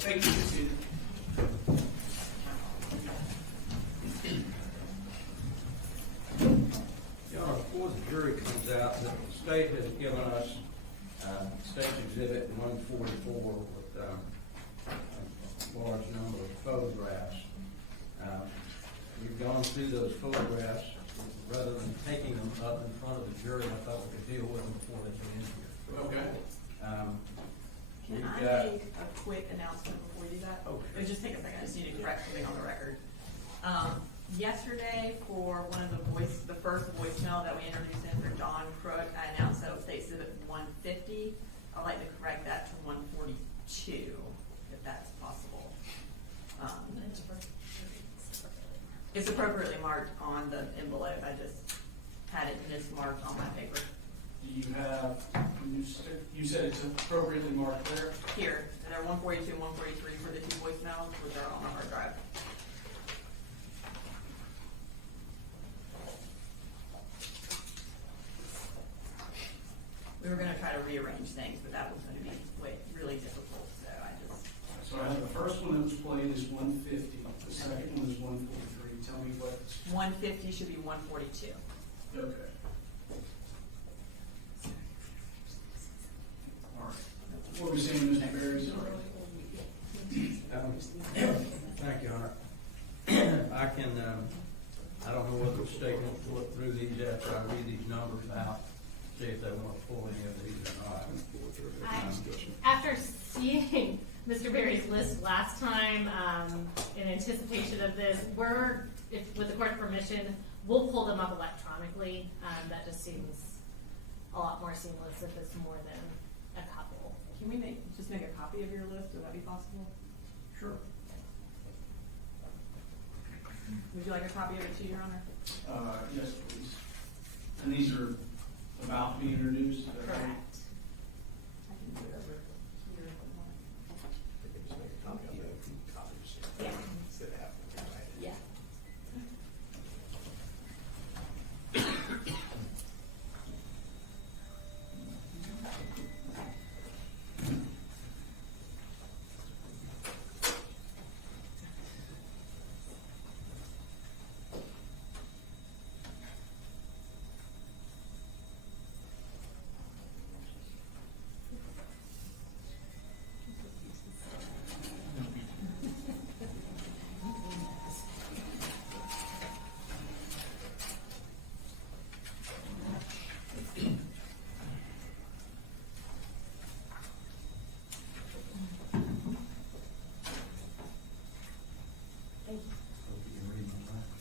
Thank you, Steve. Your Honor, before the jury comes out, the state has given us State Exhibit 144 with a large number of photographs. We've gone through those photographs. Rather than taking them up in front of the jury, I thought we could deal with them before they came in here. Okay. Can I make a quick announcement before we do that? Oh, sure. It would just take a second. I just need to correct something on the record. Yesterday, for one of the first voicemail that we introduced in for John Crook, I announced that it was State Exhibit 150. I'd like to correct that to 142, if that's possible. It's appropriately marked on the envelope. I just had it mismarked on my paper. Do you have, you said it's appropriately marked there? Here, and they're 142 and 143 for the two voicemails, which are on the hard drive. We were gonna try to rearrange things, but that was gonna be really difficult, so I just. So I have the first one that was played is 150, the second one is 143. Tell me what. 150 should be 142. Okay. All right. What were we saying, Mr. Berry? Thank you, Honor. I don't know whether the state wants to look through these after I read these numbers out, see if they want to pull any of these or not. After seeing Mr. Berry's list last time, in anticipation of this, with the court's permission, we'll pull them up electronically. That just seems a lot more seamless if it's more than a couple. Can we just make a copy of your list? Would that be possible? Sure. Would you like a copy of it too, Your Honor? Yes, please. And these are about to be introduced? Is that right? Correct. I can do it over here if you want. Yeah. Yeah.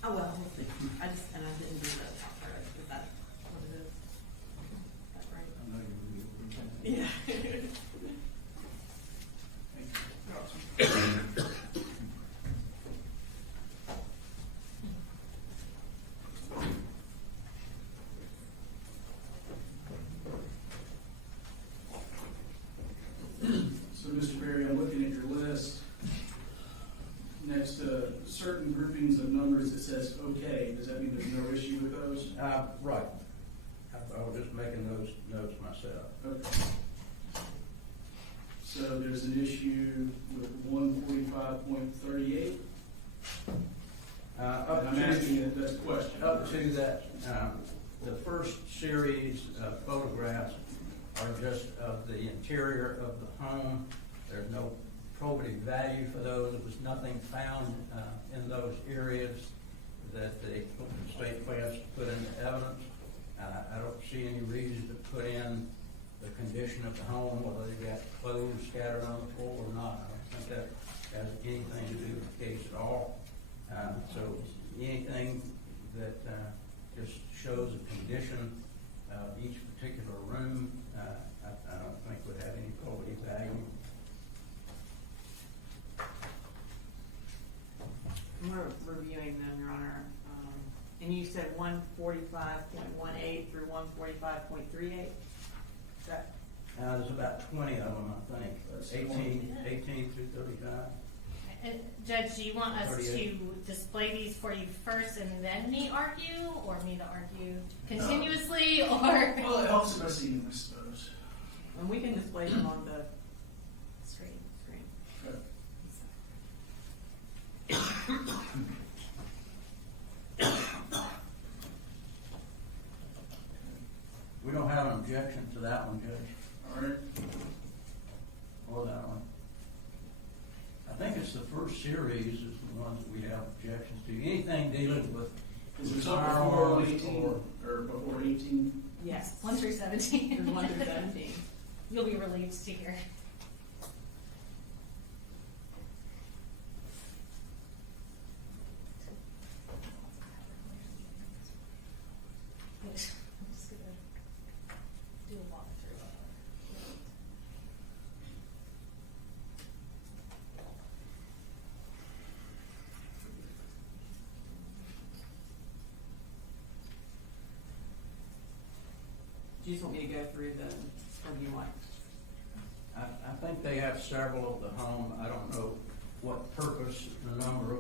Oh, well, we'll see. I didn't do that. Is that what it is? Is that right? I know you Yeah. Thank you. So, Mr. Berry, I'm looking at your list. Next to certain groupings of numbers, it says okay. Does that mean there's no issue with those? Right. I was just making those notes myself. Okay. So there's an issue with 145.38. I'm asking you that's a question. Up to that, the first series of photographs are just of the interior of the home. There's no probative value for those. There was nothing found in those areas that the state plans to put into evidence. I don't see any reason to put in the condition of the home, whether they got clothes scattered on the floor or not. I don't think that has anything to do with the case at all. So anything that just shows a condition of each particular room, I don't think would have any probative value. We're reviewing them, Your Honor. And you said 145.18 through 145.38? Is that? There's about 20 of them, I think. 18 through 35. And Judge, do you want us 38. to display these for you first and then me argue, or me to argue continuously, or? Well, it helps if I see them, I suppose. And we can display them on the Screen. screen. Okay. We don't have an objection to that one, Judge, All right. or that one. I think it's the first series is the ones that we have objections to. Anything dealing with Is there something before firearms 18 or or before 18? Yes. 1 through 17. There's 1 through 17. You'll be relieved to hear. I'm just gonna do a walkthrough of it. Do you just want me to go through the, or do you want? I think they have several of the home. I don't know what purpose the number of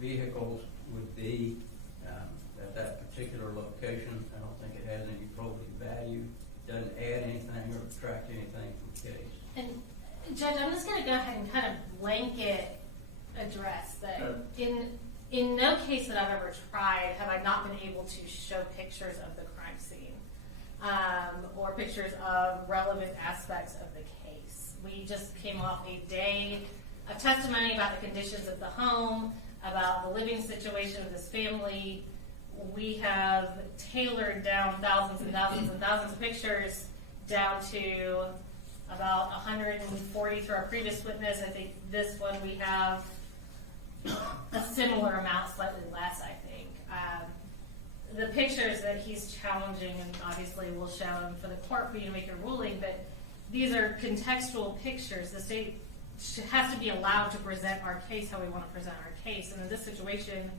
vehicles would be at that particular location. I don't think it has any probative value. Doesn't add anything or subtract anything from the case. And Judge, I'm just gonna go ahead and kind of blanket address that in no case that I've ever tried have I not been able to show pictures of the crime scene, or pictures of relevant aspects of the case. We just came off a day of testimony about the conditions of the home, about the living situation of this family. We have tailored down thousands and thousands and thousands of pictures down to about 140 through our previous witness. I think this one we have a similar amount, slightly less, I think. The pictures that he's challenging, and obviously we'll show them for the court for you to make your ruling, but these are contextual pictures. The state has to be allowed to present our case how we want to present our case. And in this situation,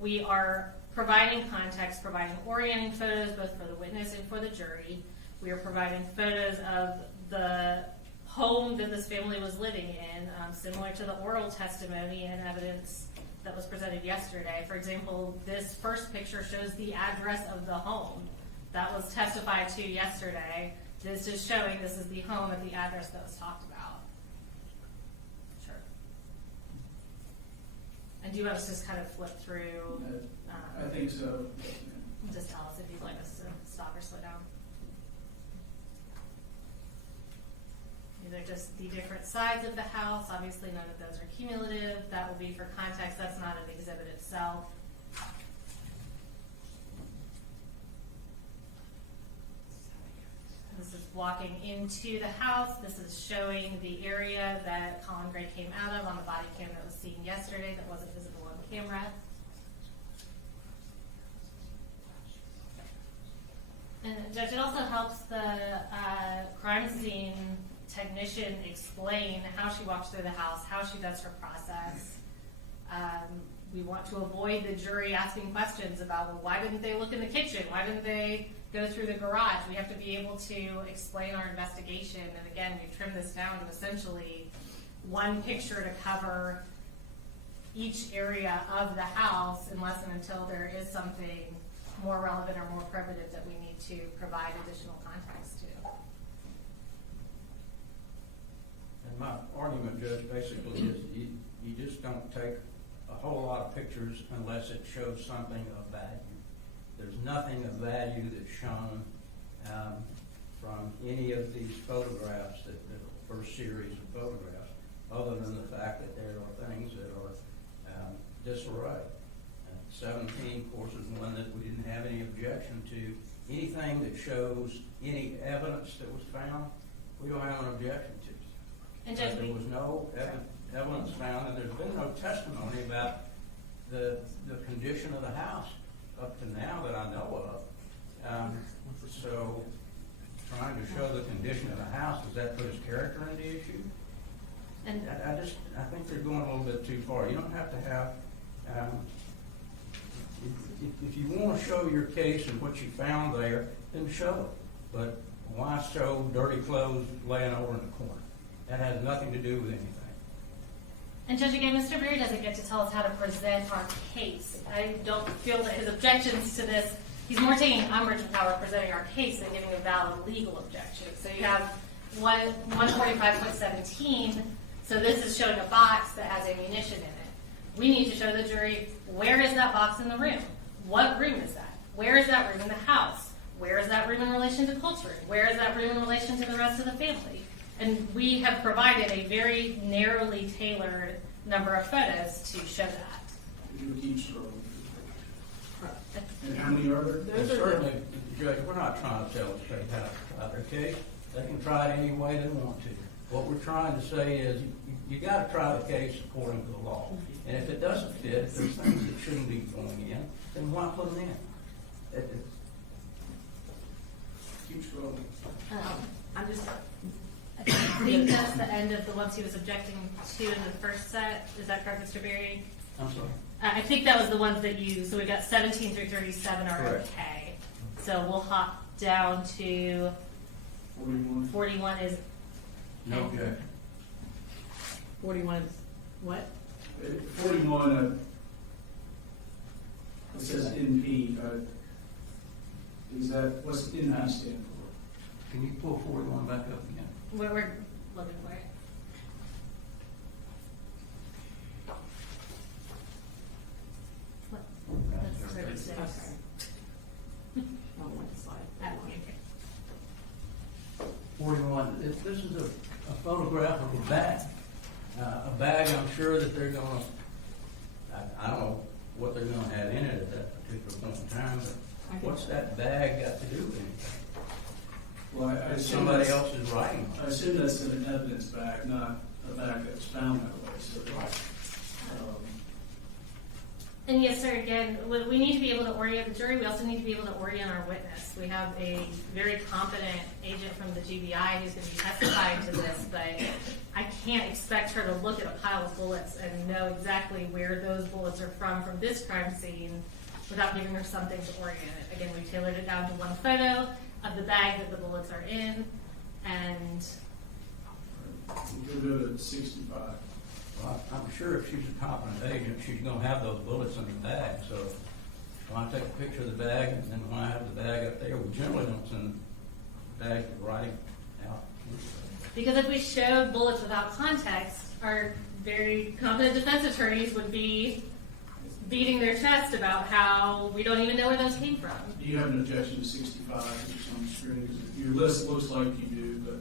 we are providing context, providing orienting photos both for the witness and for the jury. We are providing photos of the home that this family was living in, similar to the oral testimony and evidence that was presented yesterday. For example, this first picture shows the address of the home that was testified to yesterday. This is showing this is the home at the address that was talked about. Sure. And do you want us to just kind of flip through? I think so. Just tell us if you'd like us to stop or slow down. These are just the different sides of the house. Obviously, none of those are cumulative. That will be for context. That's not an exhibit itself. This is walking into the house. This is showing the area that Colin Gray came out of on the body cam that was seen yesterday that wasn't visible on camera. And Judge, it also helps the crime scene technician explain how she walks through the house, how she does her process. We want to avoid the jury asking questions about, well, why didn't they look in the kitchen? Why didn't they go through the garage? We have to be able to explain our investigation. And again, we've trimmed this down to essentially one picture to cover each area of the house unless and until there is something more relevant or more probative that we need to provide additional context to. And my argument, Judge, basically is you just don't take a whole lot of pictures unless it shows something of value. There's nothing of value that's shown from any of these photographs, the first series of photographs, other than the fact that there are things that are disarray. 17, of course, is one that we didn't have any objection to. Anything that shows any evidence that was found, we don't have an objection to. And Judge, there was no evidence found, and there's been no testimony about the condition of the house up to now that I know of. So, trying to show the condition of the house, does that put his character into issue? and I think they're going a little bit too far. You don't have to have. If you want to show your case and what you found there, then show it. But why show dirty clothes laying over in the corner? That has nothing to do with anything. And Judge, again, Mr. Berry doesn't get to tell us how to present our case. I don't feel that his objections to this, he's more taking umbrage with how we're presenting our case than giving a valid legal objection. So you have 145.17, so this is showing a box that has ammunition in it. we need to show the jury, where is that box in the room? What room is that? Where is that room in the house? Where is that room in relation to culture? Where is that room in relation to the rest of the family? And we have provided a very narrowly tailored number of photos to show that. You keep scrolling. And how many are there? And certainly, Judge, we're not trying to tell the state how to try their case. They can try it any way they want to. What we're trying to say is, you gotta try the case according to the law. And if it doesn't fit, if there's things that shouldn't be going in, then why put them in? Keep scrolling. I'm just, I think that's the end of the ones he was objecting to in the first set. Is that correct, Mr. Berry? I'm sorry. I think that was the ones that you, so we got 17 through 37 are Correct. okay. So we'll hop down to 41. 41 is, No objection. 41 is what? 41, it says NP. Is that, what's NP stand for? Can you pull 41 back up again? we're looking for it. What? That's 36. Okay. I don't want to slide. That one. 41, this is a photograph of a bag. A bag, I'm sure that they're gonna, I don't know what they're gonna have in it at that particular point in time, but what's that bag got to do with anything? Well, I assume Somebody that's- else's writing on I it. assume that's an evidence bag, not a bag that's found that way, so. And yes, sir, again, we need to be able to orient the jury. We also need to be able to orient our witness. We have a very competent agent from the GBI who's going to be testifying to this, but I can't expect her to look at a pile of bullets and know exactly where those bullets are from this crime scene without giving her something to orient it. Again, we tailored it down to one photo of the bag that the bullets are in, and We'll go to 65. Well, I'm sure if she's a competent agent, she's gonna have those bullets in the bag, so when I take a picture of the bag, and then when I have the bag up there, we generally don't send the bag with writing out. because if we showed bullets without context, our very competent defense attorneys would be beating their chest about how we don't even know where those came from. Do you have an objection to 65, which is on the screen? 'Cause your list looks like you do, but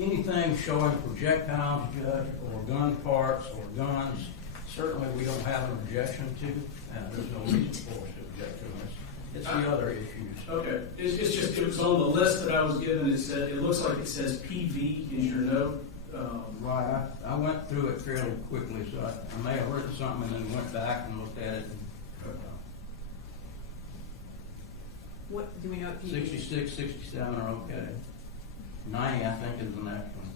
Anything showing projectiles, Judge, or gun parts, or guns, certainly we don't have an objection to, and there's no reason for us to object to this. It's the other issues. okay. It's just, it was on the list that I was given, it looks like it says PV is your note. Right, I went through it fairly quickly, so I may have written something and then went back and looked at it. What, do we know what PV is? 66, 67 are okay. 90, I think, is the next one.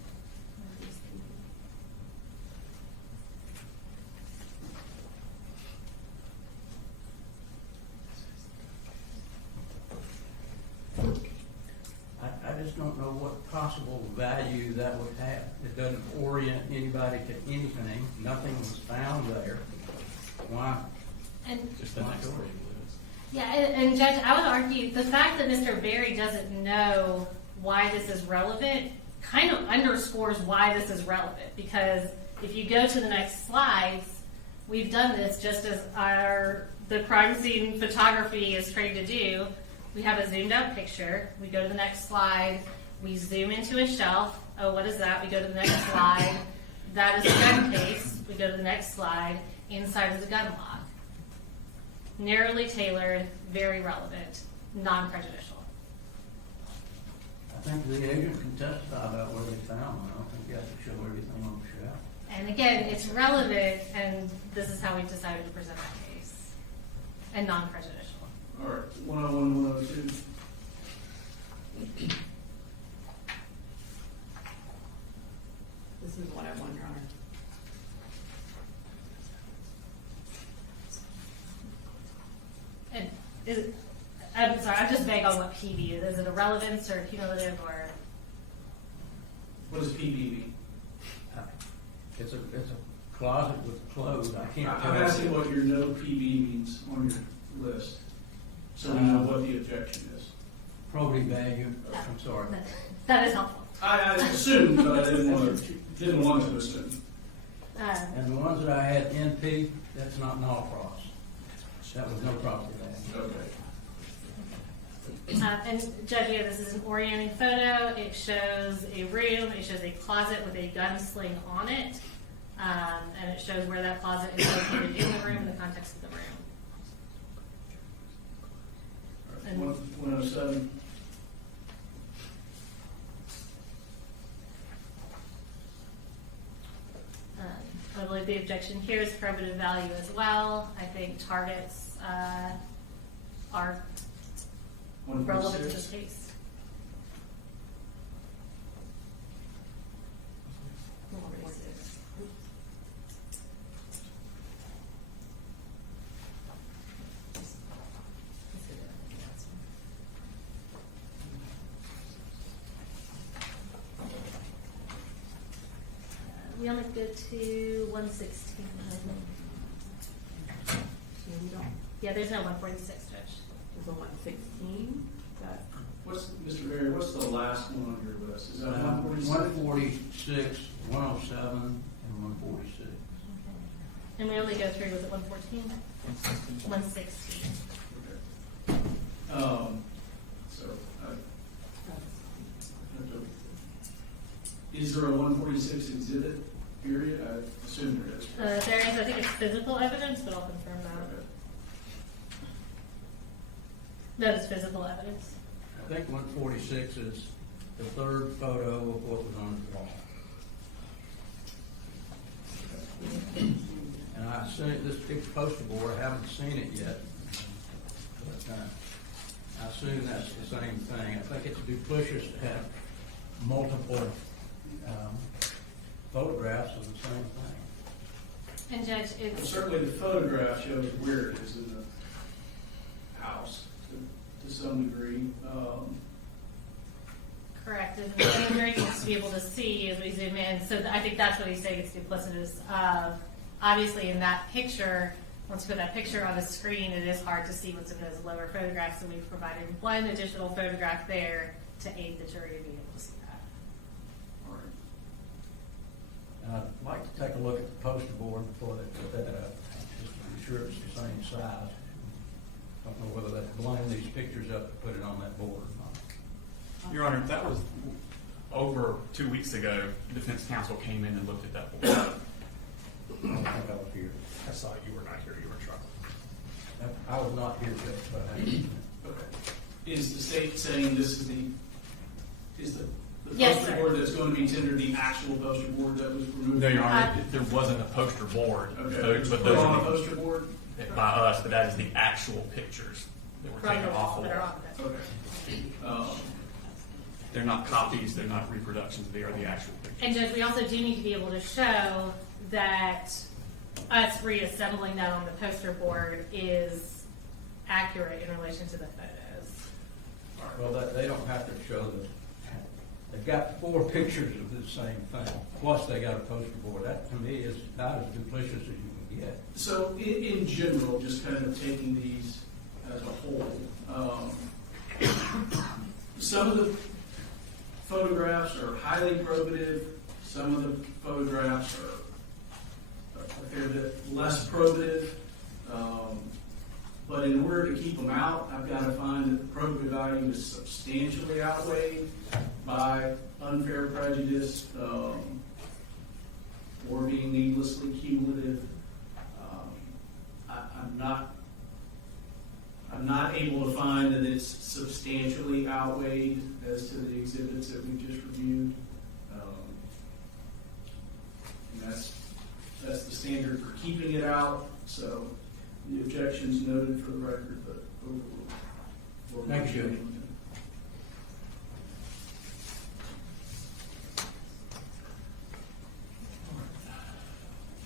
I just don't know what possible value that would have. It doesn't orient anybody to anything. Nothing was found there. Why? And Just an story. yeah, and Judge, I would argue the fact that Mr. Berry doesn't know why this is relevant kind of underscores why this is relevant, because if you go to the next slides, we've done this just as the crime scene photography is trained to do. We have a zoomed out picture. We go to the next slide. We zoom into a shelf. Oh, what is that? We go to the next slide. That is a gun case. We go to the next slide. Inside is a gun lock. Narrowly tailored, very relevant, non-prejudicial. I think the agent can testify about where they found them. I don't think you have to show everything on the shelf. And again, it's relevant, and this is how we decided to present that case, and non-prejudicial. All right, 101, 102. This is 101, Your Honor. And I'm sorry, I'm just vague on what PV is. Is it a relevance or cumulative or? What does PV mean? It's a closet with clothes. I can't tell. I'm asking what your no PV means on your list, so we know what the objection is. Probity value. I'm sorry. That is helpful. I assumed, but I didn't want to assume. And the ones that I had NP, that's not cross. That was no property value. Okay. And Judge, yeah, this is an orienting photo. It shows a room, it shows a closet with a gunsling on it. And it shows where that closet is located in the room, in the context of the room. And 107. I believe the objection here is probative value as well. I think targets are relevant to this 146. case. We only go to 116. Yeah, there's no 146, Judge. There's a 116, that, Mr. Berry, what's the last one on your list? Is that 146? 146, 107, and 146. And we only go through, was it 114? 116. Okay. Is there a 146 exhibit period? I assume there is. There is, I think it's physical evidence, but I'll confirm that. Okay. That is physical evidence. I think 146 is the third photo of what was on the wall. And I assume this big poster board, I haven't seen it yet, but I assume that's the same thing. I think it's duplicitous to have multiple photographs of the same thing. And Judge, Well, it's, certainly the photograph shows where it is in the house to some degree. correct, and the jury wants to be able to see as we zoom in, so I think that's what he's saying, it's duplicitous. Obviously in that picture, once you put that picture on the screen, it is hard to see what's in those lower photographs, so we've provided one additional photograph there to aid the jury to be able to see that. All right. And I'd like to take a look at the poster board before they put that up, just to be sure it's the same size. Don't know whether they line these pictures up to put it on that board or not. Your Honor, that was over 2 weeks ago. Defense counsel came in and looked at that board. I don't think I was here. I saw you were not here. You were in trouble. I was not here, but I had. Okay. Is the state saying this is the Yes, poster sir. board that's going to be tendered the actual poster board that was removed? No, Your Honor, there wasn't a poster board. Okay. But Put those on a are poster board? by us, but that is the actual pictures that were From taken the off wall the that are wall. on it. Okay. They're not copies. They're not reproductions. They are the actual pictures. And Judge, we also do need to be able to show that us reassembling that on the poster board is accurate in relation to the photos. Well, they don't have to show they've got 4 pictures of the same thing, plus they got a poster board. That, to me, is about as duplicitous as you can get. So in general, just kind of taking these as a whole, some of the photographs are highly probative, some of the photographs are a fair bit less probative. But in order to keep them out, I've got to find that the probative value is substantially outweighed by unfair prejudice, or being needlessly cumulative. I'm not able to find that it's substantially outweighed as to the exhibits that we just reviewed. And that's the standard for keeping it out. So the objection's noted for the record, but overruled. Thank you.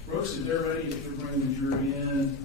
Brooks, if they're ready, if you're bringing the jury in.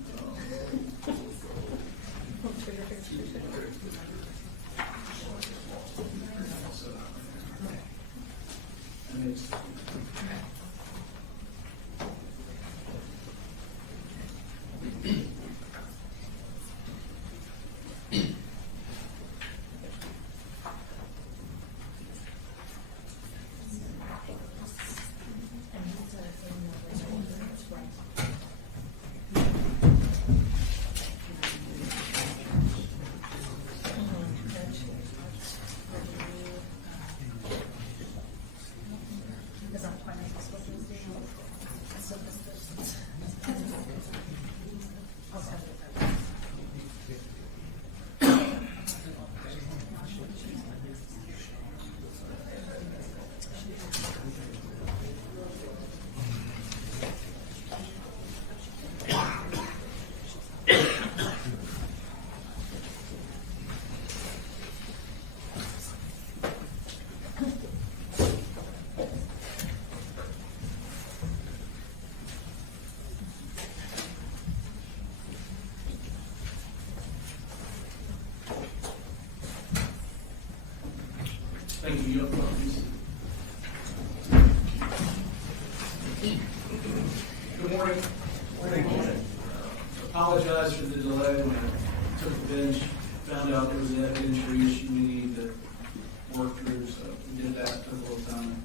apologize for the delay when I took the bench, found out there was an evidentiary issue we needed to work through, so we did that, took a little time.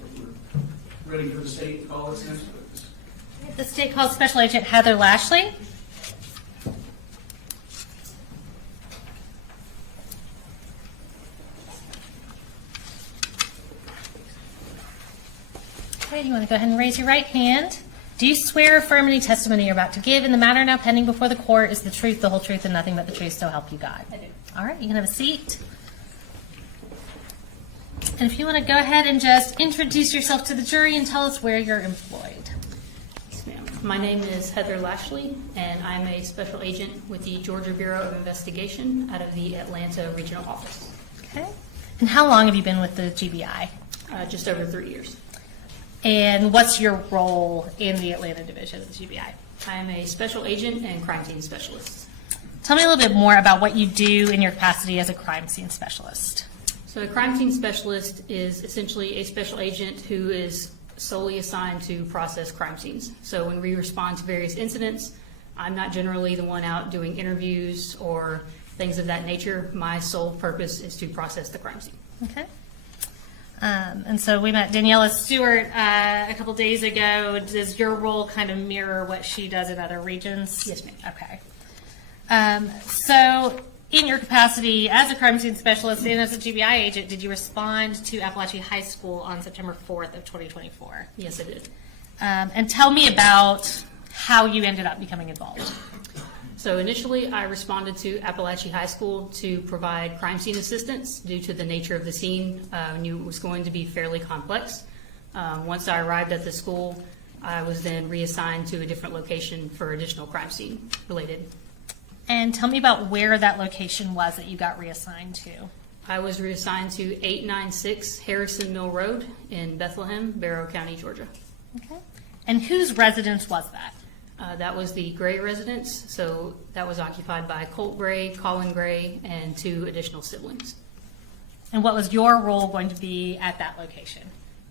But we're ready for the state to call us next week. The state calls Special Agent Heather Lashley. Okay, you want to go ahead and raise your right hand. Do you swear or affirm any testimony you're about to give in the matter now pending before the court is the truth, the whole truth, and nothing but the truth, so help you God? I do. All right, you can have a seat. And if you want to go ahead and just introduce yourself to the jury and tell us where you're employed. Yes, ma'am. My name is Heather Lashley, and I'm a special agent with the Georgia Bureau of Investigation out of the Atlanta Regional Office. Okay. And how long have you been with the GBI? Just over 3 years. And what's your role in the Atlanta division of the GBI? I'm a special agent and crime scene specialist. Tell me a little bit more about what you do in your capacity as a crime scene specialist. So a crime scene specialist is essentially a special agent who is solely assigned to process crime scenes. So when we respond to various incidents, I'm not generally the one out doing interviews or things of that nature. My sole purpose is to process the crime scene. Okay. And so we met Daniela Stewart a couple days ago. Does your role kind of mirror what she does in other regions? Yes, ma'am. Okay. So in your capacity as a crime scene specialist and as a GBI agent, did you respond to Appalachian High School on September 4th of 2024? Yes, I did. And tell me about how you ended up becoming involved. So initially, I responded to Appalachian High School to provide crime scene assistance due to the nature of the scene. I knew it was going to be fairly complex. Once I arrived at the school, I was then reassigned to a different location for additional crime scene related. And tell me about where that location was that you got reassigned to. I was reassigned to 896 Harrison Mill Road in Bethlehem, Barrow County, Georgia. Okay. And whose residence was that? That was the Gray residence, so that was occupied by Colt Gray, Colin Gray, and 2 additional siblings. And what was your role going to be at that location?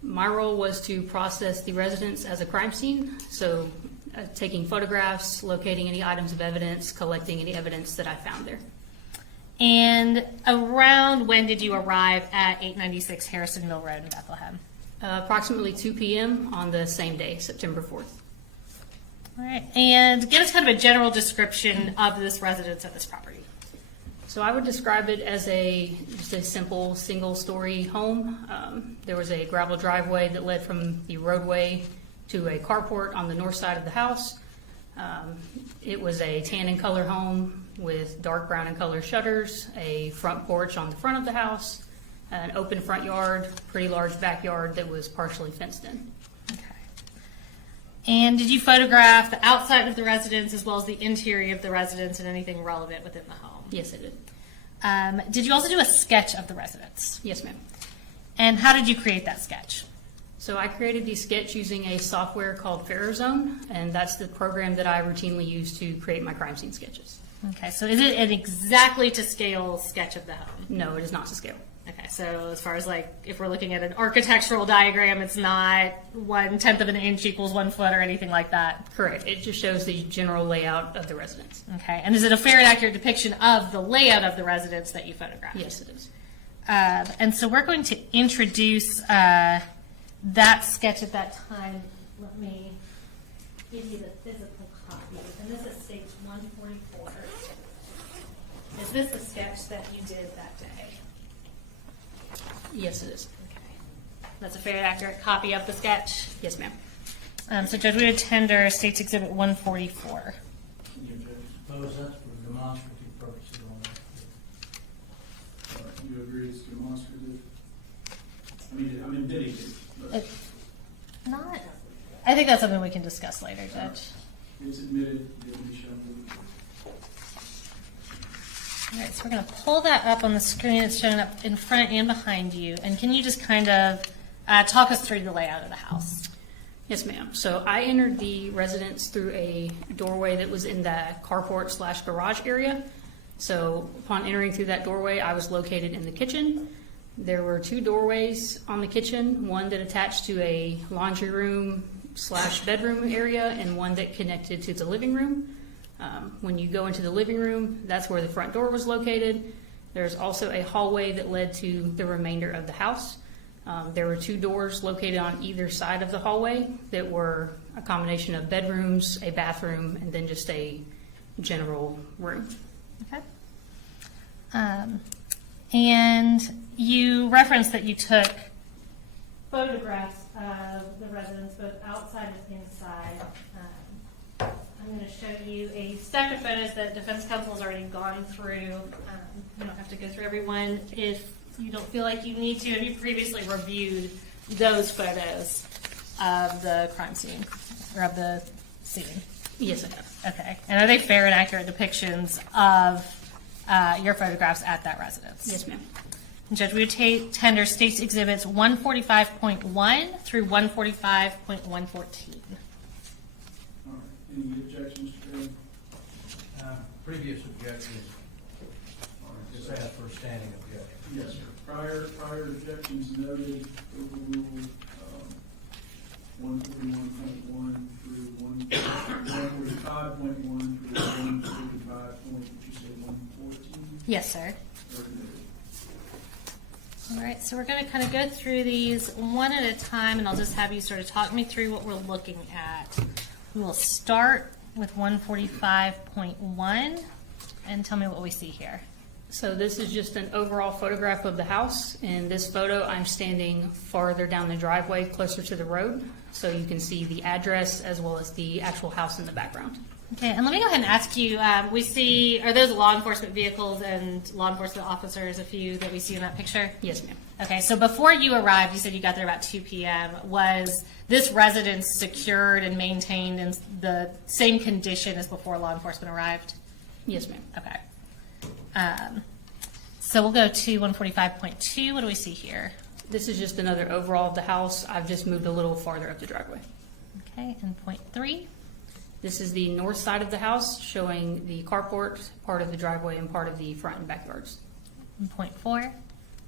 My role was to process the residence as a crime scene, so taking photographs, locating any items of evidence, collecting any evidence that I found there. And around when did you arrive at 896 Harrison Mill Road in Bethlehem? Approximately 2 p.m. on the same day, September 4th. All right. And give us kind of a general description of this residence at this property. So I would describe it as just a simple single-story home. There was a gravel driveway that led from the roadway to a carport on the north side of the house. It was a tan and color home with dark brown and color shutters, a front porch on the front of the house, an open front yard, pretty large backyard that was partially fenced in. Okay. And did you photograph the outside of the residence as well as the interior of the residence and anything relevant within the home? Yes, I did. Did you also do a sketch of the residence? Yes, ma'am. And how did you create that sketch? So I created the sketch using a software called Ferrozone, and that's the program that I routinely use to create my crime scene sketches. Okay, so is it an exactly to scale sketch of the home? No, it is not to scale. Okay, so as far as like, if we're looking at an architectural diagram, it's not 1/10 of an inch equals 1 foot or anything like that? Correct. It just shows the general layout of the residence. Okay, and is it a fair and accurate depiction of the layout of the residence that you photographed? Yes, it is. And so we're going to introduce that sketch at that time. Let me give you the physical copy. And this is page 144. Is this the sketch that you did that day? Yes, it is. Okay. That's a fair and accurate copy of the sketch. Yes, ma'am. So Judge, we would tender State's Exhibit 144. Suppose that's for demonstrative purposes only. You agree it's demonstrative? I mean, did he? Not. I think that's something we can discuss later, Judge. It's admitted, it will be shown. All right, so we're going to pull that up on the screen. It's showing up in front and behind you. And can you just kind of talk us through the layout of the house? Yes, ma'am. So I entered the residence through a doorway that was in the carport/garage area. So upon entering through that doorway, I was located in the kitchen. There were 2 doorways on the kitchen, one that attached to a laundry room/bedroom area and one that connected to the living room. When you go into the living room, that's where the front door was located. There's also a hallway that led to the remainder of the house. There were 2 doors located on either side of the hallway that were a combination of bedrooms, a bathroom, and then just a general room. Okay. And you referenced that you took photographs of the residents both outside and inside. I'm going to show you a stack of photos that defense counsel has already gone through. You don't have to go through everyone if you don't feel like you need to. Have you previously reviewed those photos of the crime scene or of the scene? Yes, I have. Okay. And are they fair and accurate depictions of your photographs at that residence? Yes, ma'am. Judge, we would tender State's Exhibits 145.1 through 145.114. All right, any objections, Mr. Green? Previous objections, All right, just so- ask for a standing objection. Yes, sir. Prior objections noted, overruled, 141.1 through 145.1 through 145 point, did you say 114? Yes, sir. Very good. All right, so we're going to kind of go through these one at a time, and I'll just have you sort of talk me through what we're looking at. We will start with 145.1 and tell me what we see here. So this is just an overall photograph of the house. In this photo, I'm standing farther down the driveway, closer to the road, so you can see the address as well as the actual house in the background. Okay, and let me go ahead and ask you, we see, are those law enforcement vehicles and law enforcement officers, a few that we see in that picture? Yes, ma'am. Okay, so before you arrived, you said you got there about 2 p.m. Was this residence secured and maintained in the same condition as before law enforcement arrived? Yes, ma'am. Okay. So we'll go to 145.2. What do we see here? This is just another overall of the house. I've just moved a little farther up the driveway. Okay, and point 3. This is the north side of the house, showing the carport, part of the driveway, and part of the front and backyards. And point 4.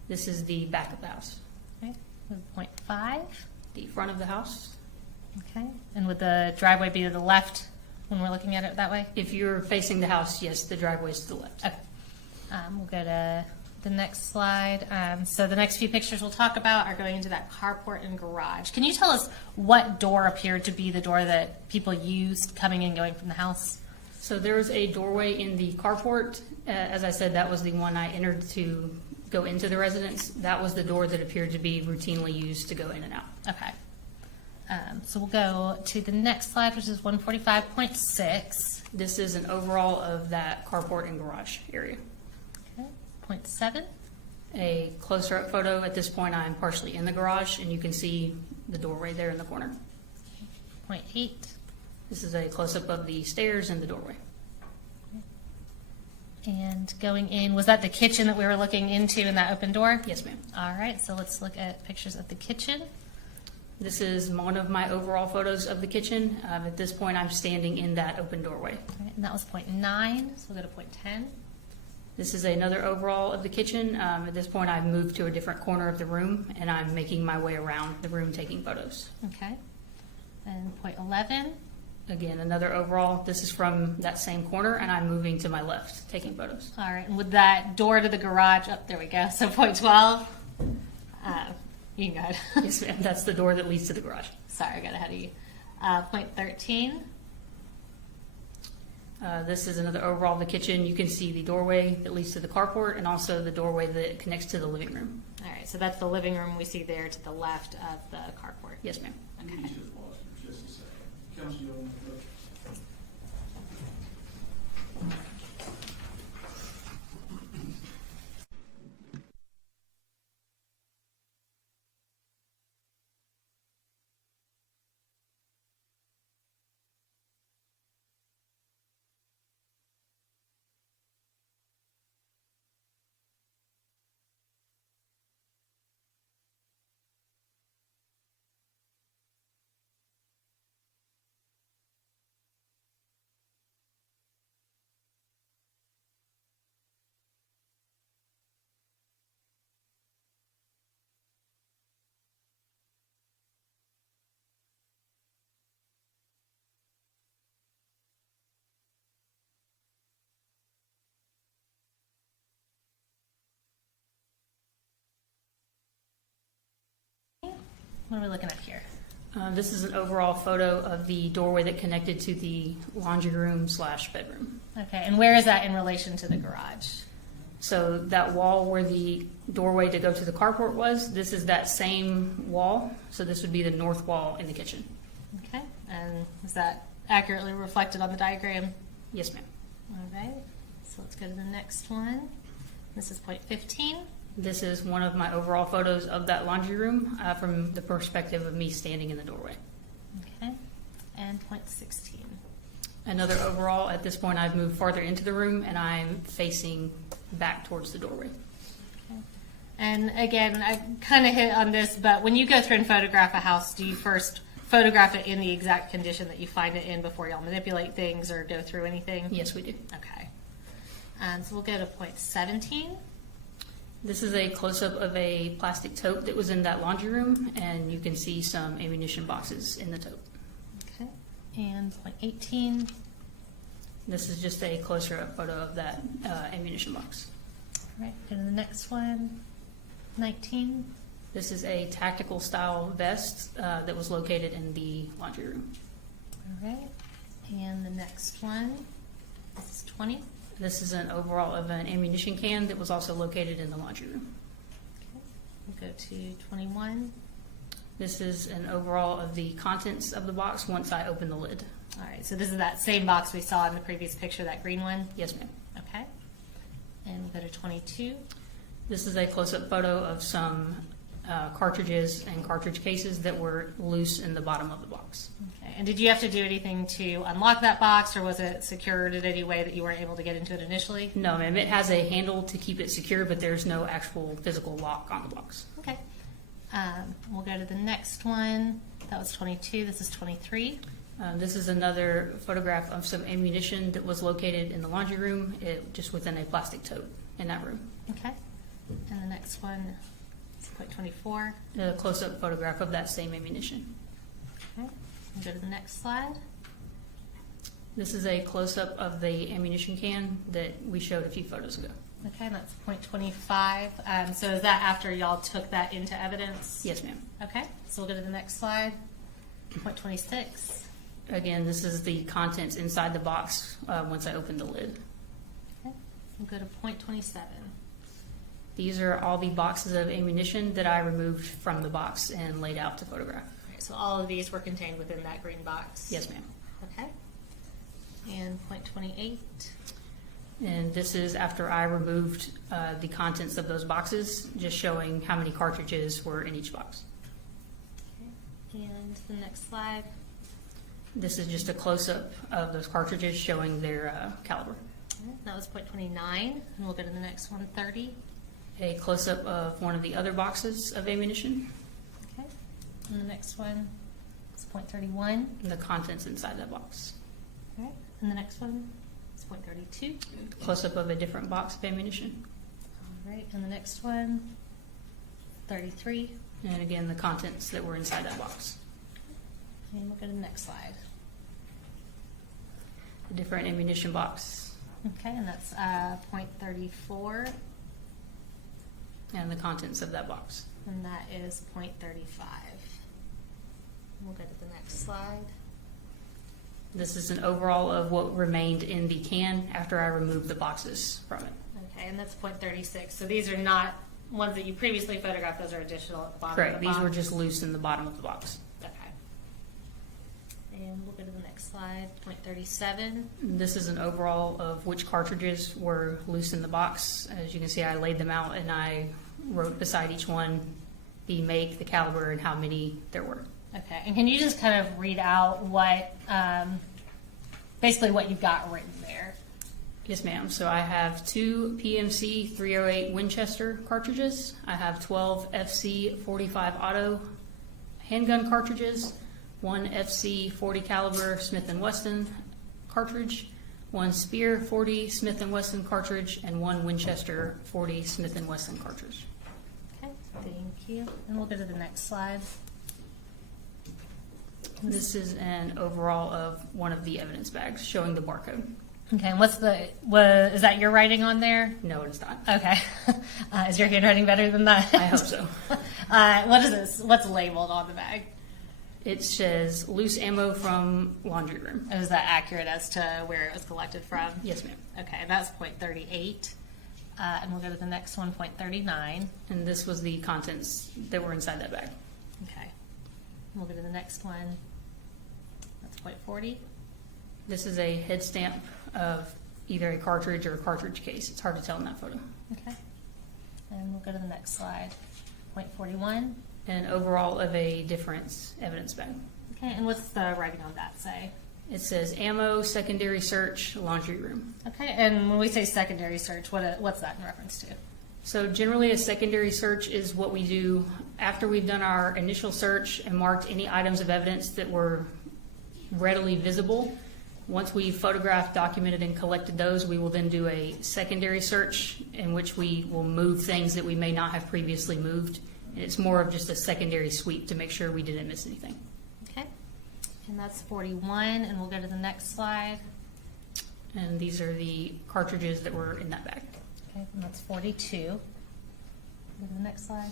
This is the back of the house. Okay, with point 5. The front of the house. Okay, and would the driveway be to the left when we're looking at it that way? If you're facing the house, yes, the driveway is to the left. Okay. We'll go to the next slide. So the next few pictures we'll talk about are going into that carport and garage. Can you tell us what door appeared to be the door that people used coming and going from the house? So there was a doorway in the carport. As I said, that was the one I entered to go into the residence. That was the door that appeared to be routinely used to go in and out. Okay. So we'll go to the next slide, which is 145.6. This is an overall of that carport and garage area. Okay. Point 7. A closer up photo. At this point, I'm partially in the garage, and you can see the doorway there in the corner. Point 8. This is a close up of the stairs and the doorway. And going in, was that the kitchen that we were looking into in that open door? Yes, ma'am. All right, so let's look at pictures of the kitchen. This is one of my overall photos of the kitchen. At this point, I'm standing in that open doorway. All right, and that was point 9, so we'll go to point 10. This is another overall of the kitchen. At this point, I've moved to a different corner of the room, and I'm making my way around the room taking photos. Okay. And point 11. Again, another overall. This is from that same corner, and I'm moving to my left, taking photos. All right, and with that door to the garage, oh, there we go, so point 12. You can go ahead. Yes, ma'am. That's the door that leads to the garage. Sorry, I got ahead of you. Point 13. This is another overall of the kitchen. You can see the doorway that leads to the carport and also the doorway that connects to the living room. All right, so that's the living room we see there to the left of the carport. Yes, ma'am. You Okay. just pause for just a second. Counsel, you want to look? What are we looking at here? This is an overall photo of the doorway that connected to the laundry room / bedroom. Okay, and where is that in relation to the garage? So that wall where the doorway to go to the carport was, this is that same wall. So this would be the north wall in the kitchen. Okay, and is that accurately reflected on the diagram? Yes, ma'am. All right, so let's go to the next one. This is point 15. This is one of my overall photos of that laundry room from the perspective of me standing in the doorway. Okay, and point 16. Another overall, at this point I've moved farther into the room and I'm facing back towards the doorway. Okay. And again, I kind of hit on this, but when you go through and photograph a house, do you first photograph it in the exact condition that you find it in before y'all manipulate things or go through anything? Yes, we do. Okay. So we'll go to point 17. This is a close-up of a plastic tote that was in that laundry room, and you can see some ammunition boxes in the tote. Okay. And point 18. This is just a closer-up photo of that ammunition box. All right, go to the next one. 19. This is a tactical style vest that was located in the laundry room. All right. And the next one. This is 20. This is an overall of an ammunition can that was also located in the laundry room. Okay. We'll go to 21. This is an overall of the contents of the box once I open the lid. All right, so this is that same box we saw in the previous picture, that green one? Yes, ma'am. Okay. And we'll go to 22. This is a close-up photo of some cartridges and cartridge cases that were loose in the bottom of the box. Okay. And did you have to do anything to unlock that box, or was it secured in any way that you weren't able to get into it initially? No, ma'am. It has a handle to keep it secure, but there's no actual physical lock on the box. Okay. We'll go to the next one. That was 22. This is 23. This is another photograph of some ammunition that was located in the laundry room, just within a plastic tote in that room. Okay. And the next one is point 24. A close-up photograph of that same ammunition. Okay. We'll go to the next slide. This is a close-up of the ammunition can that we showed a few photos ago. Okay, and that's point 25. So is that after y'all took that into evidence? Yes, ma'am. Okay, so we'll go to the next slide. Point 26. Again, this is the contents inside the box once I opened the lid. Okay, we'll go to point 27. These are all the boxes of ammunition that I removed from the box and laid out to photograph. All right, so all of these were contained within that green box? Yes, ma'am. Okay. And point 28. And this is after I removed the contents of those boxes, just showing how many cartridges were in each box. Okay. And the next slide. This is just a close-up of those cartridges showing their caliber. All right, that was point 29. And we'll go to the next one, 30. A close-up of one of the other boxes of ammunition, Okay. And the next one is point 31. and the contents inside that box. All right. And the next one is point 32. Close-up of a different box of ammunition. All right. And the next one, 33. And again, the contents that were inside that box. And we'll go to the next slide. A different ammunition box Okay, and that's point 34, and the contents of that box. and that is point 35. We'll go to the next slide. This is an overall of what remained in the can after I removed the boxes from it. Okay, and that's point 36. So these are not ones that you previously photographed, those are additional at the bottom Correct. of the These box. were just loose in the bottom of the box. Okay. And we'll go to the next slide, point 37. This is an overall of which cartridges were loose in the box. As you can see, I laid them out and I wrote beside each one the make, the caliber, and how many there were. Okay, and can you just kind of read out what, basically what you've got written there? Yes, ma'am. So I have 2 PMC 308 Winchester cartridges. I have 12 FC 45 Auto handgun cartridges, 1 FC 40 caliber Smith & Wesson cartridge, 1 Spear 40 Smith & Wesson cartridge, and 1 Winchester 40 Smith & Wesson cartridge. Okay, thank you. And we'll go to the next slide. This is an overall of one of the evidence bags showing the barcode. Okay, and is that your writing on there? No, it's not. Okay. Is your handwriting better than that? I hope so. What is this? What's labeled on the bag? It says loose ammo from laundry room. Is that accurate as to where it was collected from? Yes, ma'am. Okay, that's .38. And we'll go to the next one, .39. And this was the contents that were inside that bag. Okay. We'll go to the next one. That's .40. This is a head stamp of either a cartridge or a cartridge case. It's hard to tell in that photo. Okay. And we'll go to the next slide. .41. And overall of a difference evidence bag. Okay, and what's the writing on that say? It says ammo, secondary search, laundry room. Okay, and when we say secondary search, what's that in reference to? So generally a secondary search is what we do after we've done our initial search and marked any items of evidence that were readily visible. Once we've photographed, documented, and collected those, we will then do a secondary search in which we will move things that we may not have previously moved. And it's more of just a secondary sweep to make sure we didn't miss anything. Okay, and that's 41, and we'll go to the next slide. And these are the cartridges that were in that bag. Okay, and that's 42. Go to the next slide.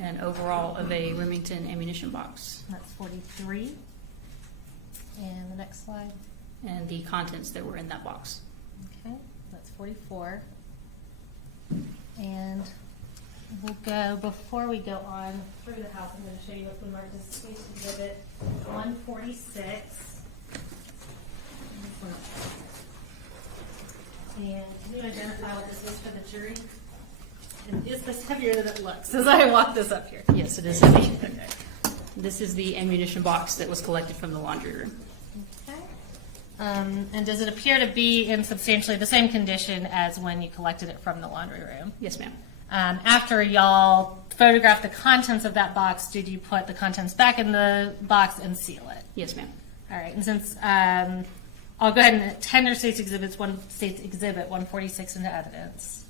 And overall of a Remington ammunition box. That's 43. And the next slide. And the contents that were in that box. Okay, that's 44. And we'll go, before we go on through the house, I'm going to show you what we marked as case exhibit 146. And can you identify what this is for the jury? And is this heavier than it looks as I walk this up here? Yes, it is heavy. This is the ammunition box that was collected from the laundry room. Okay. And does it appear to be in substantially the same condition as when you collected it from the laundry room? Yes, ma'am. After y'all photographed the contents of that box, did you put the contents back in the box and seal it? Yes, ma'am. All right, and since I'll go ahead and tender State's Exhibit 146 into evidence.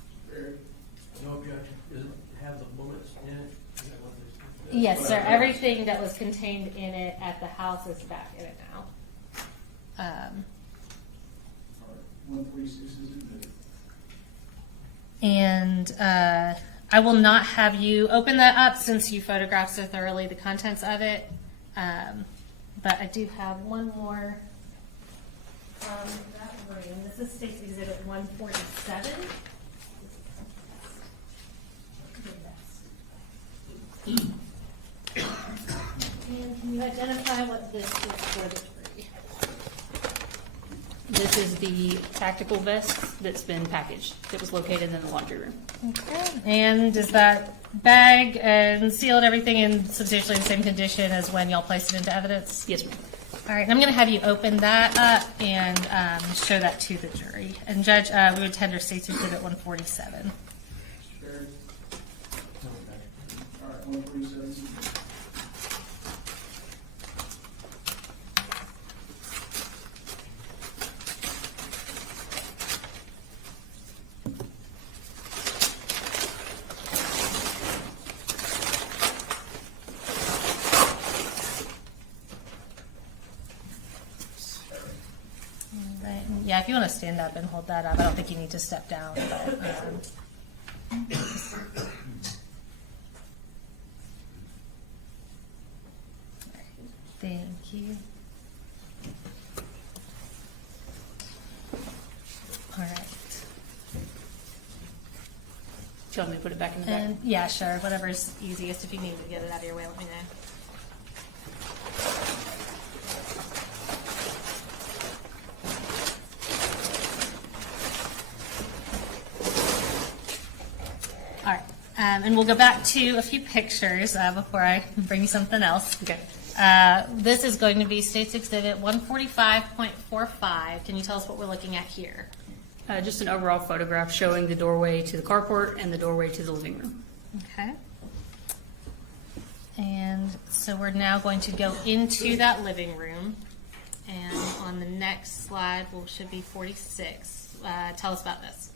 No objection. Does it have the bullets in it? Is that what this- Yes, sir. Everything that was contained in it at the house is back in it now. 146 is it? And I will not have you open that up since you photographed so thoroughly the contents of it. But I do have one more from that room. This is State's Exhibit 147. And can you identify what this is for the jury? This is the tactical vest that's been packaged, that was located in the laundry room. Okay. And is that bag and sealed everything in substantially the same condition as when y'all placed it into evidence? Yes, ma'am. All right, and I'm going to have you open that up and show that to the jury. And Judge, we would tender State's Exhibit 147. Sure. All right, 147. Right. Yeah, if you want to stand up and hold that up, I don't think you need to step down. But, thank you. All right. Do you want me to put it back in the bag? And yeah, sure. Whatever's easiest. If you need to get it out of your way, let me know. All right, and we'll go back to a few pictures before I bring you something else. Okay. This is going to be State's Exhibit 145.45. Can you tell us what we're looking at here? Just an overall photograph showing the doorway to the carport and the doorway to the living room. Okay. And so we're now going to go into that living room. And on the next slide, should be 46. Tell us about this.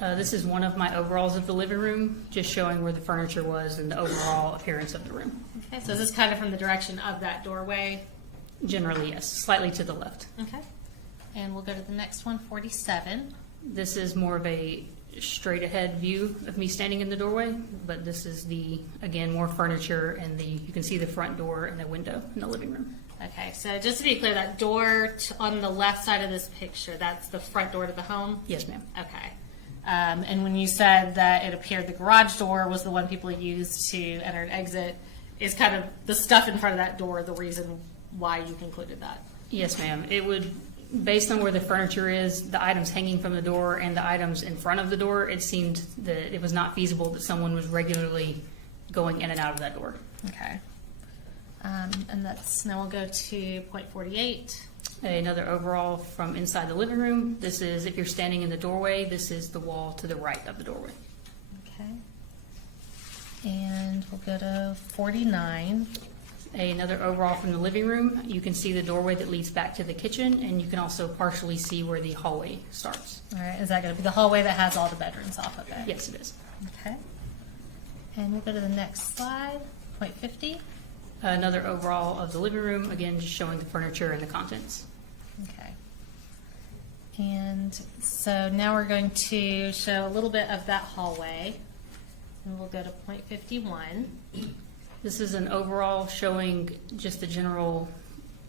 This is one of my overalls of the living room, just showing where the furniture was and the overall appearance of the room. Okay, so is this kind of from the direction of that doorway? Generally, yes, slightly to the left. Okay. And we'll go to the next one, 47. This is more of a straight ahead view of me standing in the doorway, but this is again, more furniture, and you can see the front door and the window in the living room. Okay, so just to be clear, that door on the left side of this picture, that's the front door to the home? Yes, ma'am. Okay. And when you said that it appeared the garage door was the one people used to enter and exit, is kind of the stuff in front of that door the reason why you concluded that? Yes, ma'am. It would, based on where the furniture is, the items hanging from the door and the items in front of the door, it seemed that it was not feasible that someone was regularly going in and out of that door. Okay. And now we'll go to point 48. Another overall from inside the living room. This is, if you're standing in the doorway, this is the wall to the right of the doorway. Okay. And we'll go to 49. Another overall from the living room. You can see the doorway that leads back to the kitchen, and you can also partially see where the hallway starts. All right, is that going to be the hallway that has all the bedrooms off of it? Yes, it is. Okay. And we'll go to the next slide, point 50. Another overall of the living room, again, just showing the furniture and the contents. Okay. And so now we're going to show a little bit of that hallway. And we'll go to point 51. This is an overall showing just the general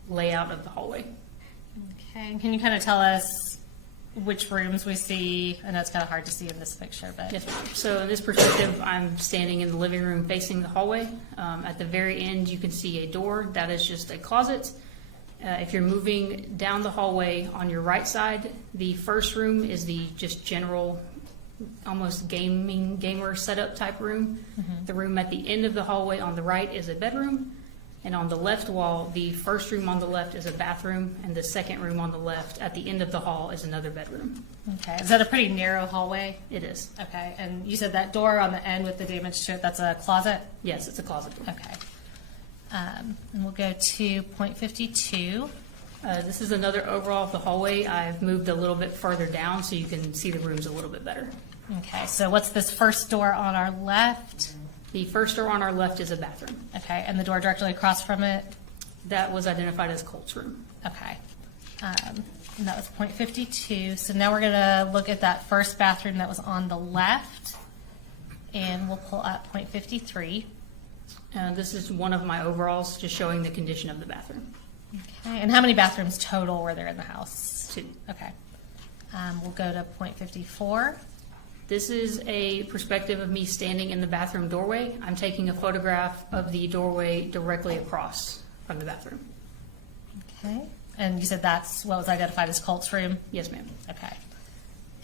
layout of the hallway. Okay, and can you kind of tell us which rooms we see? I know it's kind of hard to see in this picture, but. Yes, ma'am. So in this perspective, I'm standing in the living room facing the hallway. At the very end, you can see a door. That is just a closet. If you're moving down the hallway on your right side, the first room is the just general, almost gamer setup type room. Mm-hmm. The room at the end of the hallway on the right is a bedroom. And on the left wall, the first room on the left is a bathroom, and the second room on the left at the end of the hall is another bedroom. Okay, is that a pretty narrow hallway? It is. Okay, and you said that door on the end with the damage to it, that's a closet? Yes, it's a closet door. Okay. And we'll go to point 52. This is another overall of the hallway. I've moved a little bit further down so you can see the rooms a little bit better. Okay, so what's this first door on our left? The first door on our left is a bathroom. Okay, and the door directly across from it? That was identified as Colt's room. Okay. And that was point 52. So now we're going to look at that first bathroom that was on the left. And we'll pull up point 53. This is one of my overalls, just showing the condition of the bathroom. Okay, and how many bathrooms total were there in the house? 2. Okay. We'll go to point 54. This is a perspective of me standing in the bathroom doorway. I'm taking a photograph of the doorway directly across from the bathroom. Okay. And you said that's what was identified as Colt's room? Yes, ma'am. Okay.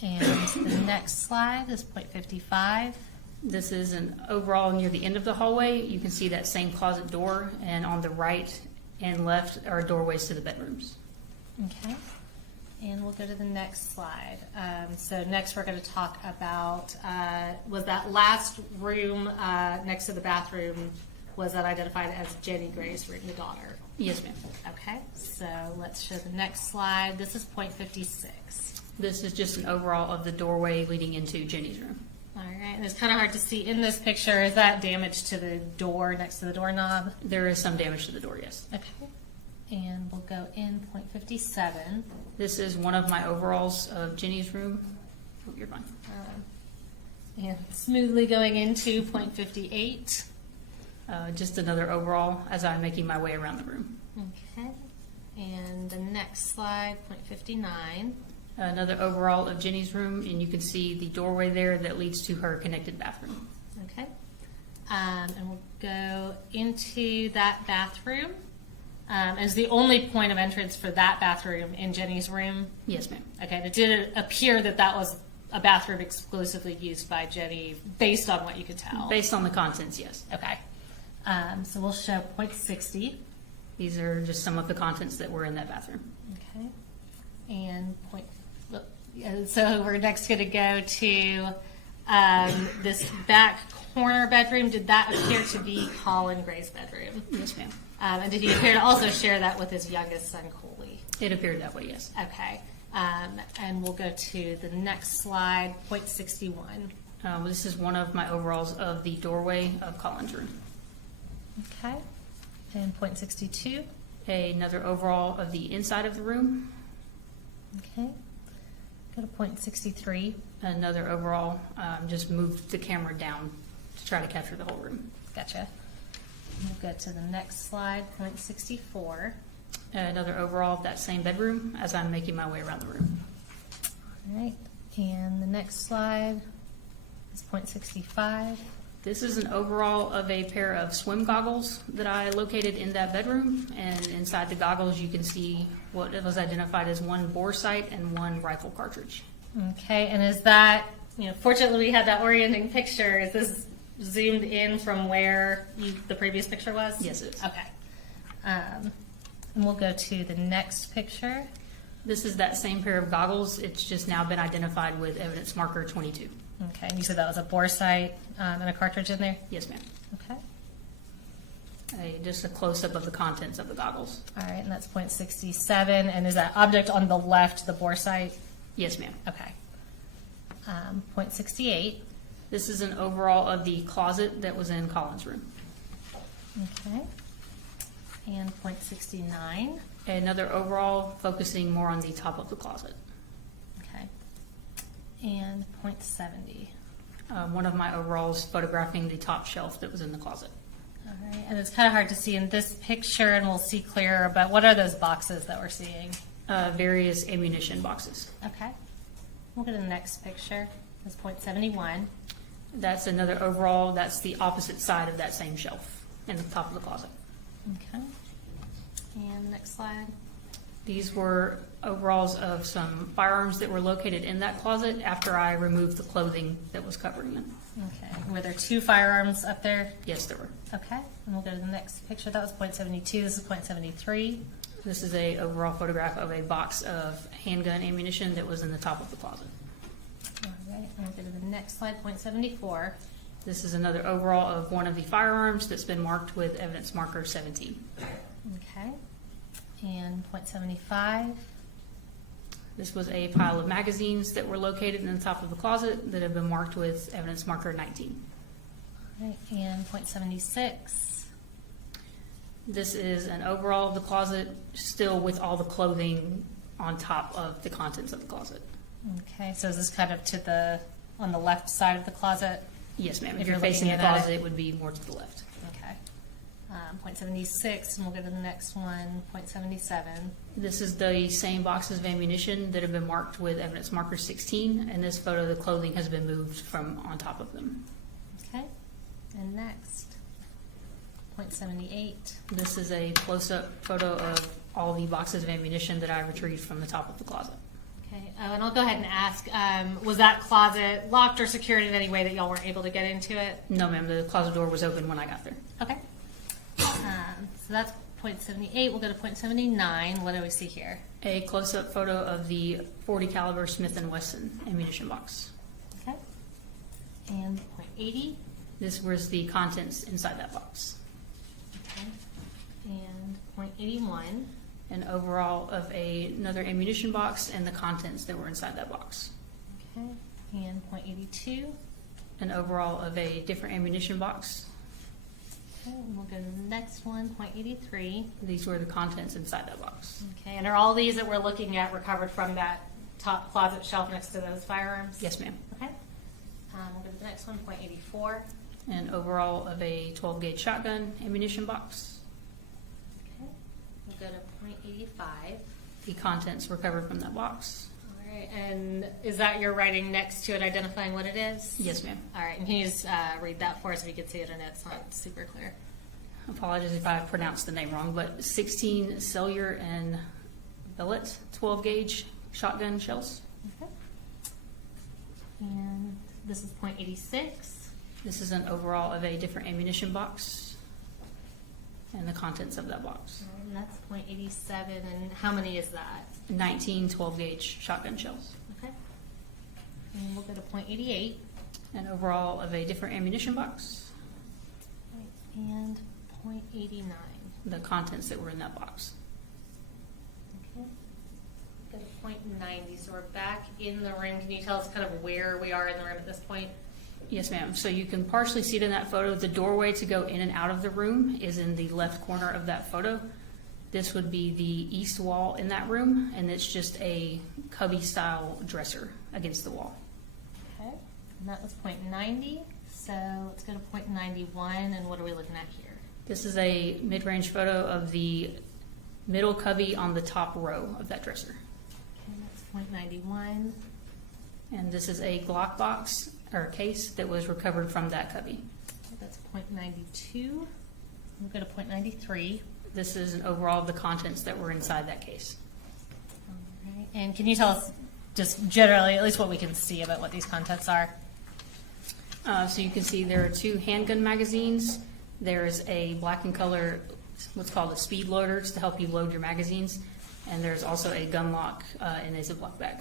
And the next slide is point 55. This is an overall near the end of the hallway. You can see that same closet door, and on the right and left are doorways to the bedrooms. Okay. And we'll go to the next slide. So next we're going to talk about, was that last room next to the bathroom, was that identified as Jenny Gray's room, the daughter? Yes, ma'am. Okay, so let's show the next slide. This is point 56. This is just an overall of the doorway leading into Jenny's room. All right, and it's kind of hard to see in this picture. Is that damage to the door next to the doorknob? There is some damage to the door, yes. Okay. And we'll go in point 57. This is one of my overalls of Jenny's room. Oh, you're fine. And smoothly going into point 58. Just another overall as I'm making my way around the room. Okay. And the next slide, point 59. Another overall of Jenny's room, and you can see the doorway there that leads to her connected bathroom. Okay. And we'll go into that bathroom. As the only point of entrance for that bathroom in Jenny's room. Yes, ma'am. Okay, and it did appear that that was a bathroom exclusively used by Jenny, based on what you could tell. Based on the contents, yes. Okay. So we'll show point 60. These are just some of the contents that were in that bathroom. Okay. And so we're next going to go to this back corner bedroom. Did that appear to be Colin Gray's bedroom? Yes, ma'am. And did he appear to also share that with his youngest son, Coley? It appeared that way, yes. Okay. And we'll go to the next slide, point 61. This is one of my overalls of the doorway of Colin's room. Okay. And point 62. Another overall of the inside of the room. Okay. Go to point 63. Another overall, just moved the camera down to try to capture the whole room. Gotcha. We'll go to the next slide, point 64. Another overall of that same bedroom as I'm making my way around the room. All right. And the next slide is point 65. This is an overall of a pair of swim goggles that I located in that bedroom, and inside the goggles you can see what was identified as one bore sight and one rifle cartridge. Okay, and is that, fortunately we had that orienting picture. Is this zoomed in from where the previous picture was? Yes, it is. Okay. And we'll go to the next picture. This is that same pair of goggles. It's just now been identified with evidence marker 22. Okay, and you said that was a bore sight and a cartridge in there? Yes, ma'am. Okay. Just a close-up of the contents of the goggles. All right, and that's point 67. And is that object on the left the bore sight? Yes, ma'am. Okay. Point 68. This is an overall of the closet that was in Colin's room. Okay. And point 69. Another overall focusing more on the top of the closet. Okay. And point 70. One of my overalls photographing the top shelf that was in the closet. All right, and it's kind of hard to see in this picture, and we'll see clearer, but what are those boxes that we're seeing? Various ammunition boxes. Okay. We'll go to the next picture. That's point 71. That's another overall. That's the opposite side of that same shelf in the top of the closet. Okay. And the next slide. These were overalls of some firearms that were located in that closet after I removed the clothing that was covering them. Okay. Were there 2 firearms up there? Yes, there were. Okay. And we'll go to the next picture. That was point 72. This is point 73. This is a overall photograph of a box of handgun ammunition that was in the top of the closet. All right. And we'll go to the next slide, point 74. This is another overall of one of the firearms that's been marked with evidence marker 17. Okay. And point 75. This was a pile of magazines that were located in the top of the closet that have been marked with evidence marker 19. All right. And point 76. This is an overall of the closet, still with all the clothing on top of the contents of the closet. Okay. So is this kind of on the left side of the closet? Yes, ma'am. If If you're you're facing the looking at it. closet, it would be more to the left. Okay. Point 76, and we'll go to the next one, point 77. This is the same boxes of ammunition that have been marked with evidence marker 16, and this photo, the clothing has been moved from on top of them. Okay. And next, point 78. This is a close-up photo of all the boxes of ammunition that I retrieved from the top of the closet. Okay. And I'll go ahead and ask, was that closet locked or secured in any way that y'all weren't able to get into it? No, ma'am, the closet door was open when I got there. Okay. So that's point 78. We'll go to point 79. What do we see here? A close-up photo of the .40 caliber Smith & Wesson ammunition box. Okay. And point 80. This was the contents inside that box. Okay. And point 81. An overall of another ammunition box and the contents that were inside that box. Okay. And point 82. An overall of a different ammunition box. Okay, and we'll go to the next one, point 83. These were the contents inside that box. Okay, and are all these that we're looking at recovered from that top closet shelf next to those firearms? Yes, ma'am. Okay. We'll go to the next one, point 84. An overall of a 12-gauge shotgun ammunition box. Okay. We'll go to point 85. The contents recovered from that box. All right, and is that your writing next to it identifying what it is? Yes, ma'am. All right, and can you just read that for us if you could see it or not? It's not super clear. Apologies if I pronounced the name wrong, but 16 cellular and billet 12-gauge shotgun shells. Okay. And this is point 86. This is an overall of a different ammunition box and the contents of that box. All right, and that's point 87. And how many is that? 19 12-gauge shotgun shells. Okay. And we'll go to point 88. An overall of a different ammunition box. Right, and point 89. The contents that were in that box. Okay. Go to point 90. So we're back in the room. Can you tell us kind of where we are in the room at this point? Yes, ma'am. So you can partially see it in that photo. The doorway to go in and out of the room is in the left corner of that photo. This would be the east wall in that room, and it's just a cubby-style dresser against the wall. Okay, and that was .90, so let's go to .91, and what are we looking at here? This is a mid-range photo of the middle cubby on the top row of that dresser. Okay, that's .91. And this is a Glock box, or case, that was recovered from that cubby. Okay, that's .92. We'll go to .93. This is an overall of the contents that were inside that case. All right, and can you tell us just generally, at least what we can see about what these contents are? So you can see there are 2 handgun magazines. There's a black and color, what's called a speed loaders to help you load your magazines. And there's also a gun lock in a Ziploc bag.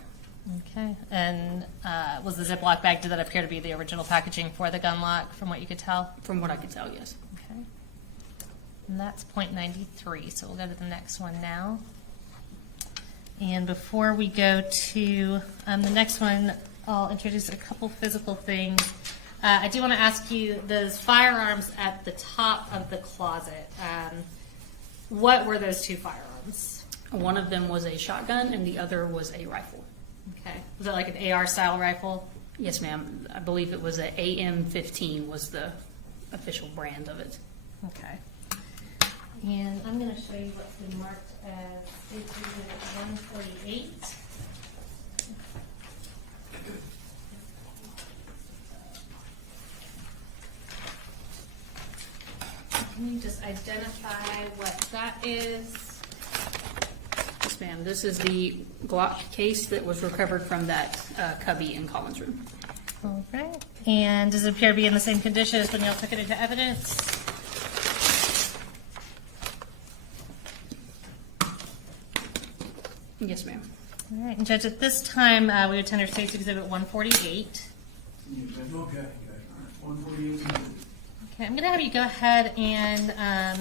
Okay, and was the Ziploc bag, did that appear to be the original packaging for the gun lock, from what you could tell? From what I could tell, yes. Okay. And that's .93, so we'll go to the next one now. And before we go to the next one, I'll introduce a couple physical things. I do want to ask you, those firearms at the top of the closet, what were those 2 firearms? One of them was a shotgun and the other was a rifle. Okay, was it like an AR style rifle? Yes, ma'am. I believe it was a AM-15 was the official brand of it. Okay. And I'm going to show you what's been marked as State Exhibit 148. Can you just identify what that is? Yes, ma'am. This is the Glock case that was recovered from that cubby in Colin's room. All right. And does it appear to be in the same condition as when y'all took it into evidence? Yes, ma'am. All right. And Judge, at this time, we would tender State's Exhibit 148. Okay, good. All right, 148. Okay, I'm going to have you go ahead and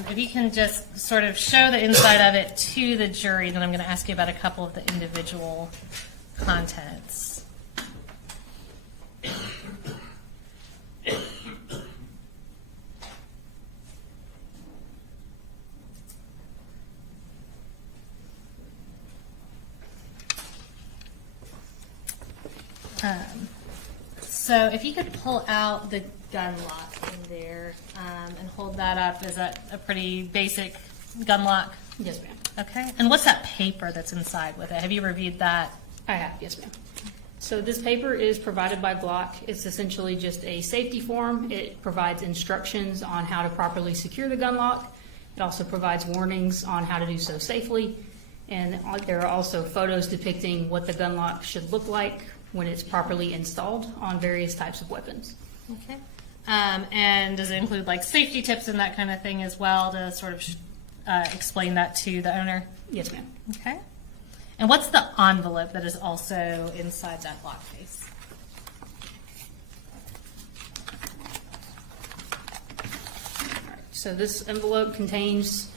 if you can just sort of show the inside of it to the jury, then I'm going to ask you about a couple of the individual contents. So if you could pull out the gun lock in there and hold that up, is that a pretty basic gun lock? Yes, ma'am. Okay. And what's that paper that's inside with it? Have you reviewed that? I have, yes, ma'am. So this paper is provided by Glock. It's essentially just a safety form. It provides instructions on how to properly secure the gun lock. It also provides warnings on how to do so safely. And there are also photos depicting what the gun lock should look like when it's properly installed on various types of weapons. Okay. And does it include like safety tips and that kind of thing as well to sort of explain that to the owner? Yes, ma'am. Okay. And what's the envelope that is also inside that lock case? All right. So this envelope contains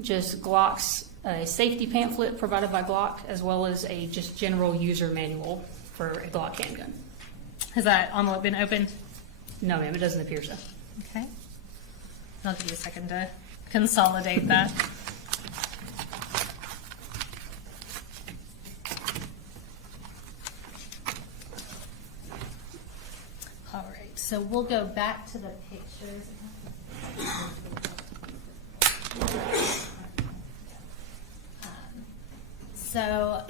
just Glock's safety pamphlet provided by Glock, as well as a just general user manual for a Glock handgun. Has that envelope been opened? No, ma'am, it doesn't appear so. Okay. I'll give you a second to consolidate that. All right, so we'll go back to the pictures. So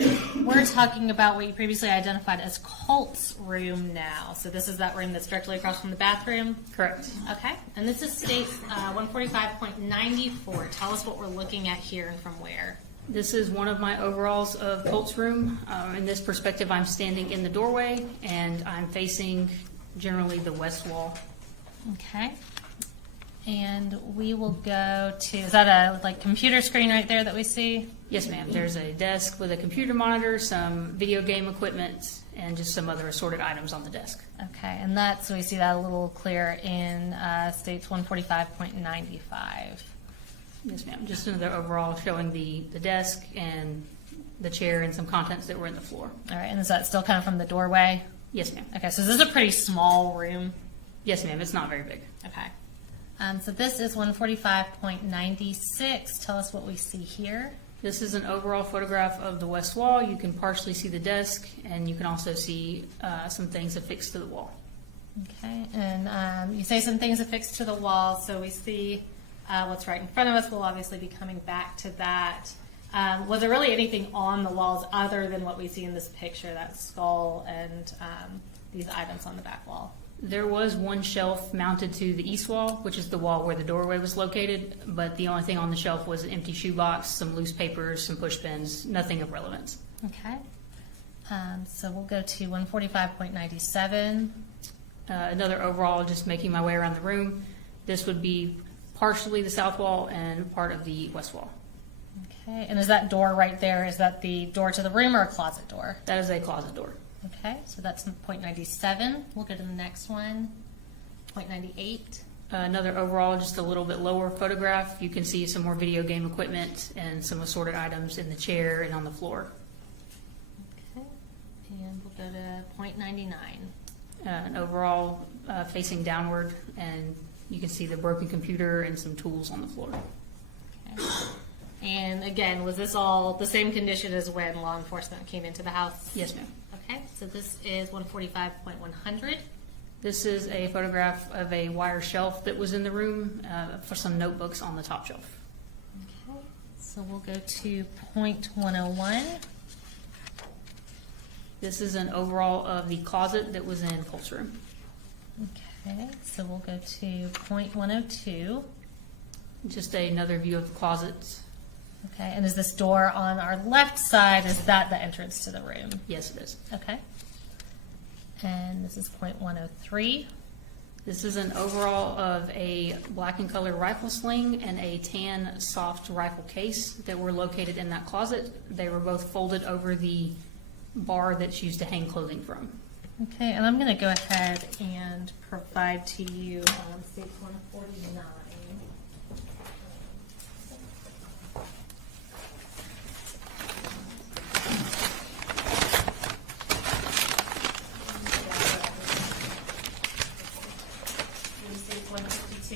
we're talking about what you previously identified as Colt's room now. So this is that room that's directly across from the bathroom? Correct. Okay, and this is state 145.94. Tell us what we're looking at here and from where. This is one of my overalls of Colt's room. In this perspective, I'm standing in the doorway, and I'm facing generally the west wall. Okay. And we will go to, is that a like computer screen right there that we see? Yes, ma'am. There's a desk with a computer monitor, some video game equipment, and just some other assorted items on the desk. Okay, and that's, so we see that a little clearer in states 145.95. Yes, ma'am. Just another overall showing the desk and the chair and some contents that were in the floor. All right, and is that still kind of from the doorway? Yes, ma'am. Okay, so this is a pretty small room. Yes, ma'am. It's not very big. Okay. So this is 145.96. Tell us what we see here. This is an overall photograph of the west wall. You can partially see the desk, and you can also see some things affixed to the wall. Okay, and you say some things affixed to the wall, so we see what's right in front of us. We'll obviously be coming back to that. Was there really anything on the walls other than what we see in this picture, that skull and these items on the back wall? There was one shelf mounted to the east wall, which is the wall where the doorway was located, but the only thing on the shelf was an empty shoebox, some loose papers, some push pins, nothing of relevance. Okay, so we'll go to 145.97. Another overall, just making my way around the room, this would be partially the south wall and part of the west wall. Okay, and is that door right there, is that the door to the room or a closet door? That is a closet door. Okay, so that's 0.97. We'll go to the next one, 0.98. Another overall, just a little bit lower photograph. You can see some more video game equipment and some assorted items in the chair and on the floor. Okay, and we'll go to 0.99. An overall facing downward, and you can see the broken computer and some tools on the floor. Okay. And again, was this all the same condition as when law enforcement came into the house? Yes, ma'am. Okay, so this is 145.100. This is a photograph of a wire shelf that was in the room for some notebooks on the top shelf. Okay, so we'll go to 0.101. This is an overall of the closet that was in Colt's room. Okay, so we'll go to 0.102. Just another view of the closet. Okay, and is this door on our left side, is that the entrance to the room? Yes, it is. Okay. And this is 0.103. This is an overall of a black and color rifle sling and a tan soft rifle case that were located in that closet. They were both folded over the bar that's used to hang clothing from. Okay, and I'm going to go ahead and provide to you state 149.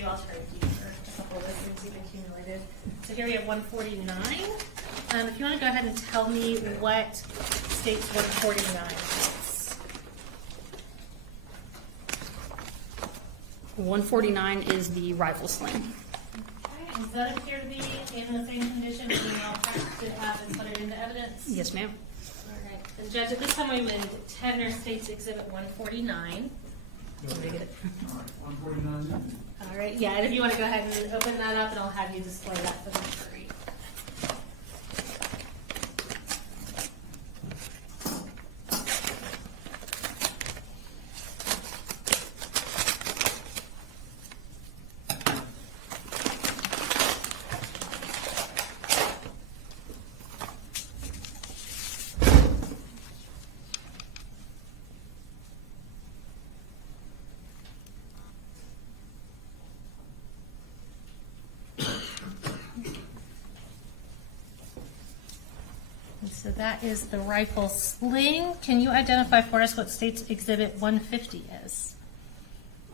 I'll try to keep for a couple of those things you've accumulated. So here we have 149. If you want to go ahead and tell me what states 149 is. 149 is the rifle sling. Okay, does that appear to be in the same condition that you all packed it up and put it into evidence? Yes, ma'am. All right. And Judge, at this time we would tender States Exhibit 149. Let me get it. All right, 149. All right, yeah, and if you want to go ahead and open that up, and I'll have you display that for the jury. So that is the rifle sling. Can you identify for us what State's Exhibit 150 is?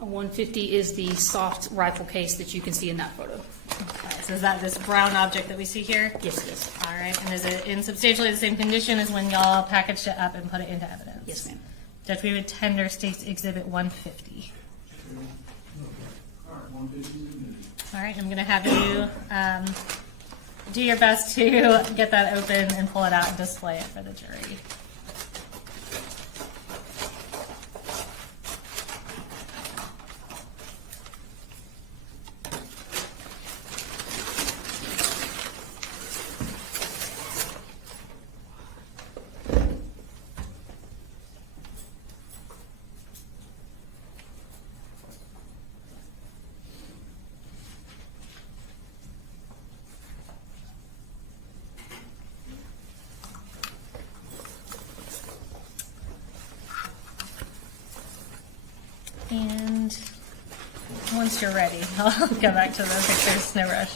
A 150 is the soft rifle case that you can see in that photo. Okay, so is that this brown object that we see here? Yes, it is. All right, and is it in substantially the same condition as when y'all packaged it up and put it into evidence? Yes, ma'am. Judge, we would tender State's Exhibit 150. All right, 150 is good. All right, I'm going to have you do your best to get that open and pull it out and display it for the jury. And once you're ready, I'll go back to the pictures, no rush.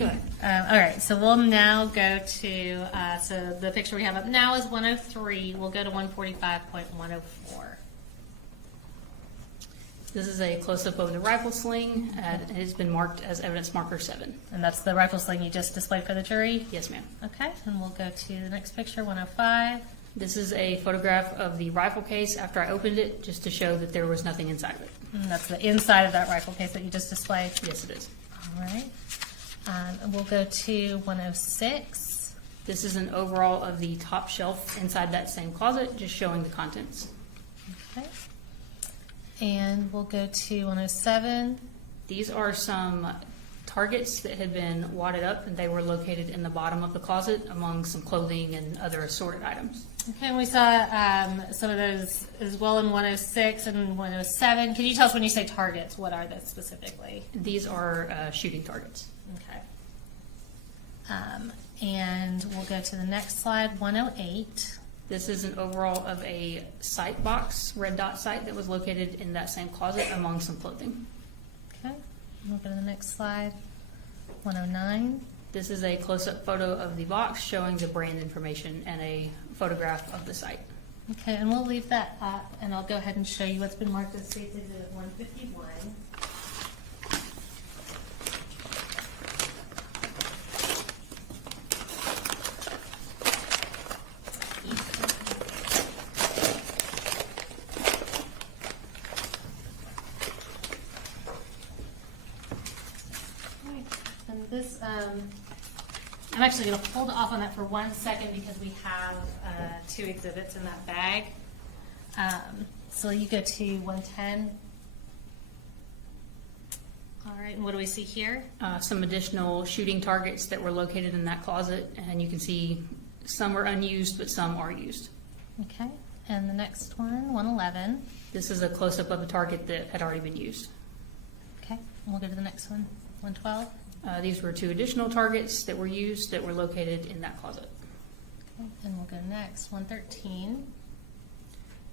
All right, so we'll now go to, so the picture we have up now is 103. We'll go to 145.104. This is a close-up of the rifle sling, and it has been marked as evidence marker 7. And that's the rifle sling you just displayed for the jury? Yes, ma'am. Okay, and we'll go to the next picture, 105. This is a photograph of the rifle case after I opened it, just to show that there was nothing inside of it. And that's the inside of that rifle case that you just displayed? Yes, it is. All right. And we'll go to 106. This is an overall of the top shelf inside that same closet, just showing the contents. Okay. And we'll go to 107. These are some targets that had been wadded up, and they were located in the bottom of the closet among some clothing and other assorted items. Okay, and we saw some of those as well in 106 and 107. Can you tell us when you say targets, what are those specifically? These are shooting targets. Okay. And we'll go to the next slide, 108. This is an overall of a sight box, red dot sight, that was located in that same closet among some clothing. Okay, we'll go to the next slide, 109. This is a close-up photo of the box showing the brand information and a photograph of the site. Okay, and we'll leave that up, and I'll go ahead and show you what's been marked as State's Exhibit 151. And this, I'm actually going to hold off on that for 1 second because we have 2 exhibits in that bag. So you go to 110. All right, and what do we see here? Some additional shooting targets that were located in that closet, and you can see some are unused, but some are used. Okay, and the next one, 111. This is a close-up of a target that had already been used. Okay, and we'll go to the next one, 112. These were 2 additional targets that were used that were located in that closet. Okay, and we'll go next, 113.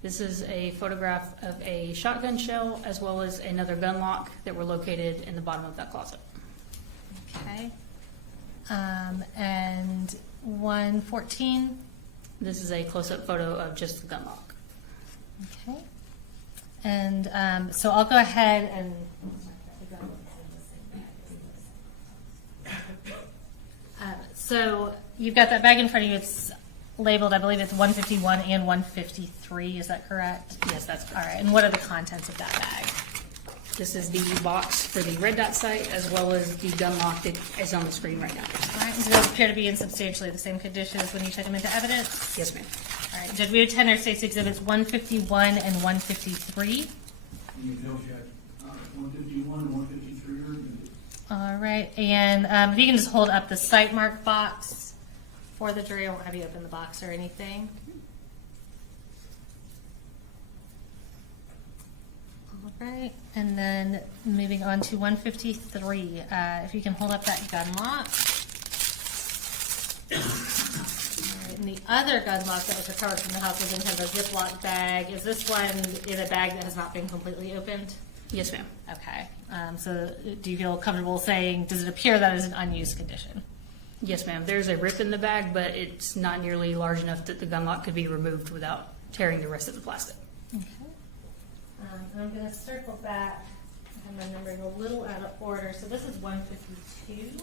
This is a photograph of a shotgun shell as well as another gun lock that were located in the bottom of that closet. Okay, and 114. This is a close-up photo of just the gun lock. Okay, and so I'll go ahead and. So you've got that bag in front of you. It's labeled, I believe it's 151 and 153. Is that correct? Yes, that's All correct. right. And what are the contents of that bag? This is the box for the red dot sight as well as the gun lock that is on the screen right now. All right. And do those appear to be in substantially the same condition as when you took them into evidence? Yes, ma'am. All right. Judge, we would tender State's Exhibits 151 and 153. You know, if you had 151 and 153 are good. All right. And if you can just hold up the site mark box for the jury. I won't have you open the box or anything. All right. And then moving on to 153. If you can hold up that gun lock. All right, and the other gun lock that was recovered from the house was in kind of a Ziploc bag. Is this one in a bag that has not been completely opened? Yes, ma'am. Okay. So do you feel comfortable saying, does it appear that is an unused condition? Yes, ma'am. There's a rip in the bag, but it's not nearly large enough that the gun lock could be removed without tearing the rest of the plastic. Okay. And I'm going to circle back. I have my numbering a little out of order. So this is 152.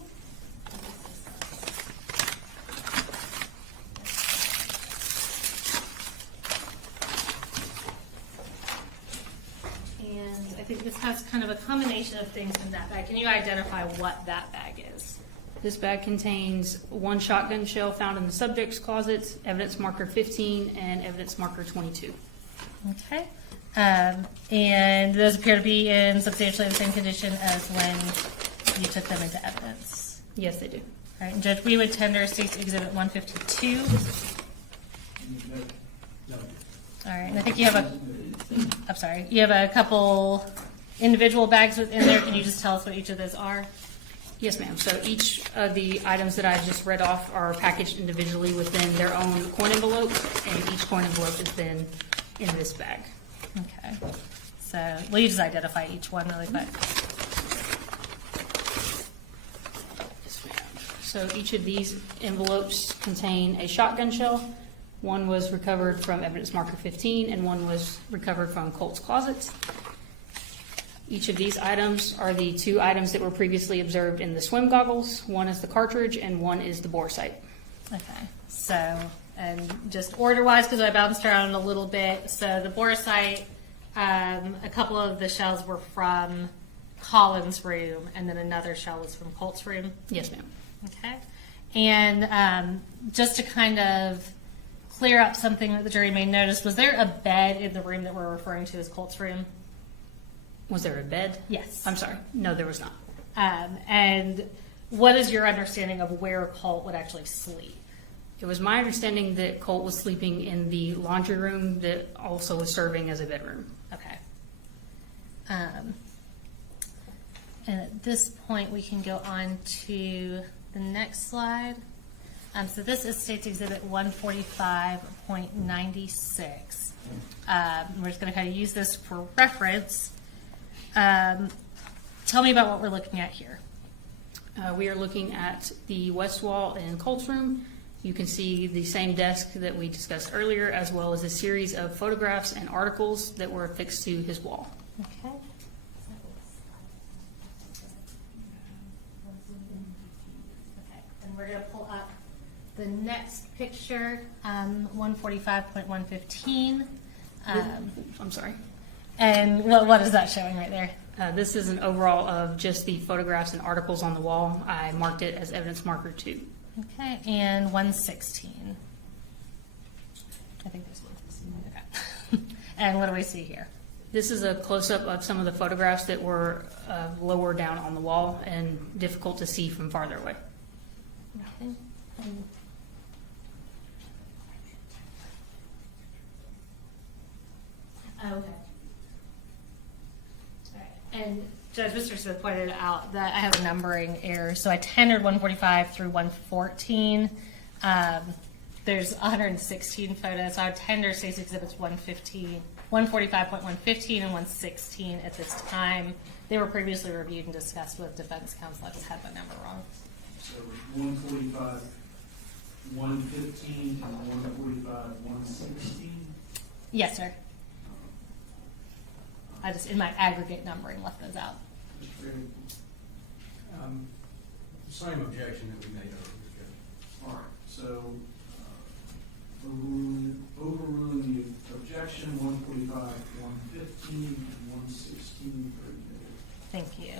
And I think this has kind of a combination of things in that bag. Can you identify what that bag is? This bag contains 1 shotgun shell found in the subject's closet, evidence marker 15, and evidence marker 22. Okay. And those appear to be in substantially the same condition as when you took them into evidence. Yes, they do. All right, and Judge, we would tender State's Exhibit 152. No. All right, and I think you have I'm sorry, you have a couple individual bags within there. Can you just tell us what each of those are? Yes, ma'am. So each of the items that I just read off are packaged individually within their own coin envelope, and each coin envelope is then in this bag. Okay. So will you just identify each one really quick? Yes, ma'am. So each of these envelopes contain a shotgun shell. One was recovered from evidence marker 15, and one was recovered from Colt's closet. Each of these items are the 2 items that were previously observed in the swim goggles. One is the cartridge and one is the bore sight. Okay, so, and just order-wise, because I bounced around a little bit, so the Boracite, a couple of the shells were from Colin's room, and then another shell was from Colt's room. Yes, ma'am. Okay, and just to kind of clear up something that the jury may notice, was there a bed in the room that we're referring to as Colt's room? Was there a bed? Yes. I'm sorry. No, there was not. And what is your understanding of where Colt would actually sleep? It was my understanding that Colt was sleeping in the laundry room that also was serving as a bedroom. Okay. And at this point, we can go on to the next slide. So this is State's Exhibit 145.96. We're just going to kind of use this for reference. Tell me about what we're looking at here. We are looking at the west wall in Colt's room. You can see the same desk that we discussed earlier, as well as a series of photographs and articles that were affixed to his wall. Okay. Okay, and we're going to pull up the next picture, 145.115. I'm sorry. And what is that showing right there? This is an overall of just the photographs and articles on the wall. I marked it as evidence marker 2. Okay, and 116. I think there's 116. Okay. And what do we see here? This is a close-up of some of the photographs that were lower down on the wall and difficult to see from farther away. Okay. Okay. And Judge Mr. Smith pointed out that I have a numbering error. So I tendered 145 through 114. There's 116 photos. So I would tender State's Exhibits 145.115 and 116 at this time. They were previously reviewed and discussed with defense counsel. I just had my number wrong. So 145, 115, and 145, 116. Yes, sir. I just, in my aggregate numbering, left those out. Same objection that we made earlier, Judge. All right, so overruling the objection, 145, 115, and 116. Thank you.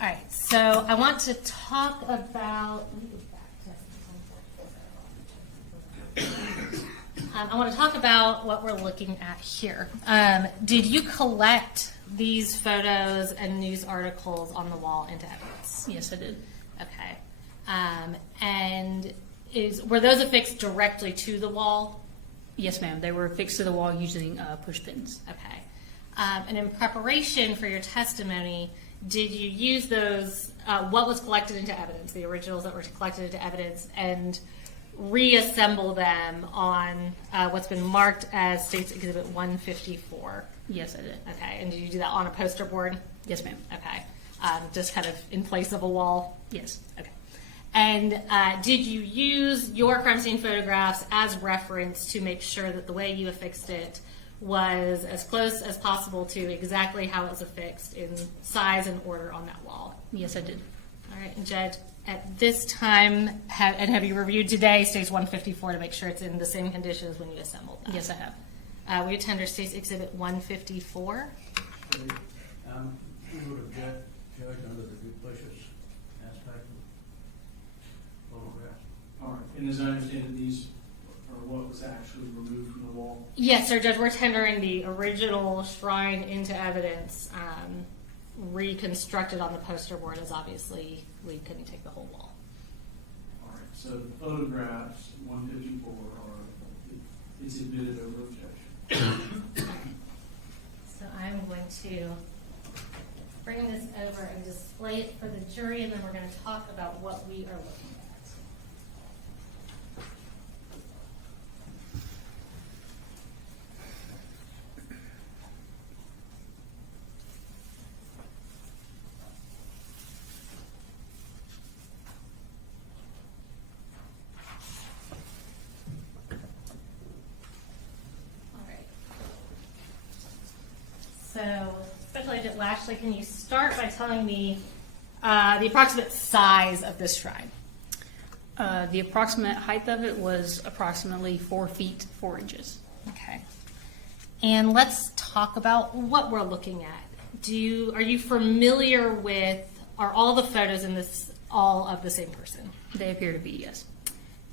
All right, so I want to talk about. Let me go back to. I want to talk about what we're looking at here. Did you collect these photos and news articles on the wall into evidence? Yes, I did. Okay. And were those affixed directly to the wall? Yes, ma'am. They were affixed to the wall using push pins. Okay. And in preparation for your testimony, did you use those, what was collected into evidence, the originals that were collected into evidence, and reassemble them on what's been marked as State's Exhibit 154? Yes, I did. Okay. And did you do that on a poster board? Yes, ma'am. Okay. Just kind of in place of a wall? Yes. Okay. And did you use your crime scene photographs as reference to make sure that the way you affixed it was as close as possible to exactly how it was affixed in size and order on that wall? Yes, I did. All right. And Jed, at this time, have you reviewed today State's 154 to make sure it's in the same condition as when you assembled that? Yes, I have. Will you tender State's Exhibit 154? We would object, Judge, under the duplicitous aspect of photographs. All right, and as I understand it, these are what was actually removed from the wall. Yes, sir, Judge. We're tendering the original shrine into evidence, reconstructed on the poster board, as obviously we couldn't take the whole wall. All right, so the photographs, 154, it's admitted over objection. So I'm going to bring this over and display it for the jury, and then we're going to talk about what we are looking at. So, special Sergeant Lashley, can you start by telling me the approximate size of this shrine? The approximate height of it was approximately 4 feet 4 inches. Okay. And let's talk about what we're looking at. Are you familiar with, are all the photos in this all of the same person? They appear to be, yes.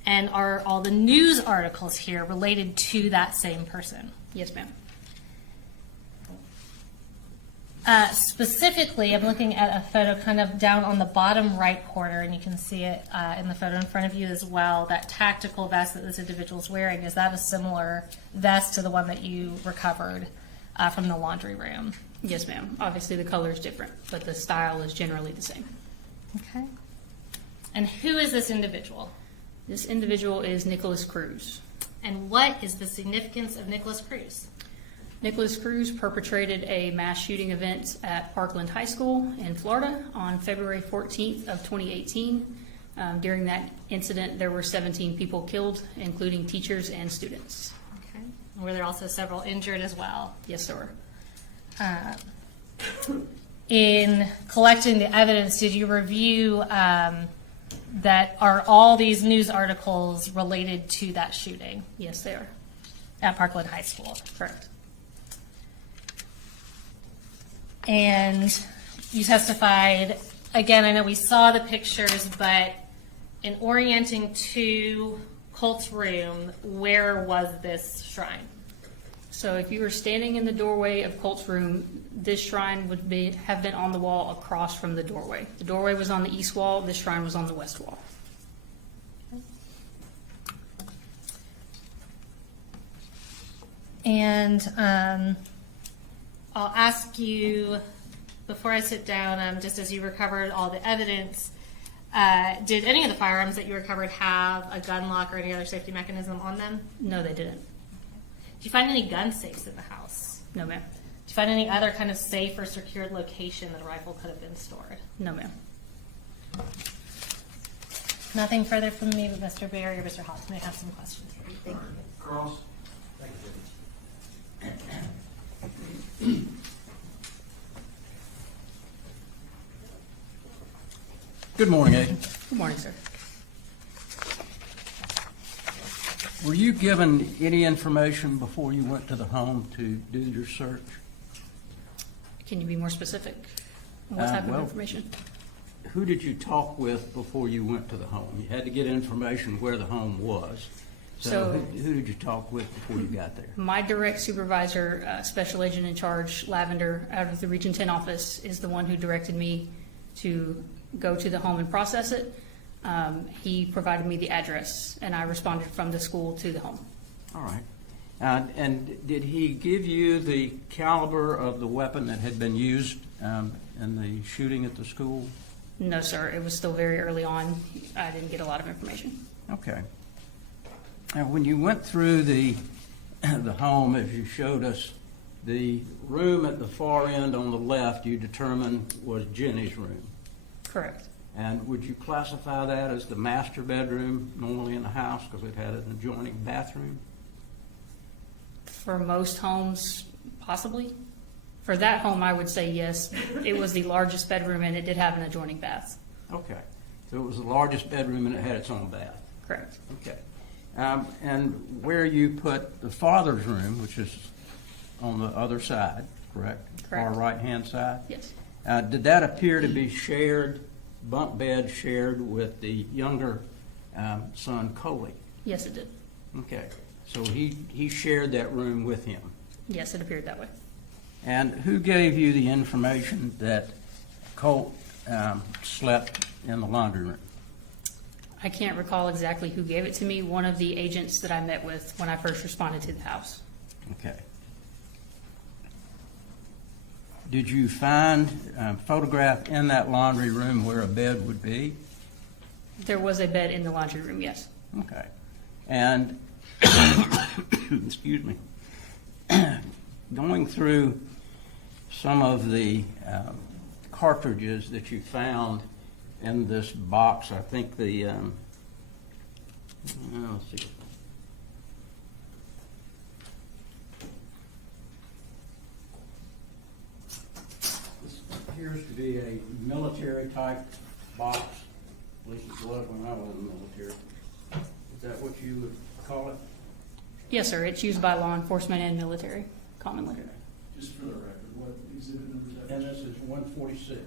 And are all the news articles here related to that same person? Yes, ma'am. Specifically, I'm looking at a photo kind of down on the bottom right corner, and you can see it in the photo in front of you as well. That tactical vest that this individual is wearing, is that a similar vest to the one that you recovered from the laundry room? Yes, ma'am. Obviously, the color is different, but the style is generally the same. Okay. And who is this individual? This individual is Nicholas Cruz. And what is the significance of Nicholas Cruz? Nicholas Cruz perpetrated a mass shooting event at Parkland High School in Florida on February 14th of 2018. During that incident, there were 17 people killed, including teachers and students. Okay. Were there also several injured as well? Yes, sir. In collecting the evidence, did you review that are all these news articles related to that shooting Yes, they are. at Parkland High School? Correct. And you testified, again, I know we saw the pictures, but in orienting to Colt's room, where was this shrine? So if you were standing in the doorway of Colt's room, this shrine would have been on the wall across from the doorway. The doorway was on the east wall, this shrine was on the west wall. And I'll ask you, before I sit down, just as you recovered all the evidence, did any of the firearms that you recovered have a gun lock or any other safety mechanism on them? No, they didn't. Did you find any gun safes in the house? No, ma'am. Did you find any other kind of safe or secured location that a rifle could have been stored? No, ma'am. Nothing further from me, but Mr. Barry or Mr. Hawks may have some questions for you. Thank you. Cross. Good morning, Agent. Good morning, sir. Were you given any information before you went to the home to do your search? Can you be more specific? What type of information? Who did you talk with before you went to the home? You had to get information where the home was. So So- who did you talk with before you got there? My direct supervisor, Special Agent in Charge, Lavender, out of the Region 10 office, is the one who directed me to go to the home and process it. He provided me the address, and I responded from the school to the home. All right. And did he give you the caliber of the weapon that had been used in the shooting at the school? No, sir. It was still very early on. I didn't get a lot of information. Okay. Now, when you went through the home, as you showed us, the room at the far end on the left you determined was Jenny's room. Correct. And would you classify that as the master bedroom normally in the house because it had an adjoining bathroom? For most homes, possibly. For that home, I would say yes. It was the largest bedroom, and it did have an adjoining bath. Okay. So it was the largest bedroom and it had its own bath. Correct. Okay. And where you put the father's room, which is on the other side, correct? Correct. Far right-hand side? Yes. Did that appear to be shared, bunk bed shared with the younger son, Coley? Yes, it did. Okay. So he shared that room with him. Yes, it appeared that way. And who gave you the information that Colt slept in the laundry room? I can't recall exactly who gave it to me. One of the agents that I met with when I first responded to the house. Okay. Did you find a photograph in that laundry room where a bed would be? There was a bed in the laundry room, yes. Okay. And, excuse me, going through some of the cartridges that you found in this box, I think the, let's see. appears to be a military-type box. At least it was when I was in the military. Is that what you would call it? Yes, sir. It's used by law enforcement and military commonly. Okay. Just for the record, what exhibit number is that? And this is 146.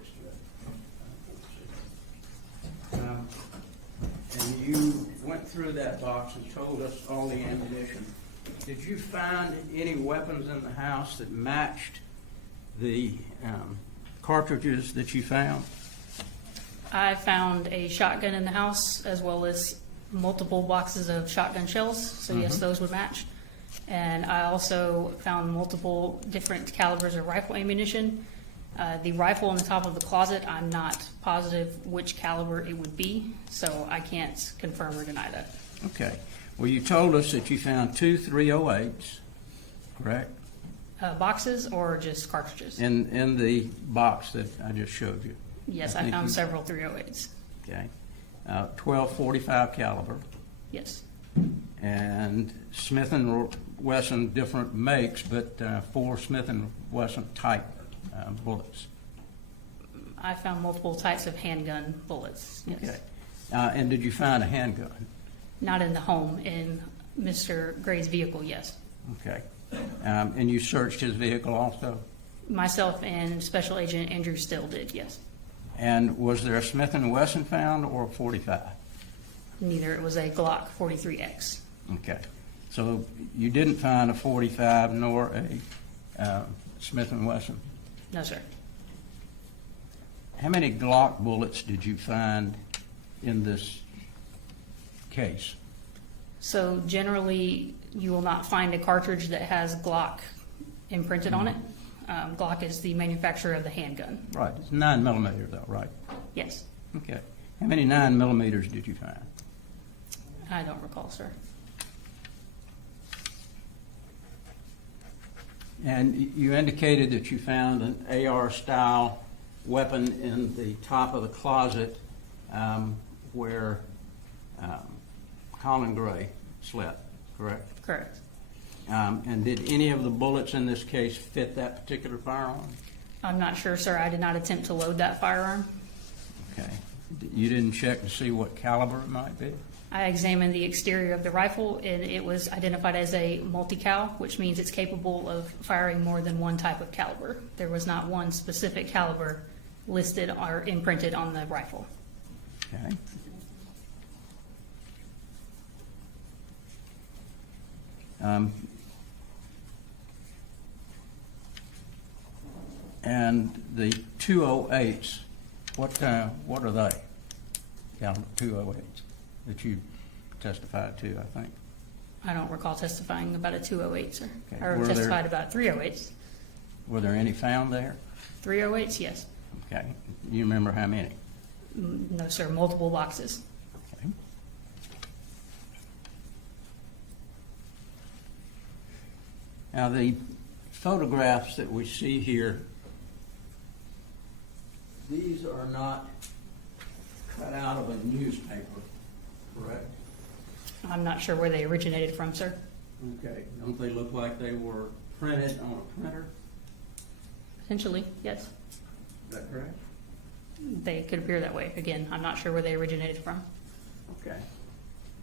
And you went through that box and told us all the ammunition. Did you find any weapons in the house that matched the cartridges that you found? I found a shotgun in the house as well as multiple boxes of shotgun shells, so yes, those would match. And I also found multiple different calibers of rifle ammunition. The rifle on the top of the closet, I'm not positive which caliber it would be, so I can't confirm or deny that. Okay. Well, you told us that you found 2 308s, correct? Boxes or just cartridges? In the box that I just showed you. Yes, I I think found you- several 308s. Okay. 12.45 caliber. Yes. And Smith & Wesson, different makes, but 4 Smith & Wesson type bullets. I found multiple types of handgun bullets. Yes. Okay. And did you find a handgun? Not in the home, in Mr. Gray's vehicle, yes. Okay. And you searched his vehicle also? Myself and Special Agent Andrew Still did, yes. And was there a Smith & Wesson found or a 45? Neither. It was a Glock 43X. Okay. So you didn't find a 45 nor a Smith & Wesson? No, sir. How many Glock bullets did you find in this case? So generally, you will not find a cartridge that has Glock imprinted on it. Glock is the manufacturer of the handgun. Right. It's 9mm though, right? Yes. Okay. How many 9mm did you find? I don't recall, sir. And you indicated that you found an AR-style weapon in the top of the closet where Colin Gray slept, correct? Correct. And did any of the bullets in this case fit that particular firearm? I'm not sure, sir. I did not attempt to load that firearm. Okay. You didn't check to see what caliber it might be? I examined the exterior of the rifle, and it was identified as a multi-cal, which means it's capable of firing more than one type of caliber. There was not one specific caliber listed or imprinted on the rifle. Okay. And the 208s, what are they? Caliber 208s that you testified to, I think. I don't recall testifying about a 208, sir. Okay. I Were there- testified about 308s. Were there any found there? 308s, yes. Okay. You remember how many? No, sir. Multiple boxes. Okay. Now, the photographs that we see here, these are not cut out of a newspaper, correct? I'm not sure where they originated from, sir. Okay. Don't they look like they were printed on a printer? Potentially, yes. Is that correct? They could appear that way. Again, I'm not sure where they originated from. Okay.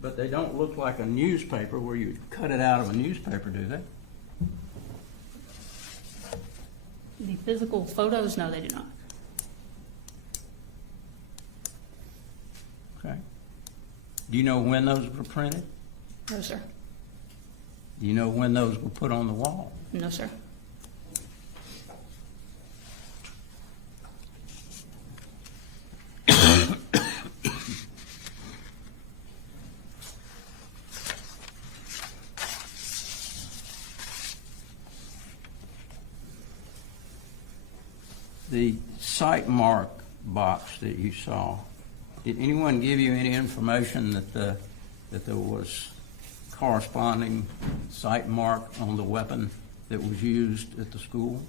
But they don't look like a newspaper where you cut it out of a newspaper, do they? The physical photos, no, they do not. Okay. Do you know when those were printed? No, sir. Do you know when those were put on the wall? No, sir. The site mark box that you saw, did anyone give you any information that there was corresponding site mark on the weapon that was used at the school?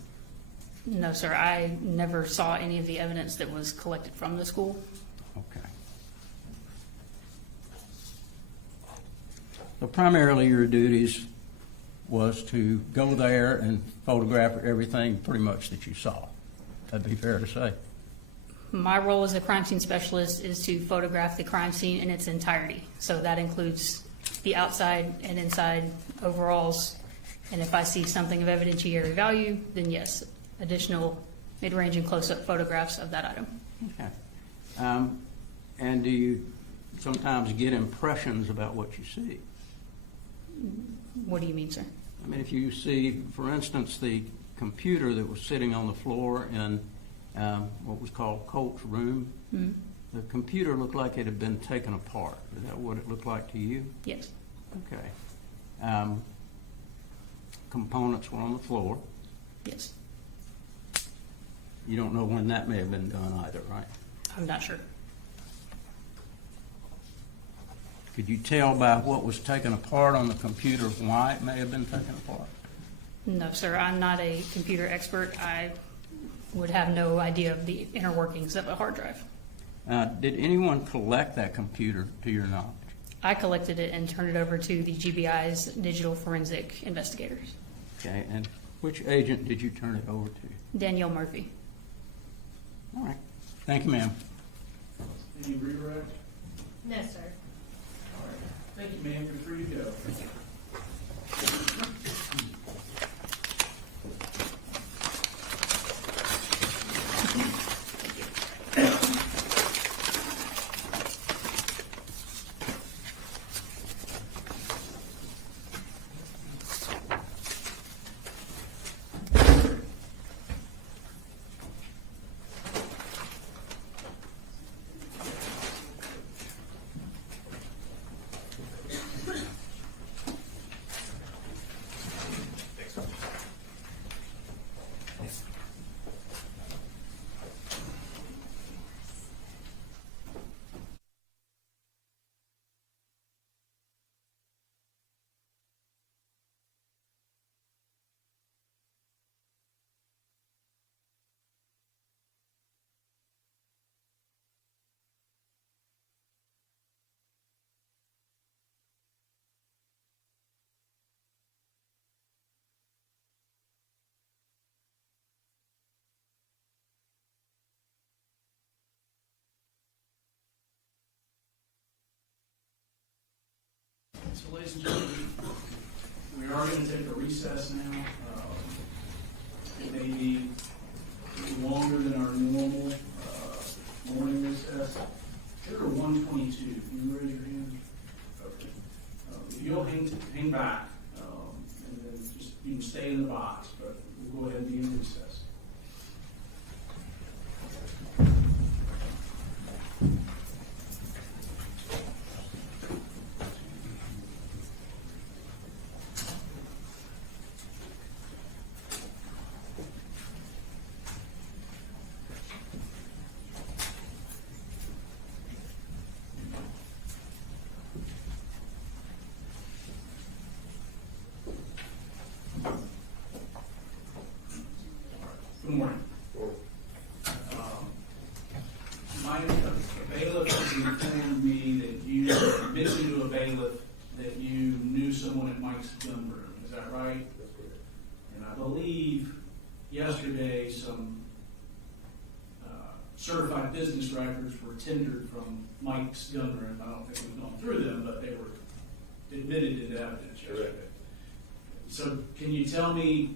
No, sir. I never saw any of the evidence that was collected from the school. Okay. So primarily your duties was to go there and photograph everything pretty much that you saw. That'd be fair to say. My role as a crime scene specialist is to photograph the crime scene in its entirety. So that includes the outside and inside overalls. And if I see something of evidentiary value, then yes, additional mid-range and close-up photographs of that item. Okay. And do you sometimes get impressions about what you see? What do you mean, sir? I mean, if you see, for instance, the computer that was sitting on the floor in what was called Colt's room, the computer looked like it had been taken apart. Is that what it looked like to you? Yes. Okay. Components were on the floor. Yes. You don't know when that may have been done either, right? I'm not sure. Could you tell by what was taken apart on the computer why it may have been taken apart? No, sir. I'm not a computer expert. I would have no idea of the inner workings of a hard drive. Did anyone collect that computer to your knowledge? I collected it and turned it over to the GBI's digital forensic investigators. Okay, and which agent did you turn it over to? Danielle Murphy. All right. Thank you, ma'am. Any redirect? No, sir. All right. Thank you, ma'am. You're free to go. So, ladies and gentlemen, we are going to take a recess now. It may be longer than our normal morning recess. Here are 122. Can you raise your hand? Okay. If you'll hang back, and then just you can stay in the box, but we'll go ahead and be in recess. Good morning. My bailiff has informed me that you mentioned to a bailiff that you knew someone at Mike's gun room. Is that right? That's correct. And I believe yesterday some certified business records were tendered from Mike's gun room. I don't think we've gone through them, but they were admitted into evidence yesterday. Correct. So can you tell me,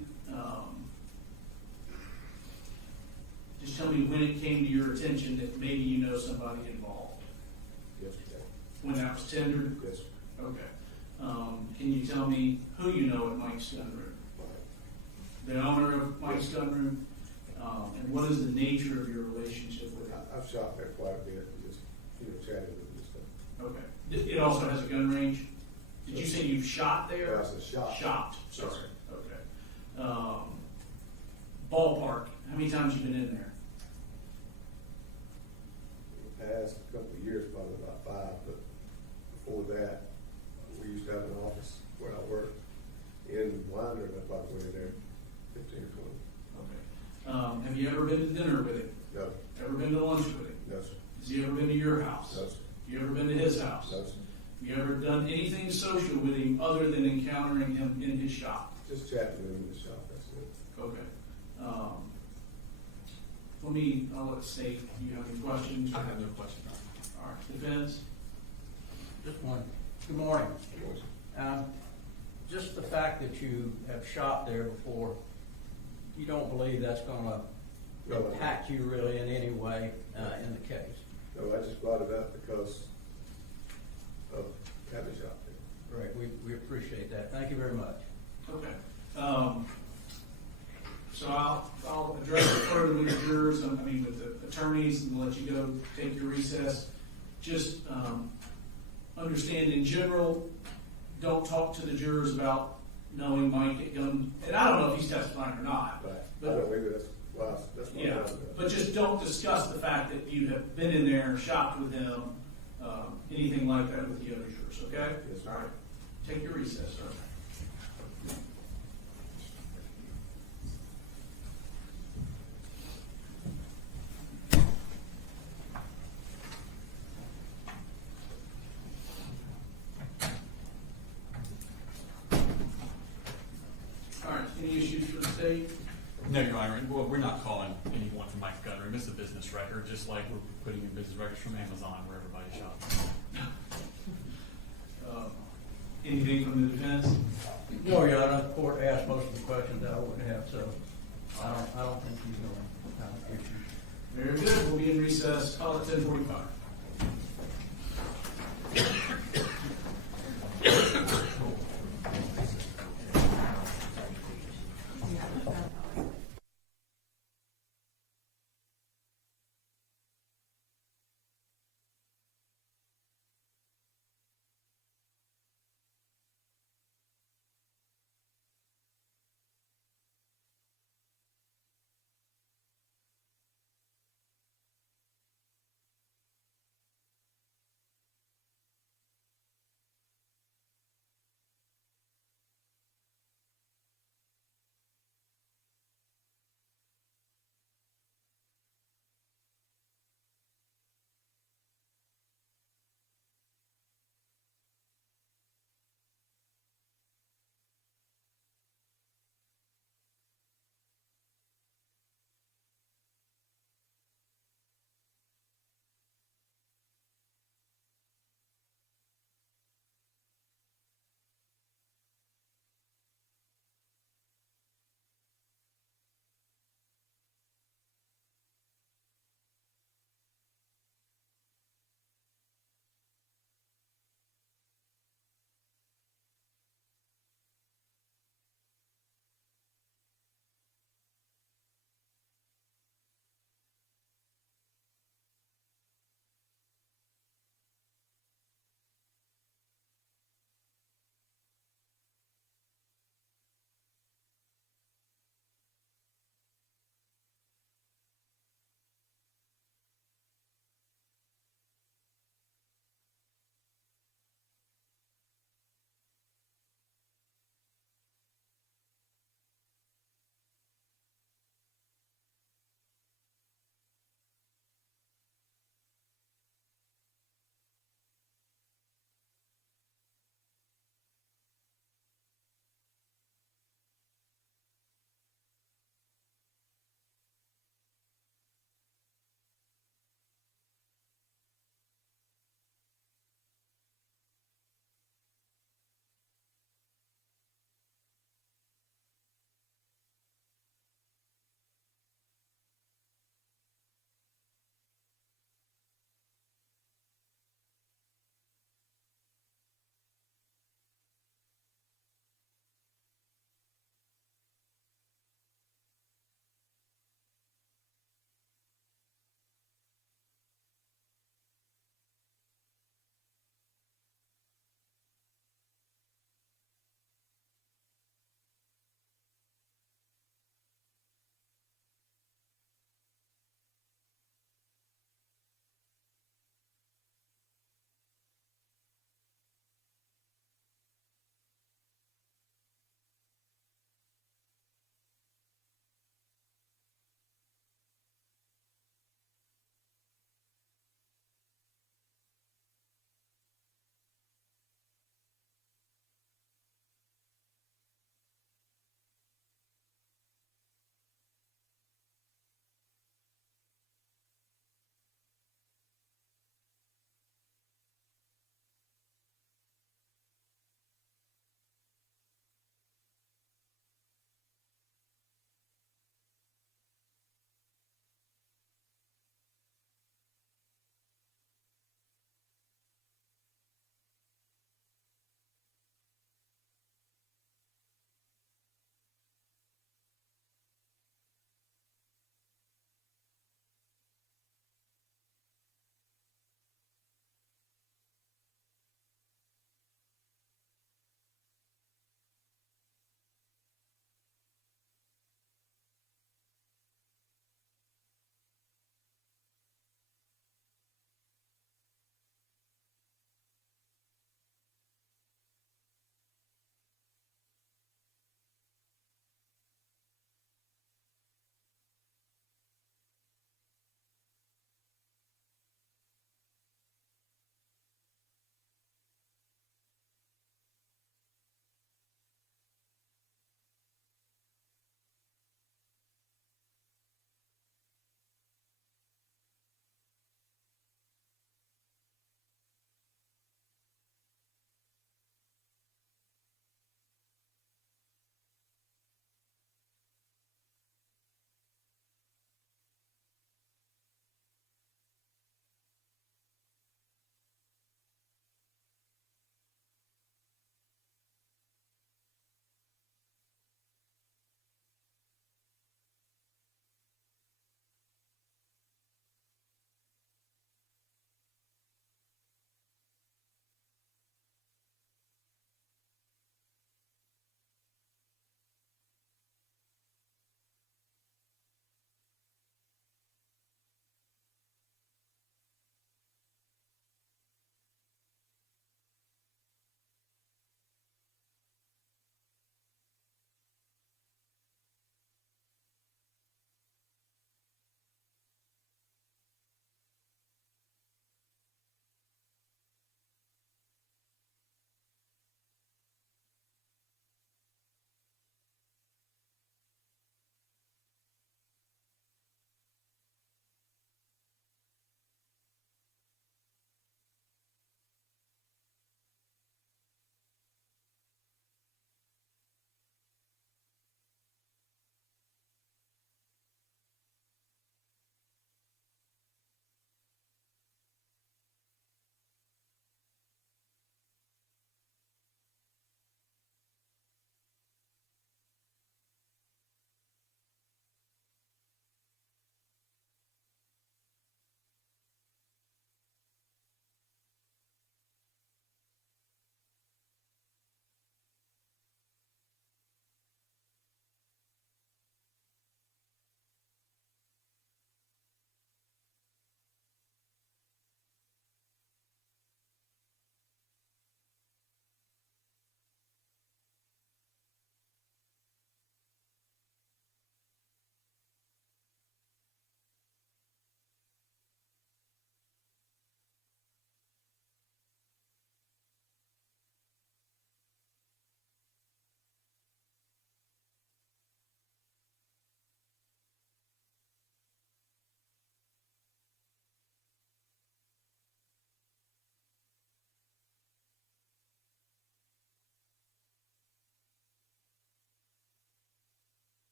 just tell me when it came to your attention that maybe you know somebody involved? Yesterday. When that was tendered? Yes, sir. Okay. Can you tell me who you know at Mike's gun room? The owner of Mike's gun room? And what is the nature of your relationship with him? I've shot there quite a bit, just, chatting with him and stuff. Okay. It also has a gun range? Did you say you've shot there? I said shot. Shot, sorry. Yes, Okay. Ballpark, how many times you been in there? In the past couple of years, probably about 5, but before that, we used to have an office where I worked in Winder, and I probably went in there 15 or 20. Okay. Have you ever been to dinner with him? No, Ever been to lunch with him? no, sir. Has he ever been to your house? No, sir. You ever been to his house? No, sir. You ever done anything social with him other than encountering him in his shop? Just chatting with him in the shop, that's it. Okay. I'll let state, do you have any questions? I have no question. All right, defense? Just one. Good morning. Just the fact that you have shopped there before, you don't believe that's gonna No, impact you really in any way, in the case? No, I just brought it up because of having shop there. Great, we appreciate that. Thank you very much. Okay. So I'll address it further with the jurors, with the attorneys, and let you go take your recess. Just understand in general, don't talk to the jurors about knowing Mike at gun, and I don't know if he's testifying or not. But But- I don't maybe that's what Yeah, I'm but just don't discuss the fact that you have been in there, shopped with him, anything like that with the other jurors, okay? Yes, sir. All right, take your recess, sir. All right, any issues for the state? No, Your Honor, well, we're not calling anyone from Mike's gun room. This is a business record, just like we're putting in business records from Amazon where everybody shops. Anything from the defense? No, Your Honor, the court asked most of the questions that I would have, so I don't think he's gonna have issues. Very good, we'll be in recess, call it 10:45.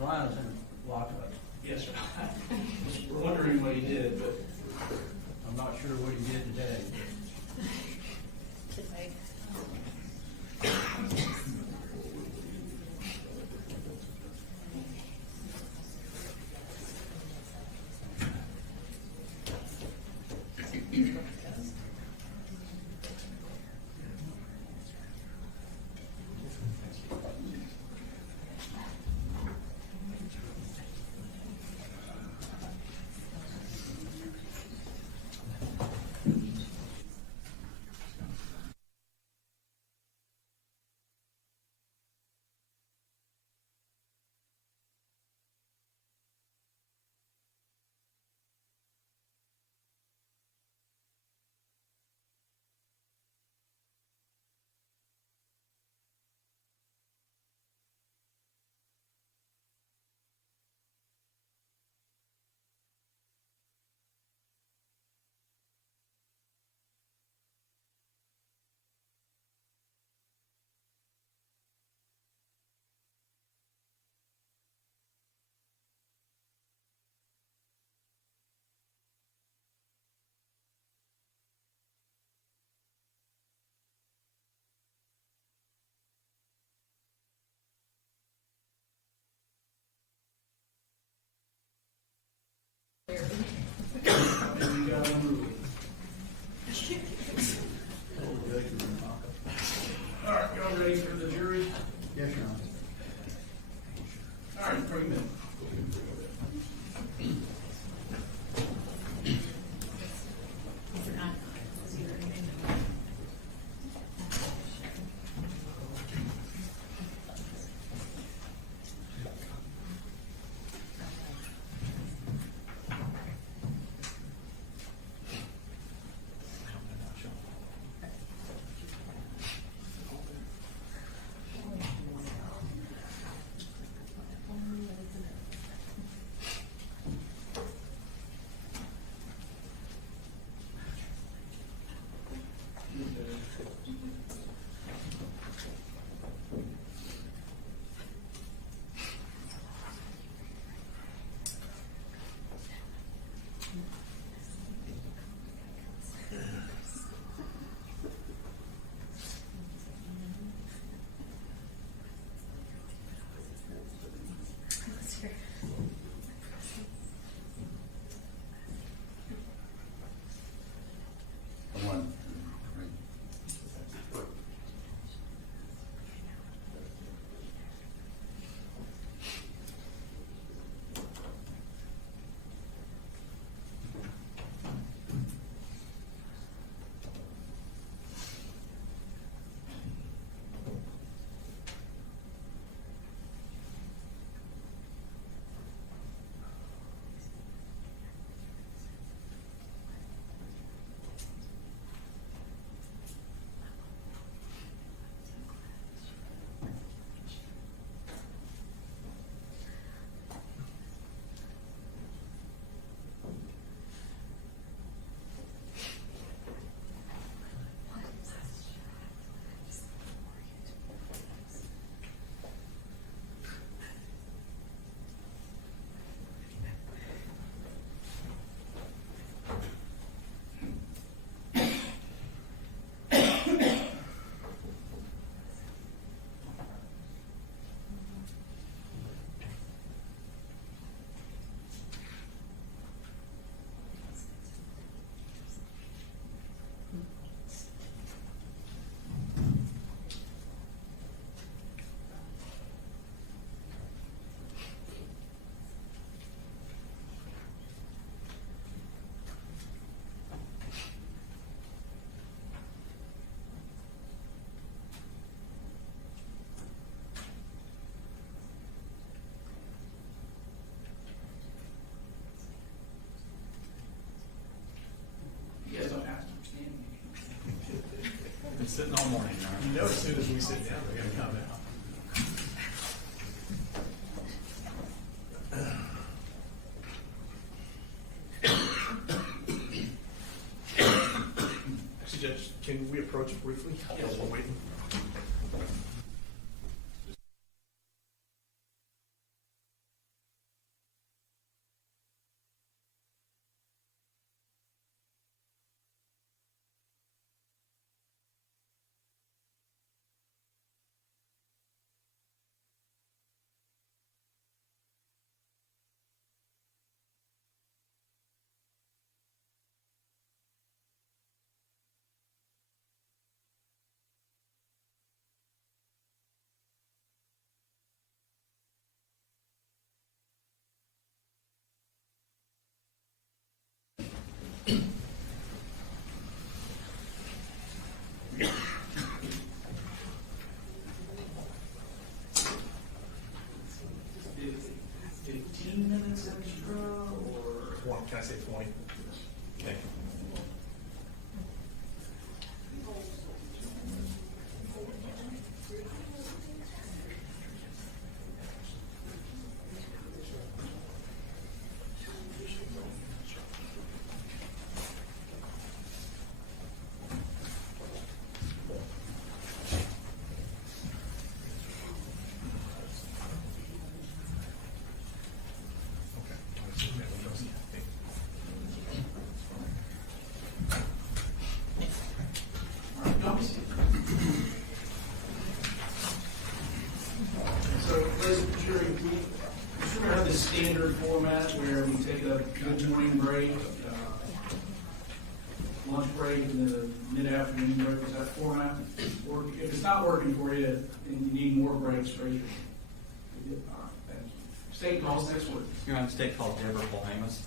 Ryan's in lockup. Yes, sir. We're wondering what he did, but I'm not sure what he did today. and we got unruly. All right, y'all ready for the jury? Yes, Your Honor. All right, bring them in. You guys don't have to stand. Been sitting all morning, Your Honor. You know, as soon as we sit down, they're gonna come out. Actually, Judge, can we approach briefly? Yes. While we're waiting. 15 minutes extra, or? 20, can I say 20? Thank you. So, ladies and gentlemen, we sort of have this standard format where we take a good morning break, lunch break, and then a mid-afternoon break. Is that format? Or if it's not working for you and you need more breaks, raise your hand. We did. All right, thank you. State calls next week. You're on a state called Deborah Polhamus.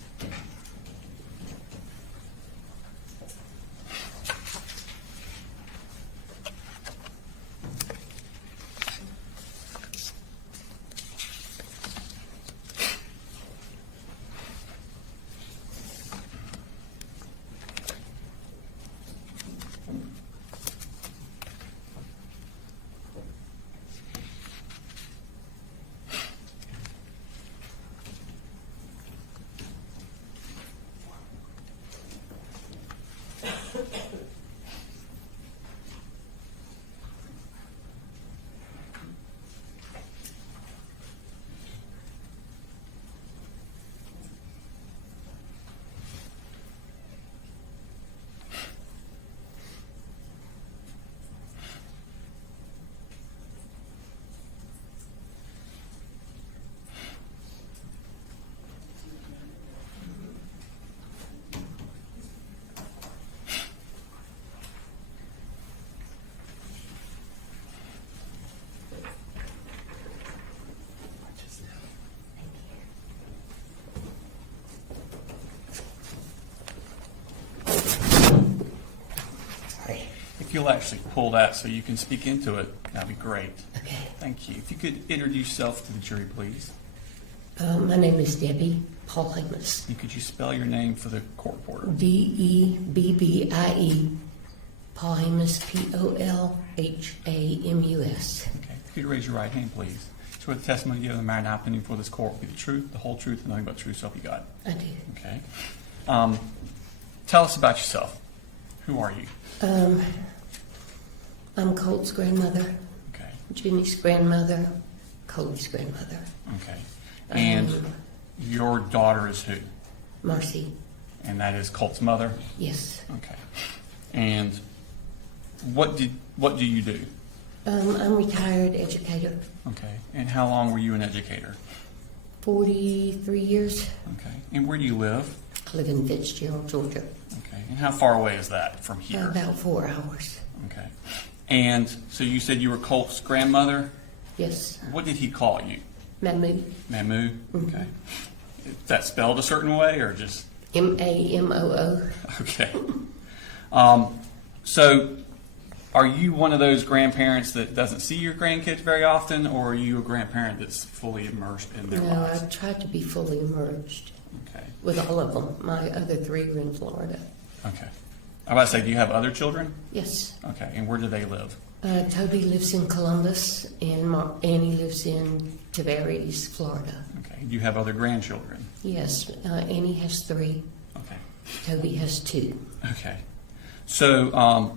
If you'll actually pull that so you can speak into it, that'd be great. Okay. Thank you. If you could introduce yourself to the jury, please. My name is Debbie Polhamus. And could you spell your name for the court reporter? Debbie Polhamus, Polhamus. Okay. If you could raise your right hand, please. Swear the testimony you give in the matter now pending before this court will be the truth, the whole truth, and nothing but the truth, so help you God. I do. Okay. Tell us about yourself. Who are you? I'm Colt's grandmother, Okay. Jenny's grandmother, Cody's grandmother, Okay. And your daughter is who? Marcy. And that is Colt's mother? Yes. Okay. And what do you do? I'm a retired educator, Okay. And how long were you an educator? 43 years. Okay. And where do you live? I live in Fitzgerald, Georgia. Okay. And how far away is that from here? About 4 hours. Okay. And so you said you were Colt's grandmother? Yes. What did he call you? Mamu. Mamu? Okay. Is that spelled a certain way or just? Mamoo. Okay. So are you one of those grandparents that doesn't see your grandkids very often, or are you a grandparent that's fully immersed in their No, lives? I've tried to be fully immersed Okay. with all of them. My other 3 are in Florida. Okay. I was about to say, do you have other children? Yes. Okay. And where do they live? Toby lives in Columbus, and Annie lives in Tavares, Florida. Okay. Do you have other grandchildren? Yes, Annie has 3. Okay. Toby has 2. Okay. So,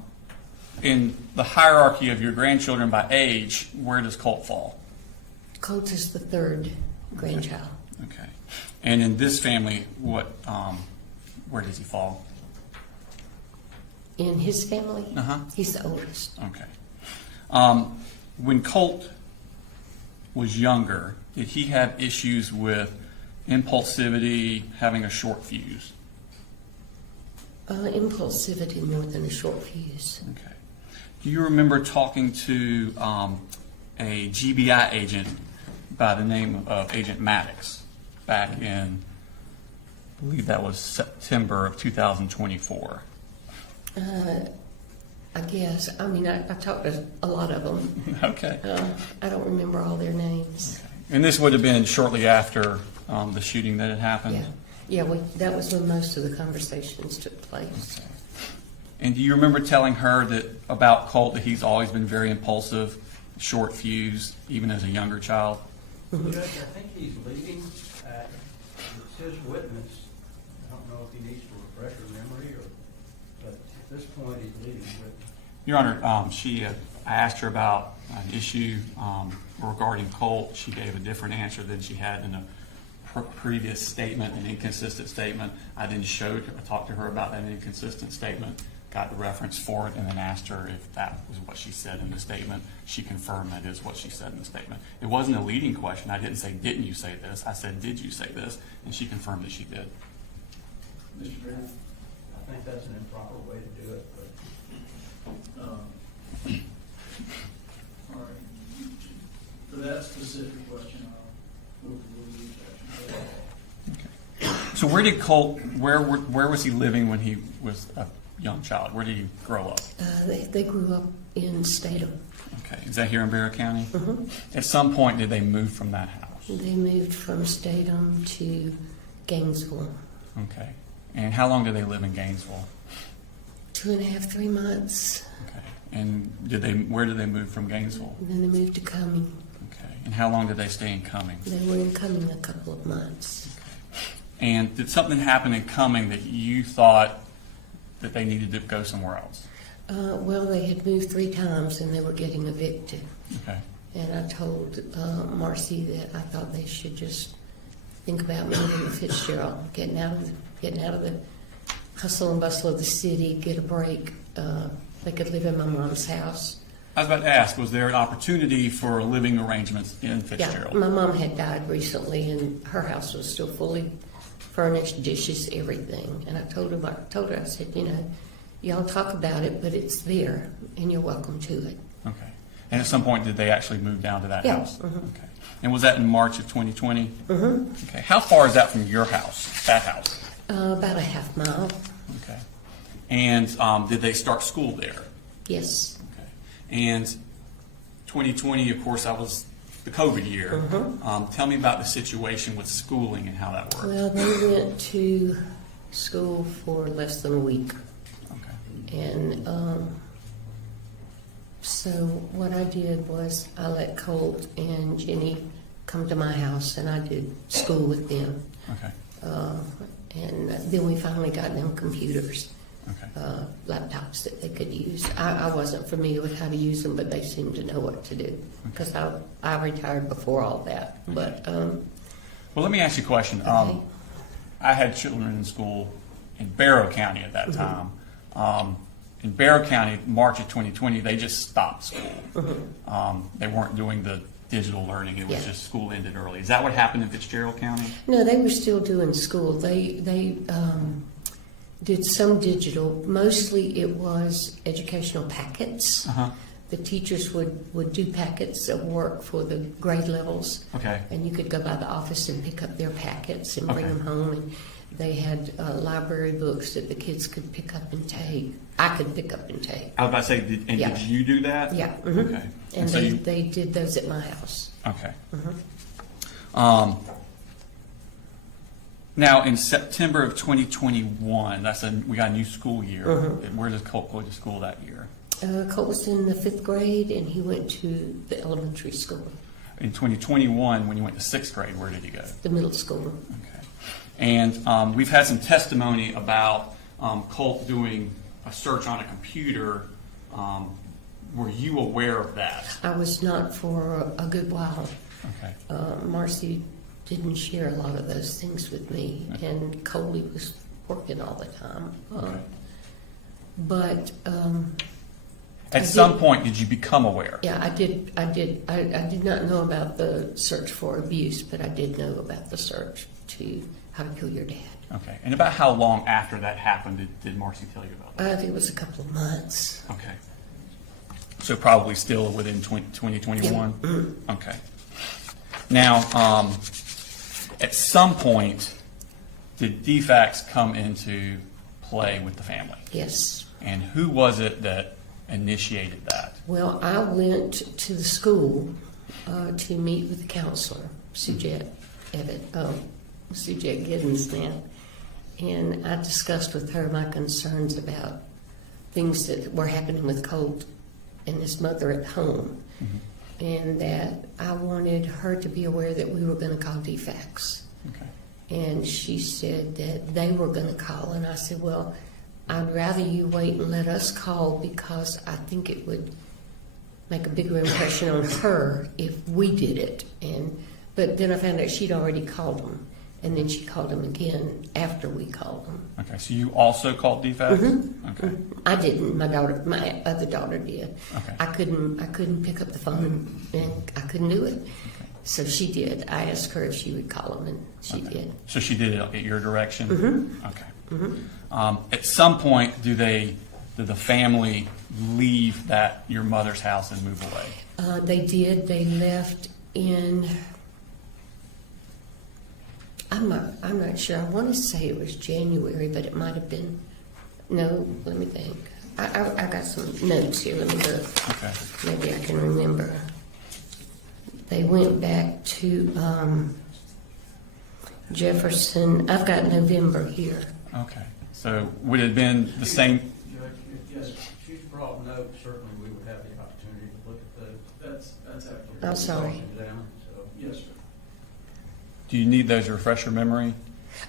in the hierarchy of your grandchildren by age, where does Colt fall? Colt is the 3rd grandchild. Okay. And in this family, where does he fall? In his family, Uh-huh. he's the oldest. Okay. When Colt was younger, did he have issues with impulsivity, having a short fuse? Impulsivity more than a short fuse. Okay. Do you remember talking to a GBI agent by the name of Agent Maddox back in, I believe that was September of 2024? I guess. I mean, I talked to a lot of them. Okay. I don't remember all their names. And this would have been shortly after the shooting that had happened? Yeah, that was when most of the conversations took place. And do you remember telling her that about Colt that he's always been very impulsive, short fuse, even as a younger child? Judge, I think he's leaving. It's his witness. I don't know if he needs to refresh her memory, but at this point, he's leaving with. Your Honor, I asked her about an issue regarding Colt. She gave a different answer than she had in a previous statement, an inconsistent statement. I then talked to her about that inconsistent statement, got the reference for it, and then asked her if that was what she said in the statement. She confirmed that is what she said in the statement. It wasn't a leading question. I didn't say, didn't you say this? I said, did you say this? And she confirmed that she did. Mr. Grant? I think that's an improper way to do it, but. All right. For that specific question, I'll overrule the objection. So where did Colt, where was he living when he was a young child? Where did he grow up? They grew up in Statham. Okay. Is that here in Barrow County? Mhm. At some point, did they move from that house? They moved from Statham to Gainesville. Okay. And how long did they live in Gainesville? 2.5, 3 months. Okay. And where did they move from Gainesville? And then they moved to Cumming. Okay. And how long did they stay in Cumming? They were in Cumming a couple of months. And did something happen in Cumming that you thought that they needed to go somewhere else? Well, they had moved 3 times and they were getting evicted. Okay. And I told Marcy that I thought they should just think about moving to Fitzgerald, getting out of the hustle and bustle of the city, get a break. They could live in my mom's house. I was about to ask, was there an opportunity for living arrangements in Fitzgerald? Yeah, my mom had died recently, and her house was still fully furnished, dishes, everything. And I told her, I said, y'all talk about it, but it's there, and you're welcome to it. Okay. And at some point, did they actually move down to that Yeah. house? Mhm. Okay. And was that in March of 2020? Mm-hmm. Okay. How far is that from your house, that house? About a half mile. Okay. And did they start school there? Yes. Okay. And 2020, of course, that was the COVID year. Mhm. Tell me about the situation with schooling and how that worked. Well, they went to school for less than a week. Okay. And so what I did was I let Colt and Jenny come to my house, and I did school with them. Okay. And then we finally got them computers, Okay. laptops that they could use. I wasn't familiar with how to use them, but they seemed to know what to do because I retired before all that. But Well, let me ask you a question. Okay. I had children in school in Barrow County at that time. In Barrow County, March of 2020, they just stopped school. They weren't doing the digital learning. It was Yeah. just school ended early. Is that what happened in Fitzgerald County? no, they were still doing school. They did some digital. Mostly it was educational packets. Uh-huh. The teachers would do packets of work for the grade levels. Okay. And you could go by the office and pick up their packets and bring Okay. them home. And they had library books that the kids could pick up and take. I could pick up and take. I was about to say, Yeah. did you do that? Yeah. Mhm. Okay. And so they did those at my house. okay. Mhm. Now, in September of 2021, we got a new school year. Mhm. Where does Colt go to school that year? Colt was in the 5th grade, and he went to the elementary school, In 2021, when you went to 6th grade, where did you go? the middle school. Okay. And we've had some testimony about Colt doing a search on a computer. Were you aware of that? I was not for a good while. Okay. Marcy didn't share a lot of those things with me, Okay. and Coley was working all the time. Okay. But At I some did- point, did you become aware? yeah, I did. I did not know about the search for abuse, but I did know about the search to how to kill your dad. Okay. And about how long after that happened did Marcy tell you about that? I think it was a couple of months. Okay. So probably still within 2021? Yeah. Okay. Now, at some point, did DFACS come into play with the family? Yes. And who was it that initiated that? Well, I went to the school to meet with the counselor, Sujette, Sujette Giddens now. And I discussed with her my concerns about things that were happening with Colt and his mother at home. And that I wanted her to be aware that we were going to call DFACS. Okay. And she said that they were going to call. And I said, well, I'd rather you wait and let us call because I think it would make a bigger impression on her if we did it. But then I found out she'd already called them. And then she called them again after we called them. Okay, so you also called DFACS? Okay. I didn't. My other daughter did. Okay. I couldn't pick up the phone and I couldn't do it. Okay. So she did. I asked her if she would call them, and she Okay. did. So she did it at your direction? Okay. Mm-hmm. At some point, did the family leave your mother's house and move away? They did. They left in. I'm not sure. I want to say it was January, but it might have been. No, let me think. I got some notes here. Let me look. Okay. Maybe I can remember. They went back to Jefferson. I've got November here. Okay. So would it have been the same? Judge, yes, she's brought notes, certainly we would have the opportunity to look at those. That's accurate. I'm sorry. Examine, so. Yes, sir. Do you need those to refresh your memory?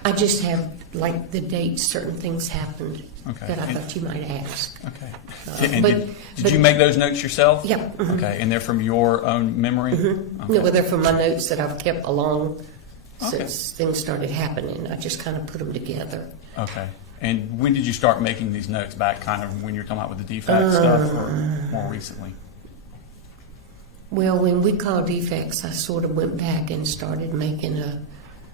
I just have like the dates certain things happened Okay. that I thought you might ask. Okay. And but- did you make those notes yourself? Yep. Mhm. Okay. And they're from your own memory? Okay. No, they're from my notes that I've kept along Okay. since things started happening. I just kind of put them together. Okay. And when did you start making these notes? Back kind of when you were talking about with the DFAC stuff, or more recently? Well, when we called defects, I sort of went back and started making a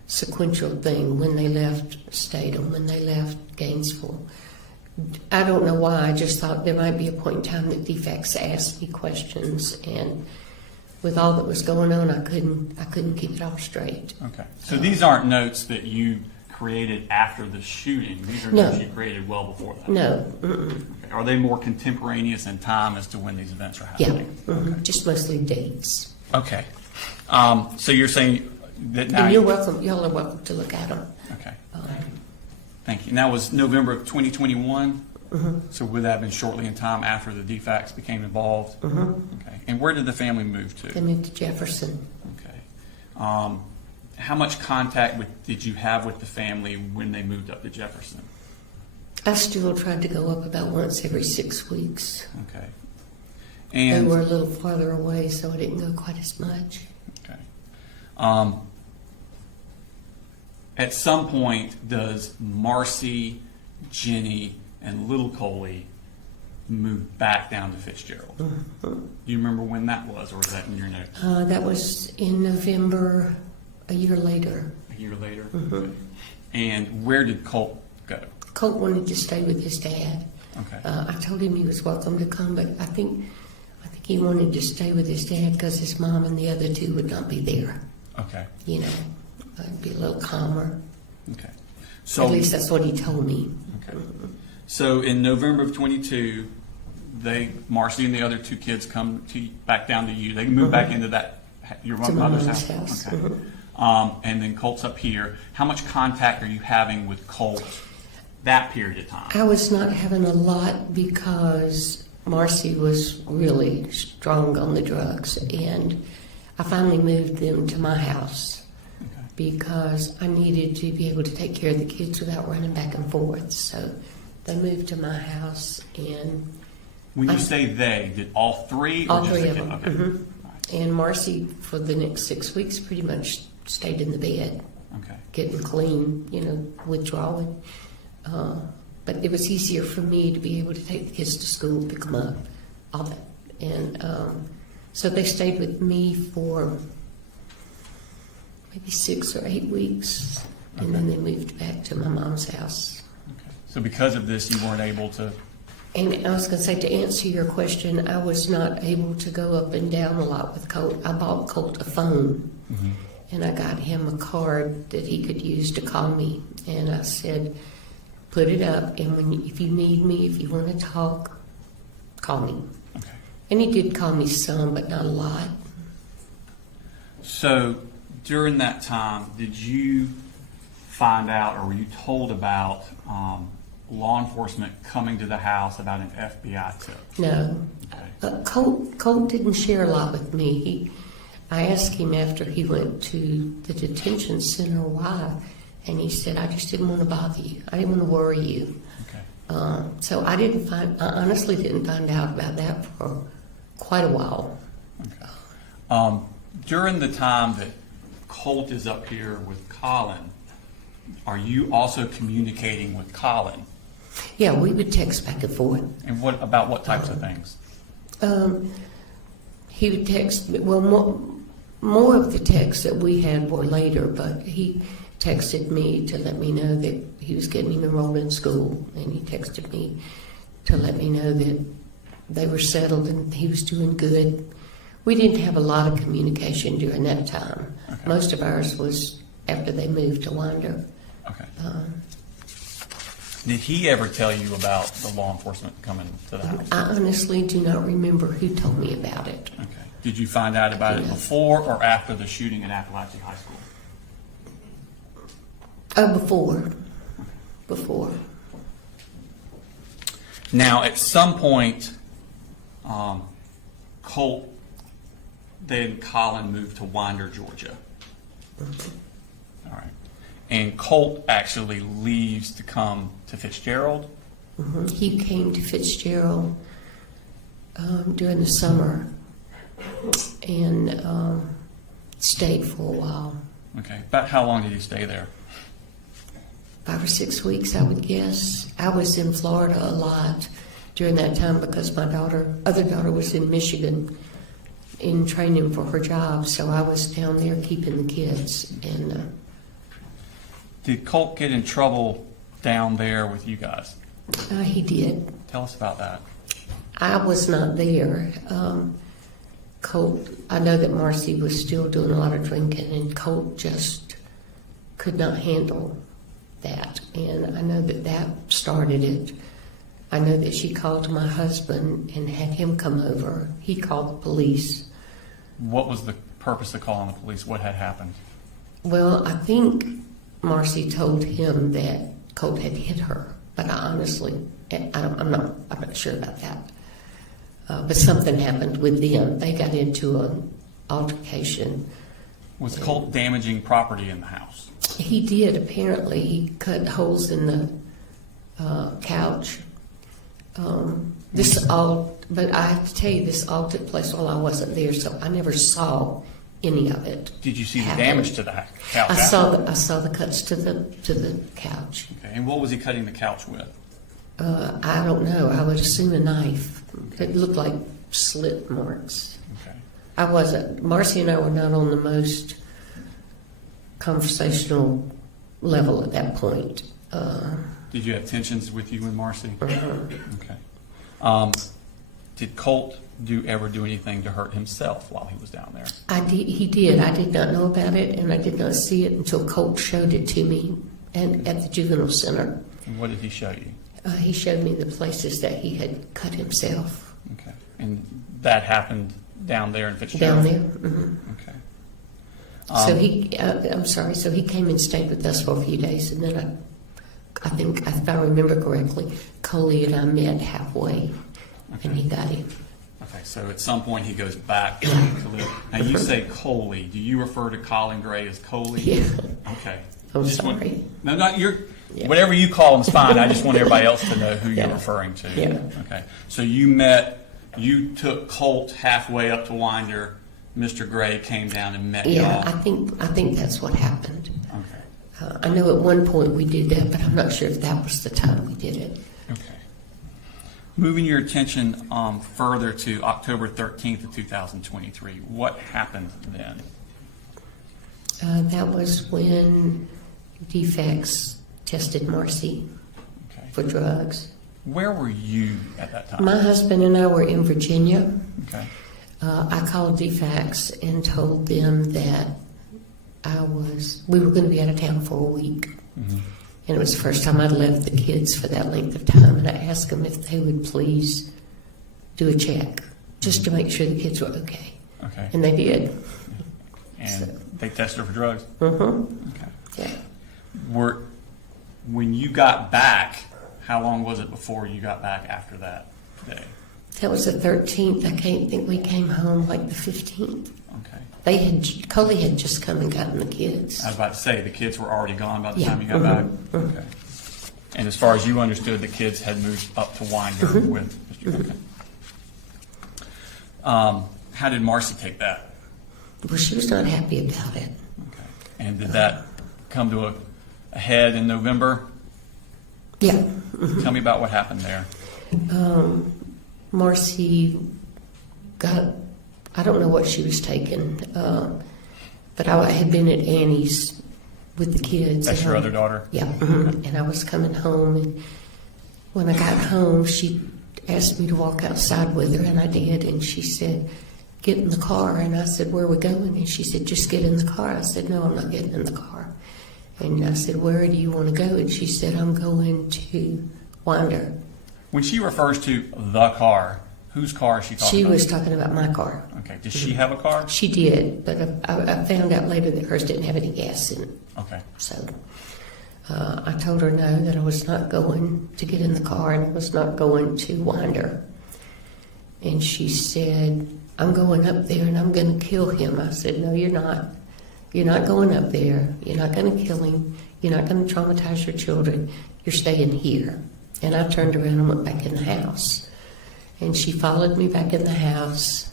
sequential thing. When they left Statham, when they left Gainesville. I don't know why. I just thought there might be a point in time that defects asked me questions, and with all that was going on, I couldn't keep it all straight. Okay. So these aren't notes that you created after the shooting. These are No. notes you created well before that. No, mm-mm. Okay. Are they more contemporaneous in time as to when these events are Yeah, happening? mhm. Just mostly dates. Okay. So you're saying that now. And you're welcome. Y'all are welcome to look at them. Okay. Thank you. And that was November of 2021? Mm-hmm. So would that have been shortly in time after the DFACs became involved? Okay. And where did the family move to? They moved to Jefferson. Okay. How much contact did you have with the family when they moved up to Jefferson? I still tried to go up about once every 6 weeks. Okay. They And were a little farther away, so I didn't go quite as much. okay. At some point, does Marcy, Jenny, and Little Coley move back down to Fitzgerald? Do you remember when that was, or was that in your notes? That was in November, a year later. A year later? Okay. And where did Colt go? Colt wanted to stay with his dad. Okay. I told him he was welcome to come, but I think he wanted to stay with his dad because his mom and the other two would not be there. Okay. You know, I'd be a little calmer. Okay. So At least that's what he told me. okay. So in November of 22, Marcy and the other two kids come back down to you. They move back into your To my mother's mom's house. house. Okay. And then Colt's up here. How much contact are you having with Colt that period of time? I was not having a lot because Marcy was really strong on the drugs, and I finally moved them to my house Okay. because I needed to be able to take care of the kids without running back and forth. So they moved to my house, and When you say they, did all three? Or all just three the of kid? them. Okay. Mhm. All right. And Marcy, for the next 6 weeks, pretty much stayed in the bed, Okay. getting clean, withdrawing. But it was easier for me to be able to take the kids to school, pick them up, all that. And so they stayed with me for maybe 6 or 8 weeks, and then they moved back to my mom's house. Okay. So because of this, you weren't able to. And I was going to say, to answer your question, I was not able to go up and down a lot with Colt. I bought Colt a phone, and I got him a card that he could use to call me. And I said, put it up, and if you need me, if you want to talk, call me. Okay. And he did call me some, but not a lot. So during that time, did you find out or were you told about law enforcement coming to the house about an FBI tip? No. Okay. Colt didn't share a lot with me. I asked him after he went to the detention center why, and he said, I just didn't want to bother you. I didn't want to worry you. Okay. So I honestly didn't find out about that for quite a while. Okay. During the time that Colt is up here with Colin, are you also communicating with Colin? Yeah, we would text back and forth. And what types of things? He would text, well, more of the texts that we had were later, but he texted me to let me know that he was getting him enrolled in school, and he texted me to let me know that they were settled and he was doing good. We didn't have a lot of communication during that time. Okay. Most of ours was after they moved to Winder. Okay. Did he ever tell you about the law enforcement coming to the house? I honestly do not remember who told me about it. Okay. Did you find out about it before or after the shooting at Appalachian High School? Before. Before. Now, at some point, Colt, then Colin moved to Winder, Georgia. All right. And Colt actually leaves to come to Fitzgerald. Mm-hmm. He came to Fitzgerald during the summer and stayed for a while. Okay. About how long did he stay there? 5 or 6 weeks, I would guess. I was in Florida a lot during that time because my other daughter was in Michigan in training for her job, so I was down there keeping the kids. And Did Colt get in trouble down there with you guys? he did. Tell us about that. I was not there. Colt, I know that Marcy was still doing a lot of drinking, and Colt just could not handle that. And I know that started it. I know that she called my husband and had him come over. He called the police. What was the purpose of calling the police? What had happened? Well, I think Marcy told him that Colt had hit her, but I honestly, I'm not sure about that. But something happened with them. They got into an altercation. Was Colt damaging property in the house? He did, apparently. He cut holes in the couch. But I have to tell you, this all took place while I wasn't there, so I never saw any of it. Did you see the happen. damage to the couch? I saw the cuts to the couch. Okay, and what was he cutting the couch with? I don't know. I would assume a knife. It looked like slit marks. Okay. Marcy and I were not on the most conversational level at that point. Did you have tensions with you and Marcy? Uh-huh. Okay. Did Colt ever do anything to hurt himself while he was down there? He did. I did not know about it, and I did not see it until Colt showed it to me and at the juvenile center. And what did he show you? He showed me the places that he had cut himself. Okay. And that happened down there in Fitzgerald? Down there. Mm-hmm. Okay. So he came and stayed with us for a few days, and then I think, if I remember correctly, Coley and I met halfway, and he got him. Okay, so at some point he goes back to live. Now you say Coley. Do you refer to Colin Gray as Coley? Yeah. Okay. I'm Just sorry. No, not your. Yeah. Whatever you call him is fine. I just want everybody else to know who you're Yeah. referring to. Yeah. Okay. So you took Colt halfway up to Winder. Mr. Gray came down and met Yeah, y'all. I think that's what happened. Okay. I know at one point we did that, but I'm not sure if that was the time we did it. Okay. Moving your attention further to October 13th of 2023, what happened then? That was when DFACS tested Marcy Okay. for drugs. Where were you at that time? My husband and I were in Virginia. Okay. I called DFACS and told them that we were going to be out of town for a week. Mm-hmm. And it was the first time I'd left the kids for that length of time. And I asked them if they would please do a check just to make sure the kids were okay. Okay. And they did. And So. They tested her for drugs? Mm-hmm. Okay. Yeah. When you got back, how long was it before you got back after that day? That was the 13th. I can't think we came home like the 15th. Okay. Coley had just come and gotten the kids. I was about to say, the kids were already gone by the Yeah. time you got back? Okay. And as far as you understood, the kids had moved up to Winder with Mr. Okay. How did Marcy take that? Well, she was not happy about it. Okay. And did that come to a head in November? Yeah. Tell me about what happened there. Marcy got, I don't know what she was taking, but I had been at Annie's with the kids. That's your other daughter? Yeah. And I was coming home, and when I got home, she asked me to walk outside with her, and I did, and she said, get in the car. And I said, where are we going? And she said, just get in the car. I said, no, I'm not getting in the car. And I said, where do you want to go? And she said, I'm going to Winder. When she refers to the car, whose car is she talking She about? was talking about my car. Okay. Does she have a car? She did, but I found out later that hers didn't have any gas in it. Okay. So I told her no, that I was not going to get in the car and I was not going to Winder. And she said, I'm going up there and I'm going to kill him. I said, no, you're not. You're not going up there. You're not going to kill him. You're not going to traumatize your children. You're staying here. And I turned around and went back in the house. And she followed me back in the house.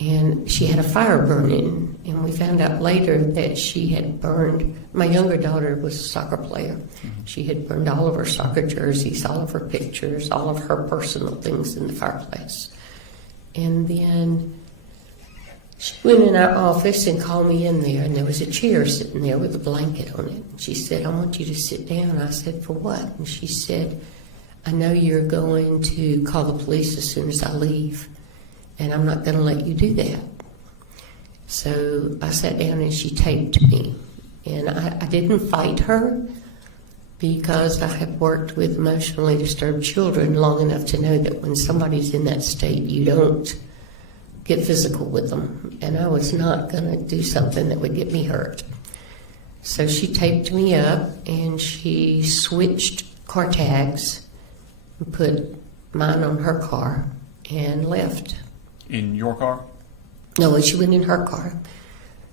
And she had a fire burning. And we found out later that she had burned, my younger daughter was a soccer player. She had burned all of her soccer jerseys, all of her pictures, all of her personal things in the fireplace. And then she went in our office and called me in there, and there was a chair sitting there with a blanket on it. She said, I want you to sit down. I said, for what? And she said, I know you're going to call the police as soon as I leave, and I'm not going to let you do that. So I sat down and she taped me. And I didn't fight her because I have worked with emotionally disturbed children long enough to know that when somebody's in that state, you don't get physical with them. And I was not going to do something that would get me hurt. So she taped me up and she switched car tags and put mine on her car and left. In your car? No, she went in her car.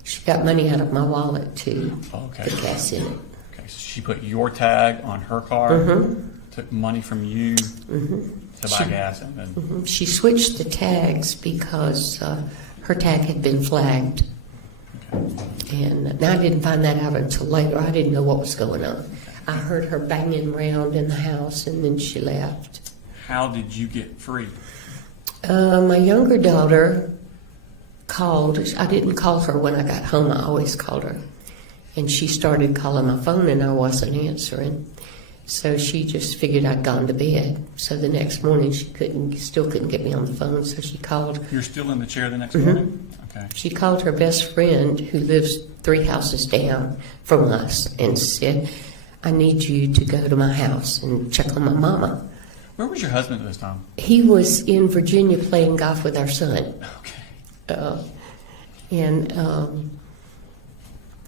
She got money out of my wallet to Okay. put gas in it. Okay, so she put your tag on her car, took money from you to buy gas, and then She switched the tags because her tag had been flagged. And now I didn't find that out until later. I didn't know what was going on. I heard her banging around in the house, and then she left. how did you get free? My younger daughter called. I didn't call her when I got home. I always called her. And she started calling my phone, and I wasn't answering. So she just figured I'd gone to bed. So the next morning she still couldn't get me on the phone, so she called. You're still in the chair the next morning? Okay. She called her best friend who lives 3 houses down from us and said, I need you to go to my house and check on my mama. Where was your husband at this time? He was in Virginia playing golf with our son. Okay.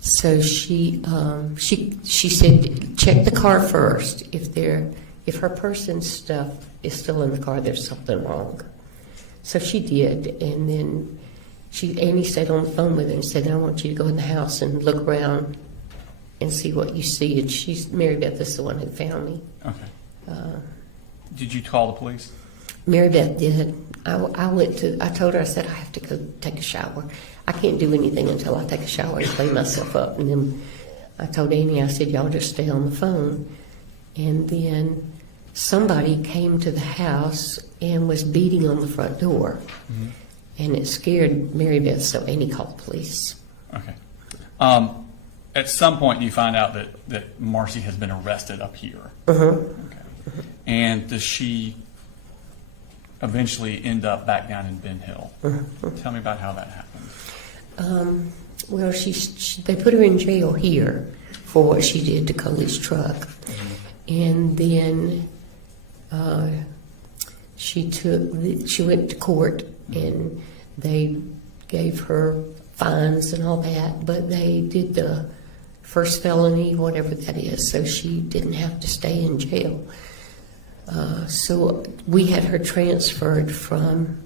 So she said, check the car first. If her person's stuff is still in the car, there's something wrong. So she did, and then Annie stayed on the phone with her and said, I want you to go in the house and look around and see what you see. And Mary Beth is the one who found me. Okay. Did you call the police? Mary Beth did. I told her, I said, I have to go take a shower. I can't do anything until I take a shower and clean myself up. And then I told Annie, I said, y'all just stay on the phone. And then somebody came to the house and was beating on the front door. And it scared Mary Beth, so Annie called the police. Okay. At some point, you find out that Marcy has been arrested up here. Okay. And does she eventually end up back down in Ben Hill? Tell me about how that happened. Well, they put her in jail here for what she did to Coley's truck. And then she went to court, and they gave her fines and all that, but they did the first felony, whatever that is, so she didn't have to stay in jail. So we had her transferred from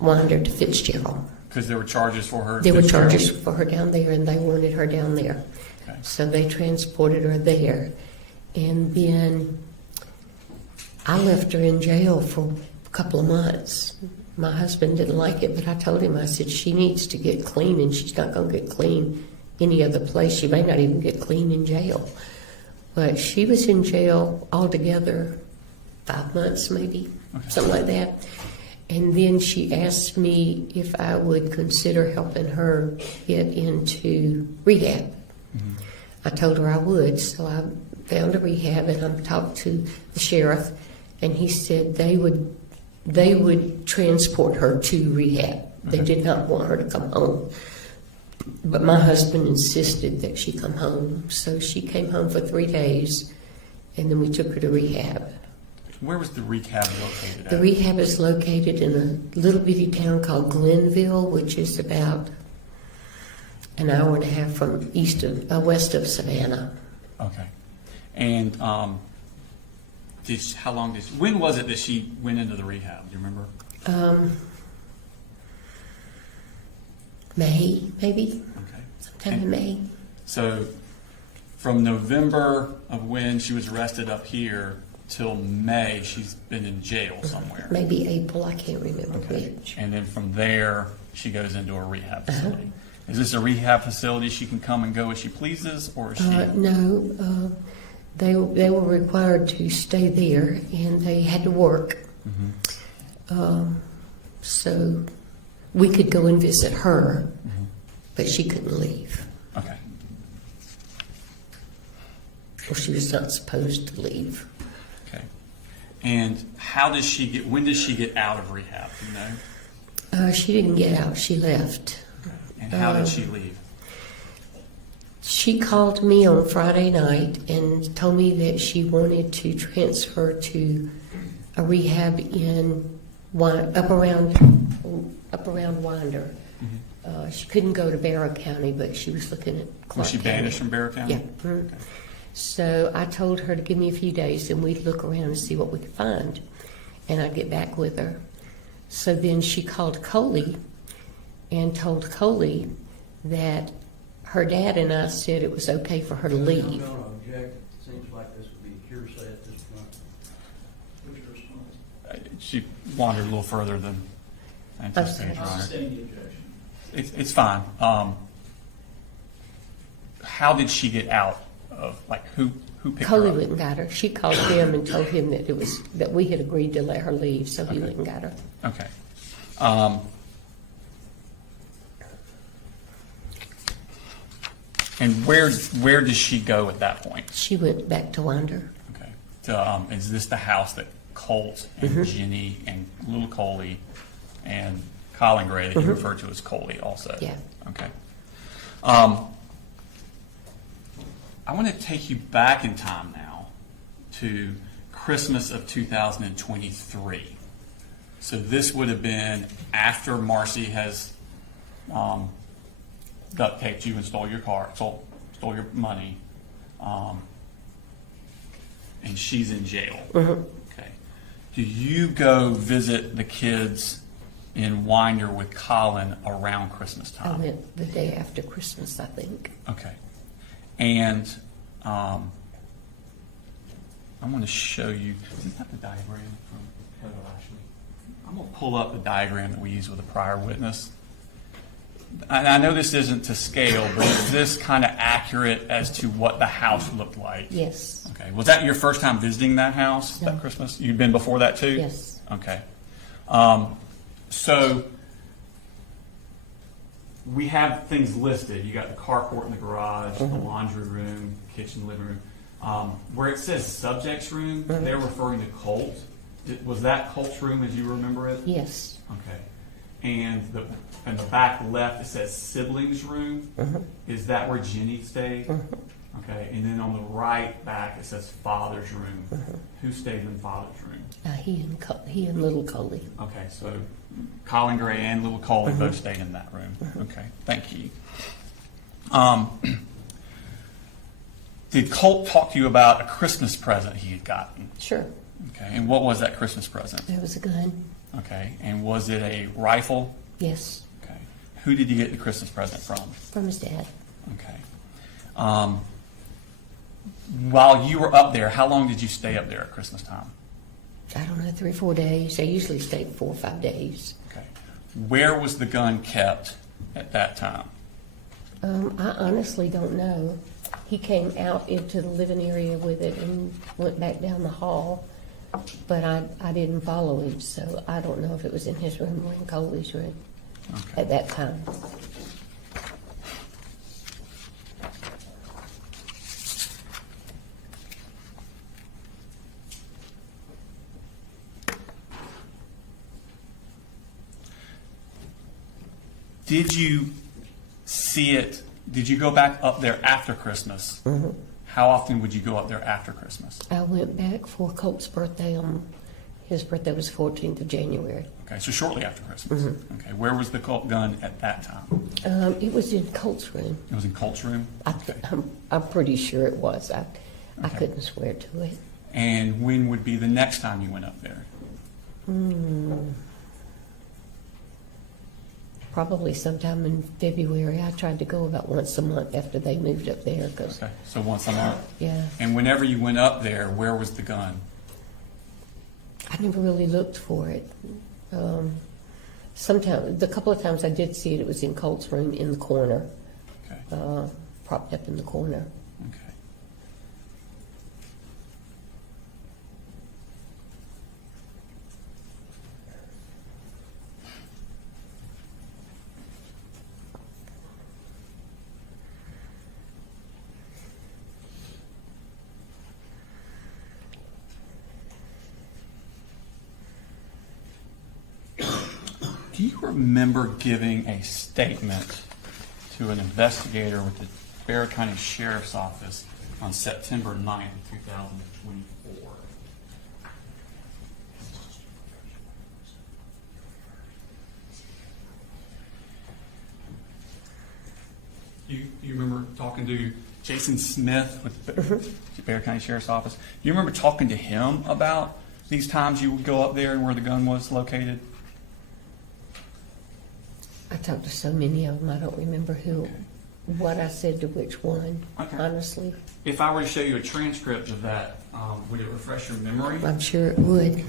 Winder to Fitzgerald. Because there were charges for her? There were Fitzgerald? charges for her down there, and they wanted her down there. Okay. So they transported her there. And then I left her in jail for a couple of months. My husband didn't like it, but I told him, I said, she needs to get clean, and she's not going to get clean any other place. She may not even get clean in jail. But she was in jail altogether 5 months, maybe, something like that. And then she asked me if I would consider helping her get into rehab. Mm-hmm. I told her I would, so I found a rehab, and I talked to the sheriff, and he said they would transport her to rehab. They did not want her to come home. But my husband insisted that she come home, so she came home for 3 days, and then we took her to rehab. Where was the rehab located at? The rehab is located in a little bitty town called Glenville, which is about an hour and a half from west of Savannah. Okay. And when was it that she went into the rehab? Do you remember? May, maybe? Okay. Sometime in May. So from November of when she was arrested up here till May, she's been in jail somewhere. Maybe April, I can't remember Okay. which. And then from there, she goes into a rehab facility. Is this a rehab facility she can come and go as she pleases, or is she? No, they were required to stay there, and they had to work. So we could go and visit her, but she couldn't leave. Okay. Well, she was not supposed to leave. Okay. And when did she get out of rehab? Do you know? She didn't get out. She left. And how did she leave? She called me on Friday night and told me that she wanted to transfer to a rehab in up around Winder. She couldn't go to Barrow County, but she was looking at Clark Was she County. banished from Barrow County? Yeah. So I told her to give me a few days, and we'd look around and see what we could find, and I'd get back with her. So then she called Coley and told Coley that her dad and I said it was okay for her to leave. I'm going to object. It seems like this would be hearsay at this point. What's your response? She wandered a little further than anticipated, Your I'll Honor. sustain the objection. It's fine. How did she get out of, who picked Coley her up? went and got her. She called him and told him that we had agreed to let her leave, so he Okay. went and got her. Okay. And where does she go at that point? She went back to Winder. Okay. Is this the house that Colt and Jenny and little Coley and Colin Gray that you refer to as Coley also? Yeah. Okay. I want to take you back in time now to Christmas of 2023. So this would have been after Marcy has duct taped you and stole your car, stole your money, and she's in jail. Okay. Do you go visit the kids in Winder with Colin around Christmas I time? went the day after Christmas, I think. Okay. And I want to show you, isn't that the diagram from Heather Ashley? I'm going to pull up the diagram that we used with a prior witness. And I know this isn't to scale, but is this kind of accurate as to what the house looked like? Yes. Okay. Was that your first time visiting that house No. that Christmas? You'd been before that too? Yes. Okay. So we have things listed. You got the carport in the garage, the laundry room, kitchen, living room. Where it says subjects room, they're referring to Colt. Was that Colt's room as you remember it? Yes. Okay. And in the back left, it says siblings room. Is that where Jenny stayed? Okay, and then on the right back, it says father's room. Who stayed in father's room? He and little Coley. Okay, so Colin Gray and little Coley both stayed in that room. Okay, thank you. Did Colt talk to you about a Christmas present he had gotten? Sure. Okay, and what was that Christmas present? There was a gun. Okay, and was it a rifle? Yes. Okay. Who did you get the Christmas present from? From his dad. Okay. While you were up there, how long did you stay up there at Christmas time? I don't know, 3 or 4 days. I usually stay 4 or 5 days. Okay. Where was the gun kept at that time? I honestly don't know. He came out into the living area with it and went back down the hall, but I didn't follow him, so I don't know if it was in his room or in Coley's room Okay. at that time. Did you see it? Did you go back up there after Christmas? Mm-hmm. How often would you go up there after Christmas? I went back for Colt's birthday. His birthday was 14th of January. Okay, so shortly after Christmas. Mm-hmm. Okay, where was the Colt gun at that time? It was in Colt's room. It was in Colt's room? I'm pretty sure it was. I Okay. couldn't swear to it. And when would be the next time you went up there? Probably sometime in February. I tried to go about once a month after they moved up there. Cause, Okay, so once a month? yeah, And whenever you went up there, where was the gun? I never really looked for it. Sometimes, the couple of times I did see it, it was in Colt's room in the corner, Okay, propped up in the corner. okay. Do you remember giving a statement to an investigator with the Bear County Sheriff's Office on September 9th of 2024? You remember talking to Jason Smith with the Bear County Sheriff's Office? You remember talking to him about these times you would go up there and where the gun was located? I talked to so many of them, I don't remember what I said to which one, Okay. honestly. If I were to show you a transcript of that, would it refresh your memory? I'm sure it would. Okay.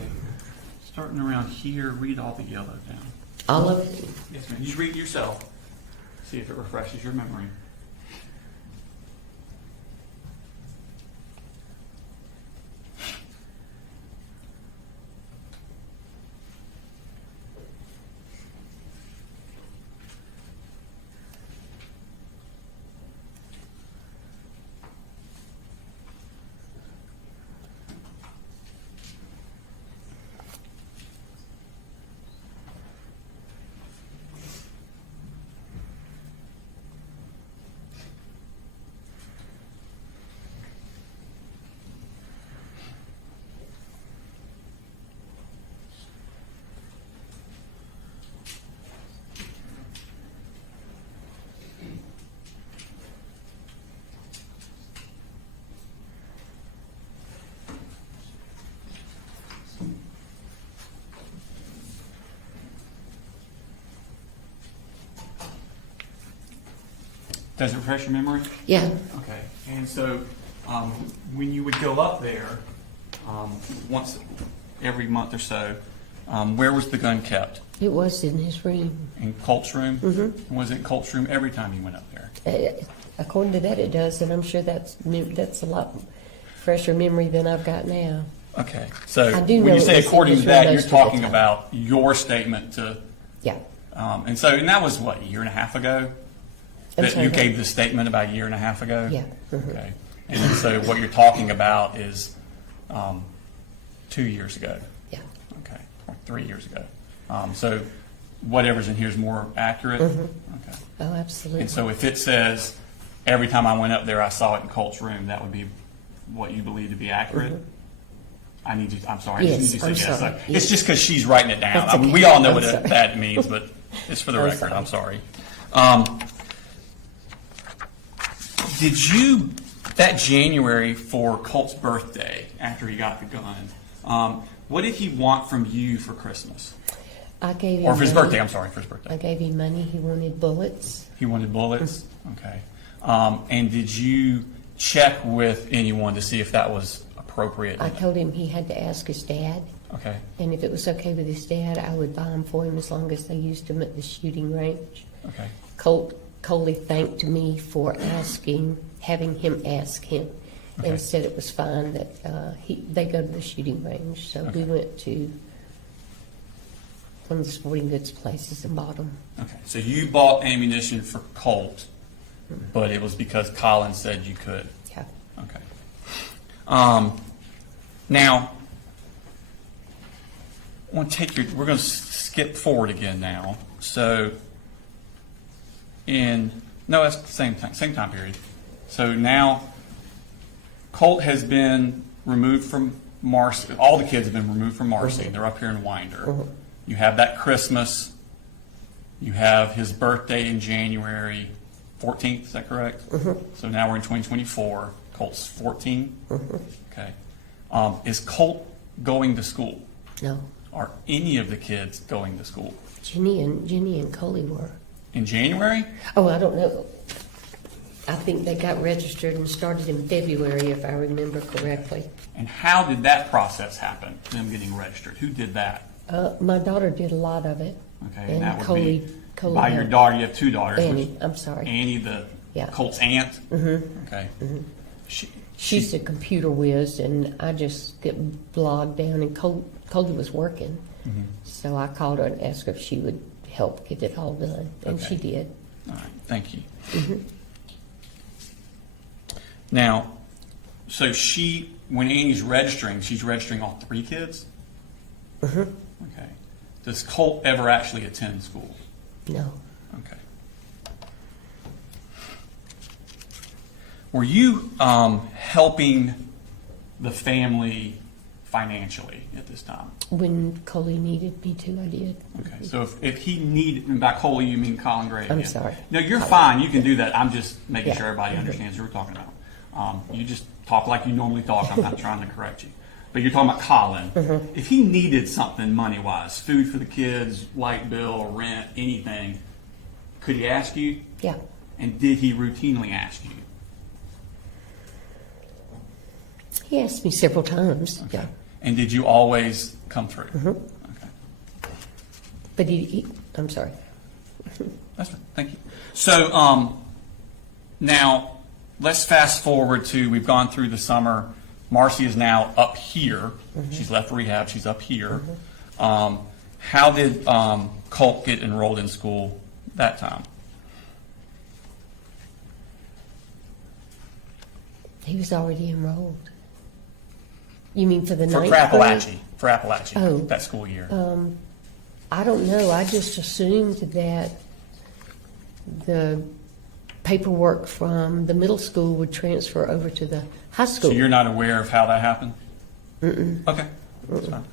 Starting around here, read all the yellow down. All of it. Yes, ma'am. Just read yourself. See if it refreshes your memory. Does it refresh your memory? Yeah, Okay. And so when you would go up there once every month or so, where was the gun kept? it was in his room. In Colt's room? Mm-hmm. Was it in Colt's room every time you went up there? According to that, it does, and I'm sure that's a lot fresher memory than I've got now. Okay. So I do when know you it say was in according to his that, room you're most of the talking time. about your statement to, Yeah. and that was what, a year and a half ago? I'm That sorry, you what? gave the statement about a year and a half ago? Yeah. Mhm. Okay. And so what you're talking about is 2 years ago? Yeah. Okay, or 3 years ago. So whatever's in here is more accurate? Mhm. Okay. Oh, absolutely. And so if it says every time I went up there, I saw it in Colt's room. That would be what you believe to be accurate? I need you, I'm sorry. I Yes, just need you to say I'm yes. sorry. It's just because she's writing it down. That's I mean, okay. we all know I'm what sorry. that means, but it's for the I'm record. sorry. I'm sorry. Did you, that January for Colt's birthday, after he got the gun, what did he want from you for Christmas? I gave him Or for his money. birthday, I'm sorry, for his birthday. I gave him money. He wanted bullets. He wanted bullets? Okay. And did you check with anyone to see if that was appropriate? I told him he had to ask his dad, Okay. and if it was okay with his dad, I would buy them for him as long as they used them at the shooting range. Okay. Coley thanked me for having him ask him, Okay. and said it was fine that they go to the shooting range. So we Okay. went to one of the sporting goods places and bought them. Okay. So you bought ammunition for Colt, but it was because Colin said you could. Yeah. Okay. Now, I want to take we're going to skip forward again now. So, that's the same time period. So now, Colt has been removed from Marcy. All the kids have been removed from Marcy. They're up here in Winder. You have that Christmas. You have his birthday in January 14th, is that correct? So now we're in 2024. Colt's 14. Okay. Is Colt going to school? No, Are any of the kids going to school? Jenny and Coley were. In January? Oh, I don't know. I think they got registered and started in February, if I remember correctly. And how did that process happen, them getting registered? Who did that? My daughter did a lot of it. Okay, And that would Coley be Coley by your helped. daughter. You have two daughters. Annie, I'm sorry. Annie, the Yeah. Colt's aunt. Okay. She's a computer whiz, and I just get bogged down, and Coley was working. So I called her and asked her if she would help get it all done, and Okay. she did. All right, thank you. Now, so when Annie's registering, she's registering all three kids? Okay. Does Colt ever actually attend school? No. Okay. Were you helping the family financially at this time? When Coley needed me to, I did. Okay, so if he needed, and by Coley you mean Colin Gray I'm again. sorry. No, you're fine, you can do that. I'm just making Yeah. sure everybody understands who we're talking about. You just talk like you normally talk, I'm not trying to correct you. But you're talking about Colin. If he needed something money-wise, food for the kids, light bill, rent, anything, could he ask you? Yeah. And did he routinely ask you? He asked me several times. Okay. Yeah. And did you always come through? Okay. But I'm sorry. That's fine. Thank you. So now let's fast forward to, we've gone through the summer. Marcy is now up here. She's left rehab. She's up here. How did Colt get enrolled in school that time? He was already enrolled. You mean for the For ninth Appalachia. For Appalachia, Oh. that school year. I don't know. I just assumed that the paperwork from the middle school would transfer over to the high school. So you're not aware of how that happened? Okay, that's fine.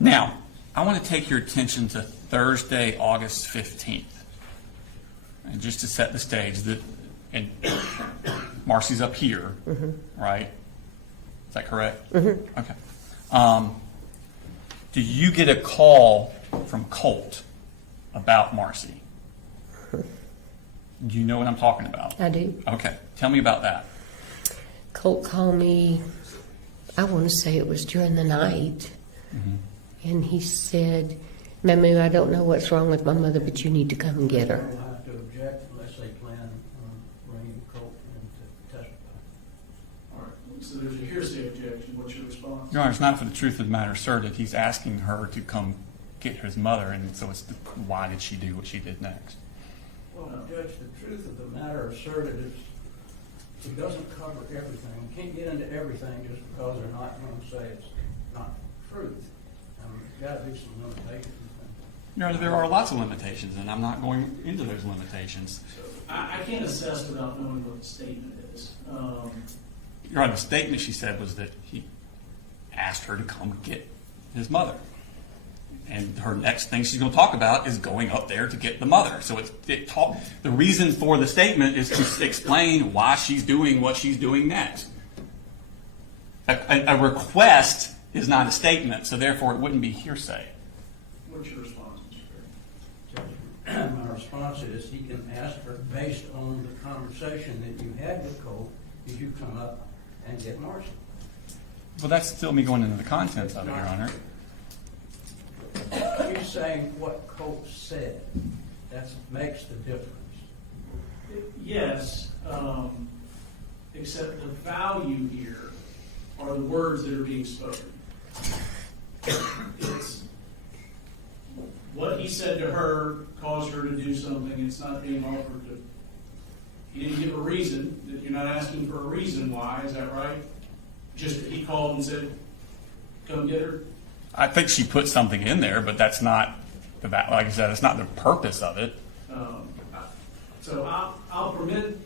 Now, I want to take your attention to Thursday, August 15th. And just to set the stage, and Marcy's up here, right? Is that correct? Okay. Do you get a call from Colt about Marcy? Do you know what I'm talking about? I do. Okay, tell me about that. Colt called me, I want to say it was during the night, and he said, Mamu, I don't know what's wrong with my mother, but you need to come and get her. We'll have to object unless they plan on bringing Colt in to testify. All right, so there's a hearsay objection. What's your response? Your Honor, it's not for the truth of the matter asserted. He's asking her to come get his mother, and so it's why did she do what she did next? Well, Judge, the truth of the matter asserted is it doesn't cover everything. You can't get into everything just because they're not going to say it's not truth. There's got to be some limitations. Your Honor, there are lots of limitations, and I'm not going into those limitations. I can't assess without knowing what the statement is. Your Honor, the statement she said was that he asked her to come get his mother. And her next thing she's going to talk about is going up there to get the mother. So the reason for the statement is to explain why she's doing what she's doing next. A request is not a statement, so therefore it wouldn't be hearsay. What's your response, Mr. Perry? My response is he can ask her based on the conversation that you had with Cole, did you come up and get Marcy? Well, that's still me going into the contents of it, Your Honor. You're saying what Cole said, that makes the difference. Yes, except the value here are the words that are being spoken. It's what he said to her caused her to do something. It's not being offered to. He didn't give a reason. That you're not asking for a reason why. Is that right? Just that he called and said, "Come get her." I think she put something in there, but that's not like I said, it's not the purpose of it. So I'll permit,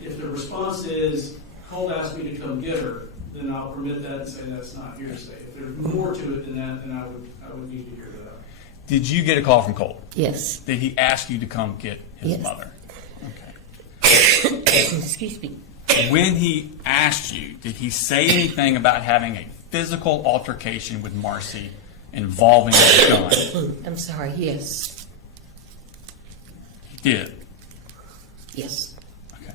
if the response is, Cole asked me to come get her, then I'll permit that and say that's not hearsay. If there's more to it than that, then I would need to hear that. Did you get a call from Cole? Yes. Did he ask you to come get his Yes. mother? Okay. Excuse me. When he asked you, did he say anything about having a physical altercation with Marcy involving a gun? I'm sorry, yes. He did. Yes. Okay.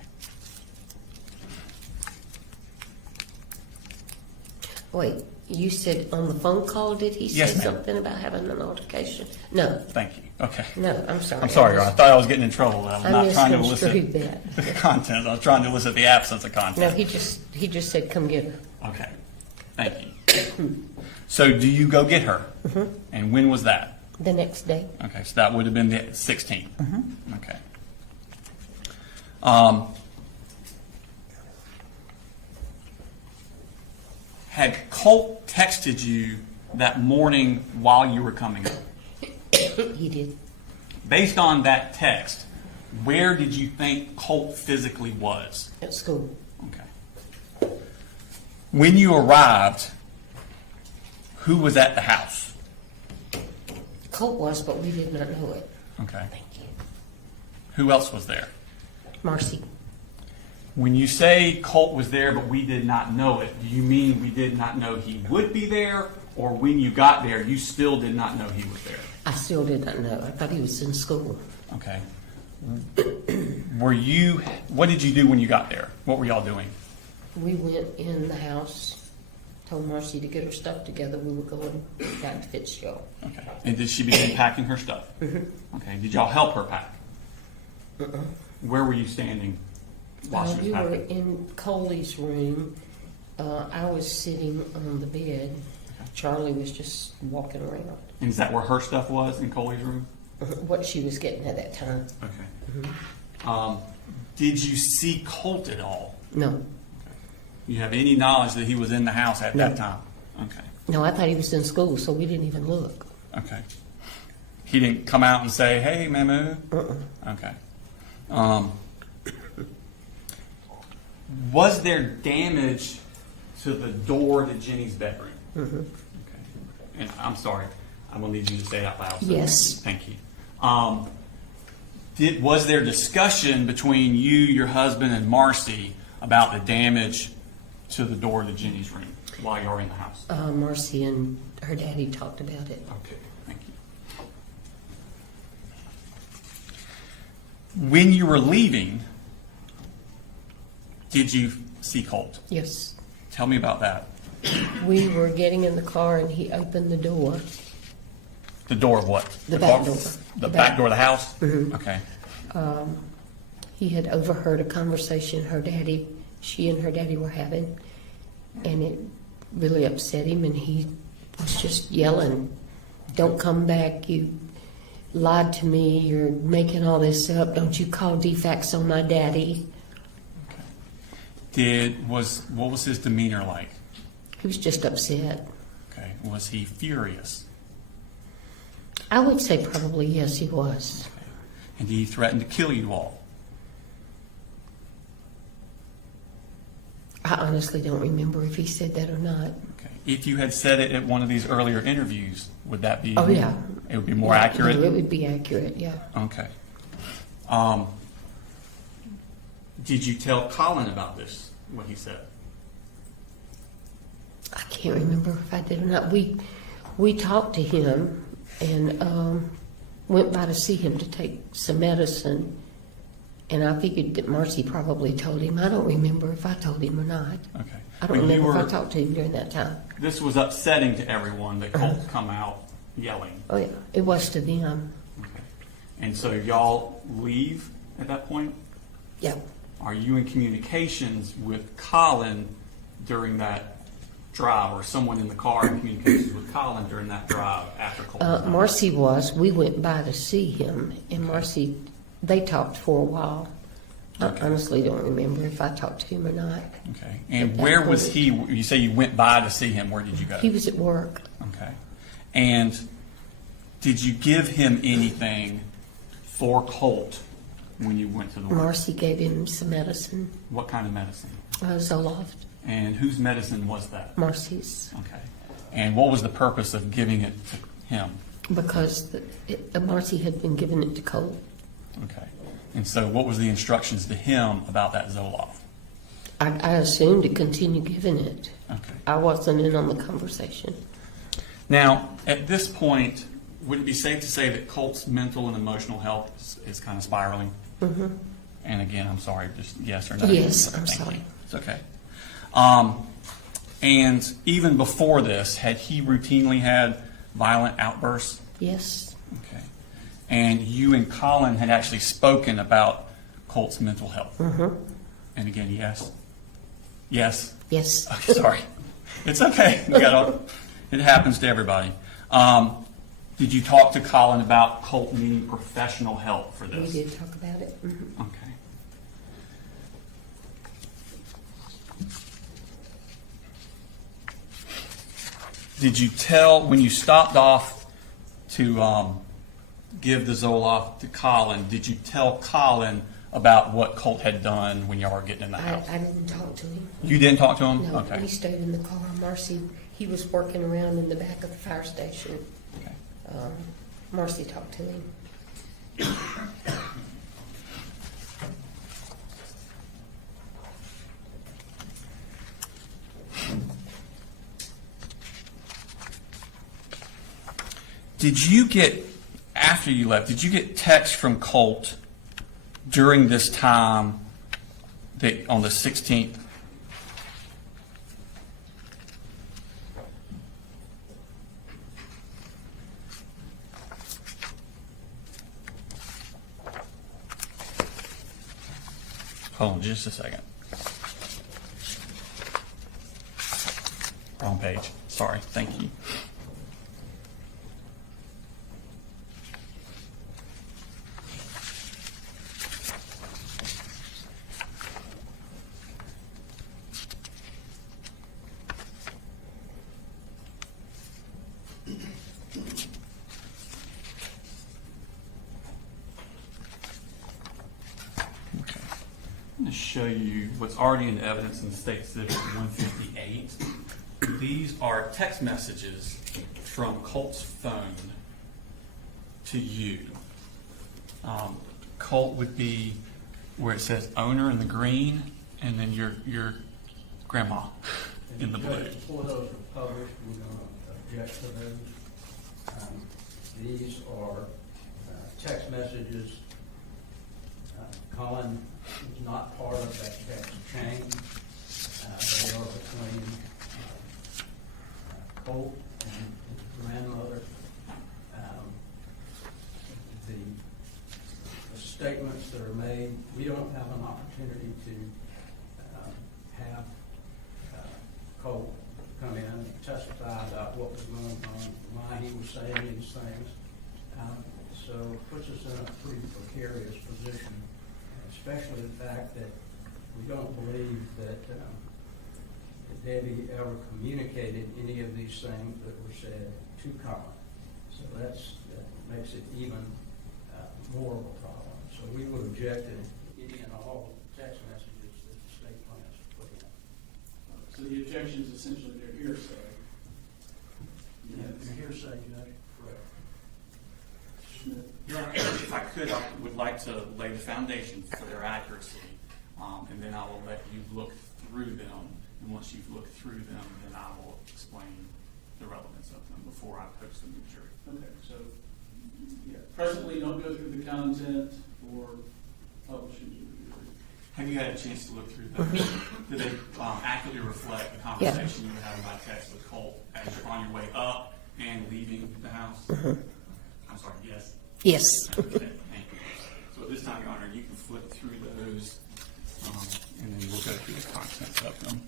Wait, you said on the phone call, did he say Yes, ma'am. something about having an altercation? No, Thank you. Okay. no, I'm sorry. I'm sorry, Your Honor. I thought I was getting in trouble. I was I not trying to misconstrued elicit that. the content. I was trying to elicit the absence of No, content. he just said, come get her. Okay. Thank you. So do you go get her? Mm-hmm. And when was that? The next day. Okay, so that would have been the 16th. Mm-hmm. Okay. Had Colt texted you that morning while you were coming up? He did. Based on that text, where did you think Colt physically was? At school. Okay. When you arrived, who was at the house? Colt was, but we did not know it. Okay. Thank you. Who else was there? Marcy. When you say Colt was there but we did not know it, do you mean we did not know he would be there, or when you got there you still did not know he was there? I still did not know. I thought he was in school. Okay. What did you do when you got there? What were y'all doing? We went in the house, told Marcy to get her stuff together. We were going back to Fitzgerald. Okay. And did she begin packing her stuff? Mm-hmm. Okay. Did y'all help her pack? Where were you standing while she was We were packing? in Coley's room. I was sitting on the bed. Charlie was just walking around. And is that where her stuff was, in Coley's room? What she was getting at that time. Okay. Did you see Colt at all? No. You have any knowledge that he was in the house at No. that time? Okay. No, I thought he was in school, so we didn't even look. Okay. He didn't come out and say, "Hey, Mamu." Okay. Was there damage to the door to Jenny's bedroom? Okay. And I'm sorry, I'm gonna need you to say it out loud. Yes. Thank you. Was there discussion between you, your husband, and Marcy about the damage to the door to Jenny's room while you were in the house? Marcy and her daddy talked about it. Okay, thank you. When you were leaving, did you see Colt? Yes. Tell me about that. We were getting in the car and he opened the door. The door of what? The back car- door. The The back back. door of the house? Mhm. Okay. He had overheard a conversation she and her daddy were having, and it really upset him, and he was just yelling, "Don't come back, you lied to me, you're making all this up, don't you call defects on my daddy." What was his demeanor like? He was just upset. Okay. Was he furious? I would say probably yes, he was. And did he threaten to kill you all? I honestly don't remember if he said that or not. Okay. If you had said it at one of these earlier interviews, would that be? Oh, yeah. It would be more accurate? No, it would be accurate, yeah. Okay. Did you tell Colin about this, what he said? I can't remember if I did or not. We talked to him and went by to see him to take some medicine. And I figured that Marcy probably told him. I don't remember if I told him or not. Okay. I don't But you remember if were- I talked to him during that time. This was upsetting to everyone that Colt come out yelling. Oh, yeah, it was to them. Okay. And so y'all leave at that point? Yeah. Are you in communications with Colin during that drive, or someone in the car in communications with Colin during that drive after Colt? Marcy was. We went by to see him, and Marcy, they talked for a while. Okay. I honestly don't remember if I talked to him or not. Okay. And where was he? You say you went by to see him. Where did you go? He was at work. Okay. And did you give him anything for Colt when you went to the work? Marcy gave him some medicine, What kind of medicine? Zoloft. And whose medicine was that? Marcy's, Okay. And what was the purpose of giving it to him? because Marcy had been giving it to Cole. Okay. And so what was the instructions to him about that Zoloft? I assumed to continue giving it. Okay. I wasn't in on the conversation. Now, at this point, would it be safe to say that Colt's mental and emotional health is kind of spiraling? Mm-hmm. And again, I'm sorry, just yes or no? Yes, I'm Thank sorry. you. It's okay. And even before this, had he routinely had violent outbursts? Yes, Okay. And you and Colin had actually spoken about Colt's mental health? mm-hmm. And again, yes? Yes? Yes. Okay, sorry. It's okay. It happens to everybody. Did you talk to Colin about Colt needing professional help for We this? did talk about it. Mhm. Okay. Did you tell, when you stopped off to give the Zoloft to Colin, did you tell Colin about what Colt had done when y'all were getting in the house? I didn't talk to him. You didn't talk to him? No, Okay. he stayed in the car. Marcy, he was working around in the back of the fire station. Okay. Marcy talked to him. Did you get, after you left, did you get text from Colt during this time that on the 16th? Hold on just a second. Wrong page. Sorry. Thank you. Okay. I'm going to show you what's already in evidence in the State Exhibit 158. These are text messages from Colt's phone to you. Colt would be where it says owner in the green, and then your grandma in the blue. Before those were published, we're going to object to those. These are text messages. Colin is not part of that text chain. They are between Colt and his grandmother. The statements that are made, we don't have an opportunity to have Colt come in and testify about what was going on, why he was saying these things. So it puts us in a pretty precarious position, especially the fact that we don't believe that Debbie ever communicated any of these things that were said to Colin. So that makes it even more of a problem. So we would object to any and all text messages that the state plans to put in. objections, essentially, they're hearsay. Your hearsay, Judge. Smith. Your Honor, if I could, I would like to lay the foundation for their accuracy, and then I will let you look through them. And once you've looked through them, then I will explain the relevance of them before I post them to the jury. Okay, so, yeah, presently don't go through the content or publishing to the jury. Have you had a chance to look through them? Do they accurately reflect the conversation you were having by text with Colt as you're on your way up and leaving the house? I'm sorry, yes? Yes. Okay, thank you. So at this time, Your Honor, you can flip through those, and then we'll go through the contents of them.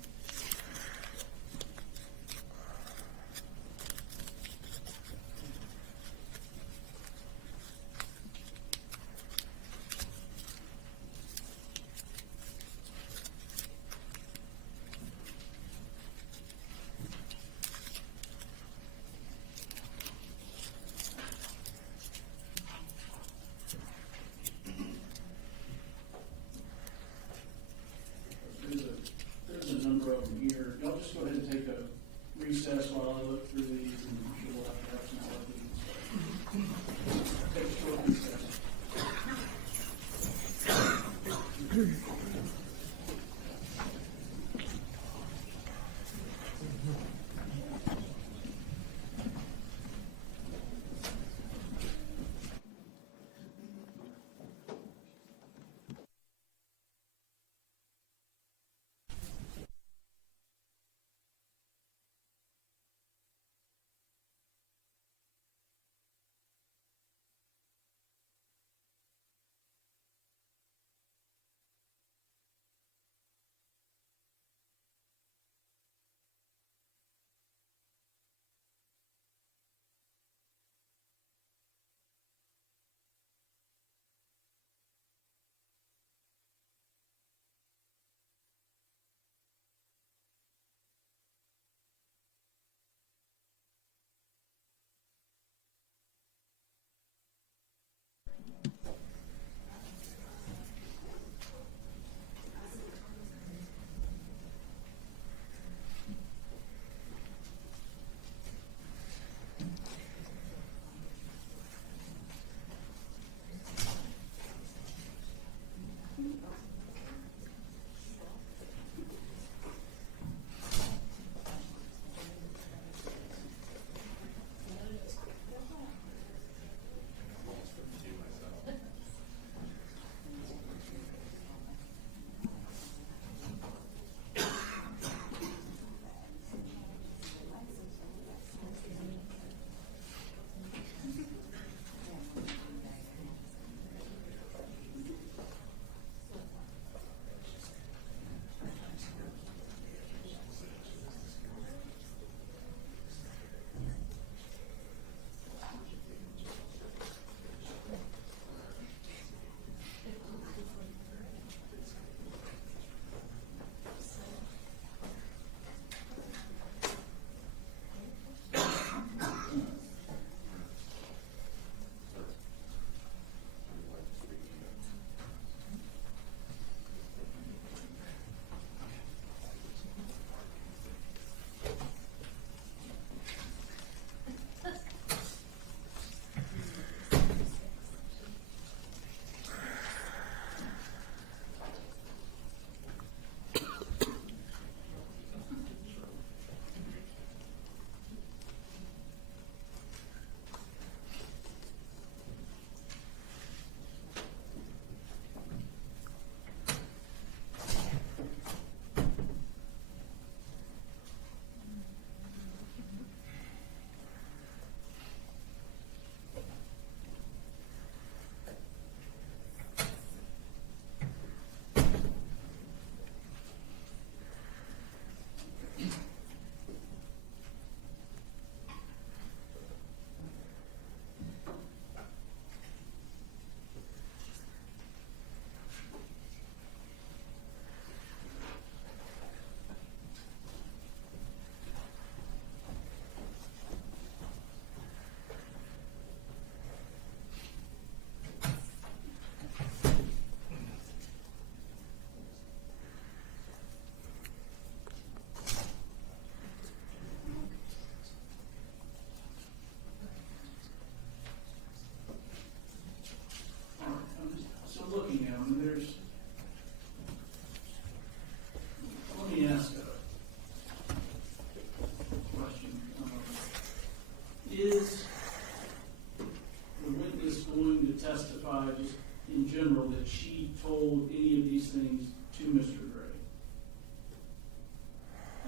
There's a number of them here. Y'all just go ahead and take a recess while I look through these, and I'm sure we'll have to have some other things. Take a short recess.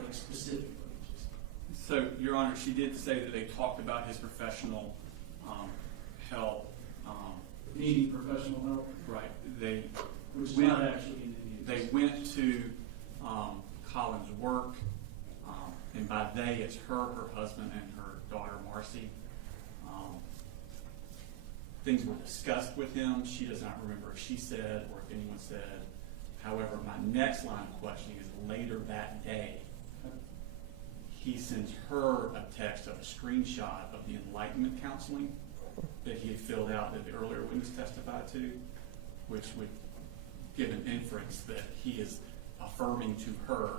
like specifically. So, Your Honor, she did say that they talked about his professional help. Needing professional help, Right. They which is went, not actually in the use. they went to Colin's work, and by they, it's her husband, and her daughter, Marcy. Things were discussed with him. She does not remember if she said or if anyone said. However, my next line of questioning is later that day, he sends her a text of a screenshot of the enlightenment counseling that he had filled out that the earlier witness testified to, which would give an inference that he is affirming to her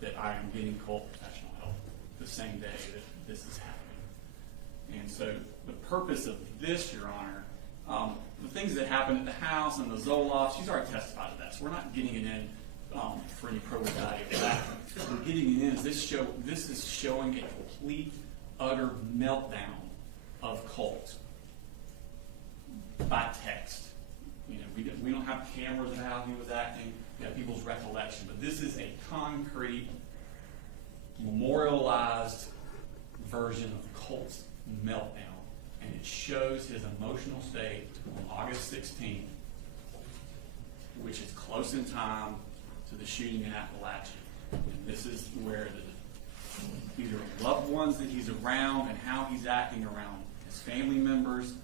that I am getting cold professional help the same day that this is happening. And so the purpose of this, Your Honor, the things that happened at the house and the Zoloft, she's already testified to that, so we're not getting it in for any probative value of that. What we're getting it in is this is showing a complete, utter meltdown of Colt by text. You know, we don't have cameras of how he was acting. We have people's recollection, but this is a concrete, memorialized version of Colt's meltdown, and it shows his emotional state on August 16th, which is close in time to the shooting in Appalachia. And this is where the either loved ones that he's around and how he's acting around his family members,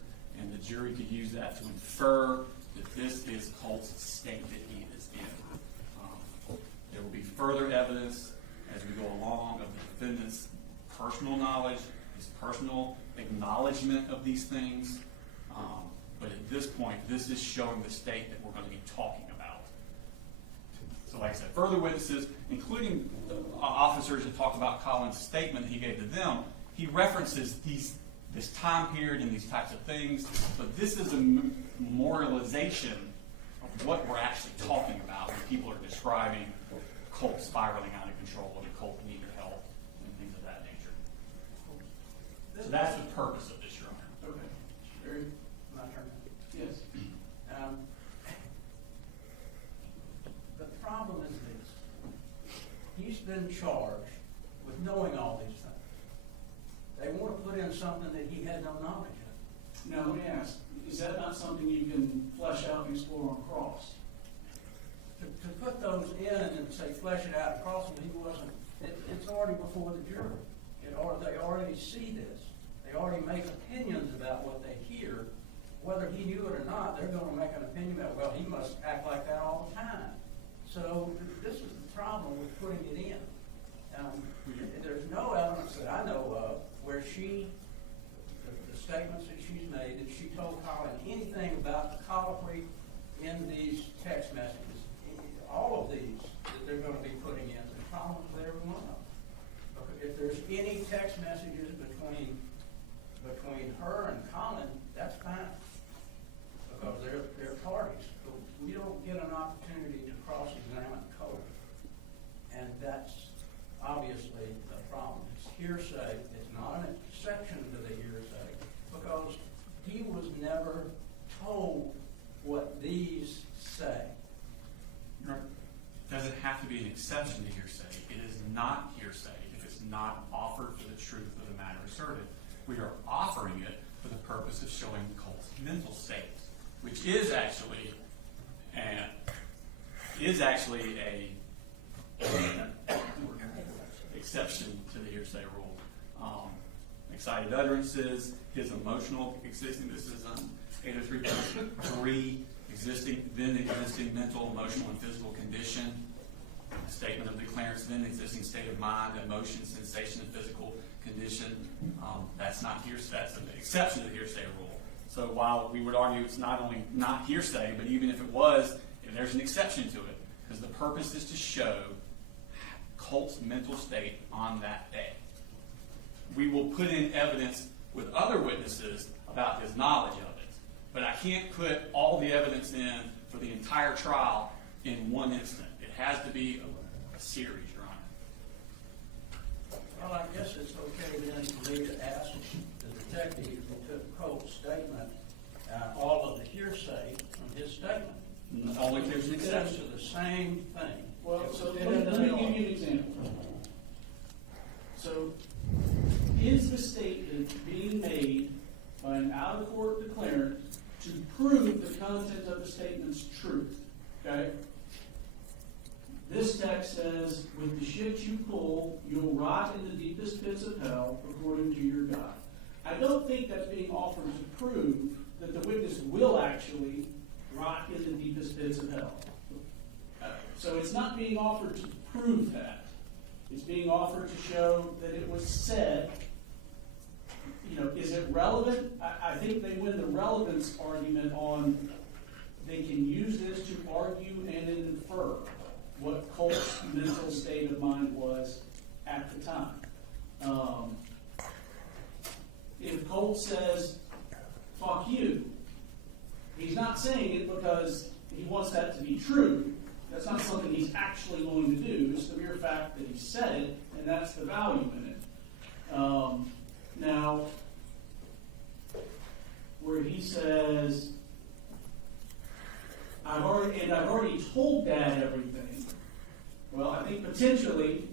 and the jury could use that to infer that this is Colt's state that he is in. There will be further evidence as we go along of the defendant's personal knowledge, his personal acknowledgement of these things. But at this point, this is showing the state that we're going to be talking about. So like I said, further witnesses, including the officers that talk about Colin's statement that he gave to them, he references this time period and these types of things, but this is a memorialization of what we're actually talking about when people are describing Colt spiraling out of control and Colt needing help and things of that nature. So that's the purpose of this, Your Honor. Okay. Very, My turn. yes. The problem is this. He's been charged with knowing all these things. They want to put in something that he had no knowledge of. Now, let me ask, is that not something you can flesh out and explore on cross? To put those in and say flesh it out across him, he wasn't. It's already before the jury. They already see this. They already make opinions about what they hear. Whether he knew it or not, they're going to make an opinion about, well, he must act like that all the time. So this is the problem with putting it in. There's no evidence that I know of where the statements that she's made, that she told Colin anything about the colloquy in these text messages. All of these that they're going to be putting in, there's problems with every one of them. If there's any text messages between her and Colin, that's fine, because they're parties. But we don't get an opportunity to cross-examine Cole, and that's obviously the problem. It's hearsay. It's not an exception to the hearsay, because he was never told what these say. Does it have to be an exception to hearsay? It is not hearsay if it's not offered for the truth of the matter asserted. We are offering it for the purpose of showing Colt's mental state, which is actually a exception to the hearsay rule. Excited utterances, his emotional existing. This is 803.3. Existing mental, emotional, and physical condition. A statement of declarance, then existing state of mind, emotion, sensation, and physical condition. That's not hearsay. That's an exception to the hearsay rule. So while we would argue it's not only not hearsay, but even if it was, there's an exception to it, because the purpose is to show Colt's mental state on that day. We will put in evidence with other witnesses about his knowledge of it. But I can't put all the evidence in for the entire trial in one instant. It has to be a series, Your Honor. Well, I guess it's okay then for me to ask the detective who took Colt's statement, all of the hearsay from his statement. Only if there's an It exception. says to the same thing. Well, so let me give you an example. fool, you'll rot in the deepest pits of hell, according to your God. I don't think that's being offered to prove that the witness will actually rot in the deepest pits of hell. So it's not being offered to prove that. It's being offered to show that it was said. You know, is it relevant? I think they win the relevance argument on they can use this to argue and infer what Colt's mental state of mind was at the time. If Colt says, fuck you, he's not saying it because he wants that to be true. That's not something he's actually going to do. It's the mere fact that he said it, and that's the value in it. Now, where he says, I've already told Dad everything. Well, I think potentially,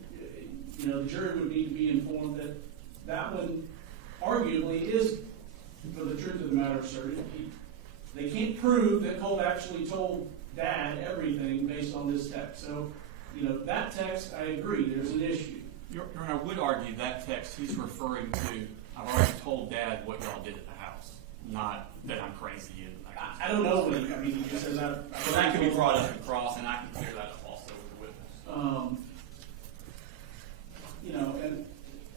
you know, the jury would need to be informed that that one arguably is, for the truth of the matter asserted. They can't prove that Colt actually told Dad everything based on this text. So, you know, that text, I agree, there's an issue. Your Honor, I would argue that text he's referring to, I've already told Dad what y'all did at the house, not that I'm crazy. I don't know what he just says. That could be brought up at cross, and I can clear that up also with the witness. You know, and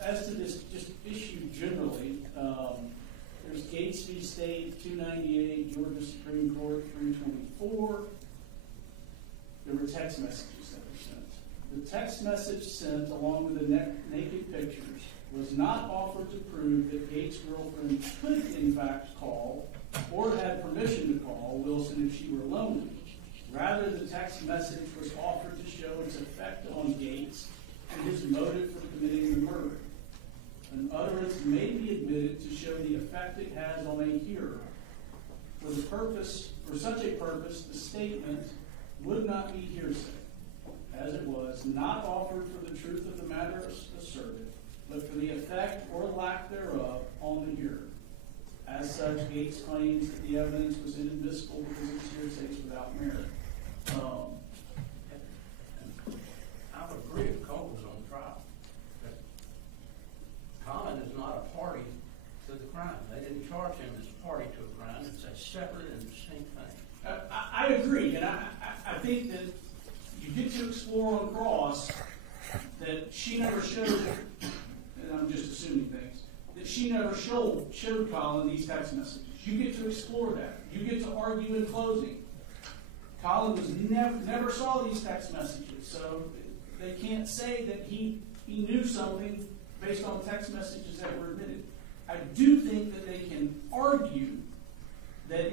as to this just issue generally, there's Gates v. State, 298, Georgia Supreme Court, 324. There were text messages that were sent. The text message sent, along with the naked pictures, was not offered to prove that Gates' girlfriend could, in fact, call or had permission to call Wilson if she were lonely. Rather, the text message was offered to show its effect on Gates and his motive for committing the murder. An utterance may be admitted to show the effect it has on a hearer. For such a purpose, the statement would not be hearsay, as it was not offered for the truth of the matter asserted, but for the effect or lack thereof on the hearer. As such, Gates claims that the evidence was inadmissible because it was hearsay without merit. I would agree if Colt was on trial. Colin is not a party to the crime. They didn't charge him as a party to a crime. It's a separate and distinct thing. I agree, and I think that you get to explore on cross that she never showed, and I'm just assuming things, that she never showed Colin these text messages. You get to explore that. You get to argue in closing. Colin was never saw these text messages, so they can't say that he knew something based on text messages that were admitted. I do think that they can argue that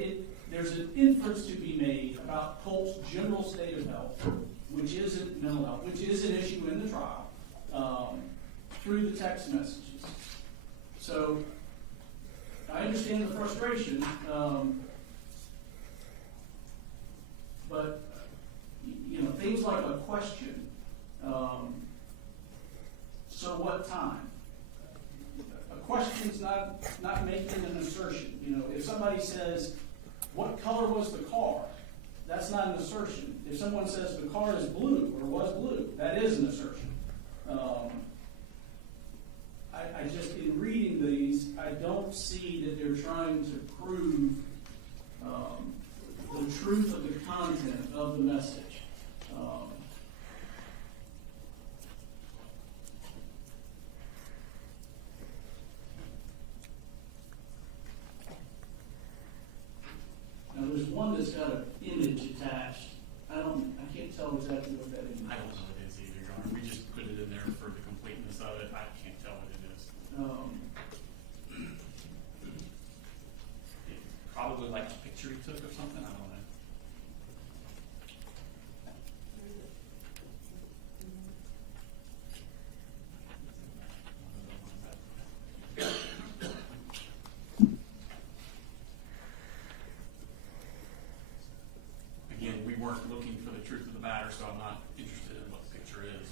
there's an inference to be made about Colt's general state of health, which isn't mental health, which is an issue in the trial, through the text messages. So I understand the frustration, but you know, things like a question. So what time? A question's not making an assertion. You know, if somebody says, "What color was the car?" That's not an assertion. If someone says the car is blue or was blue, that is an assertion. I just, in reading these, I don't see that they're trying to prove the truth of the content of the message. Now, there's one that's got an image attached. I can't tell exactly what that is. I don't know what it is either, Your Honor. We just put it in there for the completeness of it. I can't tell what it is. Probably like a picture he took or something. I don't know. Again, we weren't looking for the truth of the matter, so I'm not interested in what the picture is.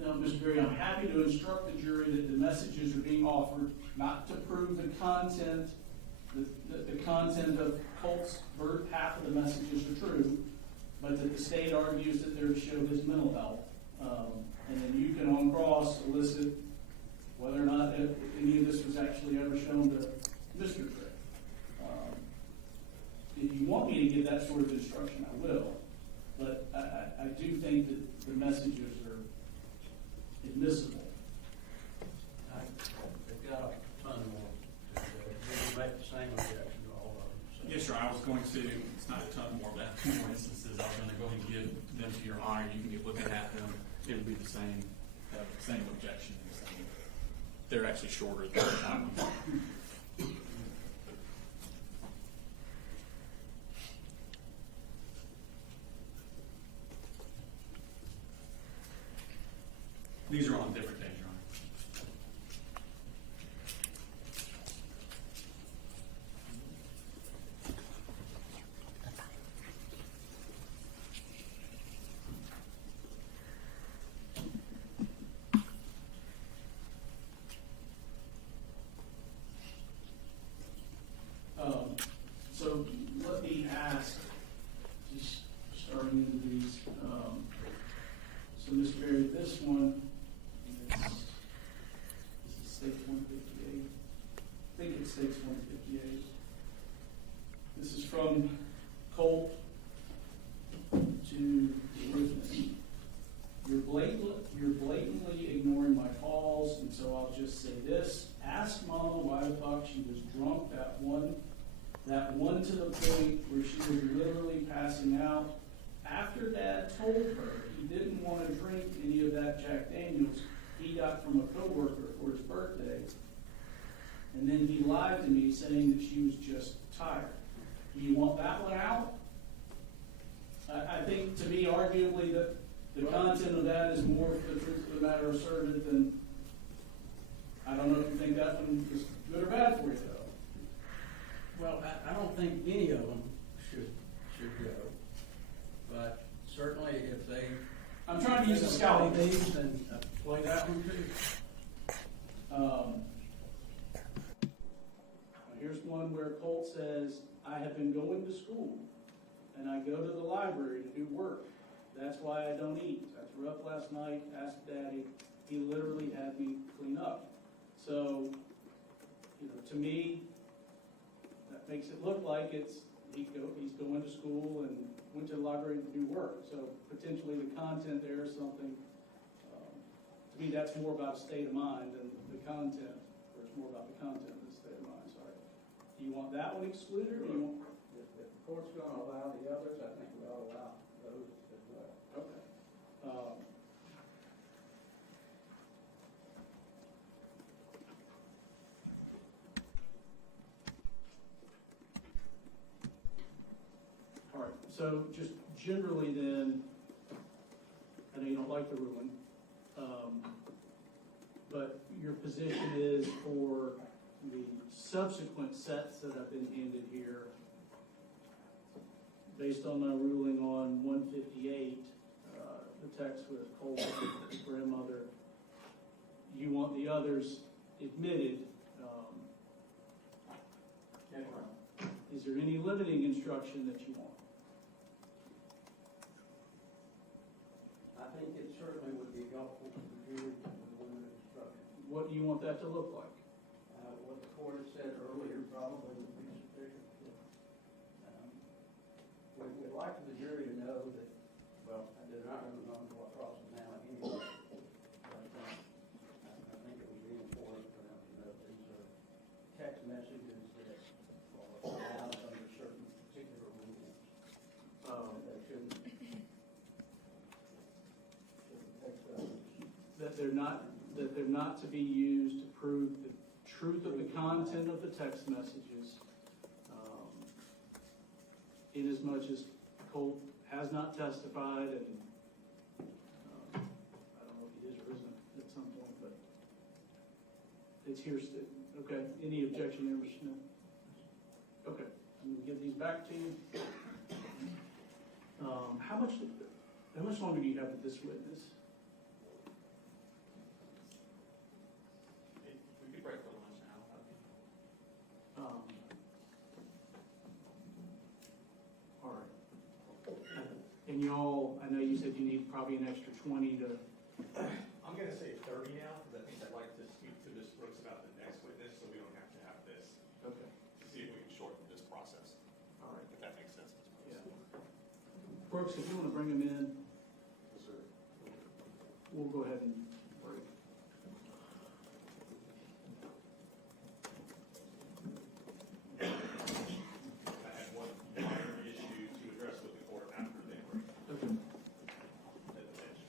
Now, Mr. Gray, I'm happy to instruct the jury that the messages are being offered not to prove the content, the content of Colt's half of the messages are true, but that the state argues that they're to show his mental health. And then you can on cross elicit whether or not any of this was actually ever shown to Mr. Gray. If you want me to get that sort of instruction, I will. But I do think that the messages are admissible. They've got a ton more. We make the same objection to all of them. So. Yes, sir, I was going to, it's not a ton more, but two more instances, I was going to go ahead and give them to your honor. You can get looking at them. It would be the same objection. They're actually shorter than that one. These are on different days, Your Honor. So let me ask, just starting into these, so Mr. Berry, this one, this is States 158. I think it's States 158. This is from Colt to the witness. You're blatantly ignoring my calls, and so I'll just say this. Ask Mama why the fuck she was drunk that one to the point where she was literally passing out. After Dad told her he didn't want to drink any of that Jack Daniels he got from a coworker for his birthday, and then he lied to me saying that she was just tired. Do you want that one out? I think, to me, arguably, that the content of that is more the truth of the matter asserted than, I don't know if you think that one is good or bad for you, though. Well, I don't think any of them should go, but certainly if they. I'm trying to use a scouting. These, then play that one too. Here's one where Colt says, I have been going to school and I go to the library to do work. That's why I don't eat. I threw up last night, asked Daddy. He literally had me clean up. So, to me, that makes it look like he's going to school and went to the library to do work. So potentially the content there is something, to me, that's more about a state of mind than the content, or it's more about the content than the state of mind, sorry. Do you want that one excluded, or do you want? If the court's going to allow the others, I think we ought to allow those as well. Okay. All right, so just generally then, I know you don't like the ruling, but your position is for the subsequent sets that have been handed here, based on my ruling on 158, the text with Colt, his grandmother, you want the others admitted. Is there any limiting instruction that you want? I think it certainly would be helpful to the jury to limited instruction. What do you want that to look like? What the court had said earlier probably would be sufficient. We'd like the jury to know that, well, they're not going to know what process now anyway. But I think it would be important for them to know these are text messages that are allowed under certain particular rules. That shouldn't take That they're not to be used to prove the truth of the content of the text messages, in as much as Colt has not testified, and I don't know if he is or isn't at some point, but it's here still. Okay, any objection there, Mr. Smith? Okay, I'm going to give these back to you. How much longer do you have with this witness? We could break for lunch now. and y'all, I know you said you need probably an extra 20 to, I'm gonna say 30 now, because I think I'd like to speak to Ms. Brooks about the next witness, so we don't have to have this, okay, to see if we can shorten this process, all right. if that makes sense, Ms. Yeah. Brooks. Brooks, if you want to bring him in, Yes, sir. we'll go ahead and break. I had one minor issue to address with the court after they were Okay. at the bench.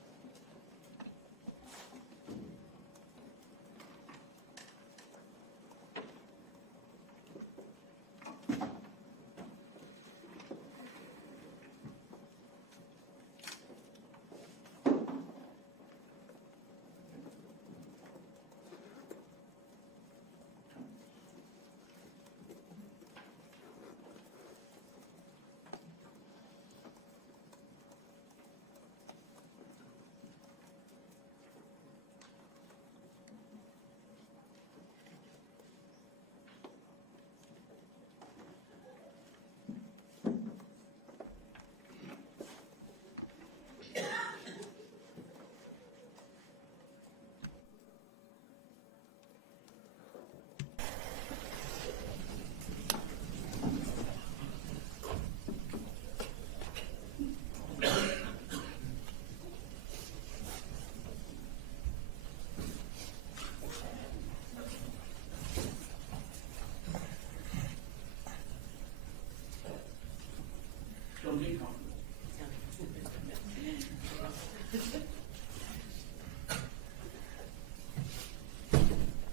Don't get comfortable.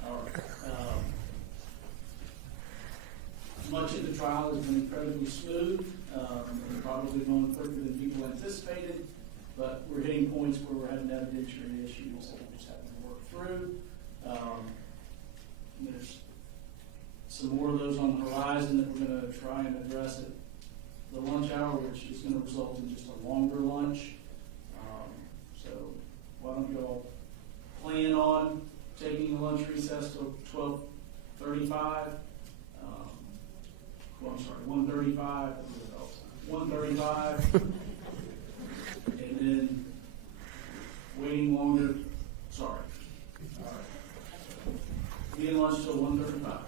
All right. Much of the trial has been incredibly smooth, and probably going quicker than people anticipated, but we're hitting points where we're having evidentiary issues that we're just having to work through. There's some more of those on the horizon that we're going to try and address at the lunch hour, which is going to result in just a longer lunch. So why don't you all plan on taking a lunch recess till 12:35? Well, I'm sorry, 1:35. 1:35, and then waiting longer. Sorry. All right. Be in lunch till 1:35.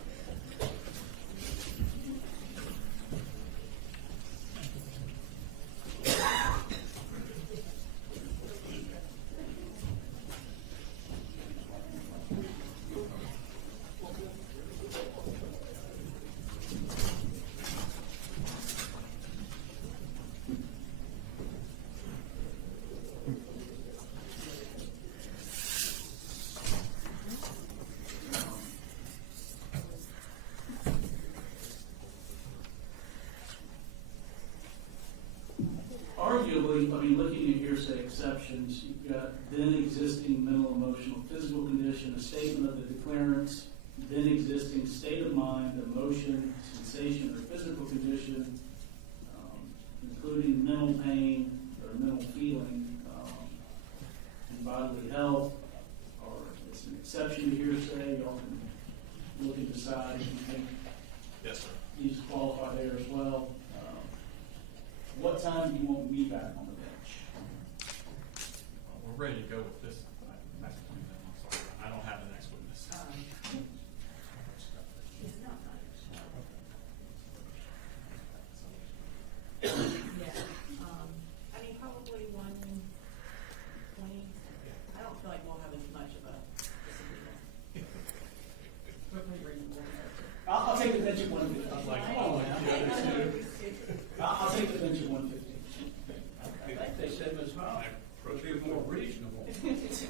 Arguably, I mean, looking at hearsay exceptions, you've got then existing mental, emotional, physical condition, a statement of the declarants, then existing state of mind, emotion, sensation, or physical condition, including mental pain or mental feeling, and bodily health, or it's an exception to hearsay. Y'all can look and decide if you think Yes, sir. these qualify there as well. What time do you want me back on the bench? We're ready to go with this next one. I'm sorry, I don't have the next witness. It's not Yeah, I mean, probably 1:20. I don't feel like we'll have as much of a disagreement. Perfectly reasonable. I'll take the bench at 1:50. I'm like, oh, I'll take the bench at 1:50. I think they said Ms. Hall, Approach be more reasonable. It's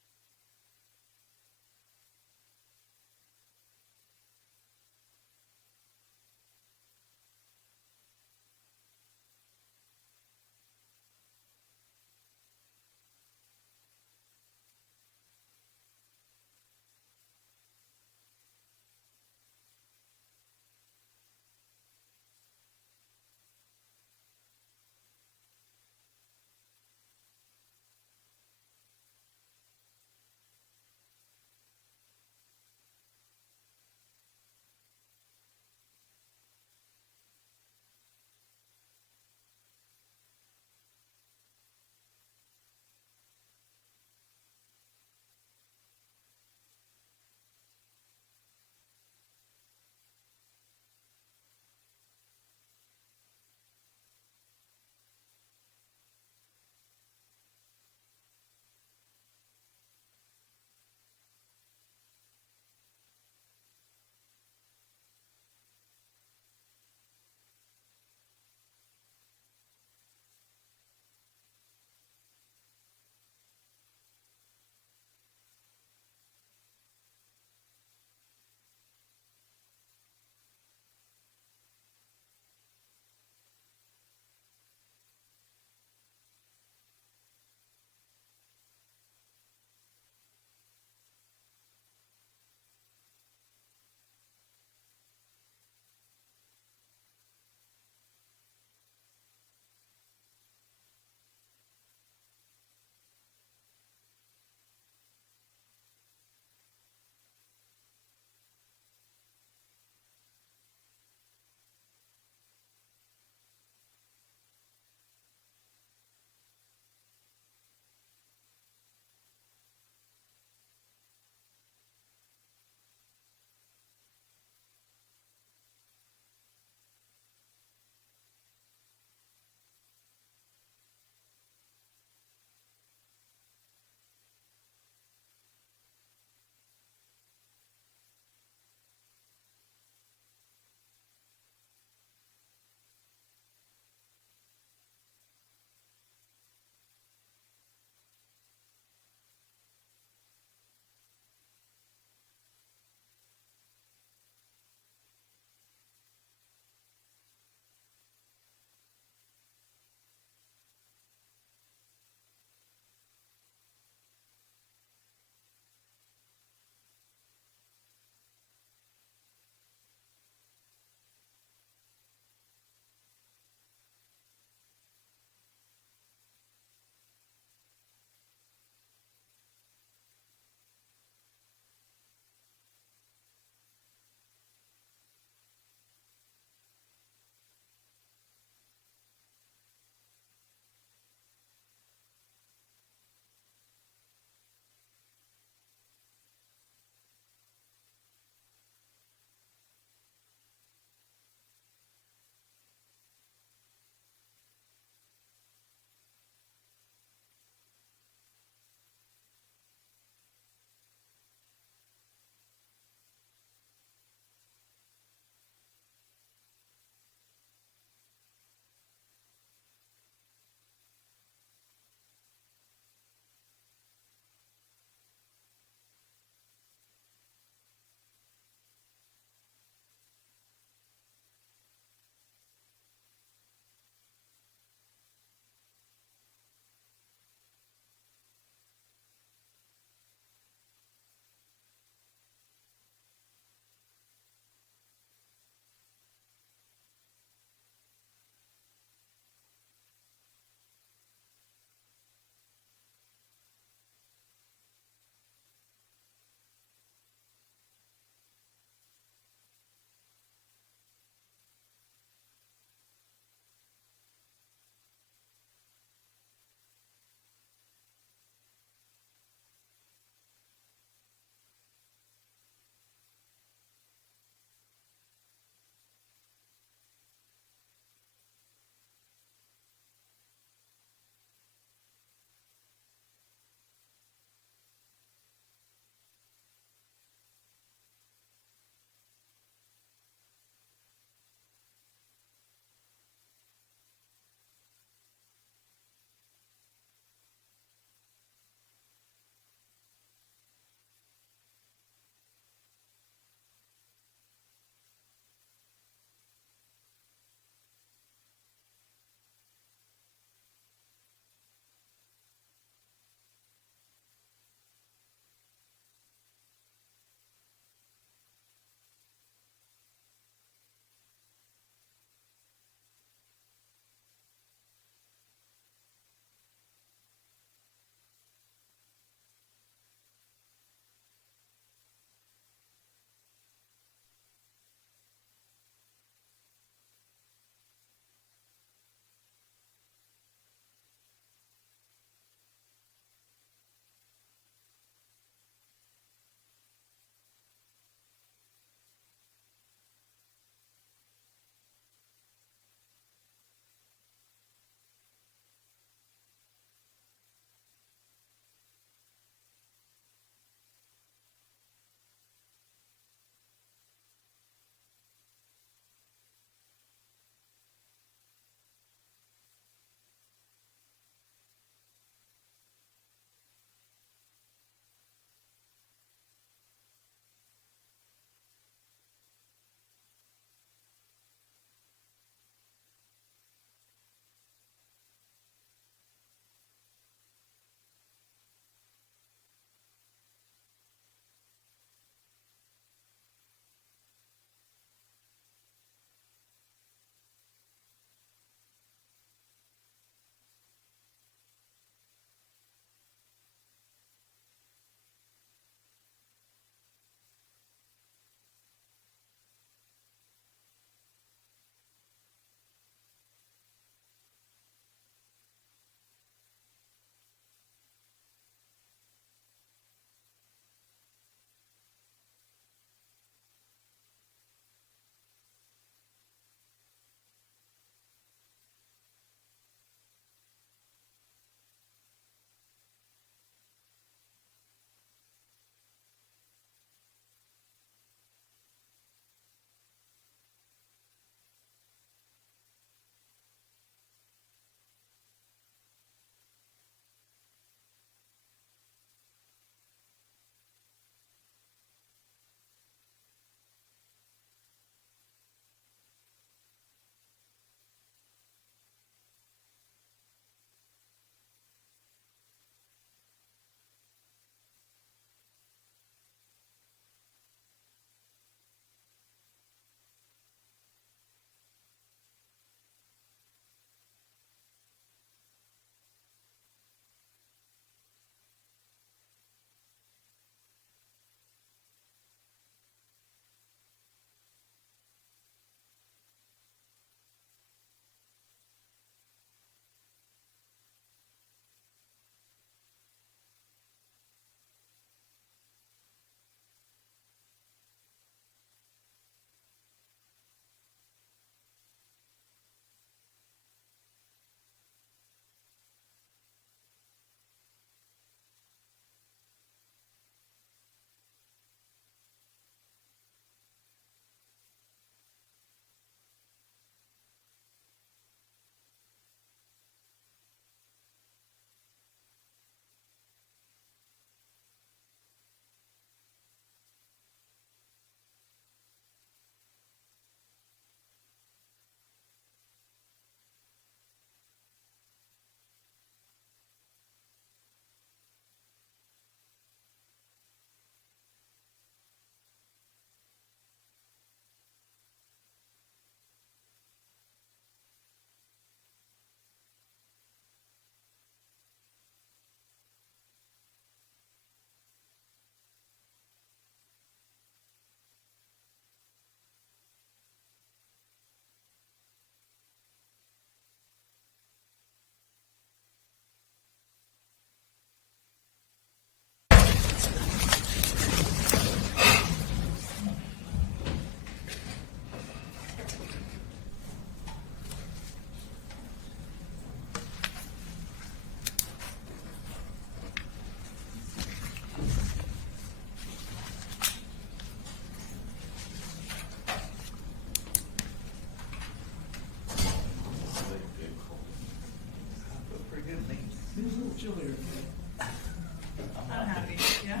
Yeah.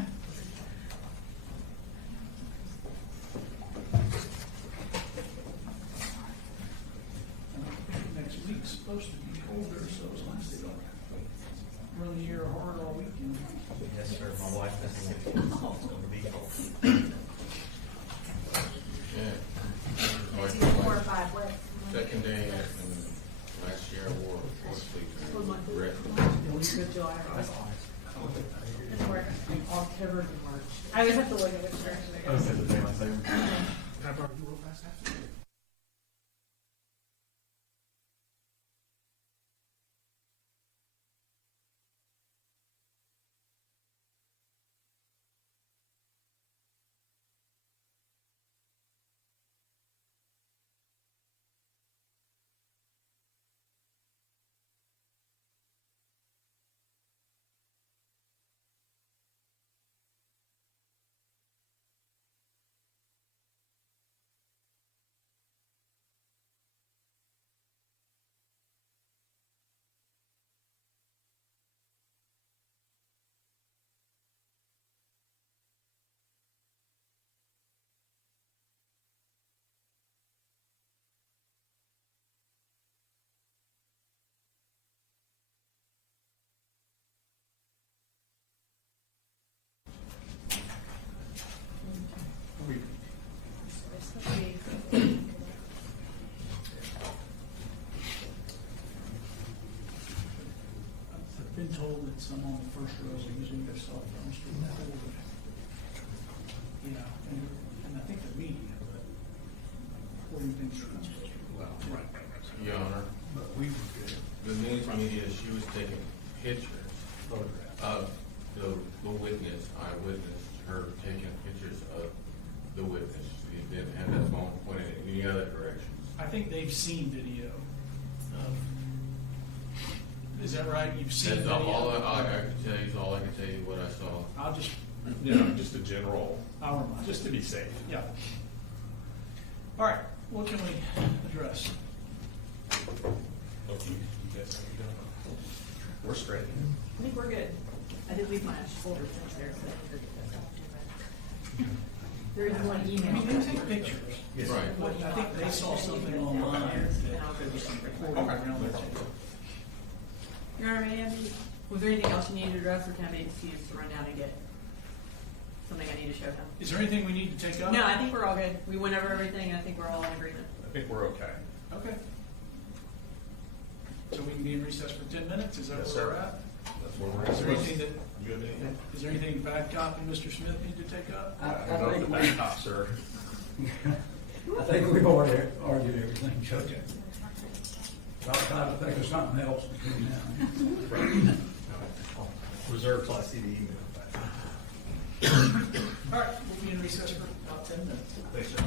Next week's supposed to be colder, so as long as they don't run the air hard all weekend. Yes, sir. My wife doesn't think it's going to be cold. Yeah. It's either 4 or 5, what? Second day, last year I wore a sleeve. Red. Good July. Doesn't work. October to March. I always have to look at which direction it goes. Can I borrow you real fast after? I've been told that some on the first rows are using their cell phones to record. Yeah, and I think the media, but recording things from. Well, Right. Your Honor, But we were good. the news media, she was taking pictures of the witness, eyewitness, her taking pictures of the witness. She didn't have that phone pointed in any other direction. I think they've seen video of, is that right? You've seen That's video? all I can tell you is all I can tell you what I saw. I'll just, Just a general, I'll remind you. just to be safe. Yeah. All right, what can we address? Okay, you guys have you done? We're straight. I think we're good. I did leave my folder there, so I didn't forget that. There is one I email. mean, they take pictures. Right. But I think they saw something online that there was some recording around there too. Your Honor, Andy, was there anything else you needed to address, or can I be excused to run down and get something I need to show him? Is there anything we need to take up? No, I think we're all good. We went over everything, and I think we're all in agreement. I think we're okay. Okay. So we can be in recess for 10 minutes, is that Yes, where we're sir. at? That's where we're Is there anything that, You have anything? is there anything bad cop and Mr. Smith need to take up? I don't know the back top, sir. I think we've already argued everything, Judge. I'll try to think of something else between now and then. Reserve till I see the email. All right, we'll be in recess for about 10 minutes. Thanks, sir.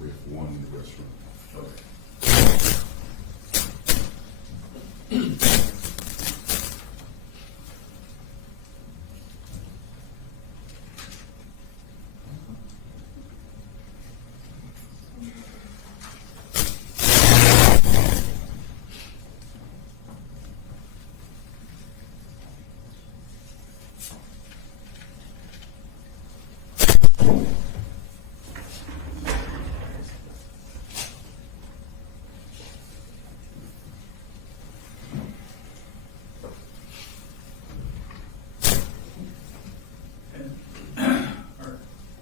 We have one in the restaurant.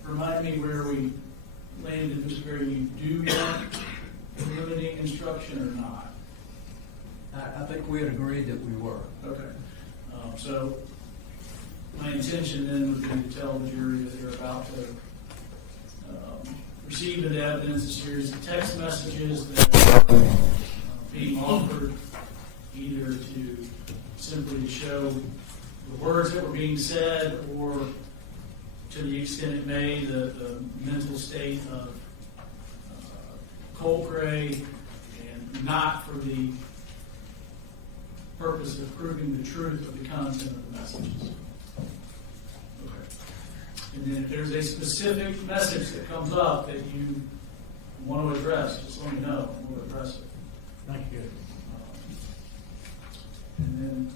Remind me where we landed, Mr. Gray, you do want limiting instruction or not? I think we had agreed that we were. Okay. So my intention then would be to tell the jury that they're about to receive into evidence a series of text messages that are being offered either to simply show the words that were being said, or to the extent it may, the mental state of Colin Gray, and not for the purpose of proving the truth of the content of the messages. Okay. And then if there's a specific message that comes up that you want to address, just let me know, and we'll address it. Thank you. And then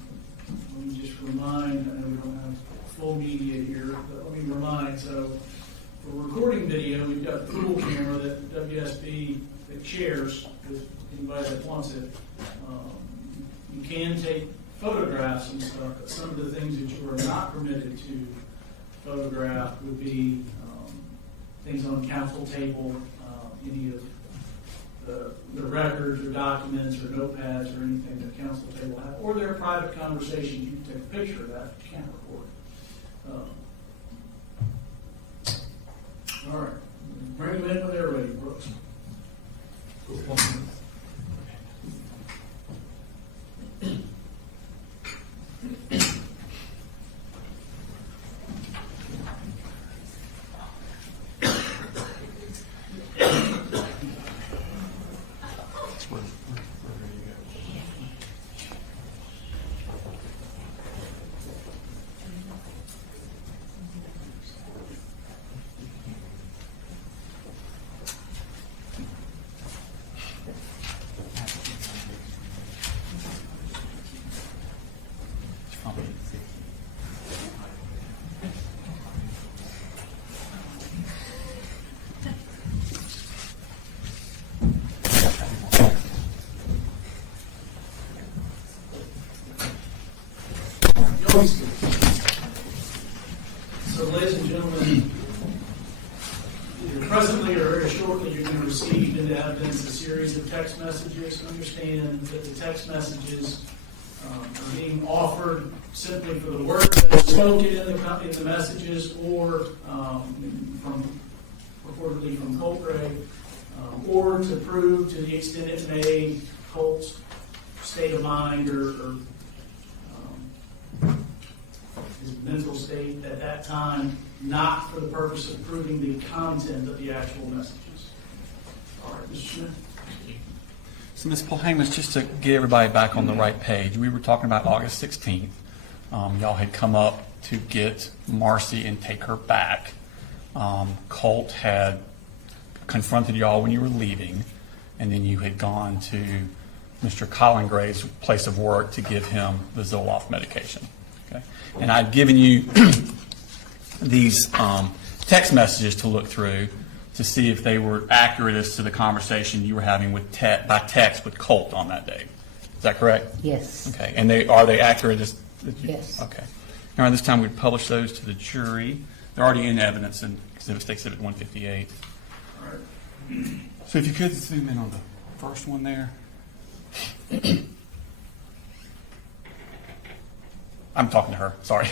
let me just remind, I know we don't have full media here, but let me remind, so for recording video, we've got the pool camera that WSB that shares with anybody that wants it. You can take photographs and stuff, but some of the things that you are not permitted to photograph would be things on the council table, any of the records or documents or notepads or anything that the council table have, or their private conversations. You can take a picture of that, but you can't record. All right. Bring them in when they're ready, Brooks. So, ladies and gentlemen, either presently or very shortly, you're going to receive into evidence a series of text messages. Understand that the text messages are being offered simply for the words that are spoken in the messages, or reportedly from Colin Gray, or to prove to the extent it may Colt's state of mind or his mental state at that time, not for the purpose of proving the content of the actual messages. All right, Mr. Smith. So, Ms. Polhamus, just to get everybody back on the right page, we were talking about August 16th. Y'all had come up to get Marcy and take her back. Colt had confronted y'all when you were leaving, and then you had gone to Mr. Colin Gray's place of work to give him the Zoloft medication. Okay? And I'd given you these text messages to look through to see if they were accurate as to the conversation you were having with by text with Colt on that day. Is that correct? Yes. Okay. And are they accurate as? Yes. Okay. Now, this time we'd publish those to the jury. They're already in evidence in Exhibit 158. All right. So if you could zoom in on the first one there. I'm talking to her, sorry.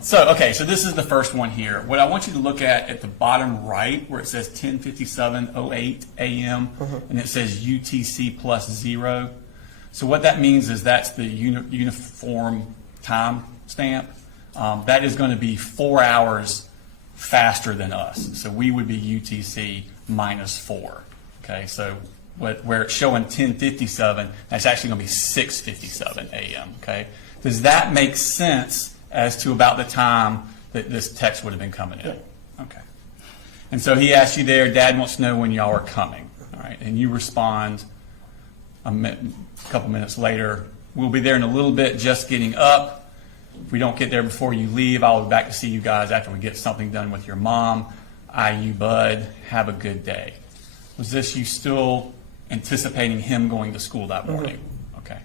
So this is the first one here. What I want you to look at the bottom right where it says 10:57:08 a.m. and it says UTC plus 0. So what that means is that's the uniform time stamp. That is going to be 4 hours faster than us. So we would be UTC minus 4. Okay, so where it's showing 10:57, that's actually going to be 6:57 a.m. Okay, does that make sense as to about the time that this text would have been coming in? Okay, and so he asked you there, Dad wants to know when y'all are coming. All right, and you respond a couple minutes later, we'll be there in a little bit, just getting up. If we don't get there before you leave, I'll be back to see you guys after we get something done with your mom. You, bud. Have a good day. Was this you still anticipating him going to school that morning? Okay.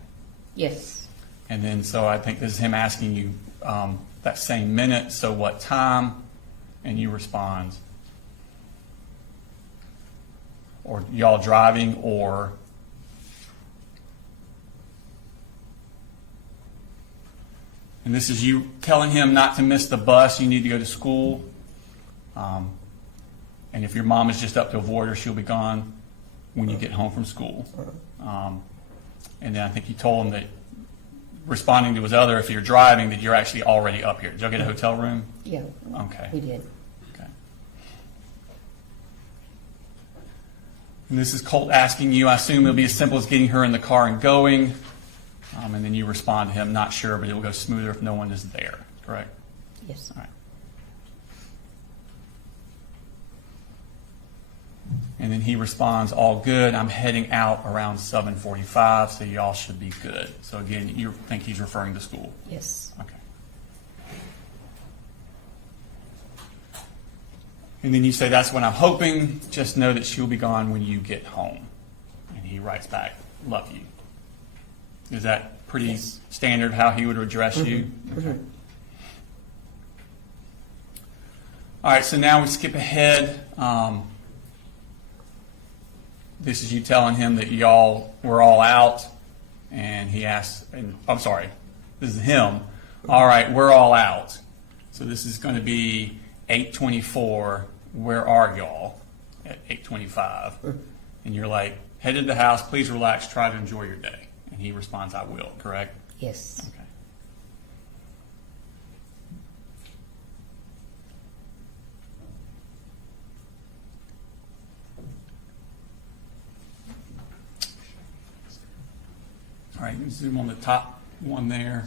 Yes. And then, so I think this is him asking you that same minute, so what time? And you respond, or y'all driving, or and this is you telling him not to miss the bus, you need to go to school. And if your mom is just up to avoid her, she'll be gone when you get home from school. And then I think you told him that, responding to his other, if you're driving, that you're actually already up here. Did y'all get a hotel room? Yeah. Okay. We did. Okay. And this is Colt asking you, I assume it'll be as simple as getting her in the car and going. And then you respond to him, not sure, but it will go smoother if no one is there. Correct? Yes. All right. And then he responds, all good. I'm heading out around 7:45, so y'all should be good. So again, you think he's referring to school? Yes. Okay. And then you say, that's what I'm hoping. Just know that she'll be gone when you get home. And he writes back, love you. Is that pretty standard how he would address you? Okay. All right, so now we skip ahead. This is you telling him that y'all were all out, and he asks, and I'm sorry, this is him. All right, we're all out. So this is going to be 8:24. Where are y'all? At 8:25. And you're like, headed to the house, please relax, try to enjoy your day. And he responds, I will, correct? Yes. Okay. All right, zoom on the top one there.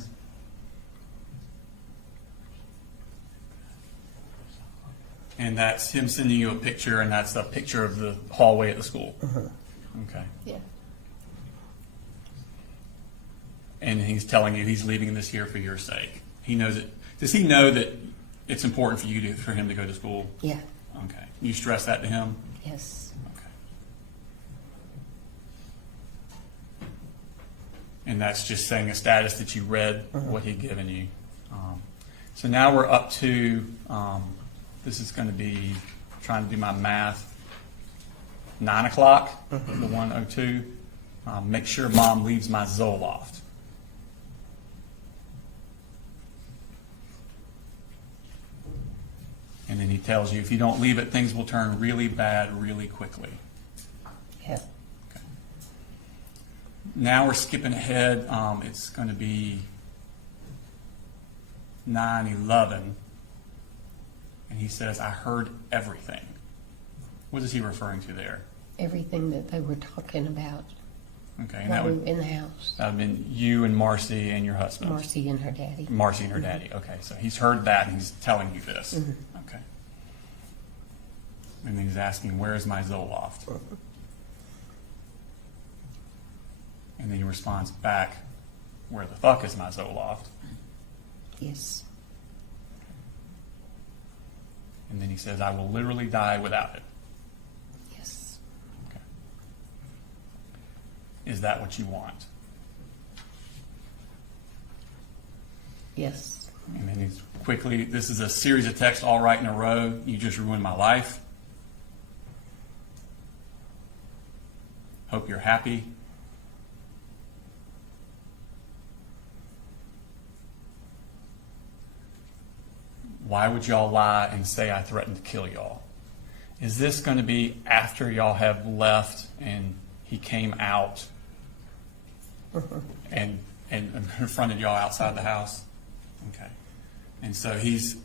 And that's him sending you a picture, and that's a picture of the hallway at the school. Okay. Yeah. And he's telling you he's leaving this year for your sake. He knows it. Does he know that it's important for you for him to go to school? Yeah. Okay. You stress that to him? Yes. Okay. And that's just saying a status that you read what he'd given you. So now we're up to, this is going to be, trying to do my math, 9 o'clock, the 1:02. Make sure mom leaves my Zoloft. And then he tells you, if you don't leave it, things will turn really bad really quickly. Yeah. Okay. Now we're skipping ahead. It's going to be 9:11, and he says, I heard everything. What is he referring to there? Everything that they were talking about Okay, and while that we would were in the house. that would have been you and Marcy and your husband. Marcy and her daddy. Marcy and her daddy. Okay, so he's heard that and he's telling you this. Mhm. Okay. And then he's asking, where's my Zoloft? And then he responds back, where the fuck is my Zoloft? Yes. And then he says, I will literally die without it. Yes. Okay. Is that what you want? Yes. And then he's quickly, this is a series of texts all right in a row. You just ruined my life. Hope you're happy. Why would y'all lie and say I threatened to kill y'all? Is this going to be after y'all have left and he came out and confronted y'all outside the house? Okay. And so he's,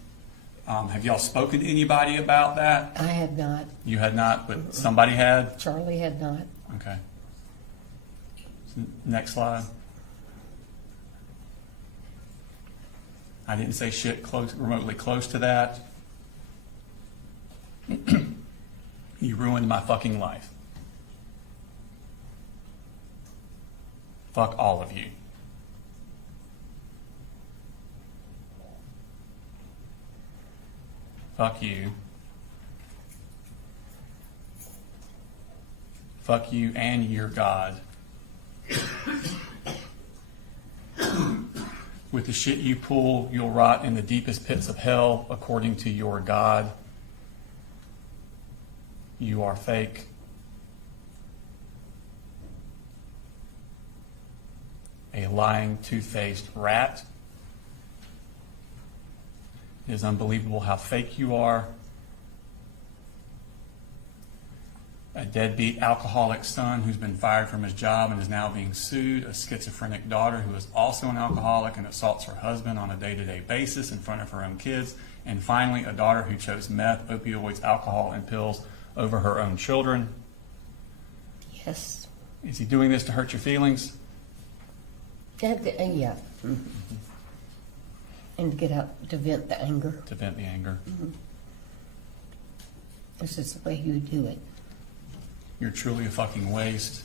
have y'all spoken to anybody about that? I have not. You had not, but somebody had? Charlie had not. Okay. Next slide. I didn't say shit close, remotely close to that. You ruined my fucking life. Fuck all of you. Fuck you. Fuck you and your God. With the shit you pull, you'll rot in the deepest pits of hell, according to your God. You are fake. A lying, two-faced rat. It is unbelievable how fake you are. A deadbeat alcoholic son who's been fired from his job and is now being sued, a schizophrenic daughter who is also an alcoholic and assaults her husband on a day-to-day basis in front of her own kids, and finally a daughter who chose meth, opioids, alcohol, and pills over her own children. Yes. Is he doing this to hurt your feelings? Yeah. Mm-hmm. And to get out, to vent the anger. To vent the anger. Mm-hmm. This is the way he would do it. You're truly a fucking waste.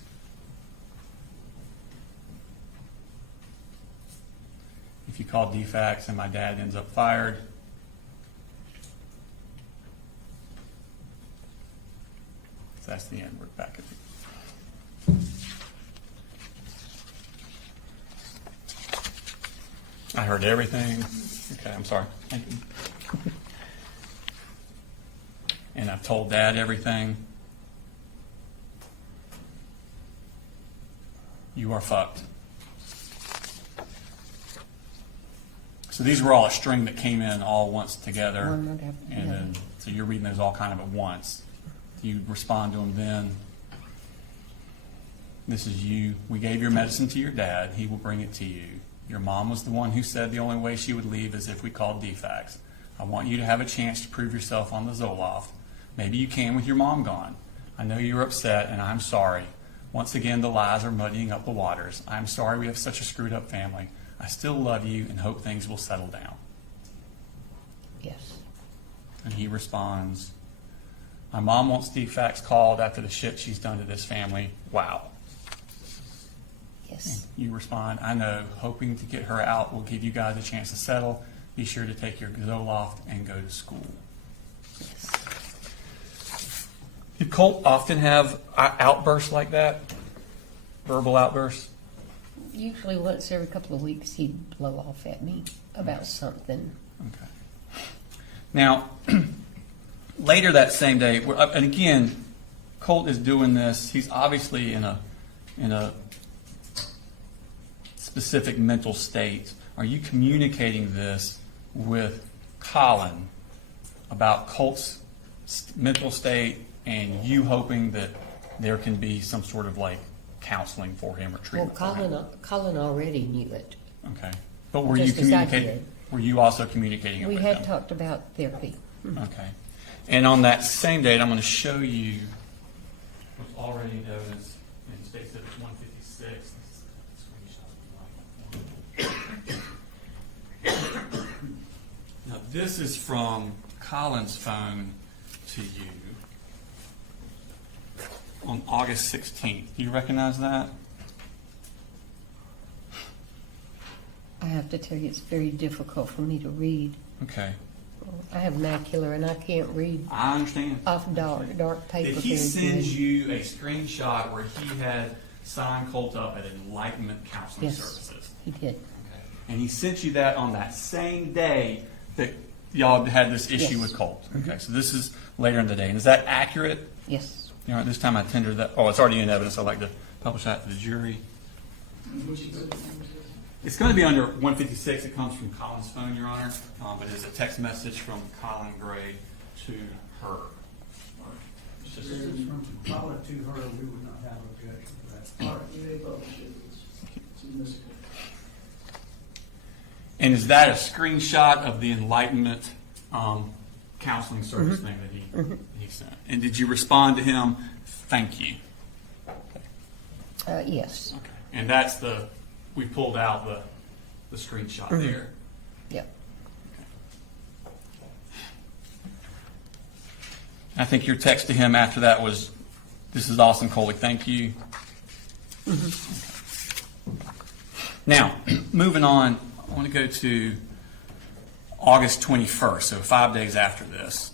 If you call DFACS and my dad ends up fired, so that's the end. We're back at the... I heard everything. Okay, I'm sorry. Thank you. And I've told Dad everything. You are fucked. So these were all a string that came in all once together. One And then, so you're reading those all kind of at once. You respond to them then. This is you. We gave your medicine to your dad. He will bring it to you. Your mom was the one who said the only way she would leave is if we called DFACS. I want you to have a chance to prove yourself on the Zoloft. Maybe you can with your mom gone. I know you're upset, and I'm sorry. Once again, the lies are muddying up the waters. I'm sorry we have such a screwed up family. I still love you and hope things will settle down. Yes. And he responds, my mom wants DFACS called after the shit she's done to this family. Wow. Yes. And you respond, I know, hoping to get her out will give you guys a chance to settle. Be sure to take your Zoloft and go to school. Yes. Did Colt often have outbursts like that? Verbal outbursts? Usually once every couple of weeks he'd blow off at me about something. Okay. Now, later that same day, and again, Colt is doing this. He's obviously in a specific mental state. Are you communicating this with Colin about Colt's mental state and you hoping that there can be some sort of like counseling for him or Well, treatment for him? Colin already knew it. Okay. But were you Just as I communicating? did. Were you also communicating it We with had them? talked about therapy. Okay. And on that same date, I'm going to show you what's already noticed in State Civic 156. Now, this is from Colin's phone to you on August 16th. Do you recognize that? I have to tell you, it's very difficult for me to read. Okay. I have macular and I can't read I understand. off dark paper. Did he very send good. you a screenshot where he had signed Colt up at Enlightenment Counseling Yes. Services? He did. Okay. And he sent you that on that same day that y'all had this issue Yes. with Colt. Okay, so this is later in the day. And is that accurate? Yes. You know, at this time I tendered that. Oh, it's already in evidence. I'd like to publish that to the jury. It's going to be under 156. It comes from Colin's phone, Your Honor, but it's a text message from Colin Gray to her. If it's from Colin to her, we would not have objection to that. All right, you may publish it. It's in this. And is that a screenshot of the Enlightenment counseling service thing that he sent? And did you respond to him, thank you? Yes. Okay. And that's we pulled out the screenshot there. Yep. I think your text to him after that was, "This is awesome, Coley, thank you." Now, moving on, I want to go to August 21st, so 5 days after this.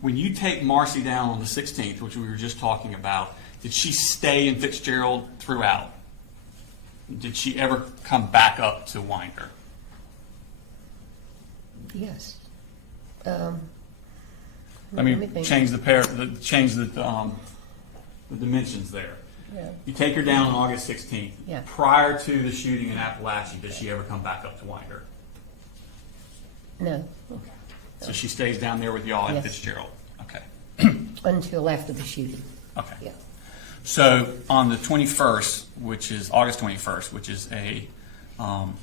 When you take Marcy down on the 16th, which we were just talking about, did she stay in Fitzgerald throughout? Did she ever come back up to Winder? Yes. Let me think. change the dimensions there. Yeah. You take her down on August 16th. Yeah. Prior to the shooting in Appalachia, did she ever come back up to Winder? No. So she stays down there with y'all in Yes. Fitzgerald. Okay. Until after the shooting. Okay. Yeah. So on the 21st, which is August 21st, which is a 5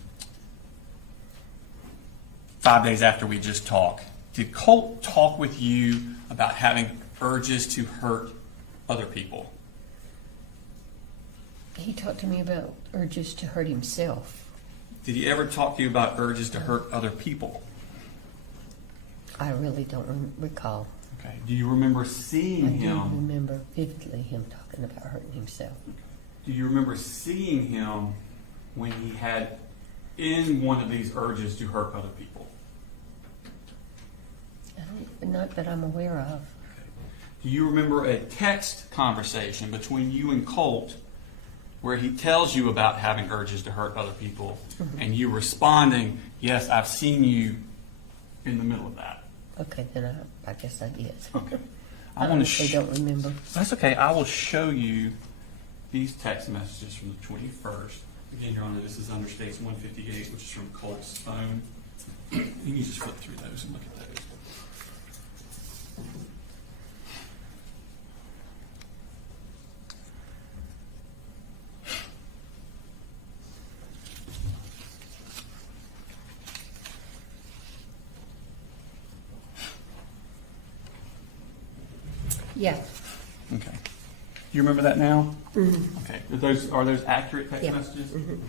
days after we just talked, did Colt talk with you about having urges to hurt other people? He talked to me about urges to hurt himself. Did he ever talk to you about urges to hurt other people? I really don't recall. Okay. Do you remember I seeing do him? remember vividly him talking about hurting himself. Do you remember seeing him when he had in one of these urges to hurt other people? Not that I'm aware of. Do you remember a text conversation between you and Colt where he tells you about having urges to hurt other people and you responding, yes, I've seen you in the middle of that? Okay, then I guess I did. Okay. I honestly don't remember. That's okay. I will show you these text messages from the 21st. Again, Your Honor, this is under States 158, which is from Colt's phone. You can just flip through those and look at those. Yeah. Okay. Do you remember that now? Mm-hmm. Okay. Are those accurate text Yeah. messages? Mhm. Okay.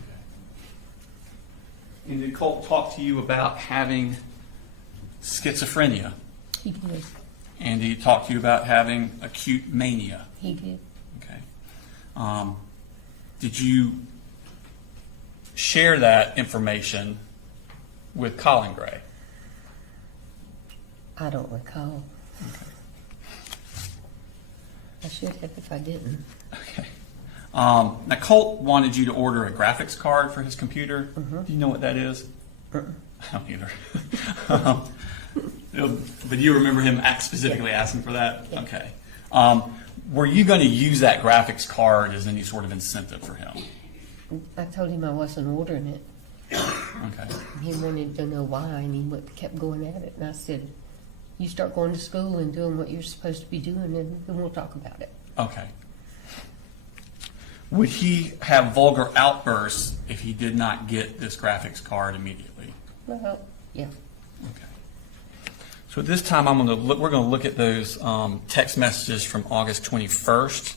And did Colt talk to you about having schizophrenia? He did. And did he talk to you about having acute mania? He did. Okay. Did you share that information with Colin Gray? I don't recall. I should have if I didn't. Okay. Now, Colt wanted you to order a graphics card for his computer. Mhm. Do you know what that is? Uh-uh. I don't either. But you remember him specifically asking for that? Yeah. Okay. Were you going to use that graphics card as any sort of incentive for him? I told him I wasn't ordering it. Okay. He wanted to know why, and he kept going at it. And I said, you start going to school and doing what you're supposed to be doing, and then we'll talk about it. Okay. Would he have vulgar outbursts if he did not get this graphics card immediately? Well, yeah. Okay. So at this time, we're going to look at those text messages from August 21st.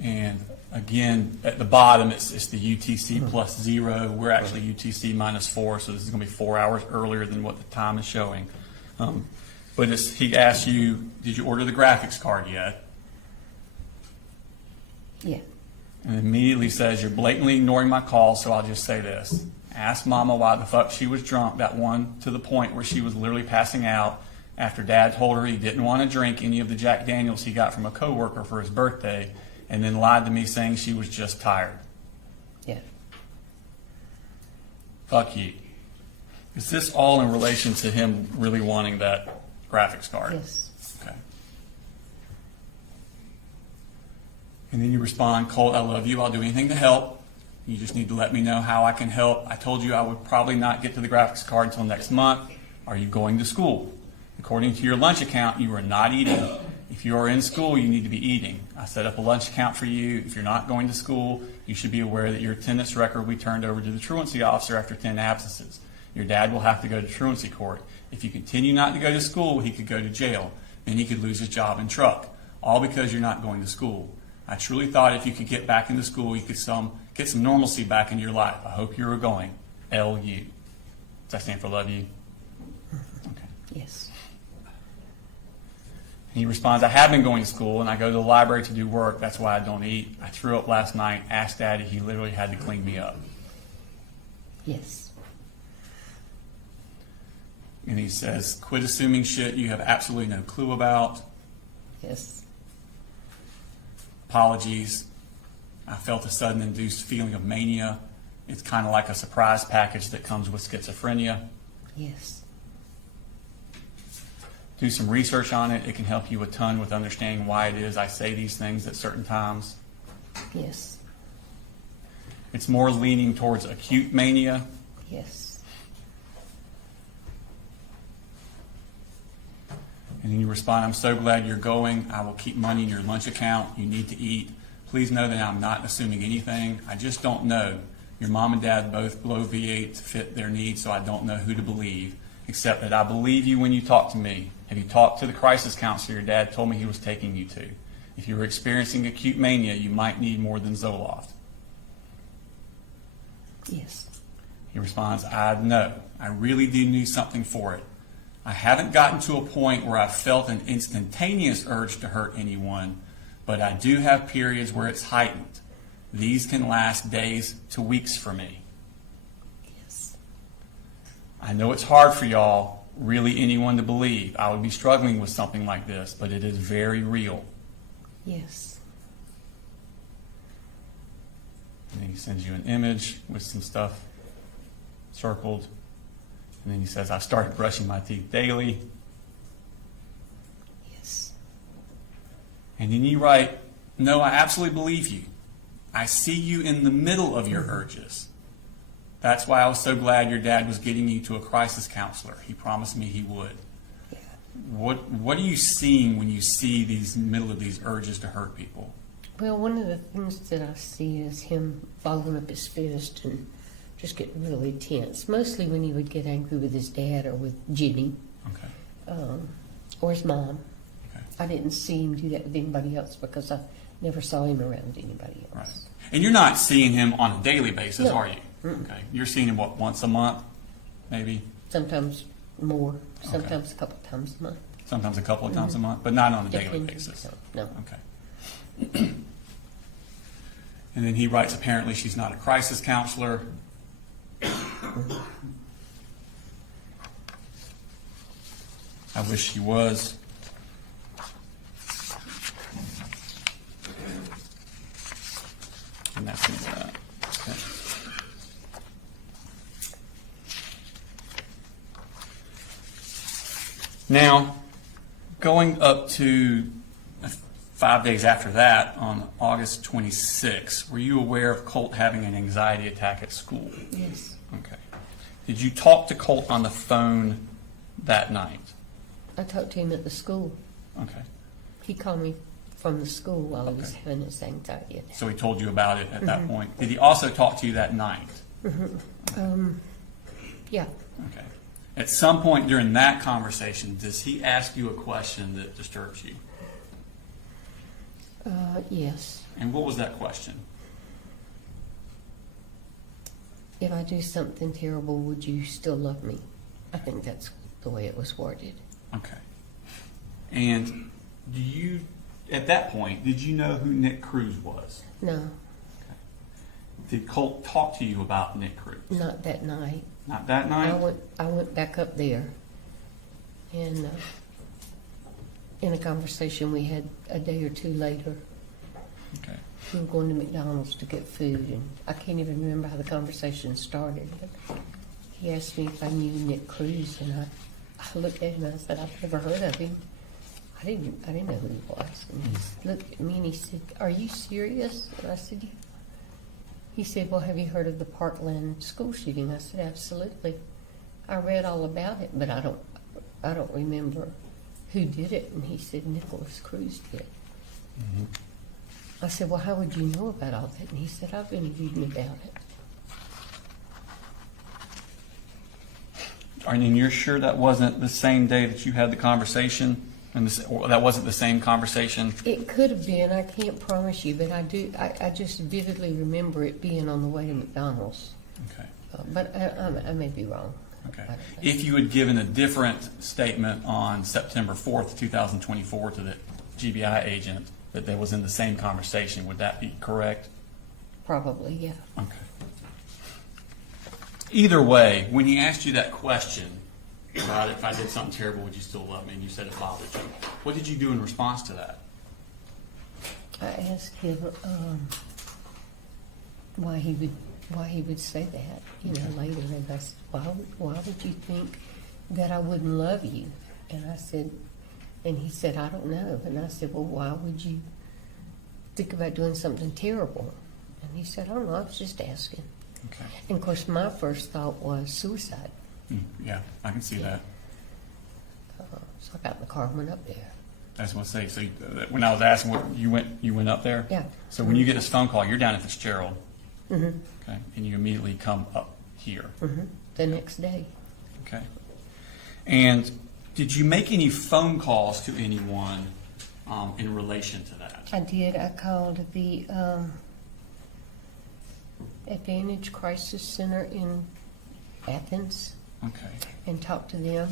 And again, at the bottom, it's the UTC plus 0. We're actually UTC minus 4, so this is going to be 4 hours earlier than what the time is showing. But he asked you, did you order the graphics card yet? Yeah. And immediately says, you're blatantly ignoring my call, so I'll just say this. Ask Mama why the fuck she was drunk, that one to the point where she was literally passing out after Dad told her he didn't want to drink any of the Jack Daniels he got from a coworker for his birthday, and then lied to me saying she was just tired. Yeah. Fuck you. Is this all in relation to him really wanting that graphics card? Yes. Okay. And then you respond, Colt, I love you. I'll do anything to help. You just need to let me know how I can help. I told you I would probably not get to the graphics card until next month. Are you going to school? According to your lunch account, you are not eating. If you are in school, you need to be eating. I set up a lunch account for you. If you're not going to school, you should be aware that your attendance record will be turned over to the truancy officer after 10 absences. Your dad will have to go to truancy court. If you continue not to go to school, he could go to jail. Then he could lose his job and truck, all because you're not going to school. I truly thought if you could get back into school, you could get some normalcy back into your life. I hope you are going. LU. Does that stand for love you? Okay. Yes. He responds, I have been going to school and I go to the library to do work. That's why I don't eat. I threw up last night, asked Daddy. He literally had to clean me up. Yes. And he says, quit assuming shit you have absolutely no clue about. Yes. Apologies. I felt a sudden induced feeling of mania. It's kind of like a surprise package that comes with schizophrenia. Yes. Do some research on it. It can help you a ton with understanding why it is I say these things at certain times. Yes. It's more leaning towards acute mania. Yes. And then you respond, I'm so glad you're going. I will keep money in your lunch account. You need to eat. Please know that I'm not assuming anything. I just don't know. Your mom and dad both blow V8 to fit their needs, so I don't know who to believe, except that I believe you when you talk to me. Have you talked to the crisis counselor your dad told me he was taking you to? If you are experiencing acute mania, you might need more than Zoloft. Yes. He responds, I know. I really do need something for it. I haven't gotten to a point where I've felt an instantaneous urge to hurt anyone, but I do have periods where it's heightened. These can last days to weeks for me. Yes. I know it's hard for y'all, really anyone to believe. I would be struggling with something like this, but it is very real. Yes. And then he sends you an image with some stuff circled. And then he says, I started brushing my teeth daily. Yes. And then you write, no, I absolutely believe you. I see you in the middle of your urges. That's why I was so glad your dad was getting you to a crisis counselor. He promised me he would. Yeah. What are you seeing when you see these middle of these urges to hurt people? Well, one of the things that I see is him balling up his fist and just getting really tense. Mostly when he would get angry with his dad or with Jimmy. Okay. Or his mom. Okay. I didn't see him do that with anybody else because I never saw him around anybody else. Right. And you're not seeing him on a daily basis, No. are you? Mm-mm. Okay. You're seeing him, what, once a month, maybe? Sometimes more, sometimes a couple times a month. Sometimes a couple of times a month, but not on a daily Depending. basis. No. Okay. And then he writes, apparently she's not a crisis counselor. I wish she was. And that's in that. Okay. Now, going up to 5 days after that, on August 26, were you aware of Colt having an anxiety attack at school? Yes. Okay. Did you talk to Colt on the phone that night? I talked to him at the school. Okay. He called me from the school while he was having his anxiety attack. So he told you about it at that point. Did he also talk to you that night? Yeah. Okay. At some point during that conversation, does he ask you a question that disturbs you? Yes. And what was that question? If I do something terrible, would you still love me? I think that's the way it was worded. Okay. And do you, at that point, did you know who Nick Cruz was? No, Did Colt talk to you about Nick Cruz? not that night. Not that night? I went back up there, and in a conversation we had a day or two later, Okay. we were going to McDonald's to get food, and I can't even remember how the conversation started. But he asked me if I knew Nick Cruz, and I looked at him and I said, I've never heard of him. I didn't know who he was. And he looked at me and he said, "Are you serious?" And I said, "Yeah." He said, "Well, have you heard of the Parkland school shooting?" I said, "Absolutely. I read all about it, but I don't remember who did it." And he said, "Nicholas Cruz did." Mm-hmm. I said, "Well, how would you know about all that?" And he said, "I've been reading about it." And you're sure that wasn't the same day that you had the conversation? And that wasn't the same conversation? It could have been. I can't promise you, but I do. I just vividly remember it being on the way to McDonald's. Okay. But I may be wrong. Okay. I don't know. If you had given a different statement on September 4th, 2024 to the GBI agent that was in the same conversation, would that be correct? Probably, yeah. Okay. Either way, when he asked you that question about if I did something terrible, would you still love me? And you said it bothered you. What did you do in response to that? I asked him why he would say that, later, and I said, why would you think that I wouldn't love you? And I said, and he said, "I don't know." And I said, "Well, why would you think about doing something terrible?" And he said, "I don't know, I was just asking." Okay. And of course, my first thought was suicide. Yeah, I can see that. So I got in the car and went up there. I was going to say, so when I was asking, what you went up there? Yeah. So when you get this phone call, you're down at Fitzgerald. Mm-hmm. Okay. And you immediately come up here. Mm-hmm. The next day. Okay. And did you make any phone calls to anyone in relation to that? I did. I called the Advantage Crisis Center in Athens Okay. and talked to them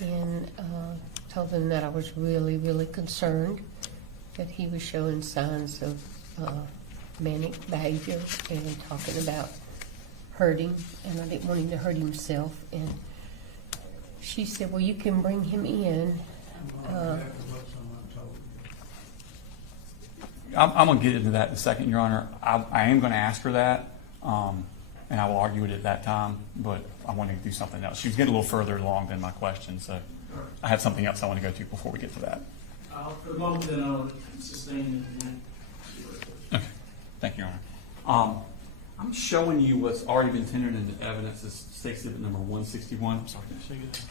and told them that I was really, really concerned that he was showing signs of manic behavior and talking about hurting, and I didn't want him to hurt himself. And she said, "Well, you can bring him in." I'm going to get into that in a second, Your Honor. I am going to ask her that, and I will argue it at that time, but I want to do something else. She was getting a little further along than my question, so I have something else I want to go to before we get to that. For the moment, then I'll sustain it. Okay. Thank you, Your Honor. I'm showing you what's already been tendered into evidence as State Exhibit number 161. I'm sorry, can I show you that?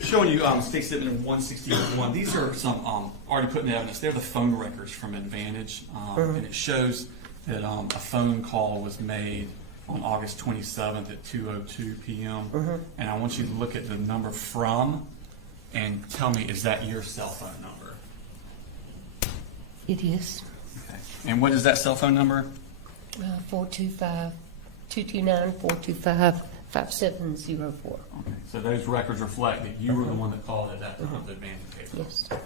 Showing you State Exhibit number 161. These are some already put in evidence. They're the phone records from Advantage, and it shows that a phone call was made on August 27th at 2:02 p.m. And I want you to look at the number from and tell me, is that your cell phone number? It is. Okay. And what is that cell phone number? 425-229-425-5704. Okay. So those records reflect that you were the one that called at that time of the Advantage case. Yes. Okay.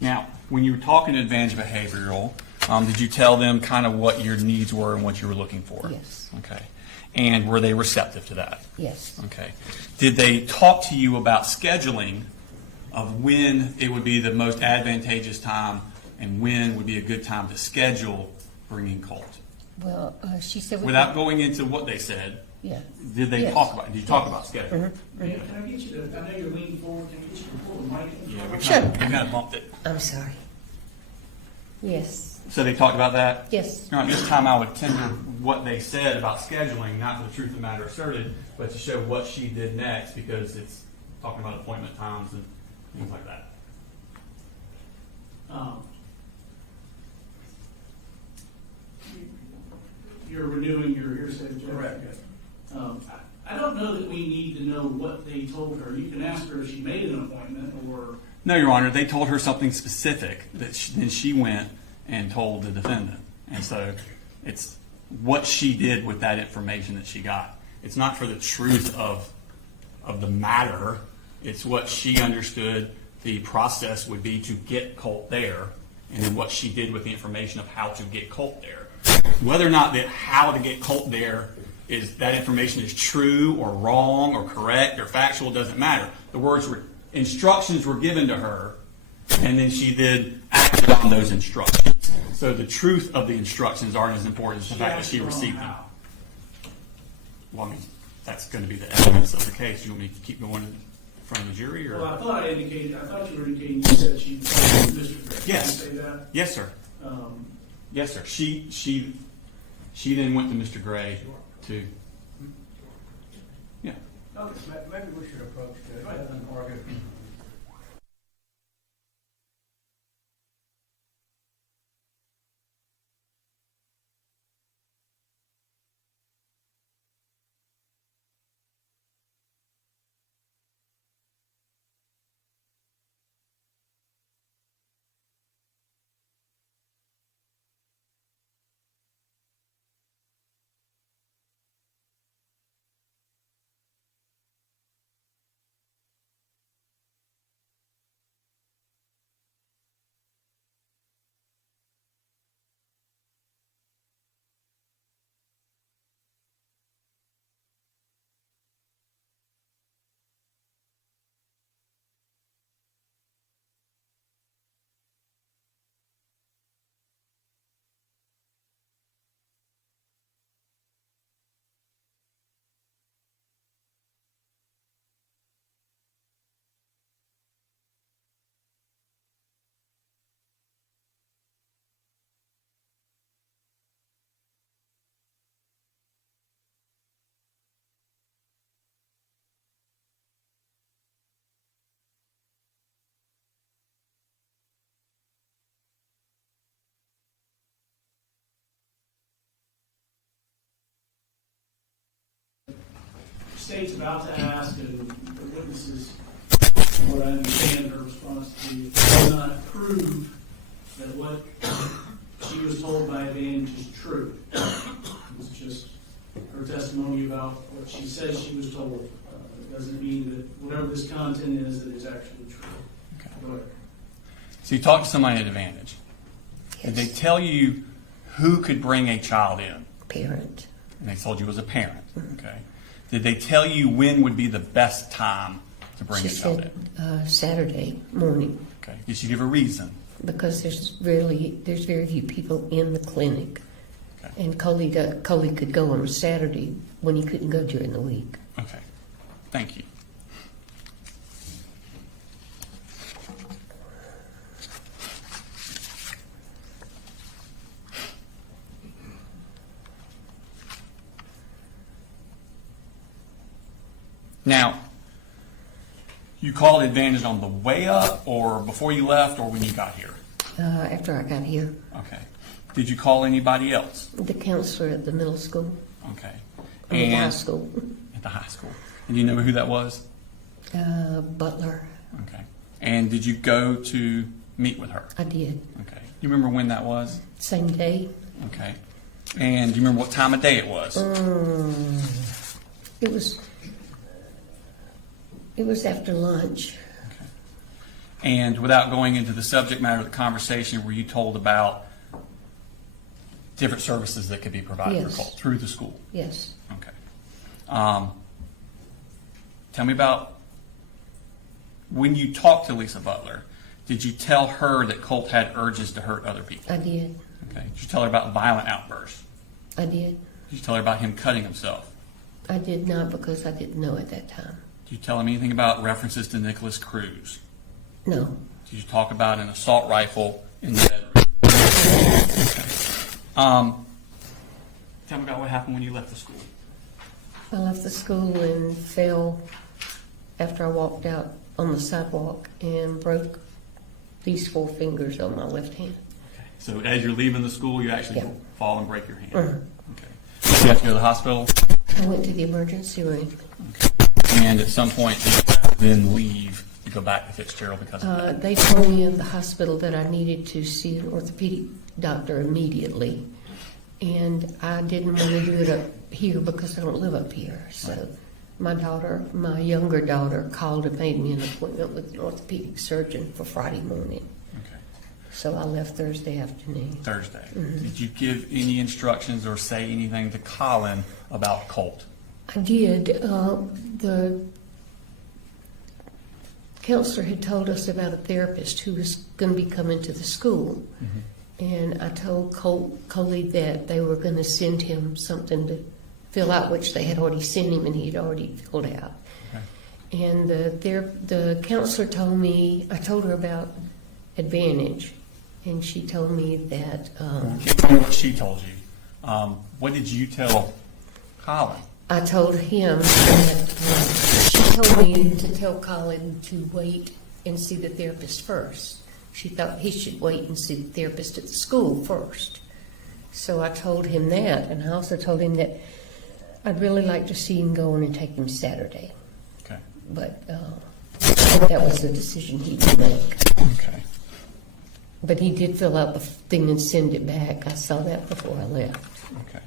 Now, when you were talking to Advantage Behavioral, did you tell them kind of what your needs were and what you were looking for? Yes. Okay. And were they receptive to that? Yes. Okay. Did they talk to you about scheduling of when it would be the most advantageous time and when would be a good time to schedule bringing Colt? Well, she said... Without going into what they said, Yeah. did they Yes. talk about it? Did you talk about scheduling? Mm-hmm. Man, can I get you to, I know you're leaning forward, can I get you to pull the mic in? Yeah, we Sure. kind of bumped it. I'm sorry. Yes, So they talked about that? yes. All right, this time I would tender what they said about scheduling, not for the truth of the matter asserted, but to show what she did next, because it's talking about appointment times and things like that. You're renewing your hearsay objection? Correct, yes. I don't know that we need to know what they told her. You can ask her if she made an appointment or. No, Your Honor, they told her something specific that then she went and told the defendant. And so it's what she did with that information that she got. It's not for the truth of the matter. It's what she understood the process would be to get Colt there, and then what she did with the information of how to get Colt there. Whether or not that how to get Colt there is that information is true or wrong or correct or factual doesn't matter. The words were instructions were given to her, and then she then acted on those instructions. So the truth of the instructions aren't as important as the fact that she received them. Well, I mean, that's going to be the evidence of the case. You want me to keep going in front of the jury, or? Well, I thought you were indicating you said she told Mr. Gray. Yes. Did you say that? Yes, sir. Yes, sir. She then went to Mr. Gray to. Yeah. Okay, maybe we should approach this rather than argue. State's about to ask, and the witnesses, what I understand her response to be, does not prove that what she was told by Advantage is true. It's just her testimony about what she says she was told. It doesn't mean that whatever this content is, that it's actually true. Okay. Go ahead. So you talked to somebody at Advantage. Did they tell you who could bring a child in? Parent. And they told you it was a parent. Okay. Did they tell you when would be the best time to bring She a child said in? Saturday morning, Okay. Did she give a reason? because there's very few people in the clinic. Okay. And Coley could go on a Saturday when he couldn't go during the week. Okay. Thank you. Now, you called Advantage on the way up, or before you left, or when you got here? After I got here, Okay. Did you call anybody else? the counselor at the middle school, Okay. I mean, high And school, at the high school. And do you know who that was? Butler, Okay. And did you go to meet with her? I did. Okay. You remember when that was? Same day. Okay. And do you remember what time of day it was? It was after lunch. Okay. And without going into the subject matter of the conversation, were you told about different services that could be provided Yes. for Colt through the school? Yes. Okay. Tell me about when you talked to Lisa Butler. Did you tell her that Colt had urges to hurt other people? I did. Okay. Did you tell her about violent outbursts? I did. Did you tell her about him cutting himself? I did not, because I didn't know at that time. Did you tell him anything about references to Nicholas Cruz? No. Did you talk about an assault rifle in the bedroom? Tell me about what happened when you left the school. I left the school and fell after I walked out on the sidewalk and broke these 4 fingers on my left hand. So as you're leaving the school, you actually Yeah. fall and break your hand. Uh-huh. Okay. Did you have to go to the hospital? I went to the emergency room. And at some point, you then leave, you go back to Fitzgerald because of that. They told me in the hospital that I needed to see an orthopedic doctor immediately. And I didn't want to do it up here because I don't live up here. So my younger daughter, called and made me an appointment with an orthopedic surgeon for Friday morning. Okay. So I left Thursday afternoon. Thursday. Mhm. Did you give any instructions or say anything to Colin about Colt? I did. The counselor had told us about a therapist who was going to be coming to the school. And I told Coley that they were going to send him something to fill out, which they had already sent him and he had already filled out. Okay. And the counselor told me, I told her about Advantage, and she told me that. Tell me what she told you. What did you tell Colin? I told him that she told me to tell Colin to wait and see the therapist first. She thought he should wait and see the therapist at the school first. So I told him that, and I also told him that I'd really like to see him go in and take him Saturday. Okay. But that was the decision he would make. Okay. But he did fill out the thing and send it back. I saw that before I left. Okay.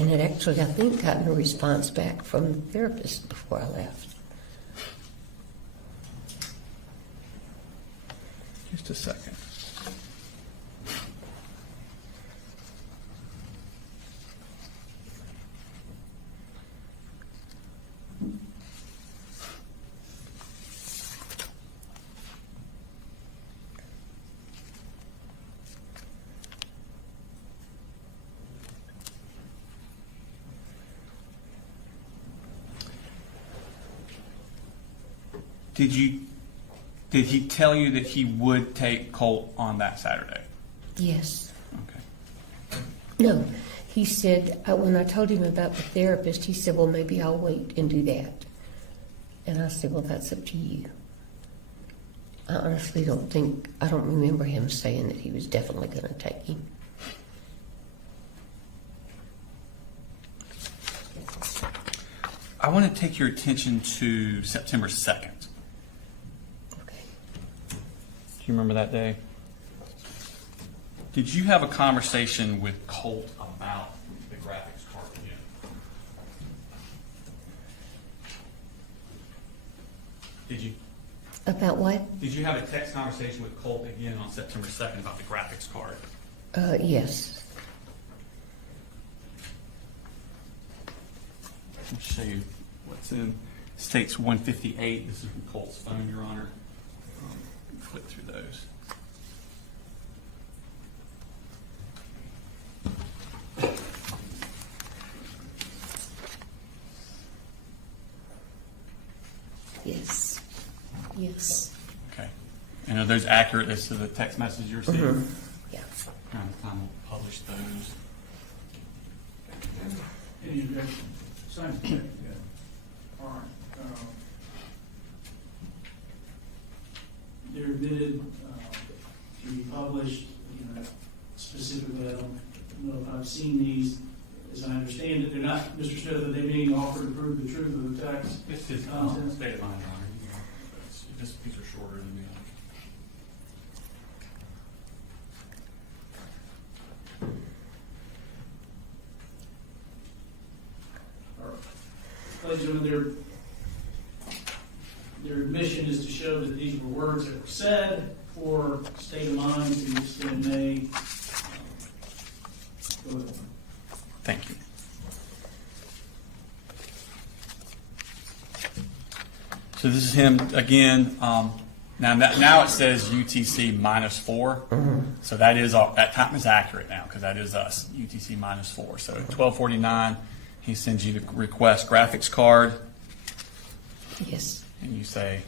And it actually, I think, gotten a response back from the therapist before I left. Just a second. Did he tell you that he would take Colt on that Saturday? Yes. Okay. No, he said, when I told him about the therapist, he said, well, maybe I'll wait and do that. And I said, well, that's up to you. I honestly I don't remember him saying that he was definitely going to take him. I want to take your attention to September 2nd. Okay. Do you remember that day? Did you have a conversation with Colt about the graphics card again? Did you? About what? Did you have a text conversation with Colt again on September 2nd about the graphics card? Yes. Let me show you what's in States 158. This is from Colt's phone, Your Honor. Flip through those. Yes. Yes. Okay. And are those accurate as to the text message you received? Mhm. Yeah. Around the time we'll publish those. Any objection? Same thing, yeah. All right. They're admitted to be published, specifically, I don't know if I've seen these. As I understand it, they're not, Mr. Smith, are they being offered to prove the truth of the text? This is content? state of mind, Your Honor. These are shorter than the Ladies and gentlemen, their admission is to show that these were words that were said for state of mind to the extent may. Go ahead. Thank you. So this is him again. Now it says UTC -4. So that time is accurate now because that is us, UTC -4. So at 12:49, he sends you the request graphics card. Yes. And you say,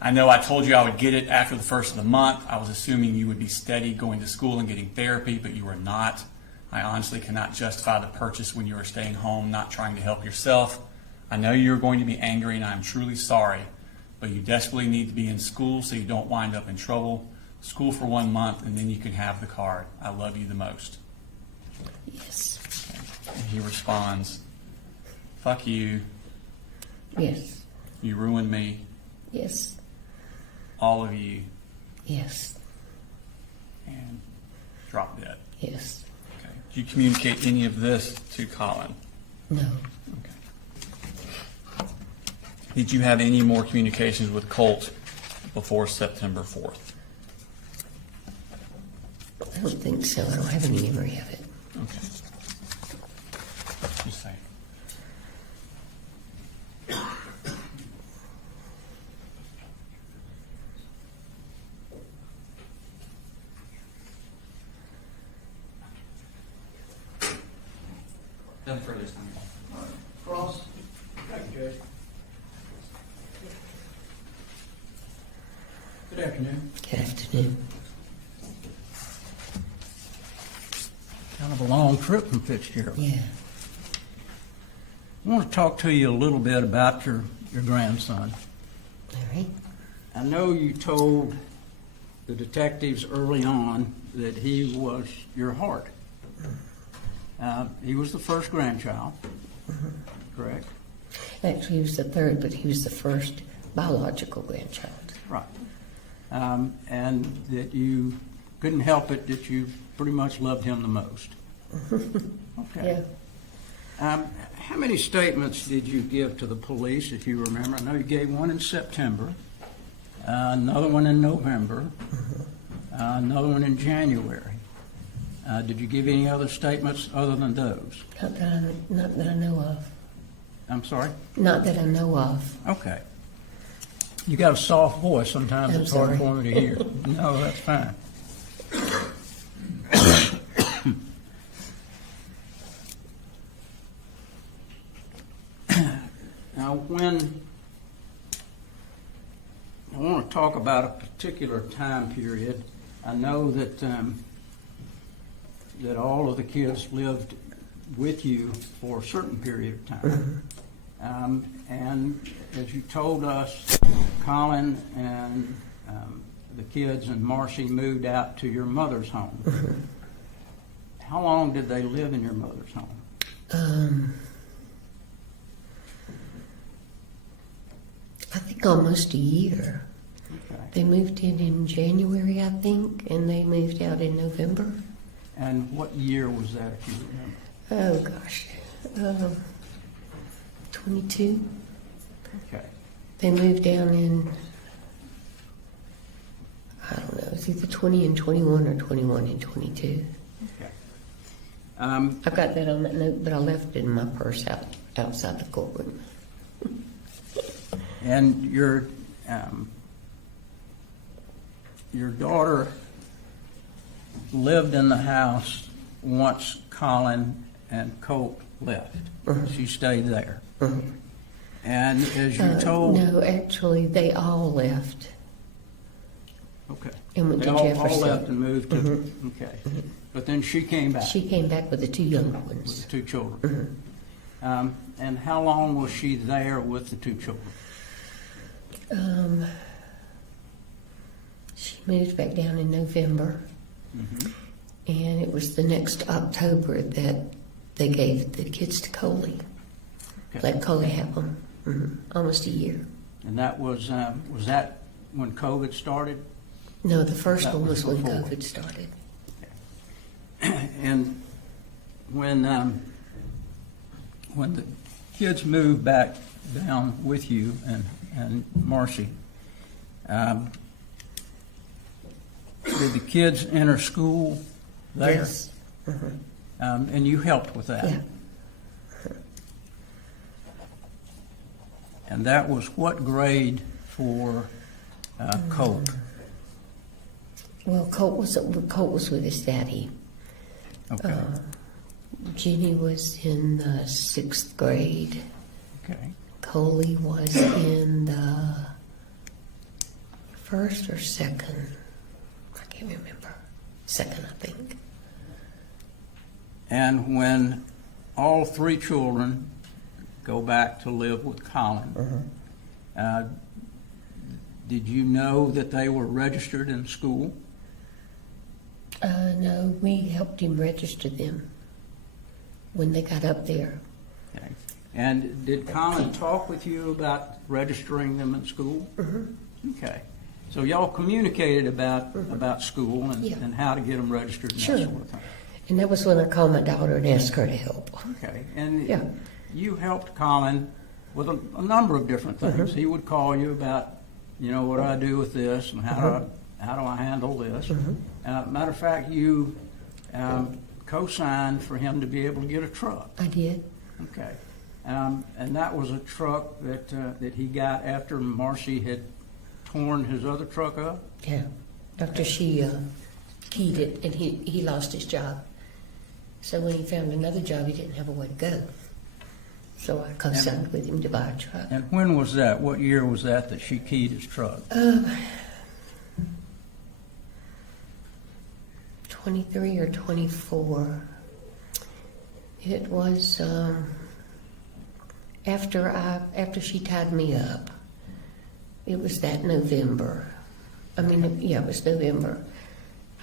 I know I told you I would get it after the first of the month. I was assuming you would be steady going to school and getting therapy, but you are not. I honestly cannot justify the purchase when you are staying home, not trying to help yourself. I know you're going to be angry, and I am truly sorry, but you desperately need to be in school so you don't wind up in trouble. School for 1 month, and then you can have the card. I love you the most. Yes. And he responds, fuck you. Yes. You ruined me. Yes. All of you. Yes. And drop dead. Yes. Okay. Did you communicate any of this to Colin? No. Okay. Did you have any more communications with Colt before September 4th? I don't think so. I don't have any memory of it. Okay. Just saying. Nothing further this time. Cross. Thank you, Judge. Good afternoon. Good afternoon. Kind of a long trip from Fitzgerald. Yeah. I want to talk to you a little bit about your grandson. All right. I know you told the detectives early on that he was your heart. He was the first grandchild, correct? Actually, he was the third, but he was the first biological grandchild. Right. And that you couldn't help it, that you pretty much loved him the most. Okay. Yeah. How many statements did you give to the police, if you remember? I know you gave one in September, another one in November, another one in January. Did you give any other statements other than those? Not that I know of. I'm sorry? Not that I know of. Okay. You got a soft voice. Sometimes I'm it's hard sorry. for me to hear. No, that's fine. Now, when I want to talk about a particular time period, I know that that all of the kids lived with you for a certain period of time. And as you told us, Colin and the kids and Marcy moved out to your mother's home. How long did they live in your mother's home? I think almost a year. Okay. They moved in January, I think, and they moved out in November. And what year was that, if you remember? Oh, gosh. 22. Okay. They moved down in, I don't know, it's either 20 and 21 or 21 and 22. Okay. I've got that on that note, but I left it in my purse outside the courtroom. And your daughter lived in the house once Colin and Colt left. She stayed there. And as you told... No, actually, they all left. Okay. And went They to all Jefferson. left and moved to... Okay. But then she came back She came back with the two younger with ones. the two children. And how long was she there with the two children? She moved back down in November, and it was the next October that they gave the kids to Coley. Okay. Let Coley have them. Almost a year. And that was that when COVID started? No, the first That one was was when before. COVID started. And when the kids moved back down with you and Marcy, did the kids enter school there? Yes. And you helped with that? Yeah. And that was what grade for Colt? Well, Colt was with his daddy. Okay. Jenny was in the 6th grade. Okay. Coley was in the First or second? I can't remember. Second, I think. And when all three children go back to live with Colin, did you know that they were registered in school? No, we helped him register them when they got up there. Okay. And did Colin talk with you about registering them in school? Okay. So y'all communicated about school and, Yeah. and how to get them registered and Sure. that sort of thing. And that was when I called my daughter and asked her to help. Okay. And Yeah. you helped Colin with a number of different things. He would call you about, what do I do with this and how do I handle this? Matter of fact, you co-signed for him to be able to get a truck. I did. Okay. And that was a truck that he got after Marcy had torn his other truck up? Yeah. After she keyed it and he lost his job. So when he found another job, he didn't have a way to go. So I co-signed with him to buy a truck. And when was that? What year was that she keyed his truck? 23 or 24. It was after she tied me up. It was that November. It was November.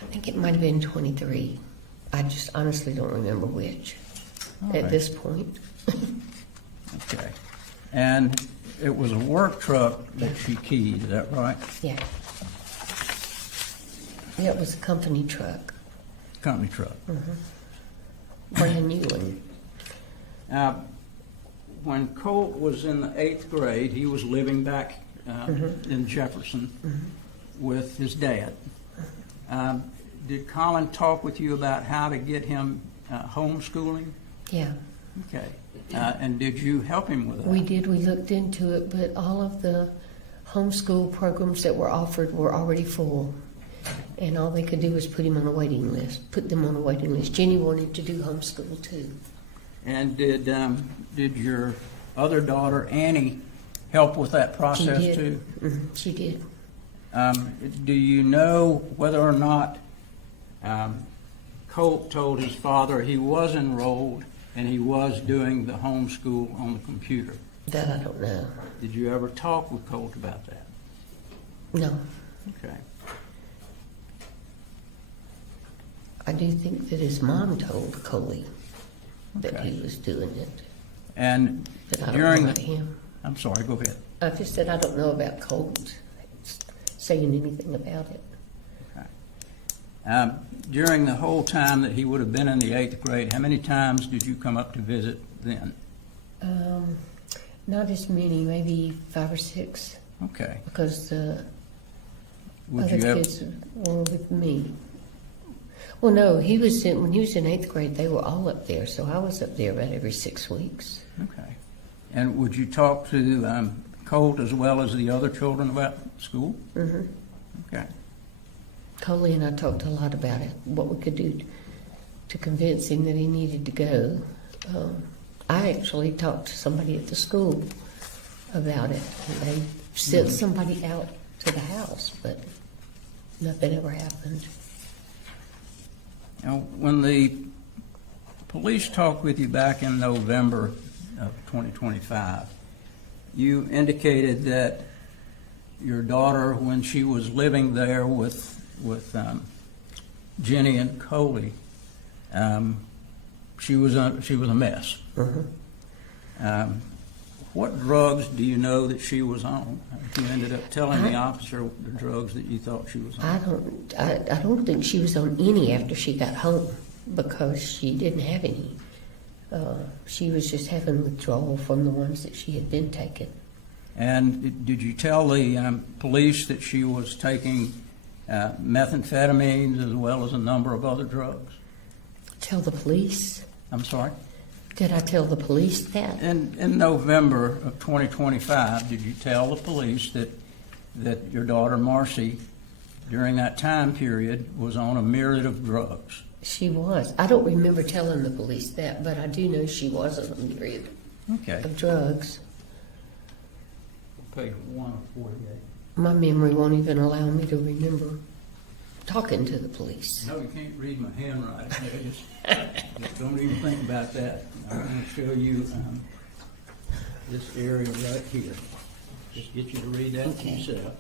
I think it might have been 23. I just honestly don't remember which at this point. Okay. And it was a work truck that she keyed, is that right? Yeah. Yeah, it was a company truck. Company truck. Brand new one. Now, when Colt was in the 8th grade, he was living back in Jefferson with his dad. Did Colin talk with you about how to get him homeschooling? Yeah. Okay. And did you help him with that? We did. We looked into it, but all of the homeschool programs that were offered were already full. And all they could do was put them on a waiting list. Jenny wanted to do homeschool too. And did your other daughter, Annie, help with that process She did. too? She did. Do you know whether or not Colt told his father he was enrolled and he was doing the homeschool on the computer? That I don't know. Did you ever talk with Colt about that? No. Okay. I do think that his mom told Coley that Okay. he was doing it. And But I don't during know about him. I'm sorry, go ahead. I just said I don't know about Colt saying anything about it. During the whole time that he would have been in the 8th grade, how many times did you come up to visit then? Not as many, maybe 5 or 6, Okay. because the Would other you ever, kids were with me. Well, no, when he was in 8th grade, they were all up there, so I was up there about every 6 weeks. okay. And would you talk to Colt as well as the other children about school? Okay. Coley and I talked a lot about it, what we could do to convince him that he needed to go. I actually talked to somebody at the school about it. And they sent somebody out to the house, but nothing ever happened. Now, when the police talked with you back in November of 2025, you indicated that your daughter, when she was living there with Jenny and Coley, she was a mess. What drugs do you know that she was on? You ended up telling the officer the drugs that you thought she was on. I don't think she was on any after she got home, because she didn't have any. She was just having withdrawal from the ones that she had been taking. And did you tell the police that she was taking methamphetamines as well as a number of other drugs? Tell the police? I'm sorry? Did I tell the police that? In November of 2025, did you tell the police that your daughter Marcy, during that time period, was on a myriad of drugs? She was. I don't remember telling the police that, but I do know she was on a myriad Okay. of drugs. Page 1 of 48. my memory won't even allow me to remember talking to the police. No, you can't read my handwriting. Just don't even think about that. I'm going to show you this area right here. Just get you to read that Okay. yourself.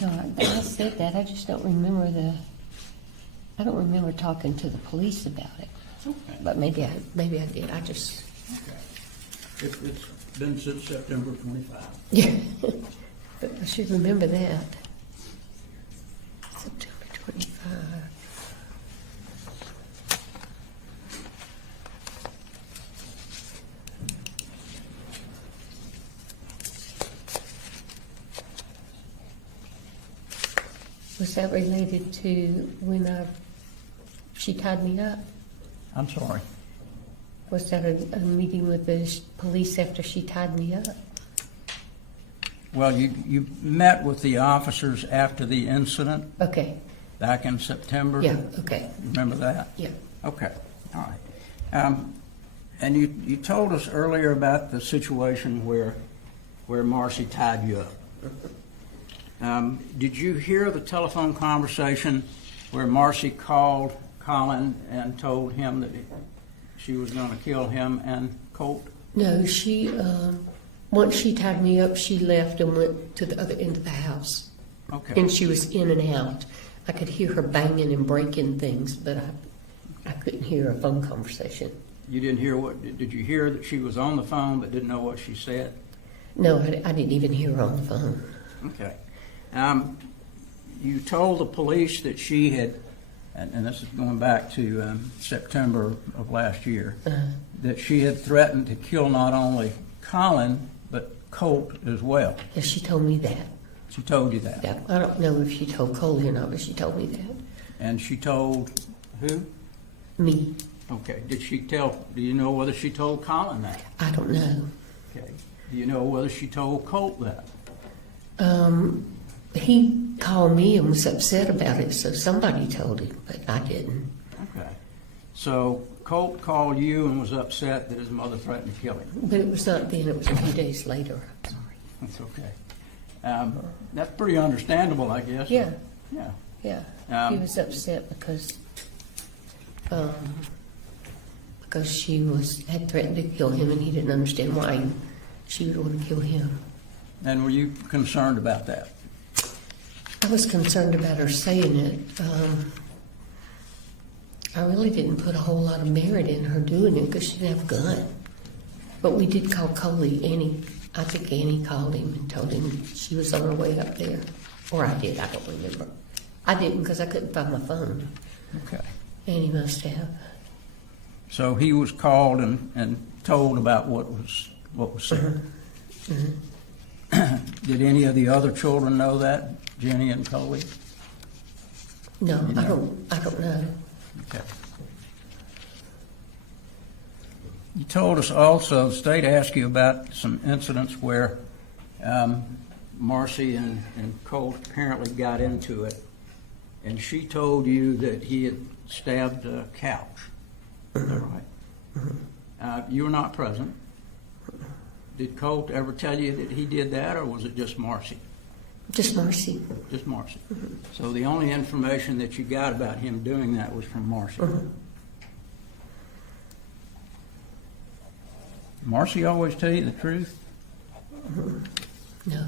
God, I said that, I just don't remember I don't remember talking to the police about it. Okay. But maybe I did, I just, Okay. It's been since September 25. yeah. But I should remember that. September 25. Was that related to when she tied me up? I'm sorry. Was that a meeting with the police after she tied me up? Well, you met with the officers after the incident Okay, back in September? yeah, okay, Remember that? yeah. Okay, all right. And you told us earlier about the situation where Marcy tied you up. Did you hear the telephone conversation where Marcy called Colin and told him that she was going to kill him and Colt? No, she, once she tied me up, she left and went to the other end of the house. Okay. And she was in and out. I could hear her banging and breaking things, but I couldn't hear a phone conversation. You didn't hear did you hear that she was on the phone but didn't know what she said? No, I didn't even hear her on the phone. Okay. You told the police that she had, and this is going back to September of last year, that she had threatened to kill not only Colin, but Colt as well. Yeah, she told me that. She told you that? Yeah, I don't know if she told Coley or not, but she told me that. And she told who? Me. Okay. Do you know whether she told Colin that? I don't know. Okay. Do you know whether she told Colt that? He called me and was upset about it, so somebody told him, but I didn't. Okay. So Colt called you and was upset that his mother threatened to kill him. But it was not then, it was a few days later. I'm sorry. That's okay. That's pretty understandable, I guess. Yeah, Yeah. yeah. He was upset because she had threatened to kill him, and he didn't understand why she would want to kill him. And were you concerned about that? I was concerned about her saying it. I really didn't put a whole lot of merit in her doing it because she didn't have a gun. But we did call Coley. I think Annie called him and told him she was on her way up there. Or I did, I don't remember. I didn't because I couldn't find my phone. Okay. Annie must have. So he was called and told about what was said. Mm-hmm. Did any of the other children know that, Jenny and Coley? No, You know? I don't know. Okay. You told us also, the state asked you about some incidents where Marcy and Colt apparently got into it, and she told you that he had stabbed a couch. Is that right? You were not present. Did Colt ever tell you that he did that, or was it just Marcy? Just Marcy. Just Marcy. So the only information that you got about him doing that was from Marcy. Marcy always tell you the truth? No.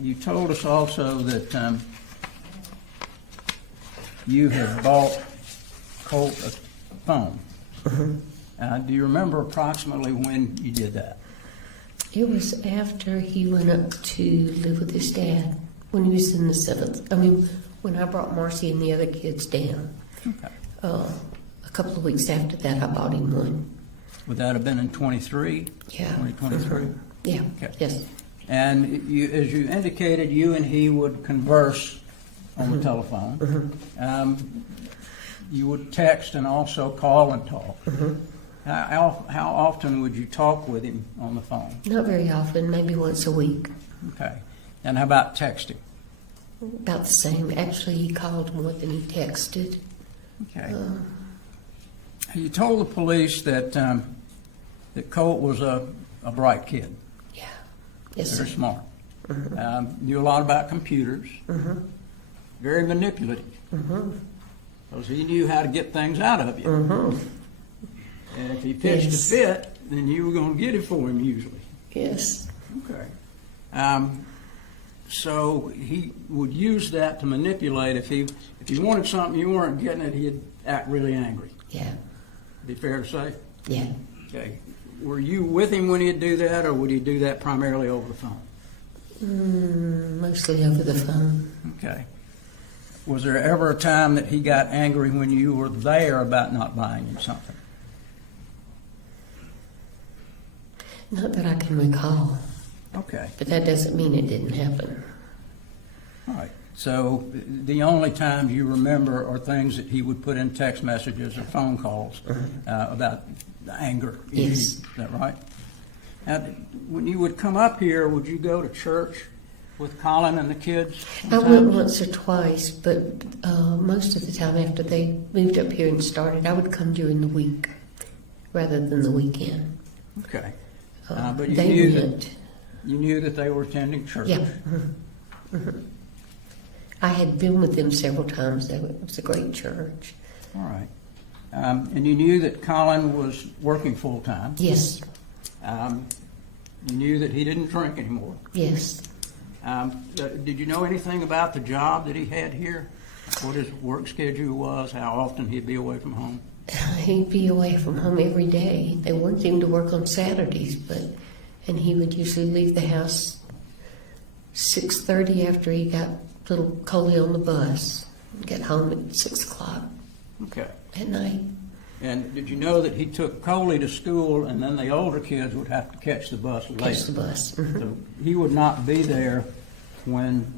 You told us also that you had bought Colt a phone. Do you remember approximately when you did that? It was after he went up to live with his dad when he was in the 7th. I mean, when I brought Marcy and the other kids down. Okay. A couple of weeks after that, I bought him one. Would that have been in 23? Yeah. 2023? Yeah. Okay. Yes. And as you indicated, you and he would converse on the telephone. You would text and also call and talk. How often would you talk with him on the phone? Not very often, maybe once a week. Okay. And how about texting? About the same. Actually, he called more than he texted. Okay. You told the police that that Colt was a bright kid. Yeah. Yes, Very sir. smart. Knew a lot about computers. Very manipulative. Because he knew how to get things out of you. And if he pitched Yes. a fit, then you were going to get it for him usually. Yes. Okay. So he would use that to manipulate. If he wanted something you weren't getting it, he'd act really angry. Yeah. Be fair to say? Yeah. Okay. Were you with him when he'd do that, or would he do that primarily over the phone? Mostly over the phone. Okay. Was there ever a time that he got angry when you were there about not buying him something? Not that I can recall. Okay. But that doesn't mean it didn't happen. All right. So the only times you remember are things that he would put in text messages or phone calls about the anger. Yes. Is that right? Now, when you would come up here, would you go to church with Colin and the kids? I went once or twice, but most of the time after they moved up here and started, I would come during the week rather than the weekend. Okay. But you They knew went. that you knew that they were attending church. Yeah. I had been with them several times. It was a great church. All right. And you knew that Colin was working full time. Yes. You knew that he didn't drink anymore. Yes. Did you know anything about the job that he had here? What his work schedule was? How often he'd be away from home? He'd be away from home every day. They wanted him to work on Saturdays, and he would usually leave the house 6:30 after he got little Coley on the bus. Get home at 6 o'clock Okay. at night. And did you know that he took Coley to school, and then the older kids would have to catch the bus later? Catch the bus. So he would not be there when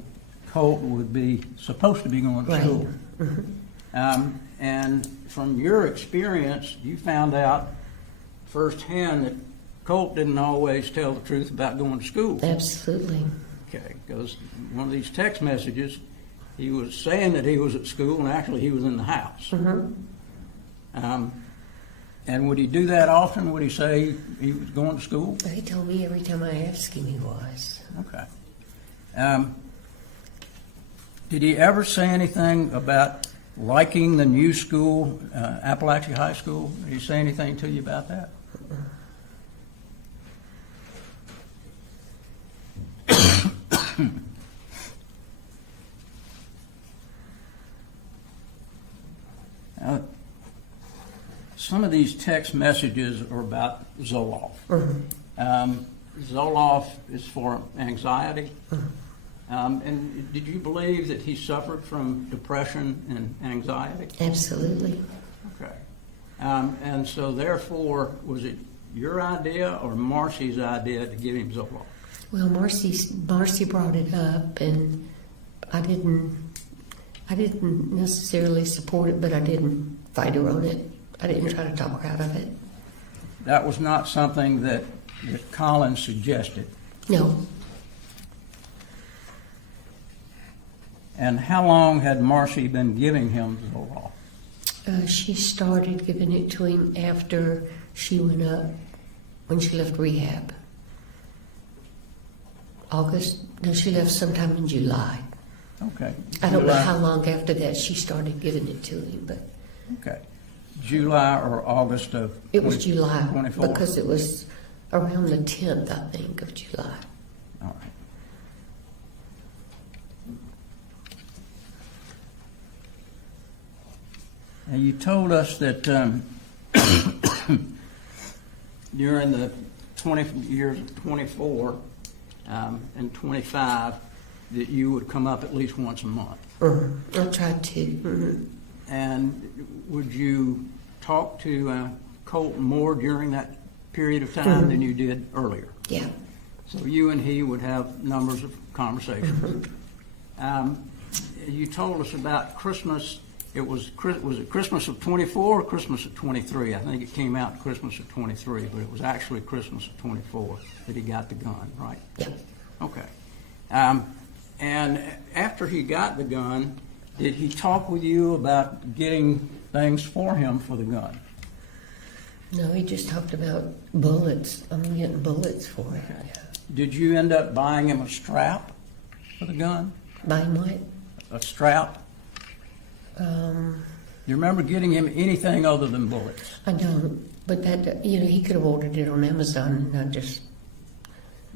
Colt would be supposed to be going to Right. school. And from your experience, you found out firsthand that Colt didn't always tell the truth about going to school. Absolutely. Okay, because one of these text messages, he was saying that he was at school, and actually he was in the house. And would he do that often? Would he say he was going to school? He told me every time I asked him he was. Okay. Did he ever say anything about liking the new school, Appalachia High School? Did he say anything to you about that? Some of these text messages are about Zoloft. Zoloft is for anxiety. And did you believe that he suffered from depression and anxiety? Absolutely. Okay. And so therefore, was it your idea or Marcy's idea to give him Zoloft? Well, Marcy brought it up, and I didn't necessarily support it, but I didn't fight her on it. I didn't try to talk her out of it. That was not something that Colin suggested. No. And how long had Marcy been giving him Zoloft? She started giving it to him after she went up, when she left rehab. August? No, she left sometime in July. Okay. I don't know how long after that she started giving it to him, but Okay. July or August of it was July 24? because it was around the 10th, I think, of July. All right. Now, you told us that during the 20 years of 24 and 25 that you would come up at least once a month. I tried to. And would you talk to Colton more during that period of time than you did earlier? Yeah. So you and he would have numbers of conversations. you told us about Christmas. Was it Christmas of 24 or Christmas of 23? I think it came out Christmas of 23, but it was actually Christmas of 24 that he got the gun, right? Yeah. Okay. And after he got the gun, did he talk with you about getting things for him for the gun? No, he just talked about bullets. I'm getting bullets for it. Did you end up buying him a strap for the gun? Buying what? A strap? You remember getting him anything other than bullets? I don't. But that, he could have ordered it on Amazon, and I just,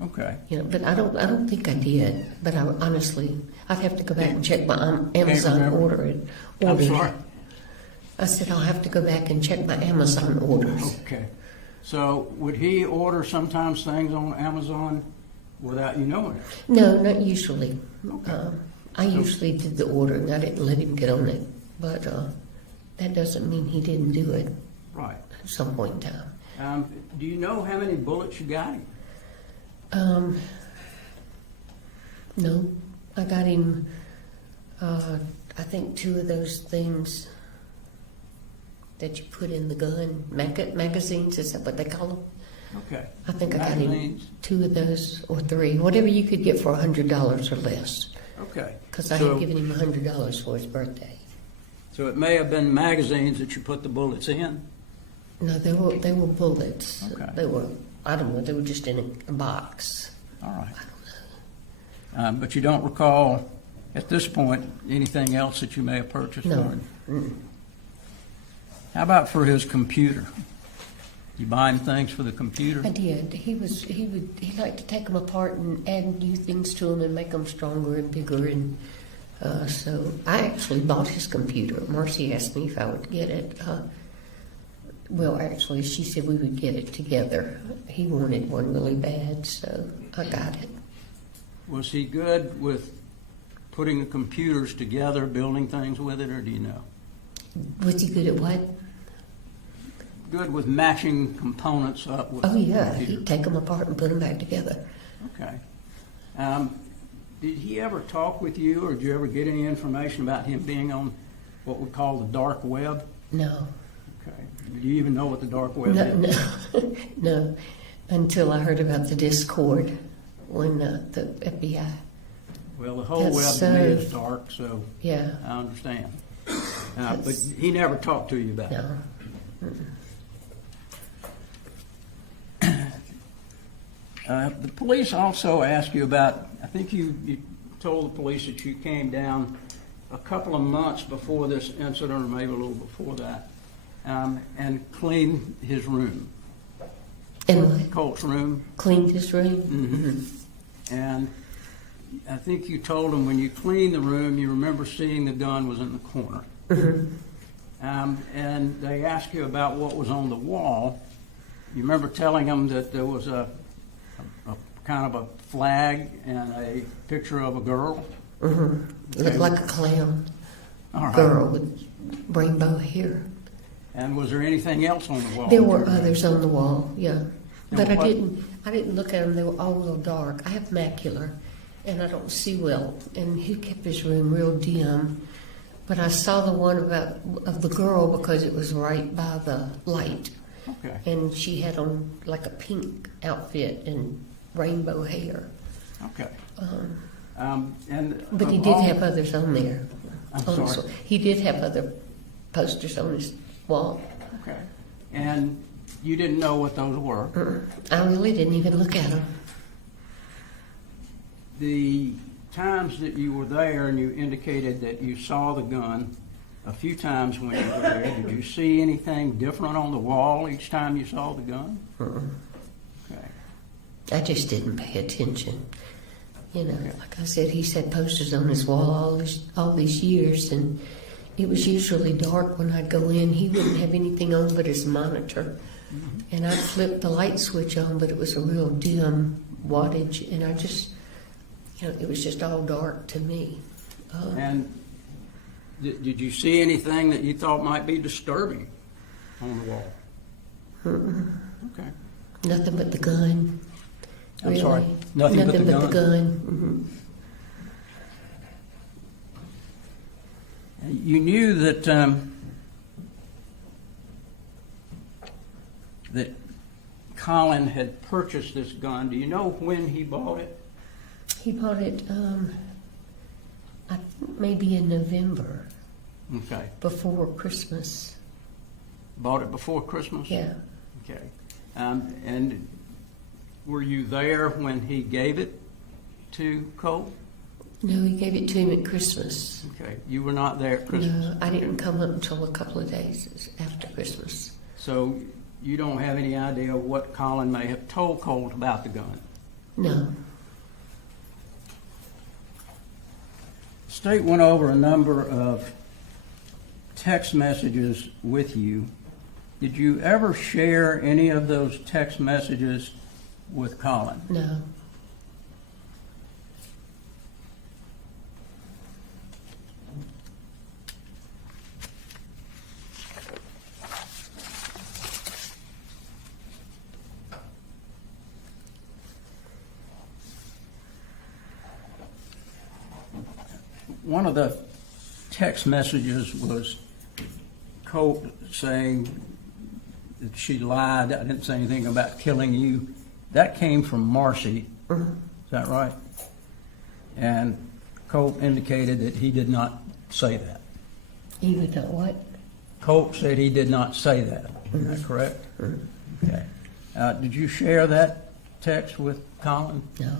Okay. But I don't think I did. But I honestly, I'd have to go back and check my Amazon remember. orders. I'm sorry? I said I'll have to go back and check my Amazon orders. Okay. So would he order sometimes things on Amazon without you knowing it? No, not usually. Okay. I usually did the ordering. I didn't let him get on it. But that doesn't mean he didn't do it Right. at some point in time. Do you know how many bullets you got him? No, I got him, I think 2 of those things that you put in the gun, magazines, is that what they call them? Okay. I think I got him Magazines? 2 of those or 3, whatever you could get for $100 or less. Okay. Because I So- had given him $100 for his birthday. So it may have been magazines that you put the bullets in? No, they were bullets. Okay. They were, I don't know, they were just in a box. All right. But you don't recall, at this point, anything else that you may have purchased No. for him? How about for his computer? You buy him things for the computer? I did. He liked to take them apart and add new things to them and make them stronger and bigger. And so I actually bought his computer. Marcy asked me if I would get it. Well, actually, she said we would get it together. He wanted one really bad, so I got it. Was he good with putting the computers together, building things with it, or do you know? Was he good at what? Good with matching components up with Oh, the yeah. computer? He'd take them apart and put them back together. Okay. Did he ever talk with you, or did you ever get any information about him being on what we call the dark web? No. Okay. Do you even know what the dark web No, is? no, no. Until I heard about the Discord when the FBI. Well, the whole That's web to me is dark, so Yeah. I understand. But he never talked to you about it? No. The police also asked you about, I think you told the police that you came down a couple of months before this incident, or maybe a little before that, and cleaned his room. And what? Colt's room. Cleaned his room? Mm-hmm. And I think you told him when you cleaned the room, you remember seeing the gun was in the corner. And they asked you about what was on the wall. You remember telling them that there was a kind of a flag and a picture of a girl? Looked like a clown. All right. Girl with rainbow hair. And was there anything else on the wall? There were others on the wall, yeah. And But I what- didn't look at them. They were all real dark. I have macular, and I don't see well. And he kept his room real dim. But I saw the one of the girl because it was right by the light. Okay. And she had on like a pink outfit and rainbow hair. Okay. But he did have others on there. I'm On sorry? He did have other posters on his wall. Okay. And you didn't know what those were? I really didn't even look at them. The times that you were there and you indicated that you saw the gun a few times when you were there, did you see anything different on the wall each time you saw the gun? Okay. I just didn't pay attention. Like I said, he's had posters on his wall all these years, and it was usually dark when I'd go in. He wouldn't have anything on but his monitor. And I'd flip the light switch on, but it was a real dim wattage, and I just, it was just all dark to me. And did you see anything that you thought might be disturbing on the wall? Okay. Nothing but the gun. I'm really. sorry? Nothing but the gun? Mhm. You knew that that Colin had purchased this gun. Do you know when he bought it? He bought it, I think maybe in November, Okay. before Christmas. Bought it before Christmas? Yeah. Okay. And were you there when he gave it to Cole? No, he gave it to him at Christmas. Okay. You were not there at Christmas? No, I didn't come up until a couple of days after Christmas. So you don't have any idea what Colin may have told Cole about the gun? No. State went over a number of text messages with you. Did you ever share any of those text messages with Colin? No. One of the text messages was Colt saying that she lied. I didn't say anything about killing you. That came from Marcy. Is that right? And Colt indicated that he did not say that. He would not what? Colt said he did not say that. Is that correct? Okay. Did you share that text with Colin? No.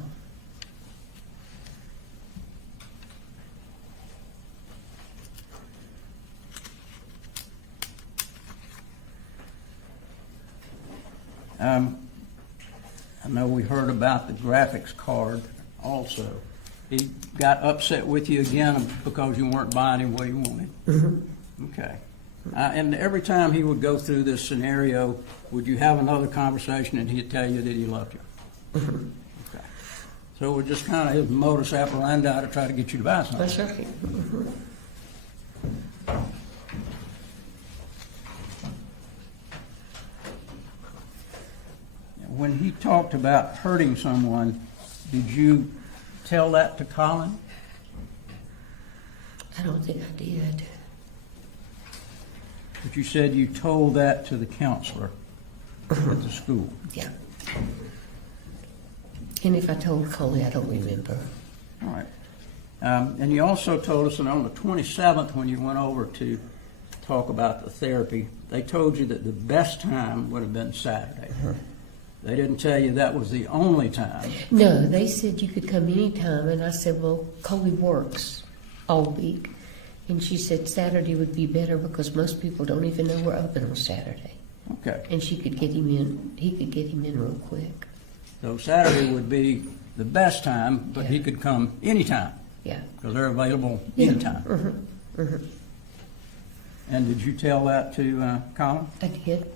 I know we heard about the graphics card also. He got upset with you again because you weren't buying him what he wanted? Okay. And every time he would go through this scenario, would you have another conversation and he'd tell you that he loved you? Okay. So it was just kind of his modus operandi to try to get you to buy something. That's right. When he talked about hurting someone, did you tell that to Colin? I don't think I did. But you said you told that to the counselor at the school. Yeah. And if I told Coley, I don't remember. All right. And you also told us that on the 27th, when you went over to talk about the therapy, they told you that the best time would have been Saturday. They didn't tell you that was the only time. No, they said you could come anytime, and I said, well, Coley works all week. And she said Saturday would be better because most people don't even know we're open on Saturday. Okay. And she could get him in, he could get him in real quick. So Saturday would be the best time, but he could come anytime. Yeah. Because they're available anytime. And did you tell that to Colin? I did.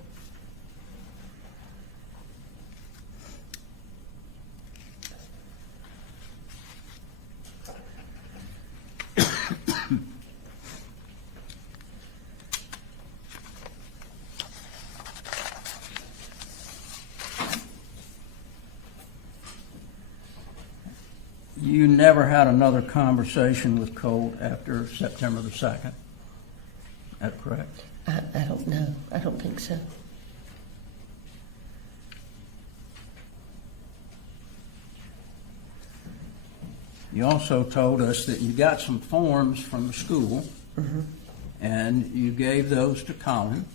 You never had another conversation with Colt after September the 2nd? Is that correct? I don't know. I don't think so. You also told us that you got some forms from the school, and you gave those to Colin,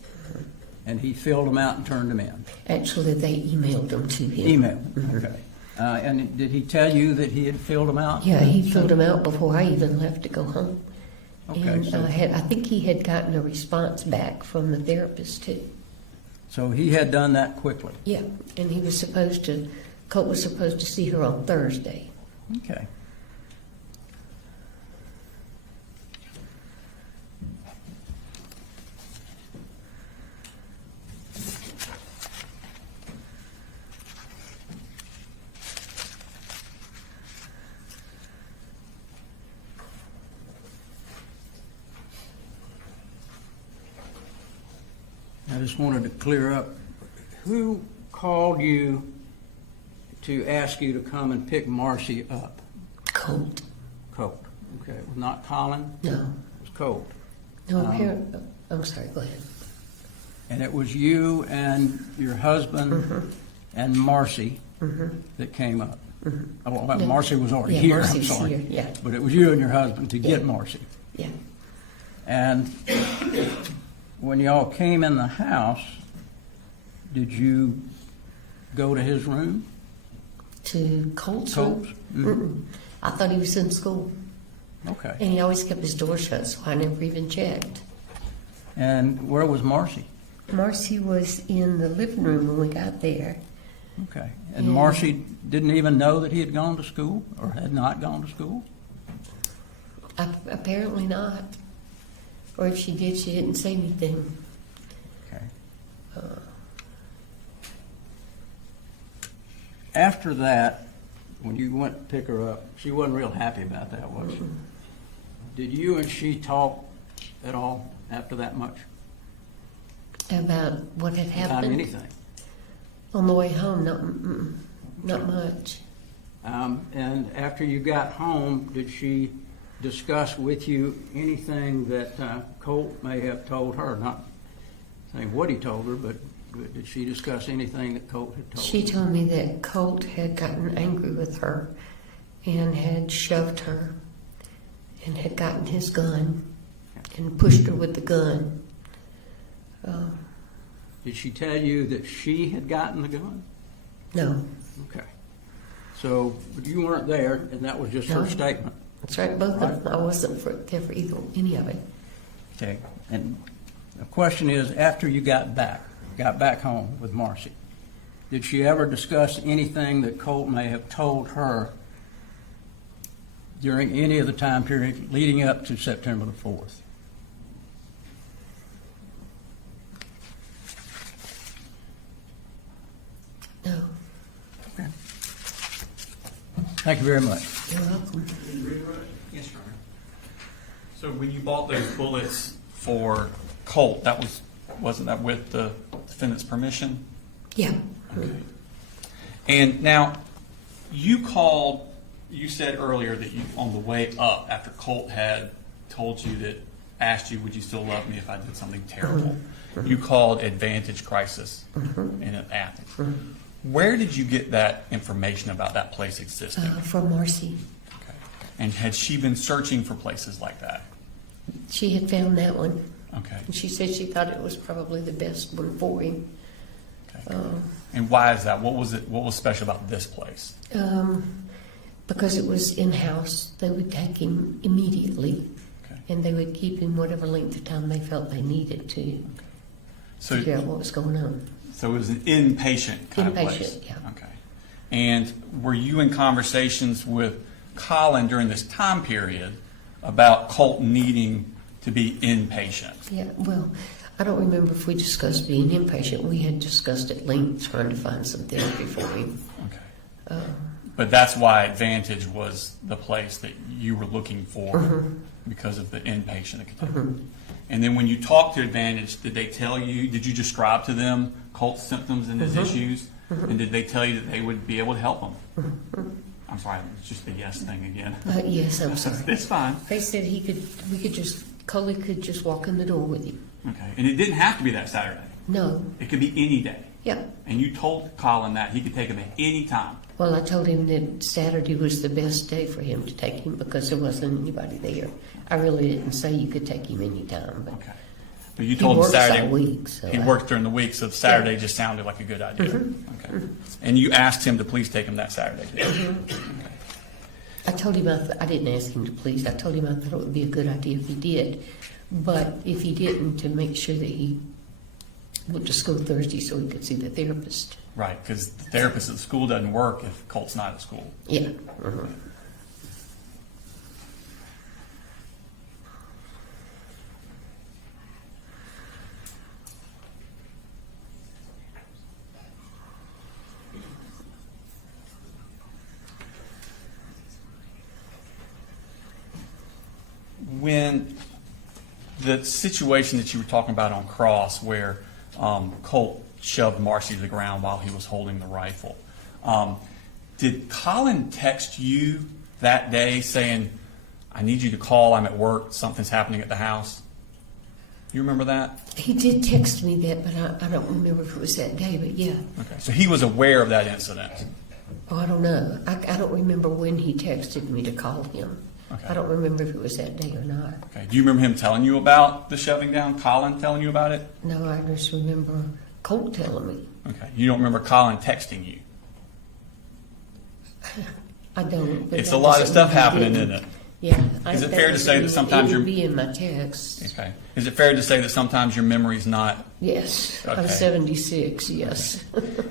and he filled them out and turned them in. Actually, they emailed them to him. Email, okay. And did he tell you that he had filled them out? Yeah, he filled them out before I even left to go home. Okay, And so- I think he had gotten a response back from the therapist too. So he had done that quickly? Yeah, and he was supposed to, Colt was supposed to see her on Thursday. Okay. I just wanted to clear up, who called you to ask you to come and pick Marcy up? Colt. Colt. Okay, it was not Colin? No. It was Colt. No, I'm sorry, go ahead. And it was you and your husband and Marcy that came up. Oh, well, No. Marcy was already Yeah, here, I'm Marcy's sorry. here, yeah. But it was you and your husband to Yeah. get Marcy. Yeah. And when y'all came in the house, did you go to his room? To Colt's Colt's? room? I thought he was in school. Okay. And he always kept his door shut, so I never even checked. And where was Marcy? Marcy was in the living room when we got there. Okay. And Yeah. Marcy didn't even know that he had gone to school or had not gone to school? Apparently not. Or if she did, she didn't say anything. Okay. After that, when you went to pick her up, she wasn't real happy about that, was she? Did you and she talk at all after that much? About what had About happened? anything? On the way home, not much. And after you got home, did she discuss with you anything that Colt may have told her? Not saying what he told her, but did she discuss anything that Colt had told her? She told me that Colt had gotten angry with her and had shoved her and had gotten his gun and pushed her with the gun. Did she tell you that she had gotten the gun? No. Okay. So, but you weren't there, and that was just her No. statement. That's right, both of them. I wasn't there for any of it. Okay. And the question is, after you got back home with Marcy, did she ever discuss anything that Colt may have told her during any of the time period leading up to September the 4th? No. Okay. Thank you very much. You're welcome. Yes, Your Honor. So when you bought those bullets for Colt, wasn't that with the defendant's permission? Yeah. Okay. And now, you said earlier that you, on the way up, after Colt had told you that, asked you, would you still love me if I did something terrible? You called Advantage Crisis in Athens. Where did you get that information about that place existing? From Marcy. Okay. And had she been searching for places like that? She had found that one. Okay. And she said she thought it was probably the best one for him. Okay. And why is that? What was special about this place? Because it was in-house. They would take him immediately. Okay. And they would keep him whatever length of time they felt they needed to figure out what was going on. So it was an inpatient kind of place? Inpatient, yeah. Okay. And were you in conversations with Colin during this time period about Colt needing to be inpatient? Yeah, well, I don't remember if we discussed being inpatient. We had discussed at length trying to find some therapy for him. Okay. But that's why Advantage was the place that you were looking for because of the inpatient. And then when you talked to Advantage, did you describe to them Colt's symptoms and his issues? And did they tell you that they would be able to help him? I'm sorry, it's just the yes thing again. Yes, I'm sorry. It's fine. They said Coley could just walk in the door with him. Okay. And it didn't have to be that Saturday. No. It could be any day. Yeah. And you told Colin that he could take him at any time. Well, I told him that Saturday was the best day for him to take him because there wasn't anybody there. I really didn't say you could take him anytime, but Okay. But you told him works Saturday. all week, so he worked during the week, so Saturday just sounded like a good idea. Okay. And you asked him to please take him that Saturday. Okay. I told him I didn't ask him to please. I told him I thought it would be a good idea if he did. But if he didn't, to make sure that he went to school Thursday so he could see the therapist. Right, because the therapist at the school doesn't work if Colt's not at school. Yeah. When the situation that you were talking about on Cross where Colt shoved Marcy to the ground while he was holding the rifle, did Colin text you that day saying, I need you to call, I'm at work, something's happening at the house? You remember that? He did text me that, but I don't remember if it was that day, but yeah. Okay. So he was aware of that incident. Oh, I don't know. I don't remember when he texted me to call him. Okay. I don't remember if it was that day or not. Okay. Do you remember him telling you about the shoving down? Colin telling you about it? No, I just remember Colt telling me. Okay. You don't remember Colin texting you? I don't. But It's that a lot of doesn't stuff mean he happening, didn't. isn't it? Yeah. Is it fair to say that sometimes it you're- would be in my text? Okay. Is it fair to say that sometimes your memory's not? Yes. Okay. I'm 76. Yes.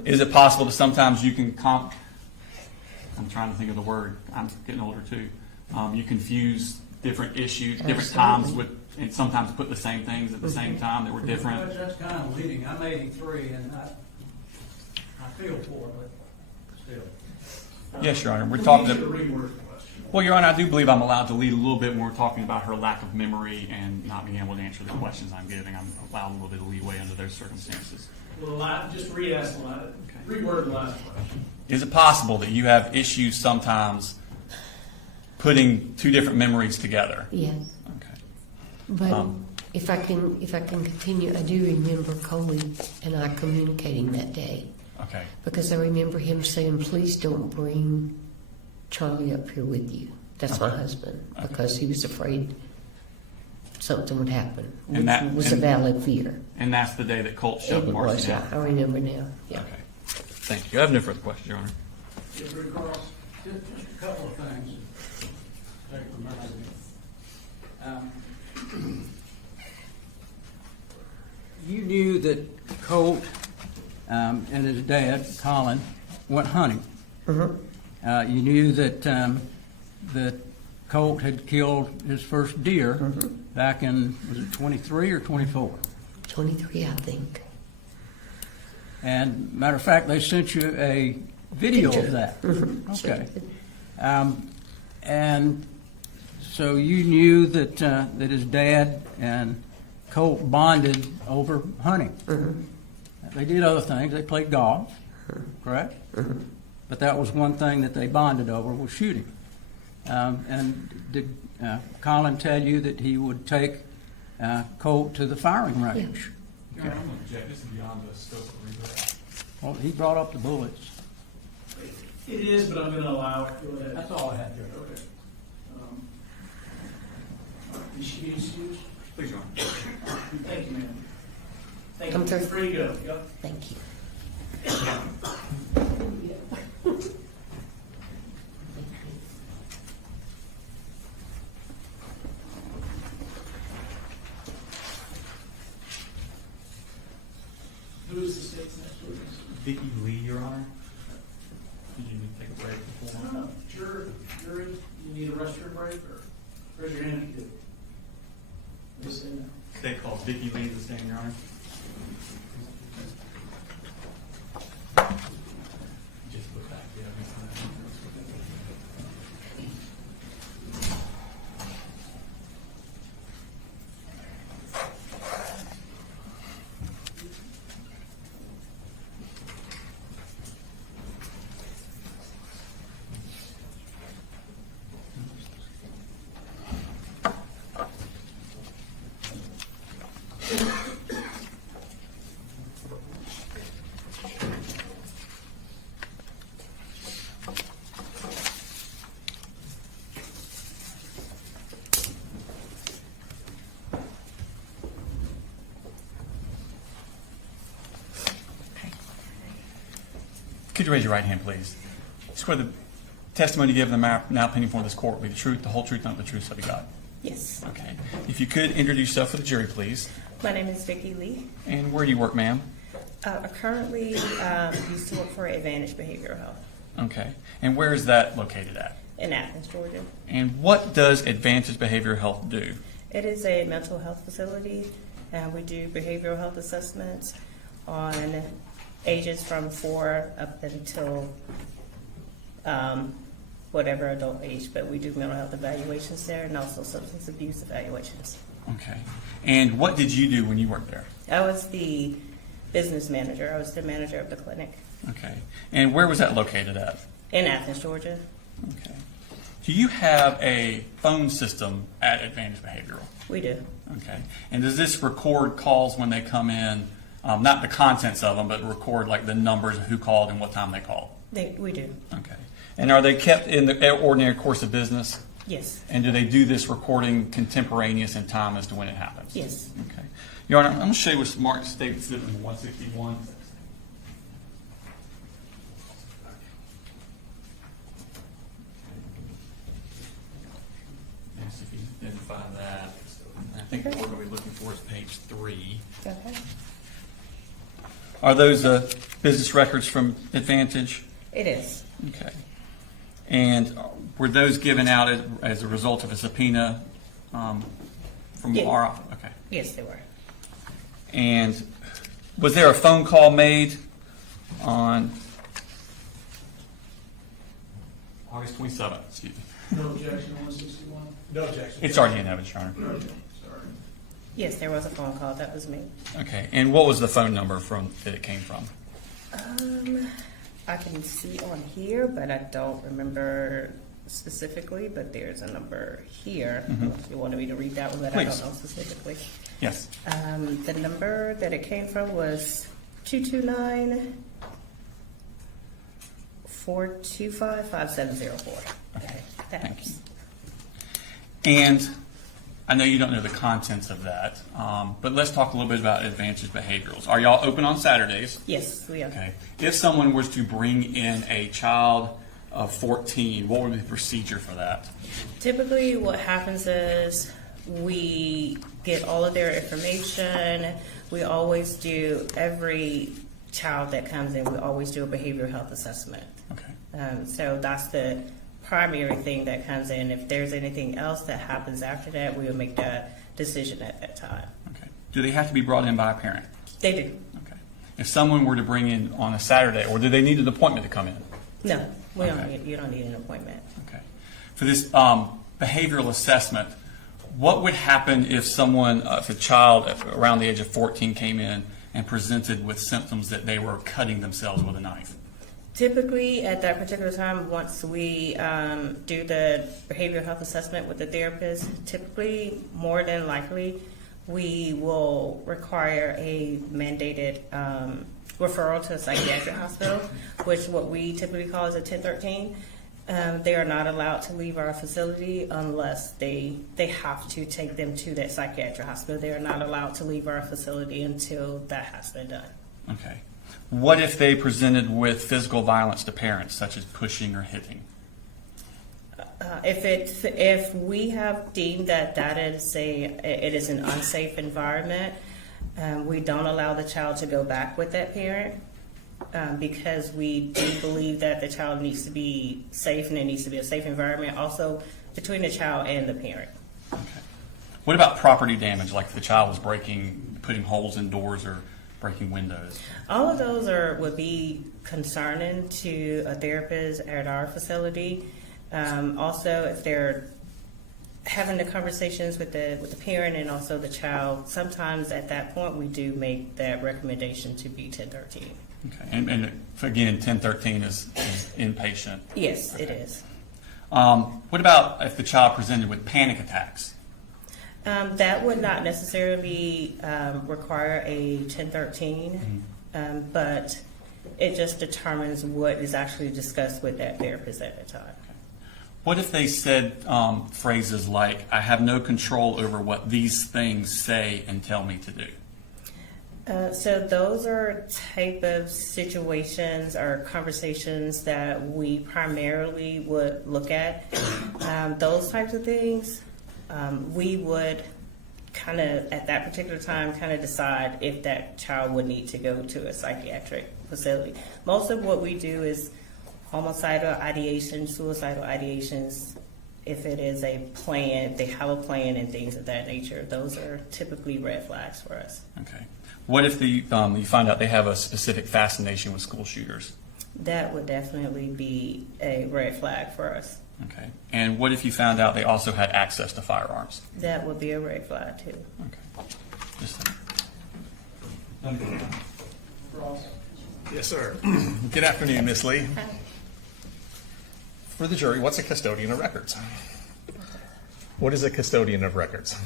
Is it possible that sometimes you can I'm trying to think of the word. I'm getting older too. You confuse different issues, different times with, and sometimes put the same things at the same time that were different. That's kind of leading. I'm 83, and I feel for it, but still. Yes, Your Honor. We're We talking. need to reword the question. Well, Your Honor, I do believe I'm allowed to lead a little bit when we're talking about her lack of memory and not being able to answer the questions I'm giving. I'm allowed a little bit of leeway under those circumstances. Well, just re-ask the last, reword the last question. Is it possible that you have issues sometimes putting two different memories together? Yes. Okay. But if I can continue, I do remember Coley and I communicating that day. Okay. Because I remember him saying, please don't bring Charlie up here with you. That's my husband. Okay. Because he was afraid something would happen, which And that- was a valid fear. And that's the day that Colt shoved It Marcy was, down. I remember now. Yeah. Okay. Thank you. I have no further questions, Your Honor. Yes, Rick Cross. Just a couple of things. Take from me. You knew that Colt and his dad, Colin, went hunting. Mm-hmm. You knew that that Colt had killed his first deer back in, was it 23 or 24? 23, I think. And matter of fact, they sent you a video Picture. of that. Mhm. Okay. And so you knew that that his dad and Colt bonded over hunting. Mhm. They did other things. They played golf, correct? Mhm. But that was one thing that they bonded over was shooting. And did Colin tell you that he would take Colt to the firing range? Your Honor, I'm going to object. This is beyond the scope of regret. Well, he brought up the bullets. It is, but I'm going to allow it. Go ahead. That's all I had, Judge. Okay. You should be excused. Please, Your Honor. Thank you, ma'am. Thank I'm you. through. Free to go. Yep. Thank you. Who is the state's next witness? Vicki Lee, Your Honor. Did you need to take a break before? No, jury, you need a restroom break, or raise your hand if you do. Just say no. State called Vicki Lee the stand, Your Honor. Just look back. Yeah, Could you raise your right hand, please? Swear the testimony you give in the now pending before this court will be the truth, the whole truth, not the truth, so be God. Yes. Okay. If you could introduce yourself for the jury, please. My name is Vicki Lee. And where do you work, ma'am? I currently used to work for Advantage Behavioral Health Okay. And where is that located at? in Athens, Georgia. And what does Advantage Behavioral Health do? It is a mental health facility, and we do behavioral health assessments on ages from 4 up until whatever adult age, but we do mental health evaluations there and also substance abuse evaluations. Okay. And what did you do when you worked there? I was the business manager. I was the manager of the clinic Okay. And where was that located at? in Athens, Georgia. Okay. Do you have a phone system at Advantage Behavioral? We do. Okay. And does this record calls when they come in, not the contents of them, but record like the numbers of who called and what time they called? We do. Okay. And are they kept in the ordinary course of business? Yes. And do they do this recording contemporaneous in time as to when it happens? Yes. Okay. Your Honor, I'm going to show you what Mark states in 161. Yes, if you identify that. I think what we're going to be looking for is page 3. Okay. Are those business records from Advantage? It is. Okay. And were those given out as a result of a subpoena from Yeah. our office? Okay. Yes, they were. And was there a phone call made on August 27th? Excuse me. No objection, 161? No objection. It's already in evidence, Your Honor. Okay, sorry. Yes, there was a phone call. That was me. Okay. And what was the phone number that it came from? I can see on here, but I don't remember specifically, but there's a number here. If you wanted me to read that one, but I Please. don't know specifically. Yes. The number that it came from was 229-425-5704. Okay. That Thank helps. And I know you don't know the contents of that, but let's talk a little bit about Advantage Behaviorals. Are y'all open on Saturdays? Yes, we are. Okay. If someone was to bring in a child of 14, what would be the procedure for that? Typically, what happens is we get all of their information. We always do, every child that comes in, we always do a behavioral health assessment. Okay. So that's the primary thing that comes in. If there's anything else that happens after that, we will make that decision at that time. Okay. Do they have to be brought in by a parent? They do. Okay. If someone were to bring in on a Saturday, or do they need an appointment to come in? No, we don't Okay. need, you don't need an appointment. Okay. For this behavioral assessment, what would happen if someone, if a child around the age of 14 came in and presented with symptoms that they were cutting themselves with a knife? Typically, at that particular time, once we do the behavioral health assessment with the therapist, typically, more than likely, we will require a mandated referral to a psychiatric hospital, which what we typically call is a 1013. They are not allowed to leave our facility unless they have to take them to that psychiatric hospital. They are not allowed to leave our facility until that has been done. Okay. What if they presented with physical violence to parents, such as pushing or hitting? If we have deemed that it is an unsafe environment, we don't allow the child to go back with that parent because we do believe that the child needs to be safe and it needs to be a safe environment also between the child and the parent. Okay. What about property damage, like if the child was putting holes in doors or breaking windows? All of those would be concerning to a therapist at our facility. Also, if they're having the conversations with the parent and also the child, sometimes at that point we do make that recommendation to be 1013. Okay. And again, 1013 is inpatient? Yes, Okay. it is. What about if the child presented with panic attacks? That would not necessarily require a 1013, but it just determines what is actually discussed with that therapist at the time. What if they said phrases like, I have no control over what these things say and tell me to do? So those are type of situations or conversations that we primarily would look at. Those types of things, we would kind of, at that particular time, kind of decide if that child would need to go to a psychiatric facility. Most of what we do is homicidal ideation, suicidal ideations. If it is a plan, they have a plan and things of that nature. Those are typically red flags for us. Okay. What if you find out they have a specific fascination with school shooters? That would definitely be a red flag for us. Okay. And what if you found out they also had access to firearms? That would be a red flag too. Okay. Just Yes, sir. Good afternoon, Ms. Lee. for the jury, what's a custodian of records? What is a custodian of records?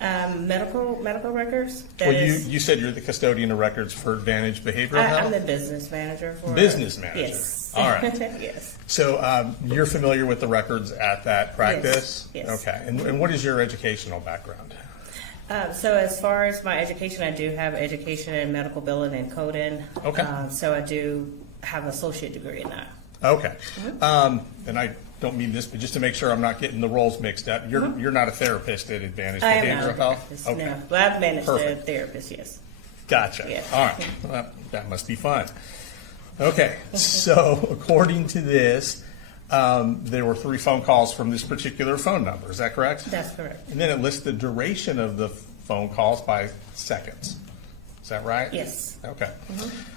Medical records. Well, you said you're the custodian of records for Advantage Behavioral Health? I'm the business manager for Business manager. Yes. All right. Yes. So you're familiar with the records at that practice? Yes. Okay. And what is your educational background? So as far as my education, I do have education in medical billing and coding. Okay. So I do have an associate degree in that. Okay. And I don't mean this, but just to make sure I'm not getting the roles mixed up, you're not a therapist at Advantage I am Behavioral not a Health? therapist, Okay. no. Well, I've managed a Perfect. therapist, yes. Gotcha. Yeah. All right. Well, that must be fun. Okay. So according to this, there were 3 phone calls from this particular phone number. Is that correct? That's correct. And then it lists the duration of the phone calls by seconds. Is that right? Yes. Okay.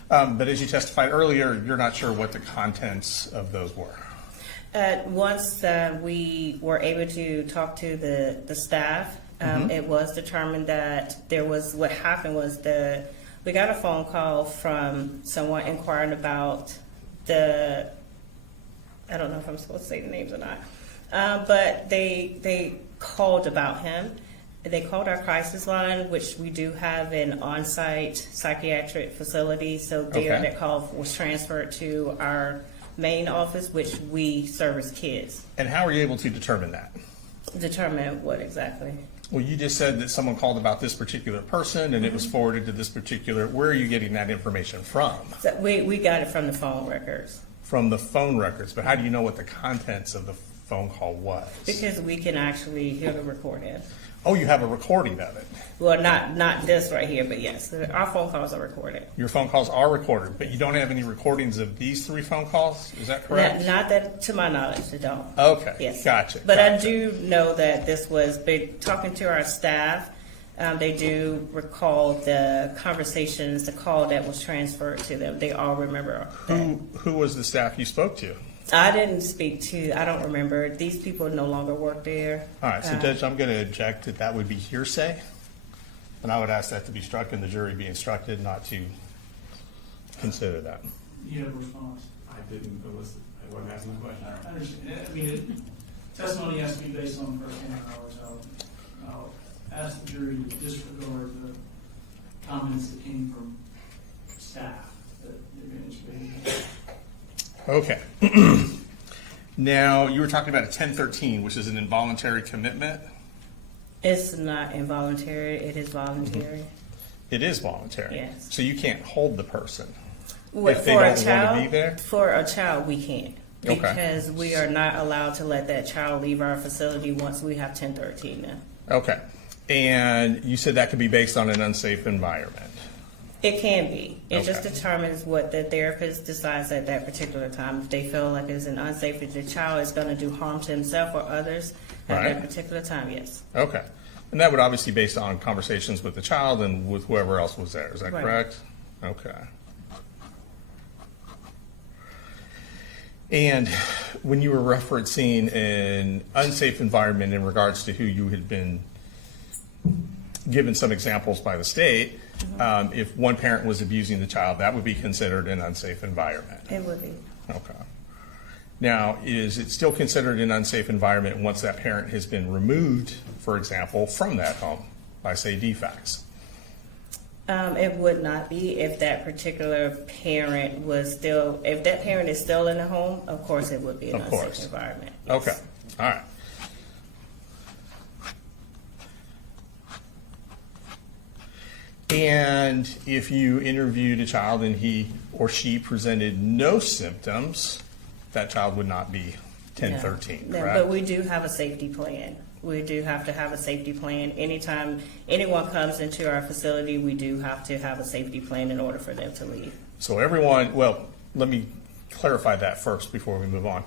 But as you testified earlier, you're not sure what the contents of those were. Once we were able to talk to the staff, it was determined that what happened was we got a phone call from someone inquiring about I don't know if I'm supposed to say the names or not, but they called about him. They called our crisis line, which we do have an on-site psychiatric facility. So there, Okay. that call was transferred to our main office, which we service kids. And how are you able to determine that? Determine what exactly? Well, you just said that someone called about this particular person and it was forwarded to this particular, where are you getting that information from? So we got it from the phone records. From the phone records, but how do you know what the contents of the phone call was? Because we can actually hear the recording. Oh, you have a recording of it. Well, not this right here, but yes, our phone calls are recorded. Your phone calls are recorded, but you don't have any recordings of these 3 phone calls? Is that correct? Not that, to my knowledge, they don't. Okay. Yes. Gotcha. But gotcha. I do know that this was big. Talking to our staff, they do recall the conversations, the call that was transferred to them. They all remember that. Who was the staff you spoke to? I didn't speak to, I don't remember. These people no longer work there. All right, so Judge, I'm going to object that would be hearsay. And I would ask that to be struck and the jury be instructed not to consider that. You have a response? I didn't, I wasn't asking the question. I understand. I mean, testimony has to be based on first-hand knowledge. I'll ask the jury to disregard the comments that came from staff that Advantage Behavioral. Okay. Now, you were talking about a 1013, which is an involuntary commitment. It's not involuntary, it is voluntary. It is voluntary. Yes. So you can't hold the person Well, if they for don't a want child, to be there? For a child, we can't. Okay. Because we are not allowed to let that child leave our facility once we have 1013 now. Okay. And you said that could be based on an unsafe environment. It can be. It just Okay. determines what the therapist decides at that particular time. If they feel like it's an unsafe, if the child is going to do harm to himself or others at Right. that particular time, yes. Okay. And that would obviously be based on conversations with the child and with whoever else was there. Is that Right. correct? Okay. And when you were referencing an unsafe environment in regards to who you had been given some examples by the state, if one parent was abusing the child, that would be considered an unsafe environment. It would be. Okay. Now, is it still considered an unsafe environment once that parent has been removed, for example, from that home by, say, defects? It would not be if that particular parent was still, if that parent is still in the home, of course it would be an Of course. unsafe environment. Okay, all right. And if you interviewed a child and he or she presented no symptoms, that child would not be 1013, No, correct? but we do have a safety plan. We do have to have a safety plan. Anytime anyone comes into our facility, we do have to have a safety plan in order for them to leave. So everyone, well, let me clarify that first before we move on.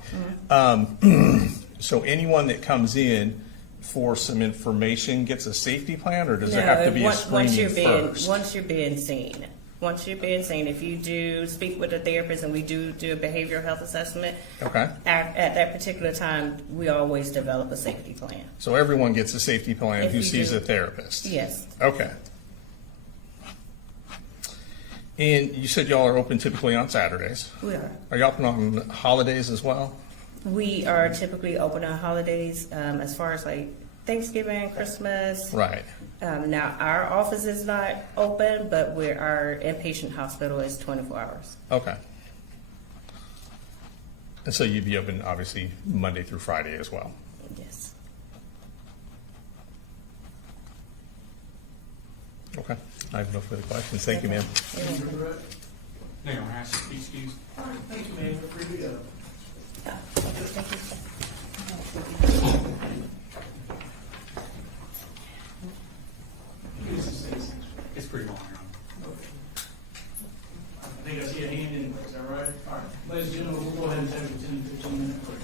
So anyone that comes in for some information gets a safety plan, or does there have to be a screening first? Once you're being seen. Once you're being seen, if you do speak with a therapist and we do a behavioral health assessment, Okay. at that particular time, we always develop a safety plan. So everyone gets a safety plan If who you sees do. a therapist? Yes. Okay. And you said y'all are open typically on Saturdays. We are. Are you open on holidays as well? We are typically open on holidays, as far as like Thanksgiving, Christmas. Right. Now, our office is not open, but our inpatient hospital is 24 hours. Okay. And so you'd be open, obviously, Monday through Friday as well? Yes. Okay. I have no further questions. Thank you, ma'am. Mayor, I ask you to be excused. All right, thank you, man, free to go. It's pretty long, Your Honor. I think I see a hand anyway, is that right? All right, ladies and gentlemen, we'll go ahead and take a 10, 15-minute break.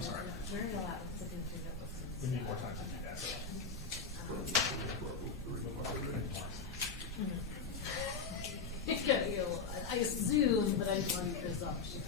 I'm sorry. We need more time to do that. It's gonna be a lot. I assume, but I just want to presumption.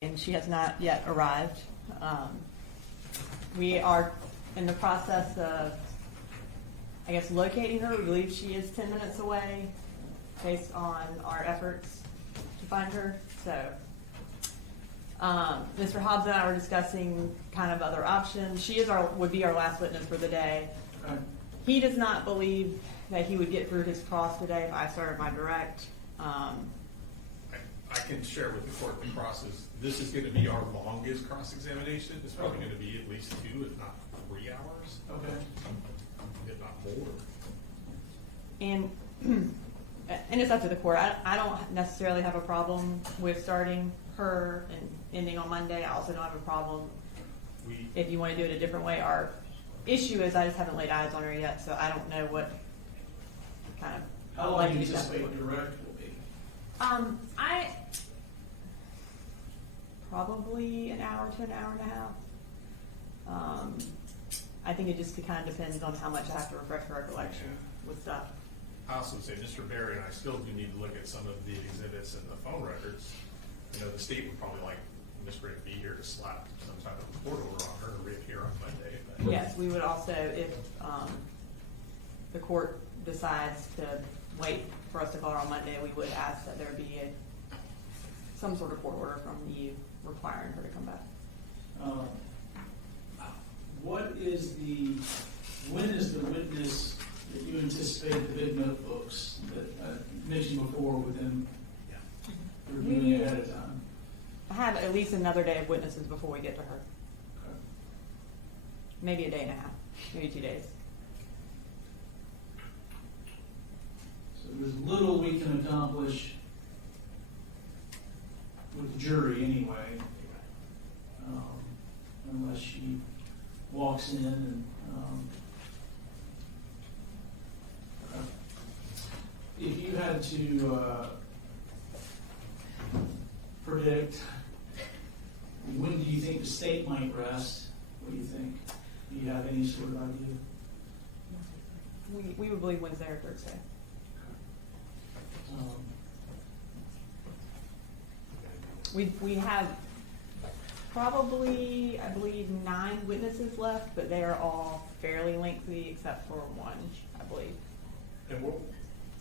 And she has not yet arrived. We are in the process of, I guess, locating her. We believe she is 10 minutes away based on our efforts to find her. So Mr. Hobbs and I were discussing kind of other options. She is would be our last witness for the day. He does not believe that he would get through his cross today if I started my direct. I can share with the court the process. This is going to be our longest cross-examination. It's probably going to be at least 2, if not 3 hours. Okay. If not more. And it's up to the court. I don't necessarily have a problem with starting her and ending on Monday. I also don't have a problem if you want to do it a different way. Our issue is I just haven't laid eyes on her yet, so I don't know what kind of. How long do you anticipate direct will be? I probably an hour to an hour and a half. I think it just kind of depends on how much I have to refresh her recollection with stuff. I also would say Mr. Berry and I still do need to look at some of the exhibits and the phone records. You know, the state would probably like Ms. Gray to be here to slap some type of court order on her to reappear on Monday. But. Yes, we would also, if the court decides to wait for us to call her on Monday, we would ask that there be some sort of court order from you requiring her to come back. When is the witness that you anticipate the big notebooks that I mentioned before with them reviewing ahead of time? I have at least another day of witnesses before we get to her. Okay. Maybe a day and a half, maybe 2 days. So there's little we can accomplish with the jury anyway, unless as she walks in, and if you had to predict, when do you think the state might rest? What do you think? Do you have any sort of idea? We would believe Wednesday or Thursday. We have probably, I believe, 9 witnesses left, but they are all fairly lengthy except for one, I believe. And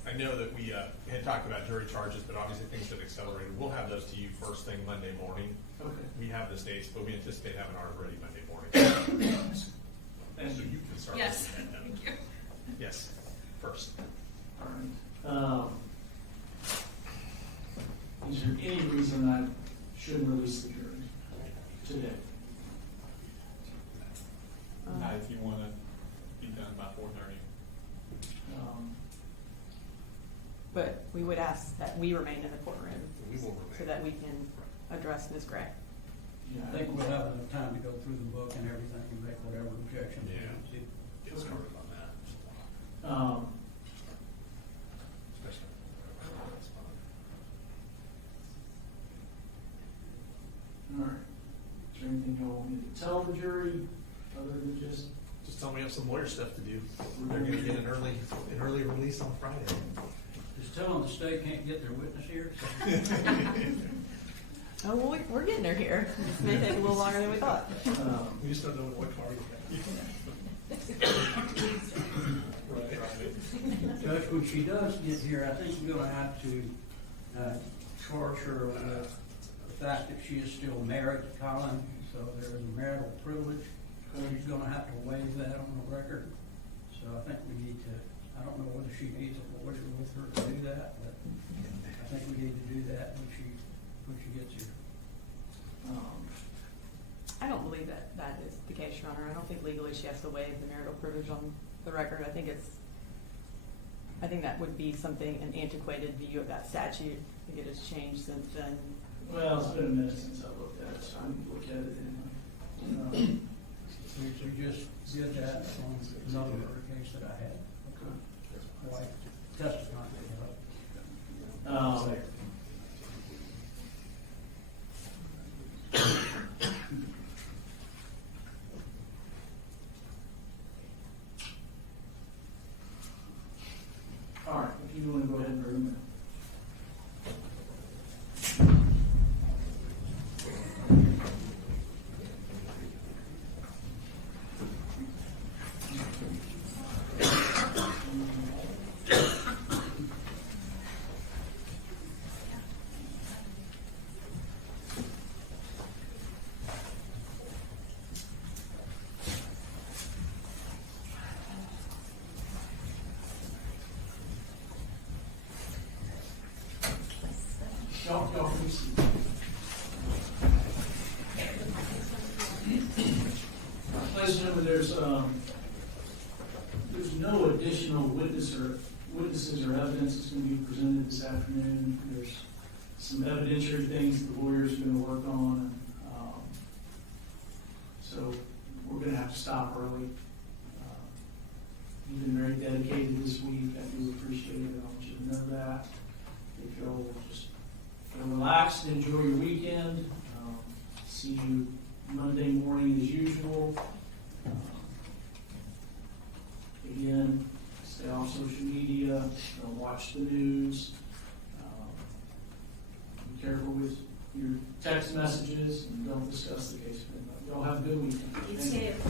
I know that we had talked about jury charges, but obviously things have accelerated. We'll have those to you first thing Monday morning. Okay. We have the dates, but we anticipate having ours ready Monday morning. Thank So you. you can start. Yes. Thank you. Yes, first. All right. Is there any reason I shouldn't release the jury today? Um, If you want to be done by 4:30. But we would ask that we remain in the courtroom We will remain. so that we can address Ms. Gray. Yeah, I think we'll have enough time to go through the book and everything and make whatever objections. we need to. It's covered on that. Especially. That's fine. All right. Is there anything you want me to tell the jury other than just? Just tell me I have some lawyer stuff to do. They're gonna get an early release on Friday. Just tell them the state can't get their witness here. Oh, well, we're getting her here. This may take a little longer than we thought. We just don't know what car you Judge, when she does get here, I think you're gonna have to charge her with the fact that she is still married to Colin, so there is a marital privilege. She's gonna have to waive that on the record. So I think we need to, I don't know whether she needs a lawyer with her to do that, but I think we need to do that when she gets here. I don't believe that is the case, Your Honor. I don't think legally she has to waive the marital privilege on the record. I think that would be something, an antiquated view of that statute. I think it has changed since then. Well, it's been a minute since I looked at it, so I'm gonna look at it anyway. We just did that on another case that I had. Wife testifying. All right, if you want to go ahead and remove it. Y'all can see. Ladies and gentlemen, there's no additional witnesses or evidence that's going to be presented this afternoon. There's some evidentiary things the lawyers are going to work on. So we're going to have to stop early. You've been very dedicated this week. I do appreciate it. I want you to know that. If you'll just relax and enjoy your weekend. See you Monday morning as usual. Again, stay off social media. Don't watch the news. Be careful with your text messages and don't discuss the case. Y'all have a good weekend. You Thank too.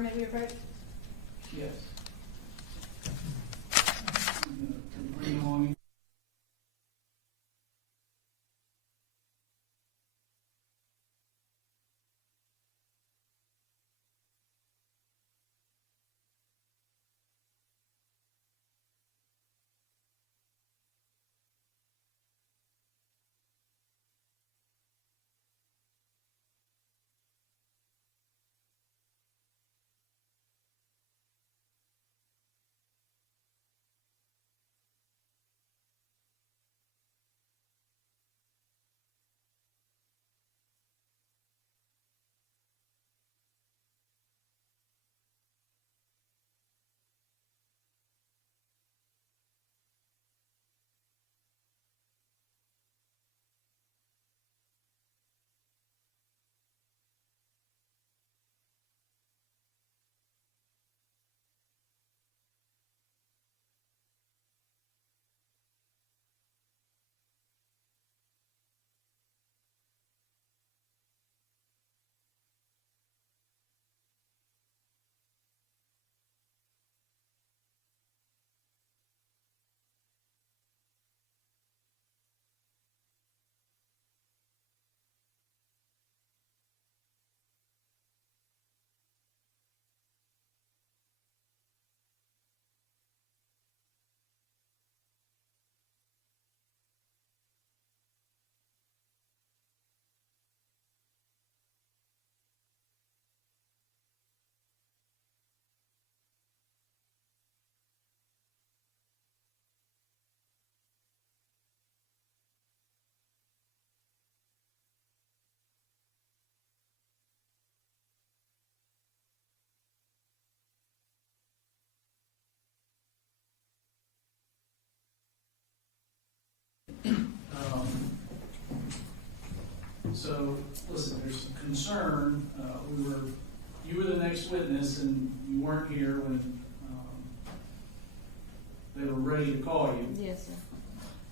Coroner may we approach? Yes. Bring on. So, listen, there's some concern. You were the next witness, and you weren't here when they were ready to call you. Yes, sir.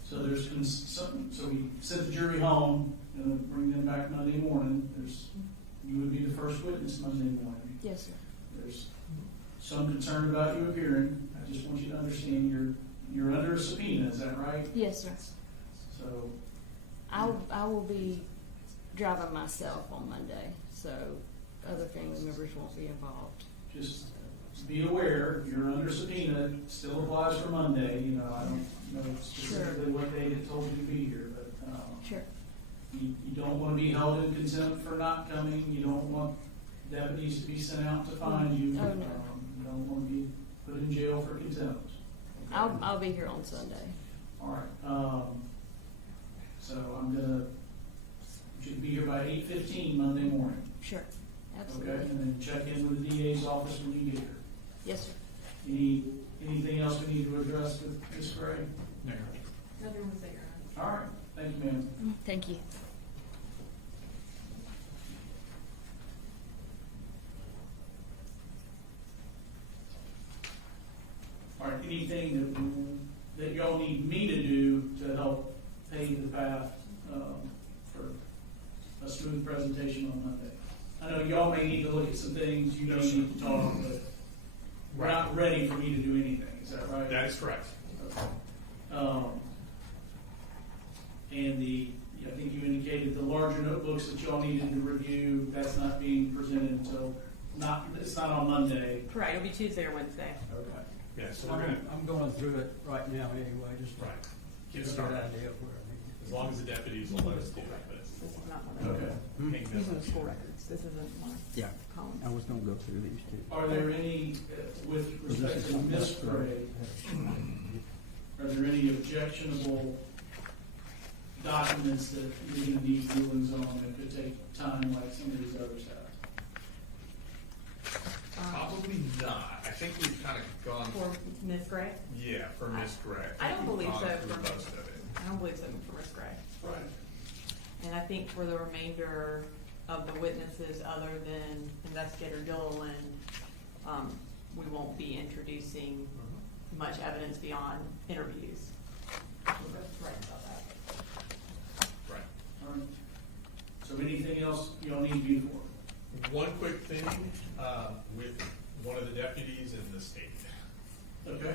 So there's so we sent the jury home and bring them back Monday morning. You would be the first witness Monday morning. Yes, sir. There's some concern about you appearing. I just want you to understand you're under a subpoena. Is that right? Yes, sir. So I will be driving myself on Monday, so other family members won't be involved. just be aware, you're under subpoena, it still applies for Monday, I don't know specifically what day it told you to be here, but, Sure. you don't want to be held in contempt for not coming, you don't want deputies to be sent out to find you. Oh, no. You don't want to be put in jail for contempt. I'll be here on Sunday. All right, so you should be here by 8:15 Monday morning. Sure. Okay, Absolutely. and then check in with the DA's office when you get here. Yes, sir. Anything else we need to address with Ms. Gray? Nothing to say, Your Honor. All right, thank you, ma'am. Thank you. All right, anything that y'all need me to do to help pave the path for a smooth presentation on Monday? I know y'all may need to look at some things, you may need to talk, but we're not ready for me to do anything, is that right? That is correct. Okay. And I think you indicated the larger notebooks that y'all needed to review, that's not being presented until, it's not on Monday. Correct. It'll be Tuesday or Wednesday. Okay. Yeah, so we're gonna, I'm going through it right now anyway, just to right, get get a started. good idea of where I need As long as the deputies will let us do it, but This is not one of Okay. These are the school records. This isn't one. Yeah, Colin. I was gonna go through these two. Are there any, with respect to Miss Gray, are there any objectionable documents that you're going to need rulings on that could take time like some of these others have? probably not. I think we've kind of gone, For Ms. Gray? yeah, for Miss Gray. I don't believe We've so gone through for- most of it. I don't believe so for Ms. Gray. Right. And I think for the remainder of the witnesses, other than Investigator Gilliland, we won't be introducing much evidence beyond interviews. Right about that. Right. All right. So anything else y'all need to do for? One quick thing, with one of the deputies in the state. Okay.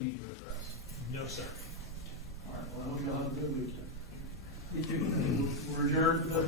No, sir. All right, well, I hope y'all have a good weekend. You too. We're adjourned for the